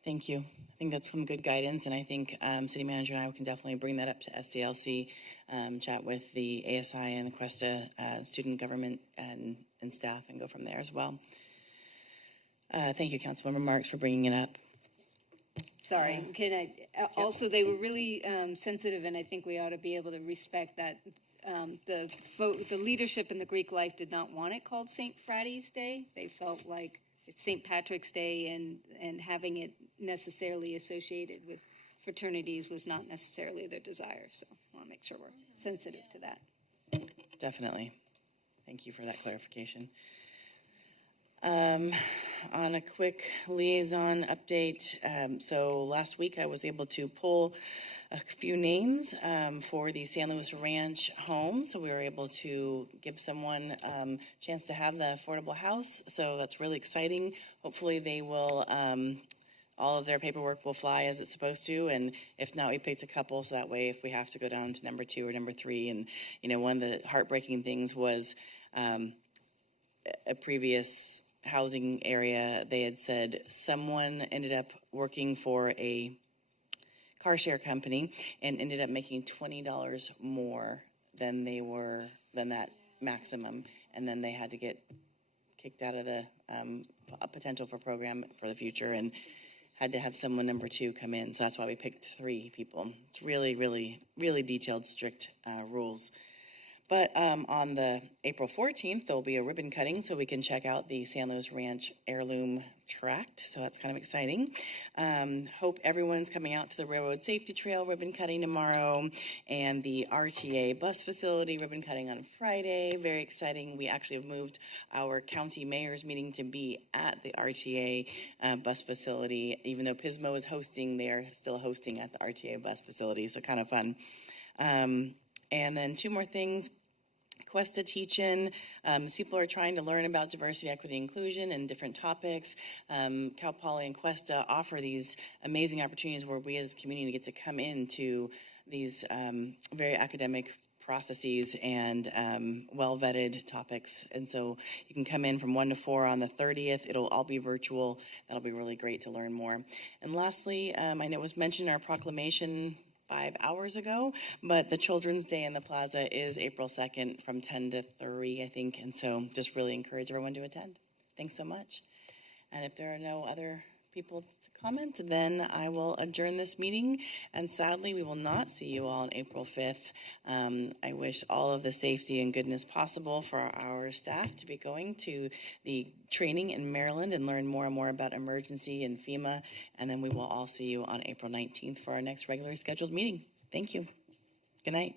Thank you. I think that's some good guidance, and I think City Manager and I can definitely bring that up to SCLC, chat with the ASI and the Cuesta student government and staff, and go from there as well. Thank you, Councilmember Marks, for bringing it up. Sorry, can I, also, they were really sensitive, and I think we ought to be able to respect that the leadership in the Greek life did not want it called St. Fratty's Day. They felt like it's St. Patrick's Day, and having it necessarily associated with fraternities was not necessarily their desire. So I want to make sure we're sensitive to that. Definitely. Thank you for that clarification. On a quick liaison update, so last week I was able to pull a few names for the San Luis Ranch home. So we were able to give someone a chance to have the affordable house. So that's really exciting. Hopefully they will, all of their paperwork will fly as it's supposed to. And if not, we picked a couple. So that way, if we have to go down to number 2 or number 3, and one of the heartbreaking things was a previous housing area, they had said someone ended up working for a car share company and ended up making $20 more than that maximum, and then they had to get kicked out of the potential for program for the future and had to have someone number 2 come in. So that's why we picked 3 people. It's really, really, really detailed, strict rules. But on the April 14th, there'll be a ribbon cutting, so we can check out the San Luis Ranch heirloom tract. So that's kind of exciting. Hope everyone's coming out to the Railroad Safety Trail ribbon cutting tomorrow, and the RTA bus facility ribbon cutting on Friday. Very exciting. We actually have moved our county mayor's meeting to be at the RTA bus facility. Even though Pismo is hosting, they're still hosting at the RTA bus facility, so kind of fun. And then 2 more things. Cuesta Teach-In. People are trying to learn about diversity, equity, inclusion, and different topics. Cal Poly and Cuesta offer these amazing opportunities where we as a community get to come into these very academic processes and well-vetted topics. And so you can come in from 1 to 4 on the 30th. It'll all be virtual. That'll be really great to learn more. And lastly, I know it was mentioned in our proclamation 5 hours ago, but the Children's Day in the Plaza is April 2nd from 10 to 3, I think, and so just really encourage everyone to attend. Thanks so much. And if there are no other people to comment, then I will adjourn this meeting, and sadly, we will not see you all on April 5th. I wish all of the safety and goodness possible for our staff to be going to the training in Maryland and learn more and more about emergency and FEMA, and then we will all see you on April 19th for our next regularly scheduled meeting. Thank you. Good night.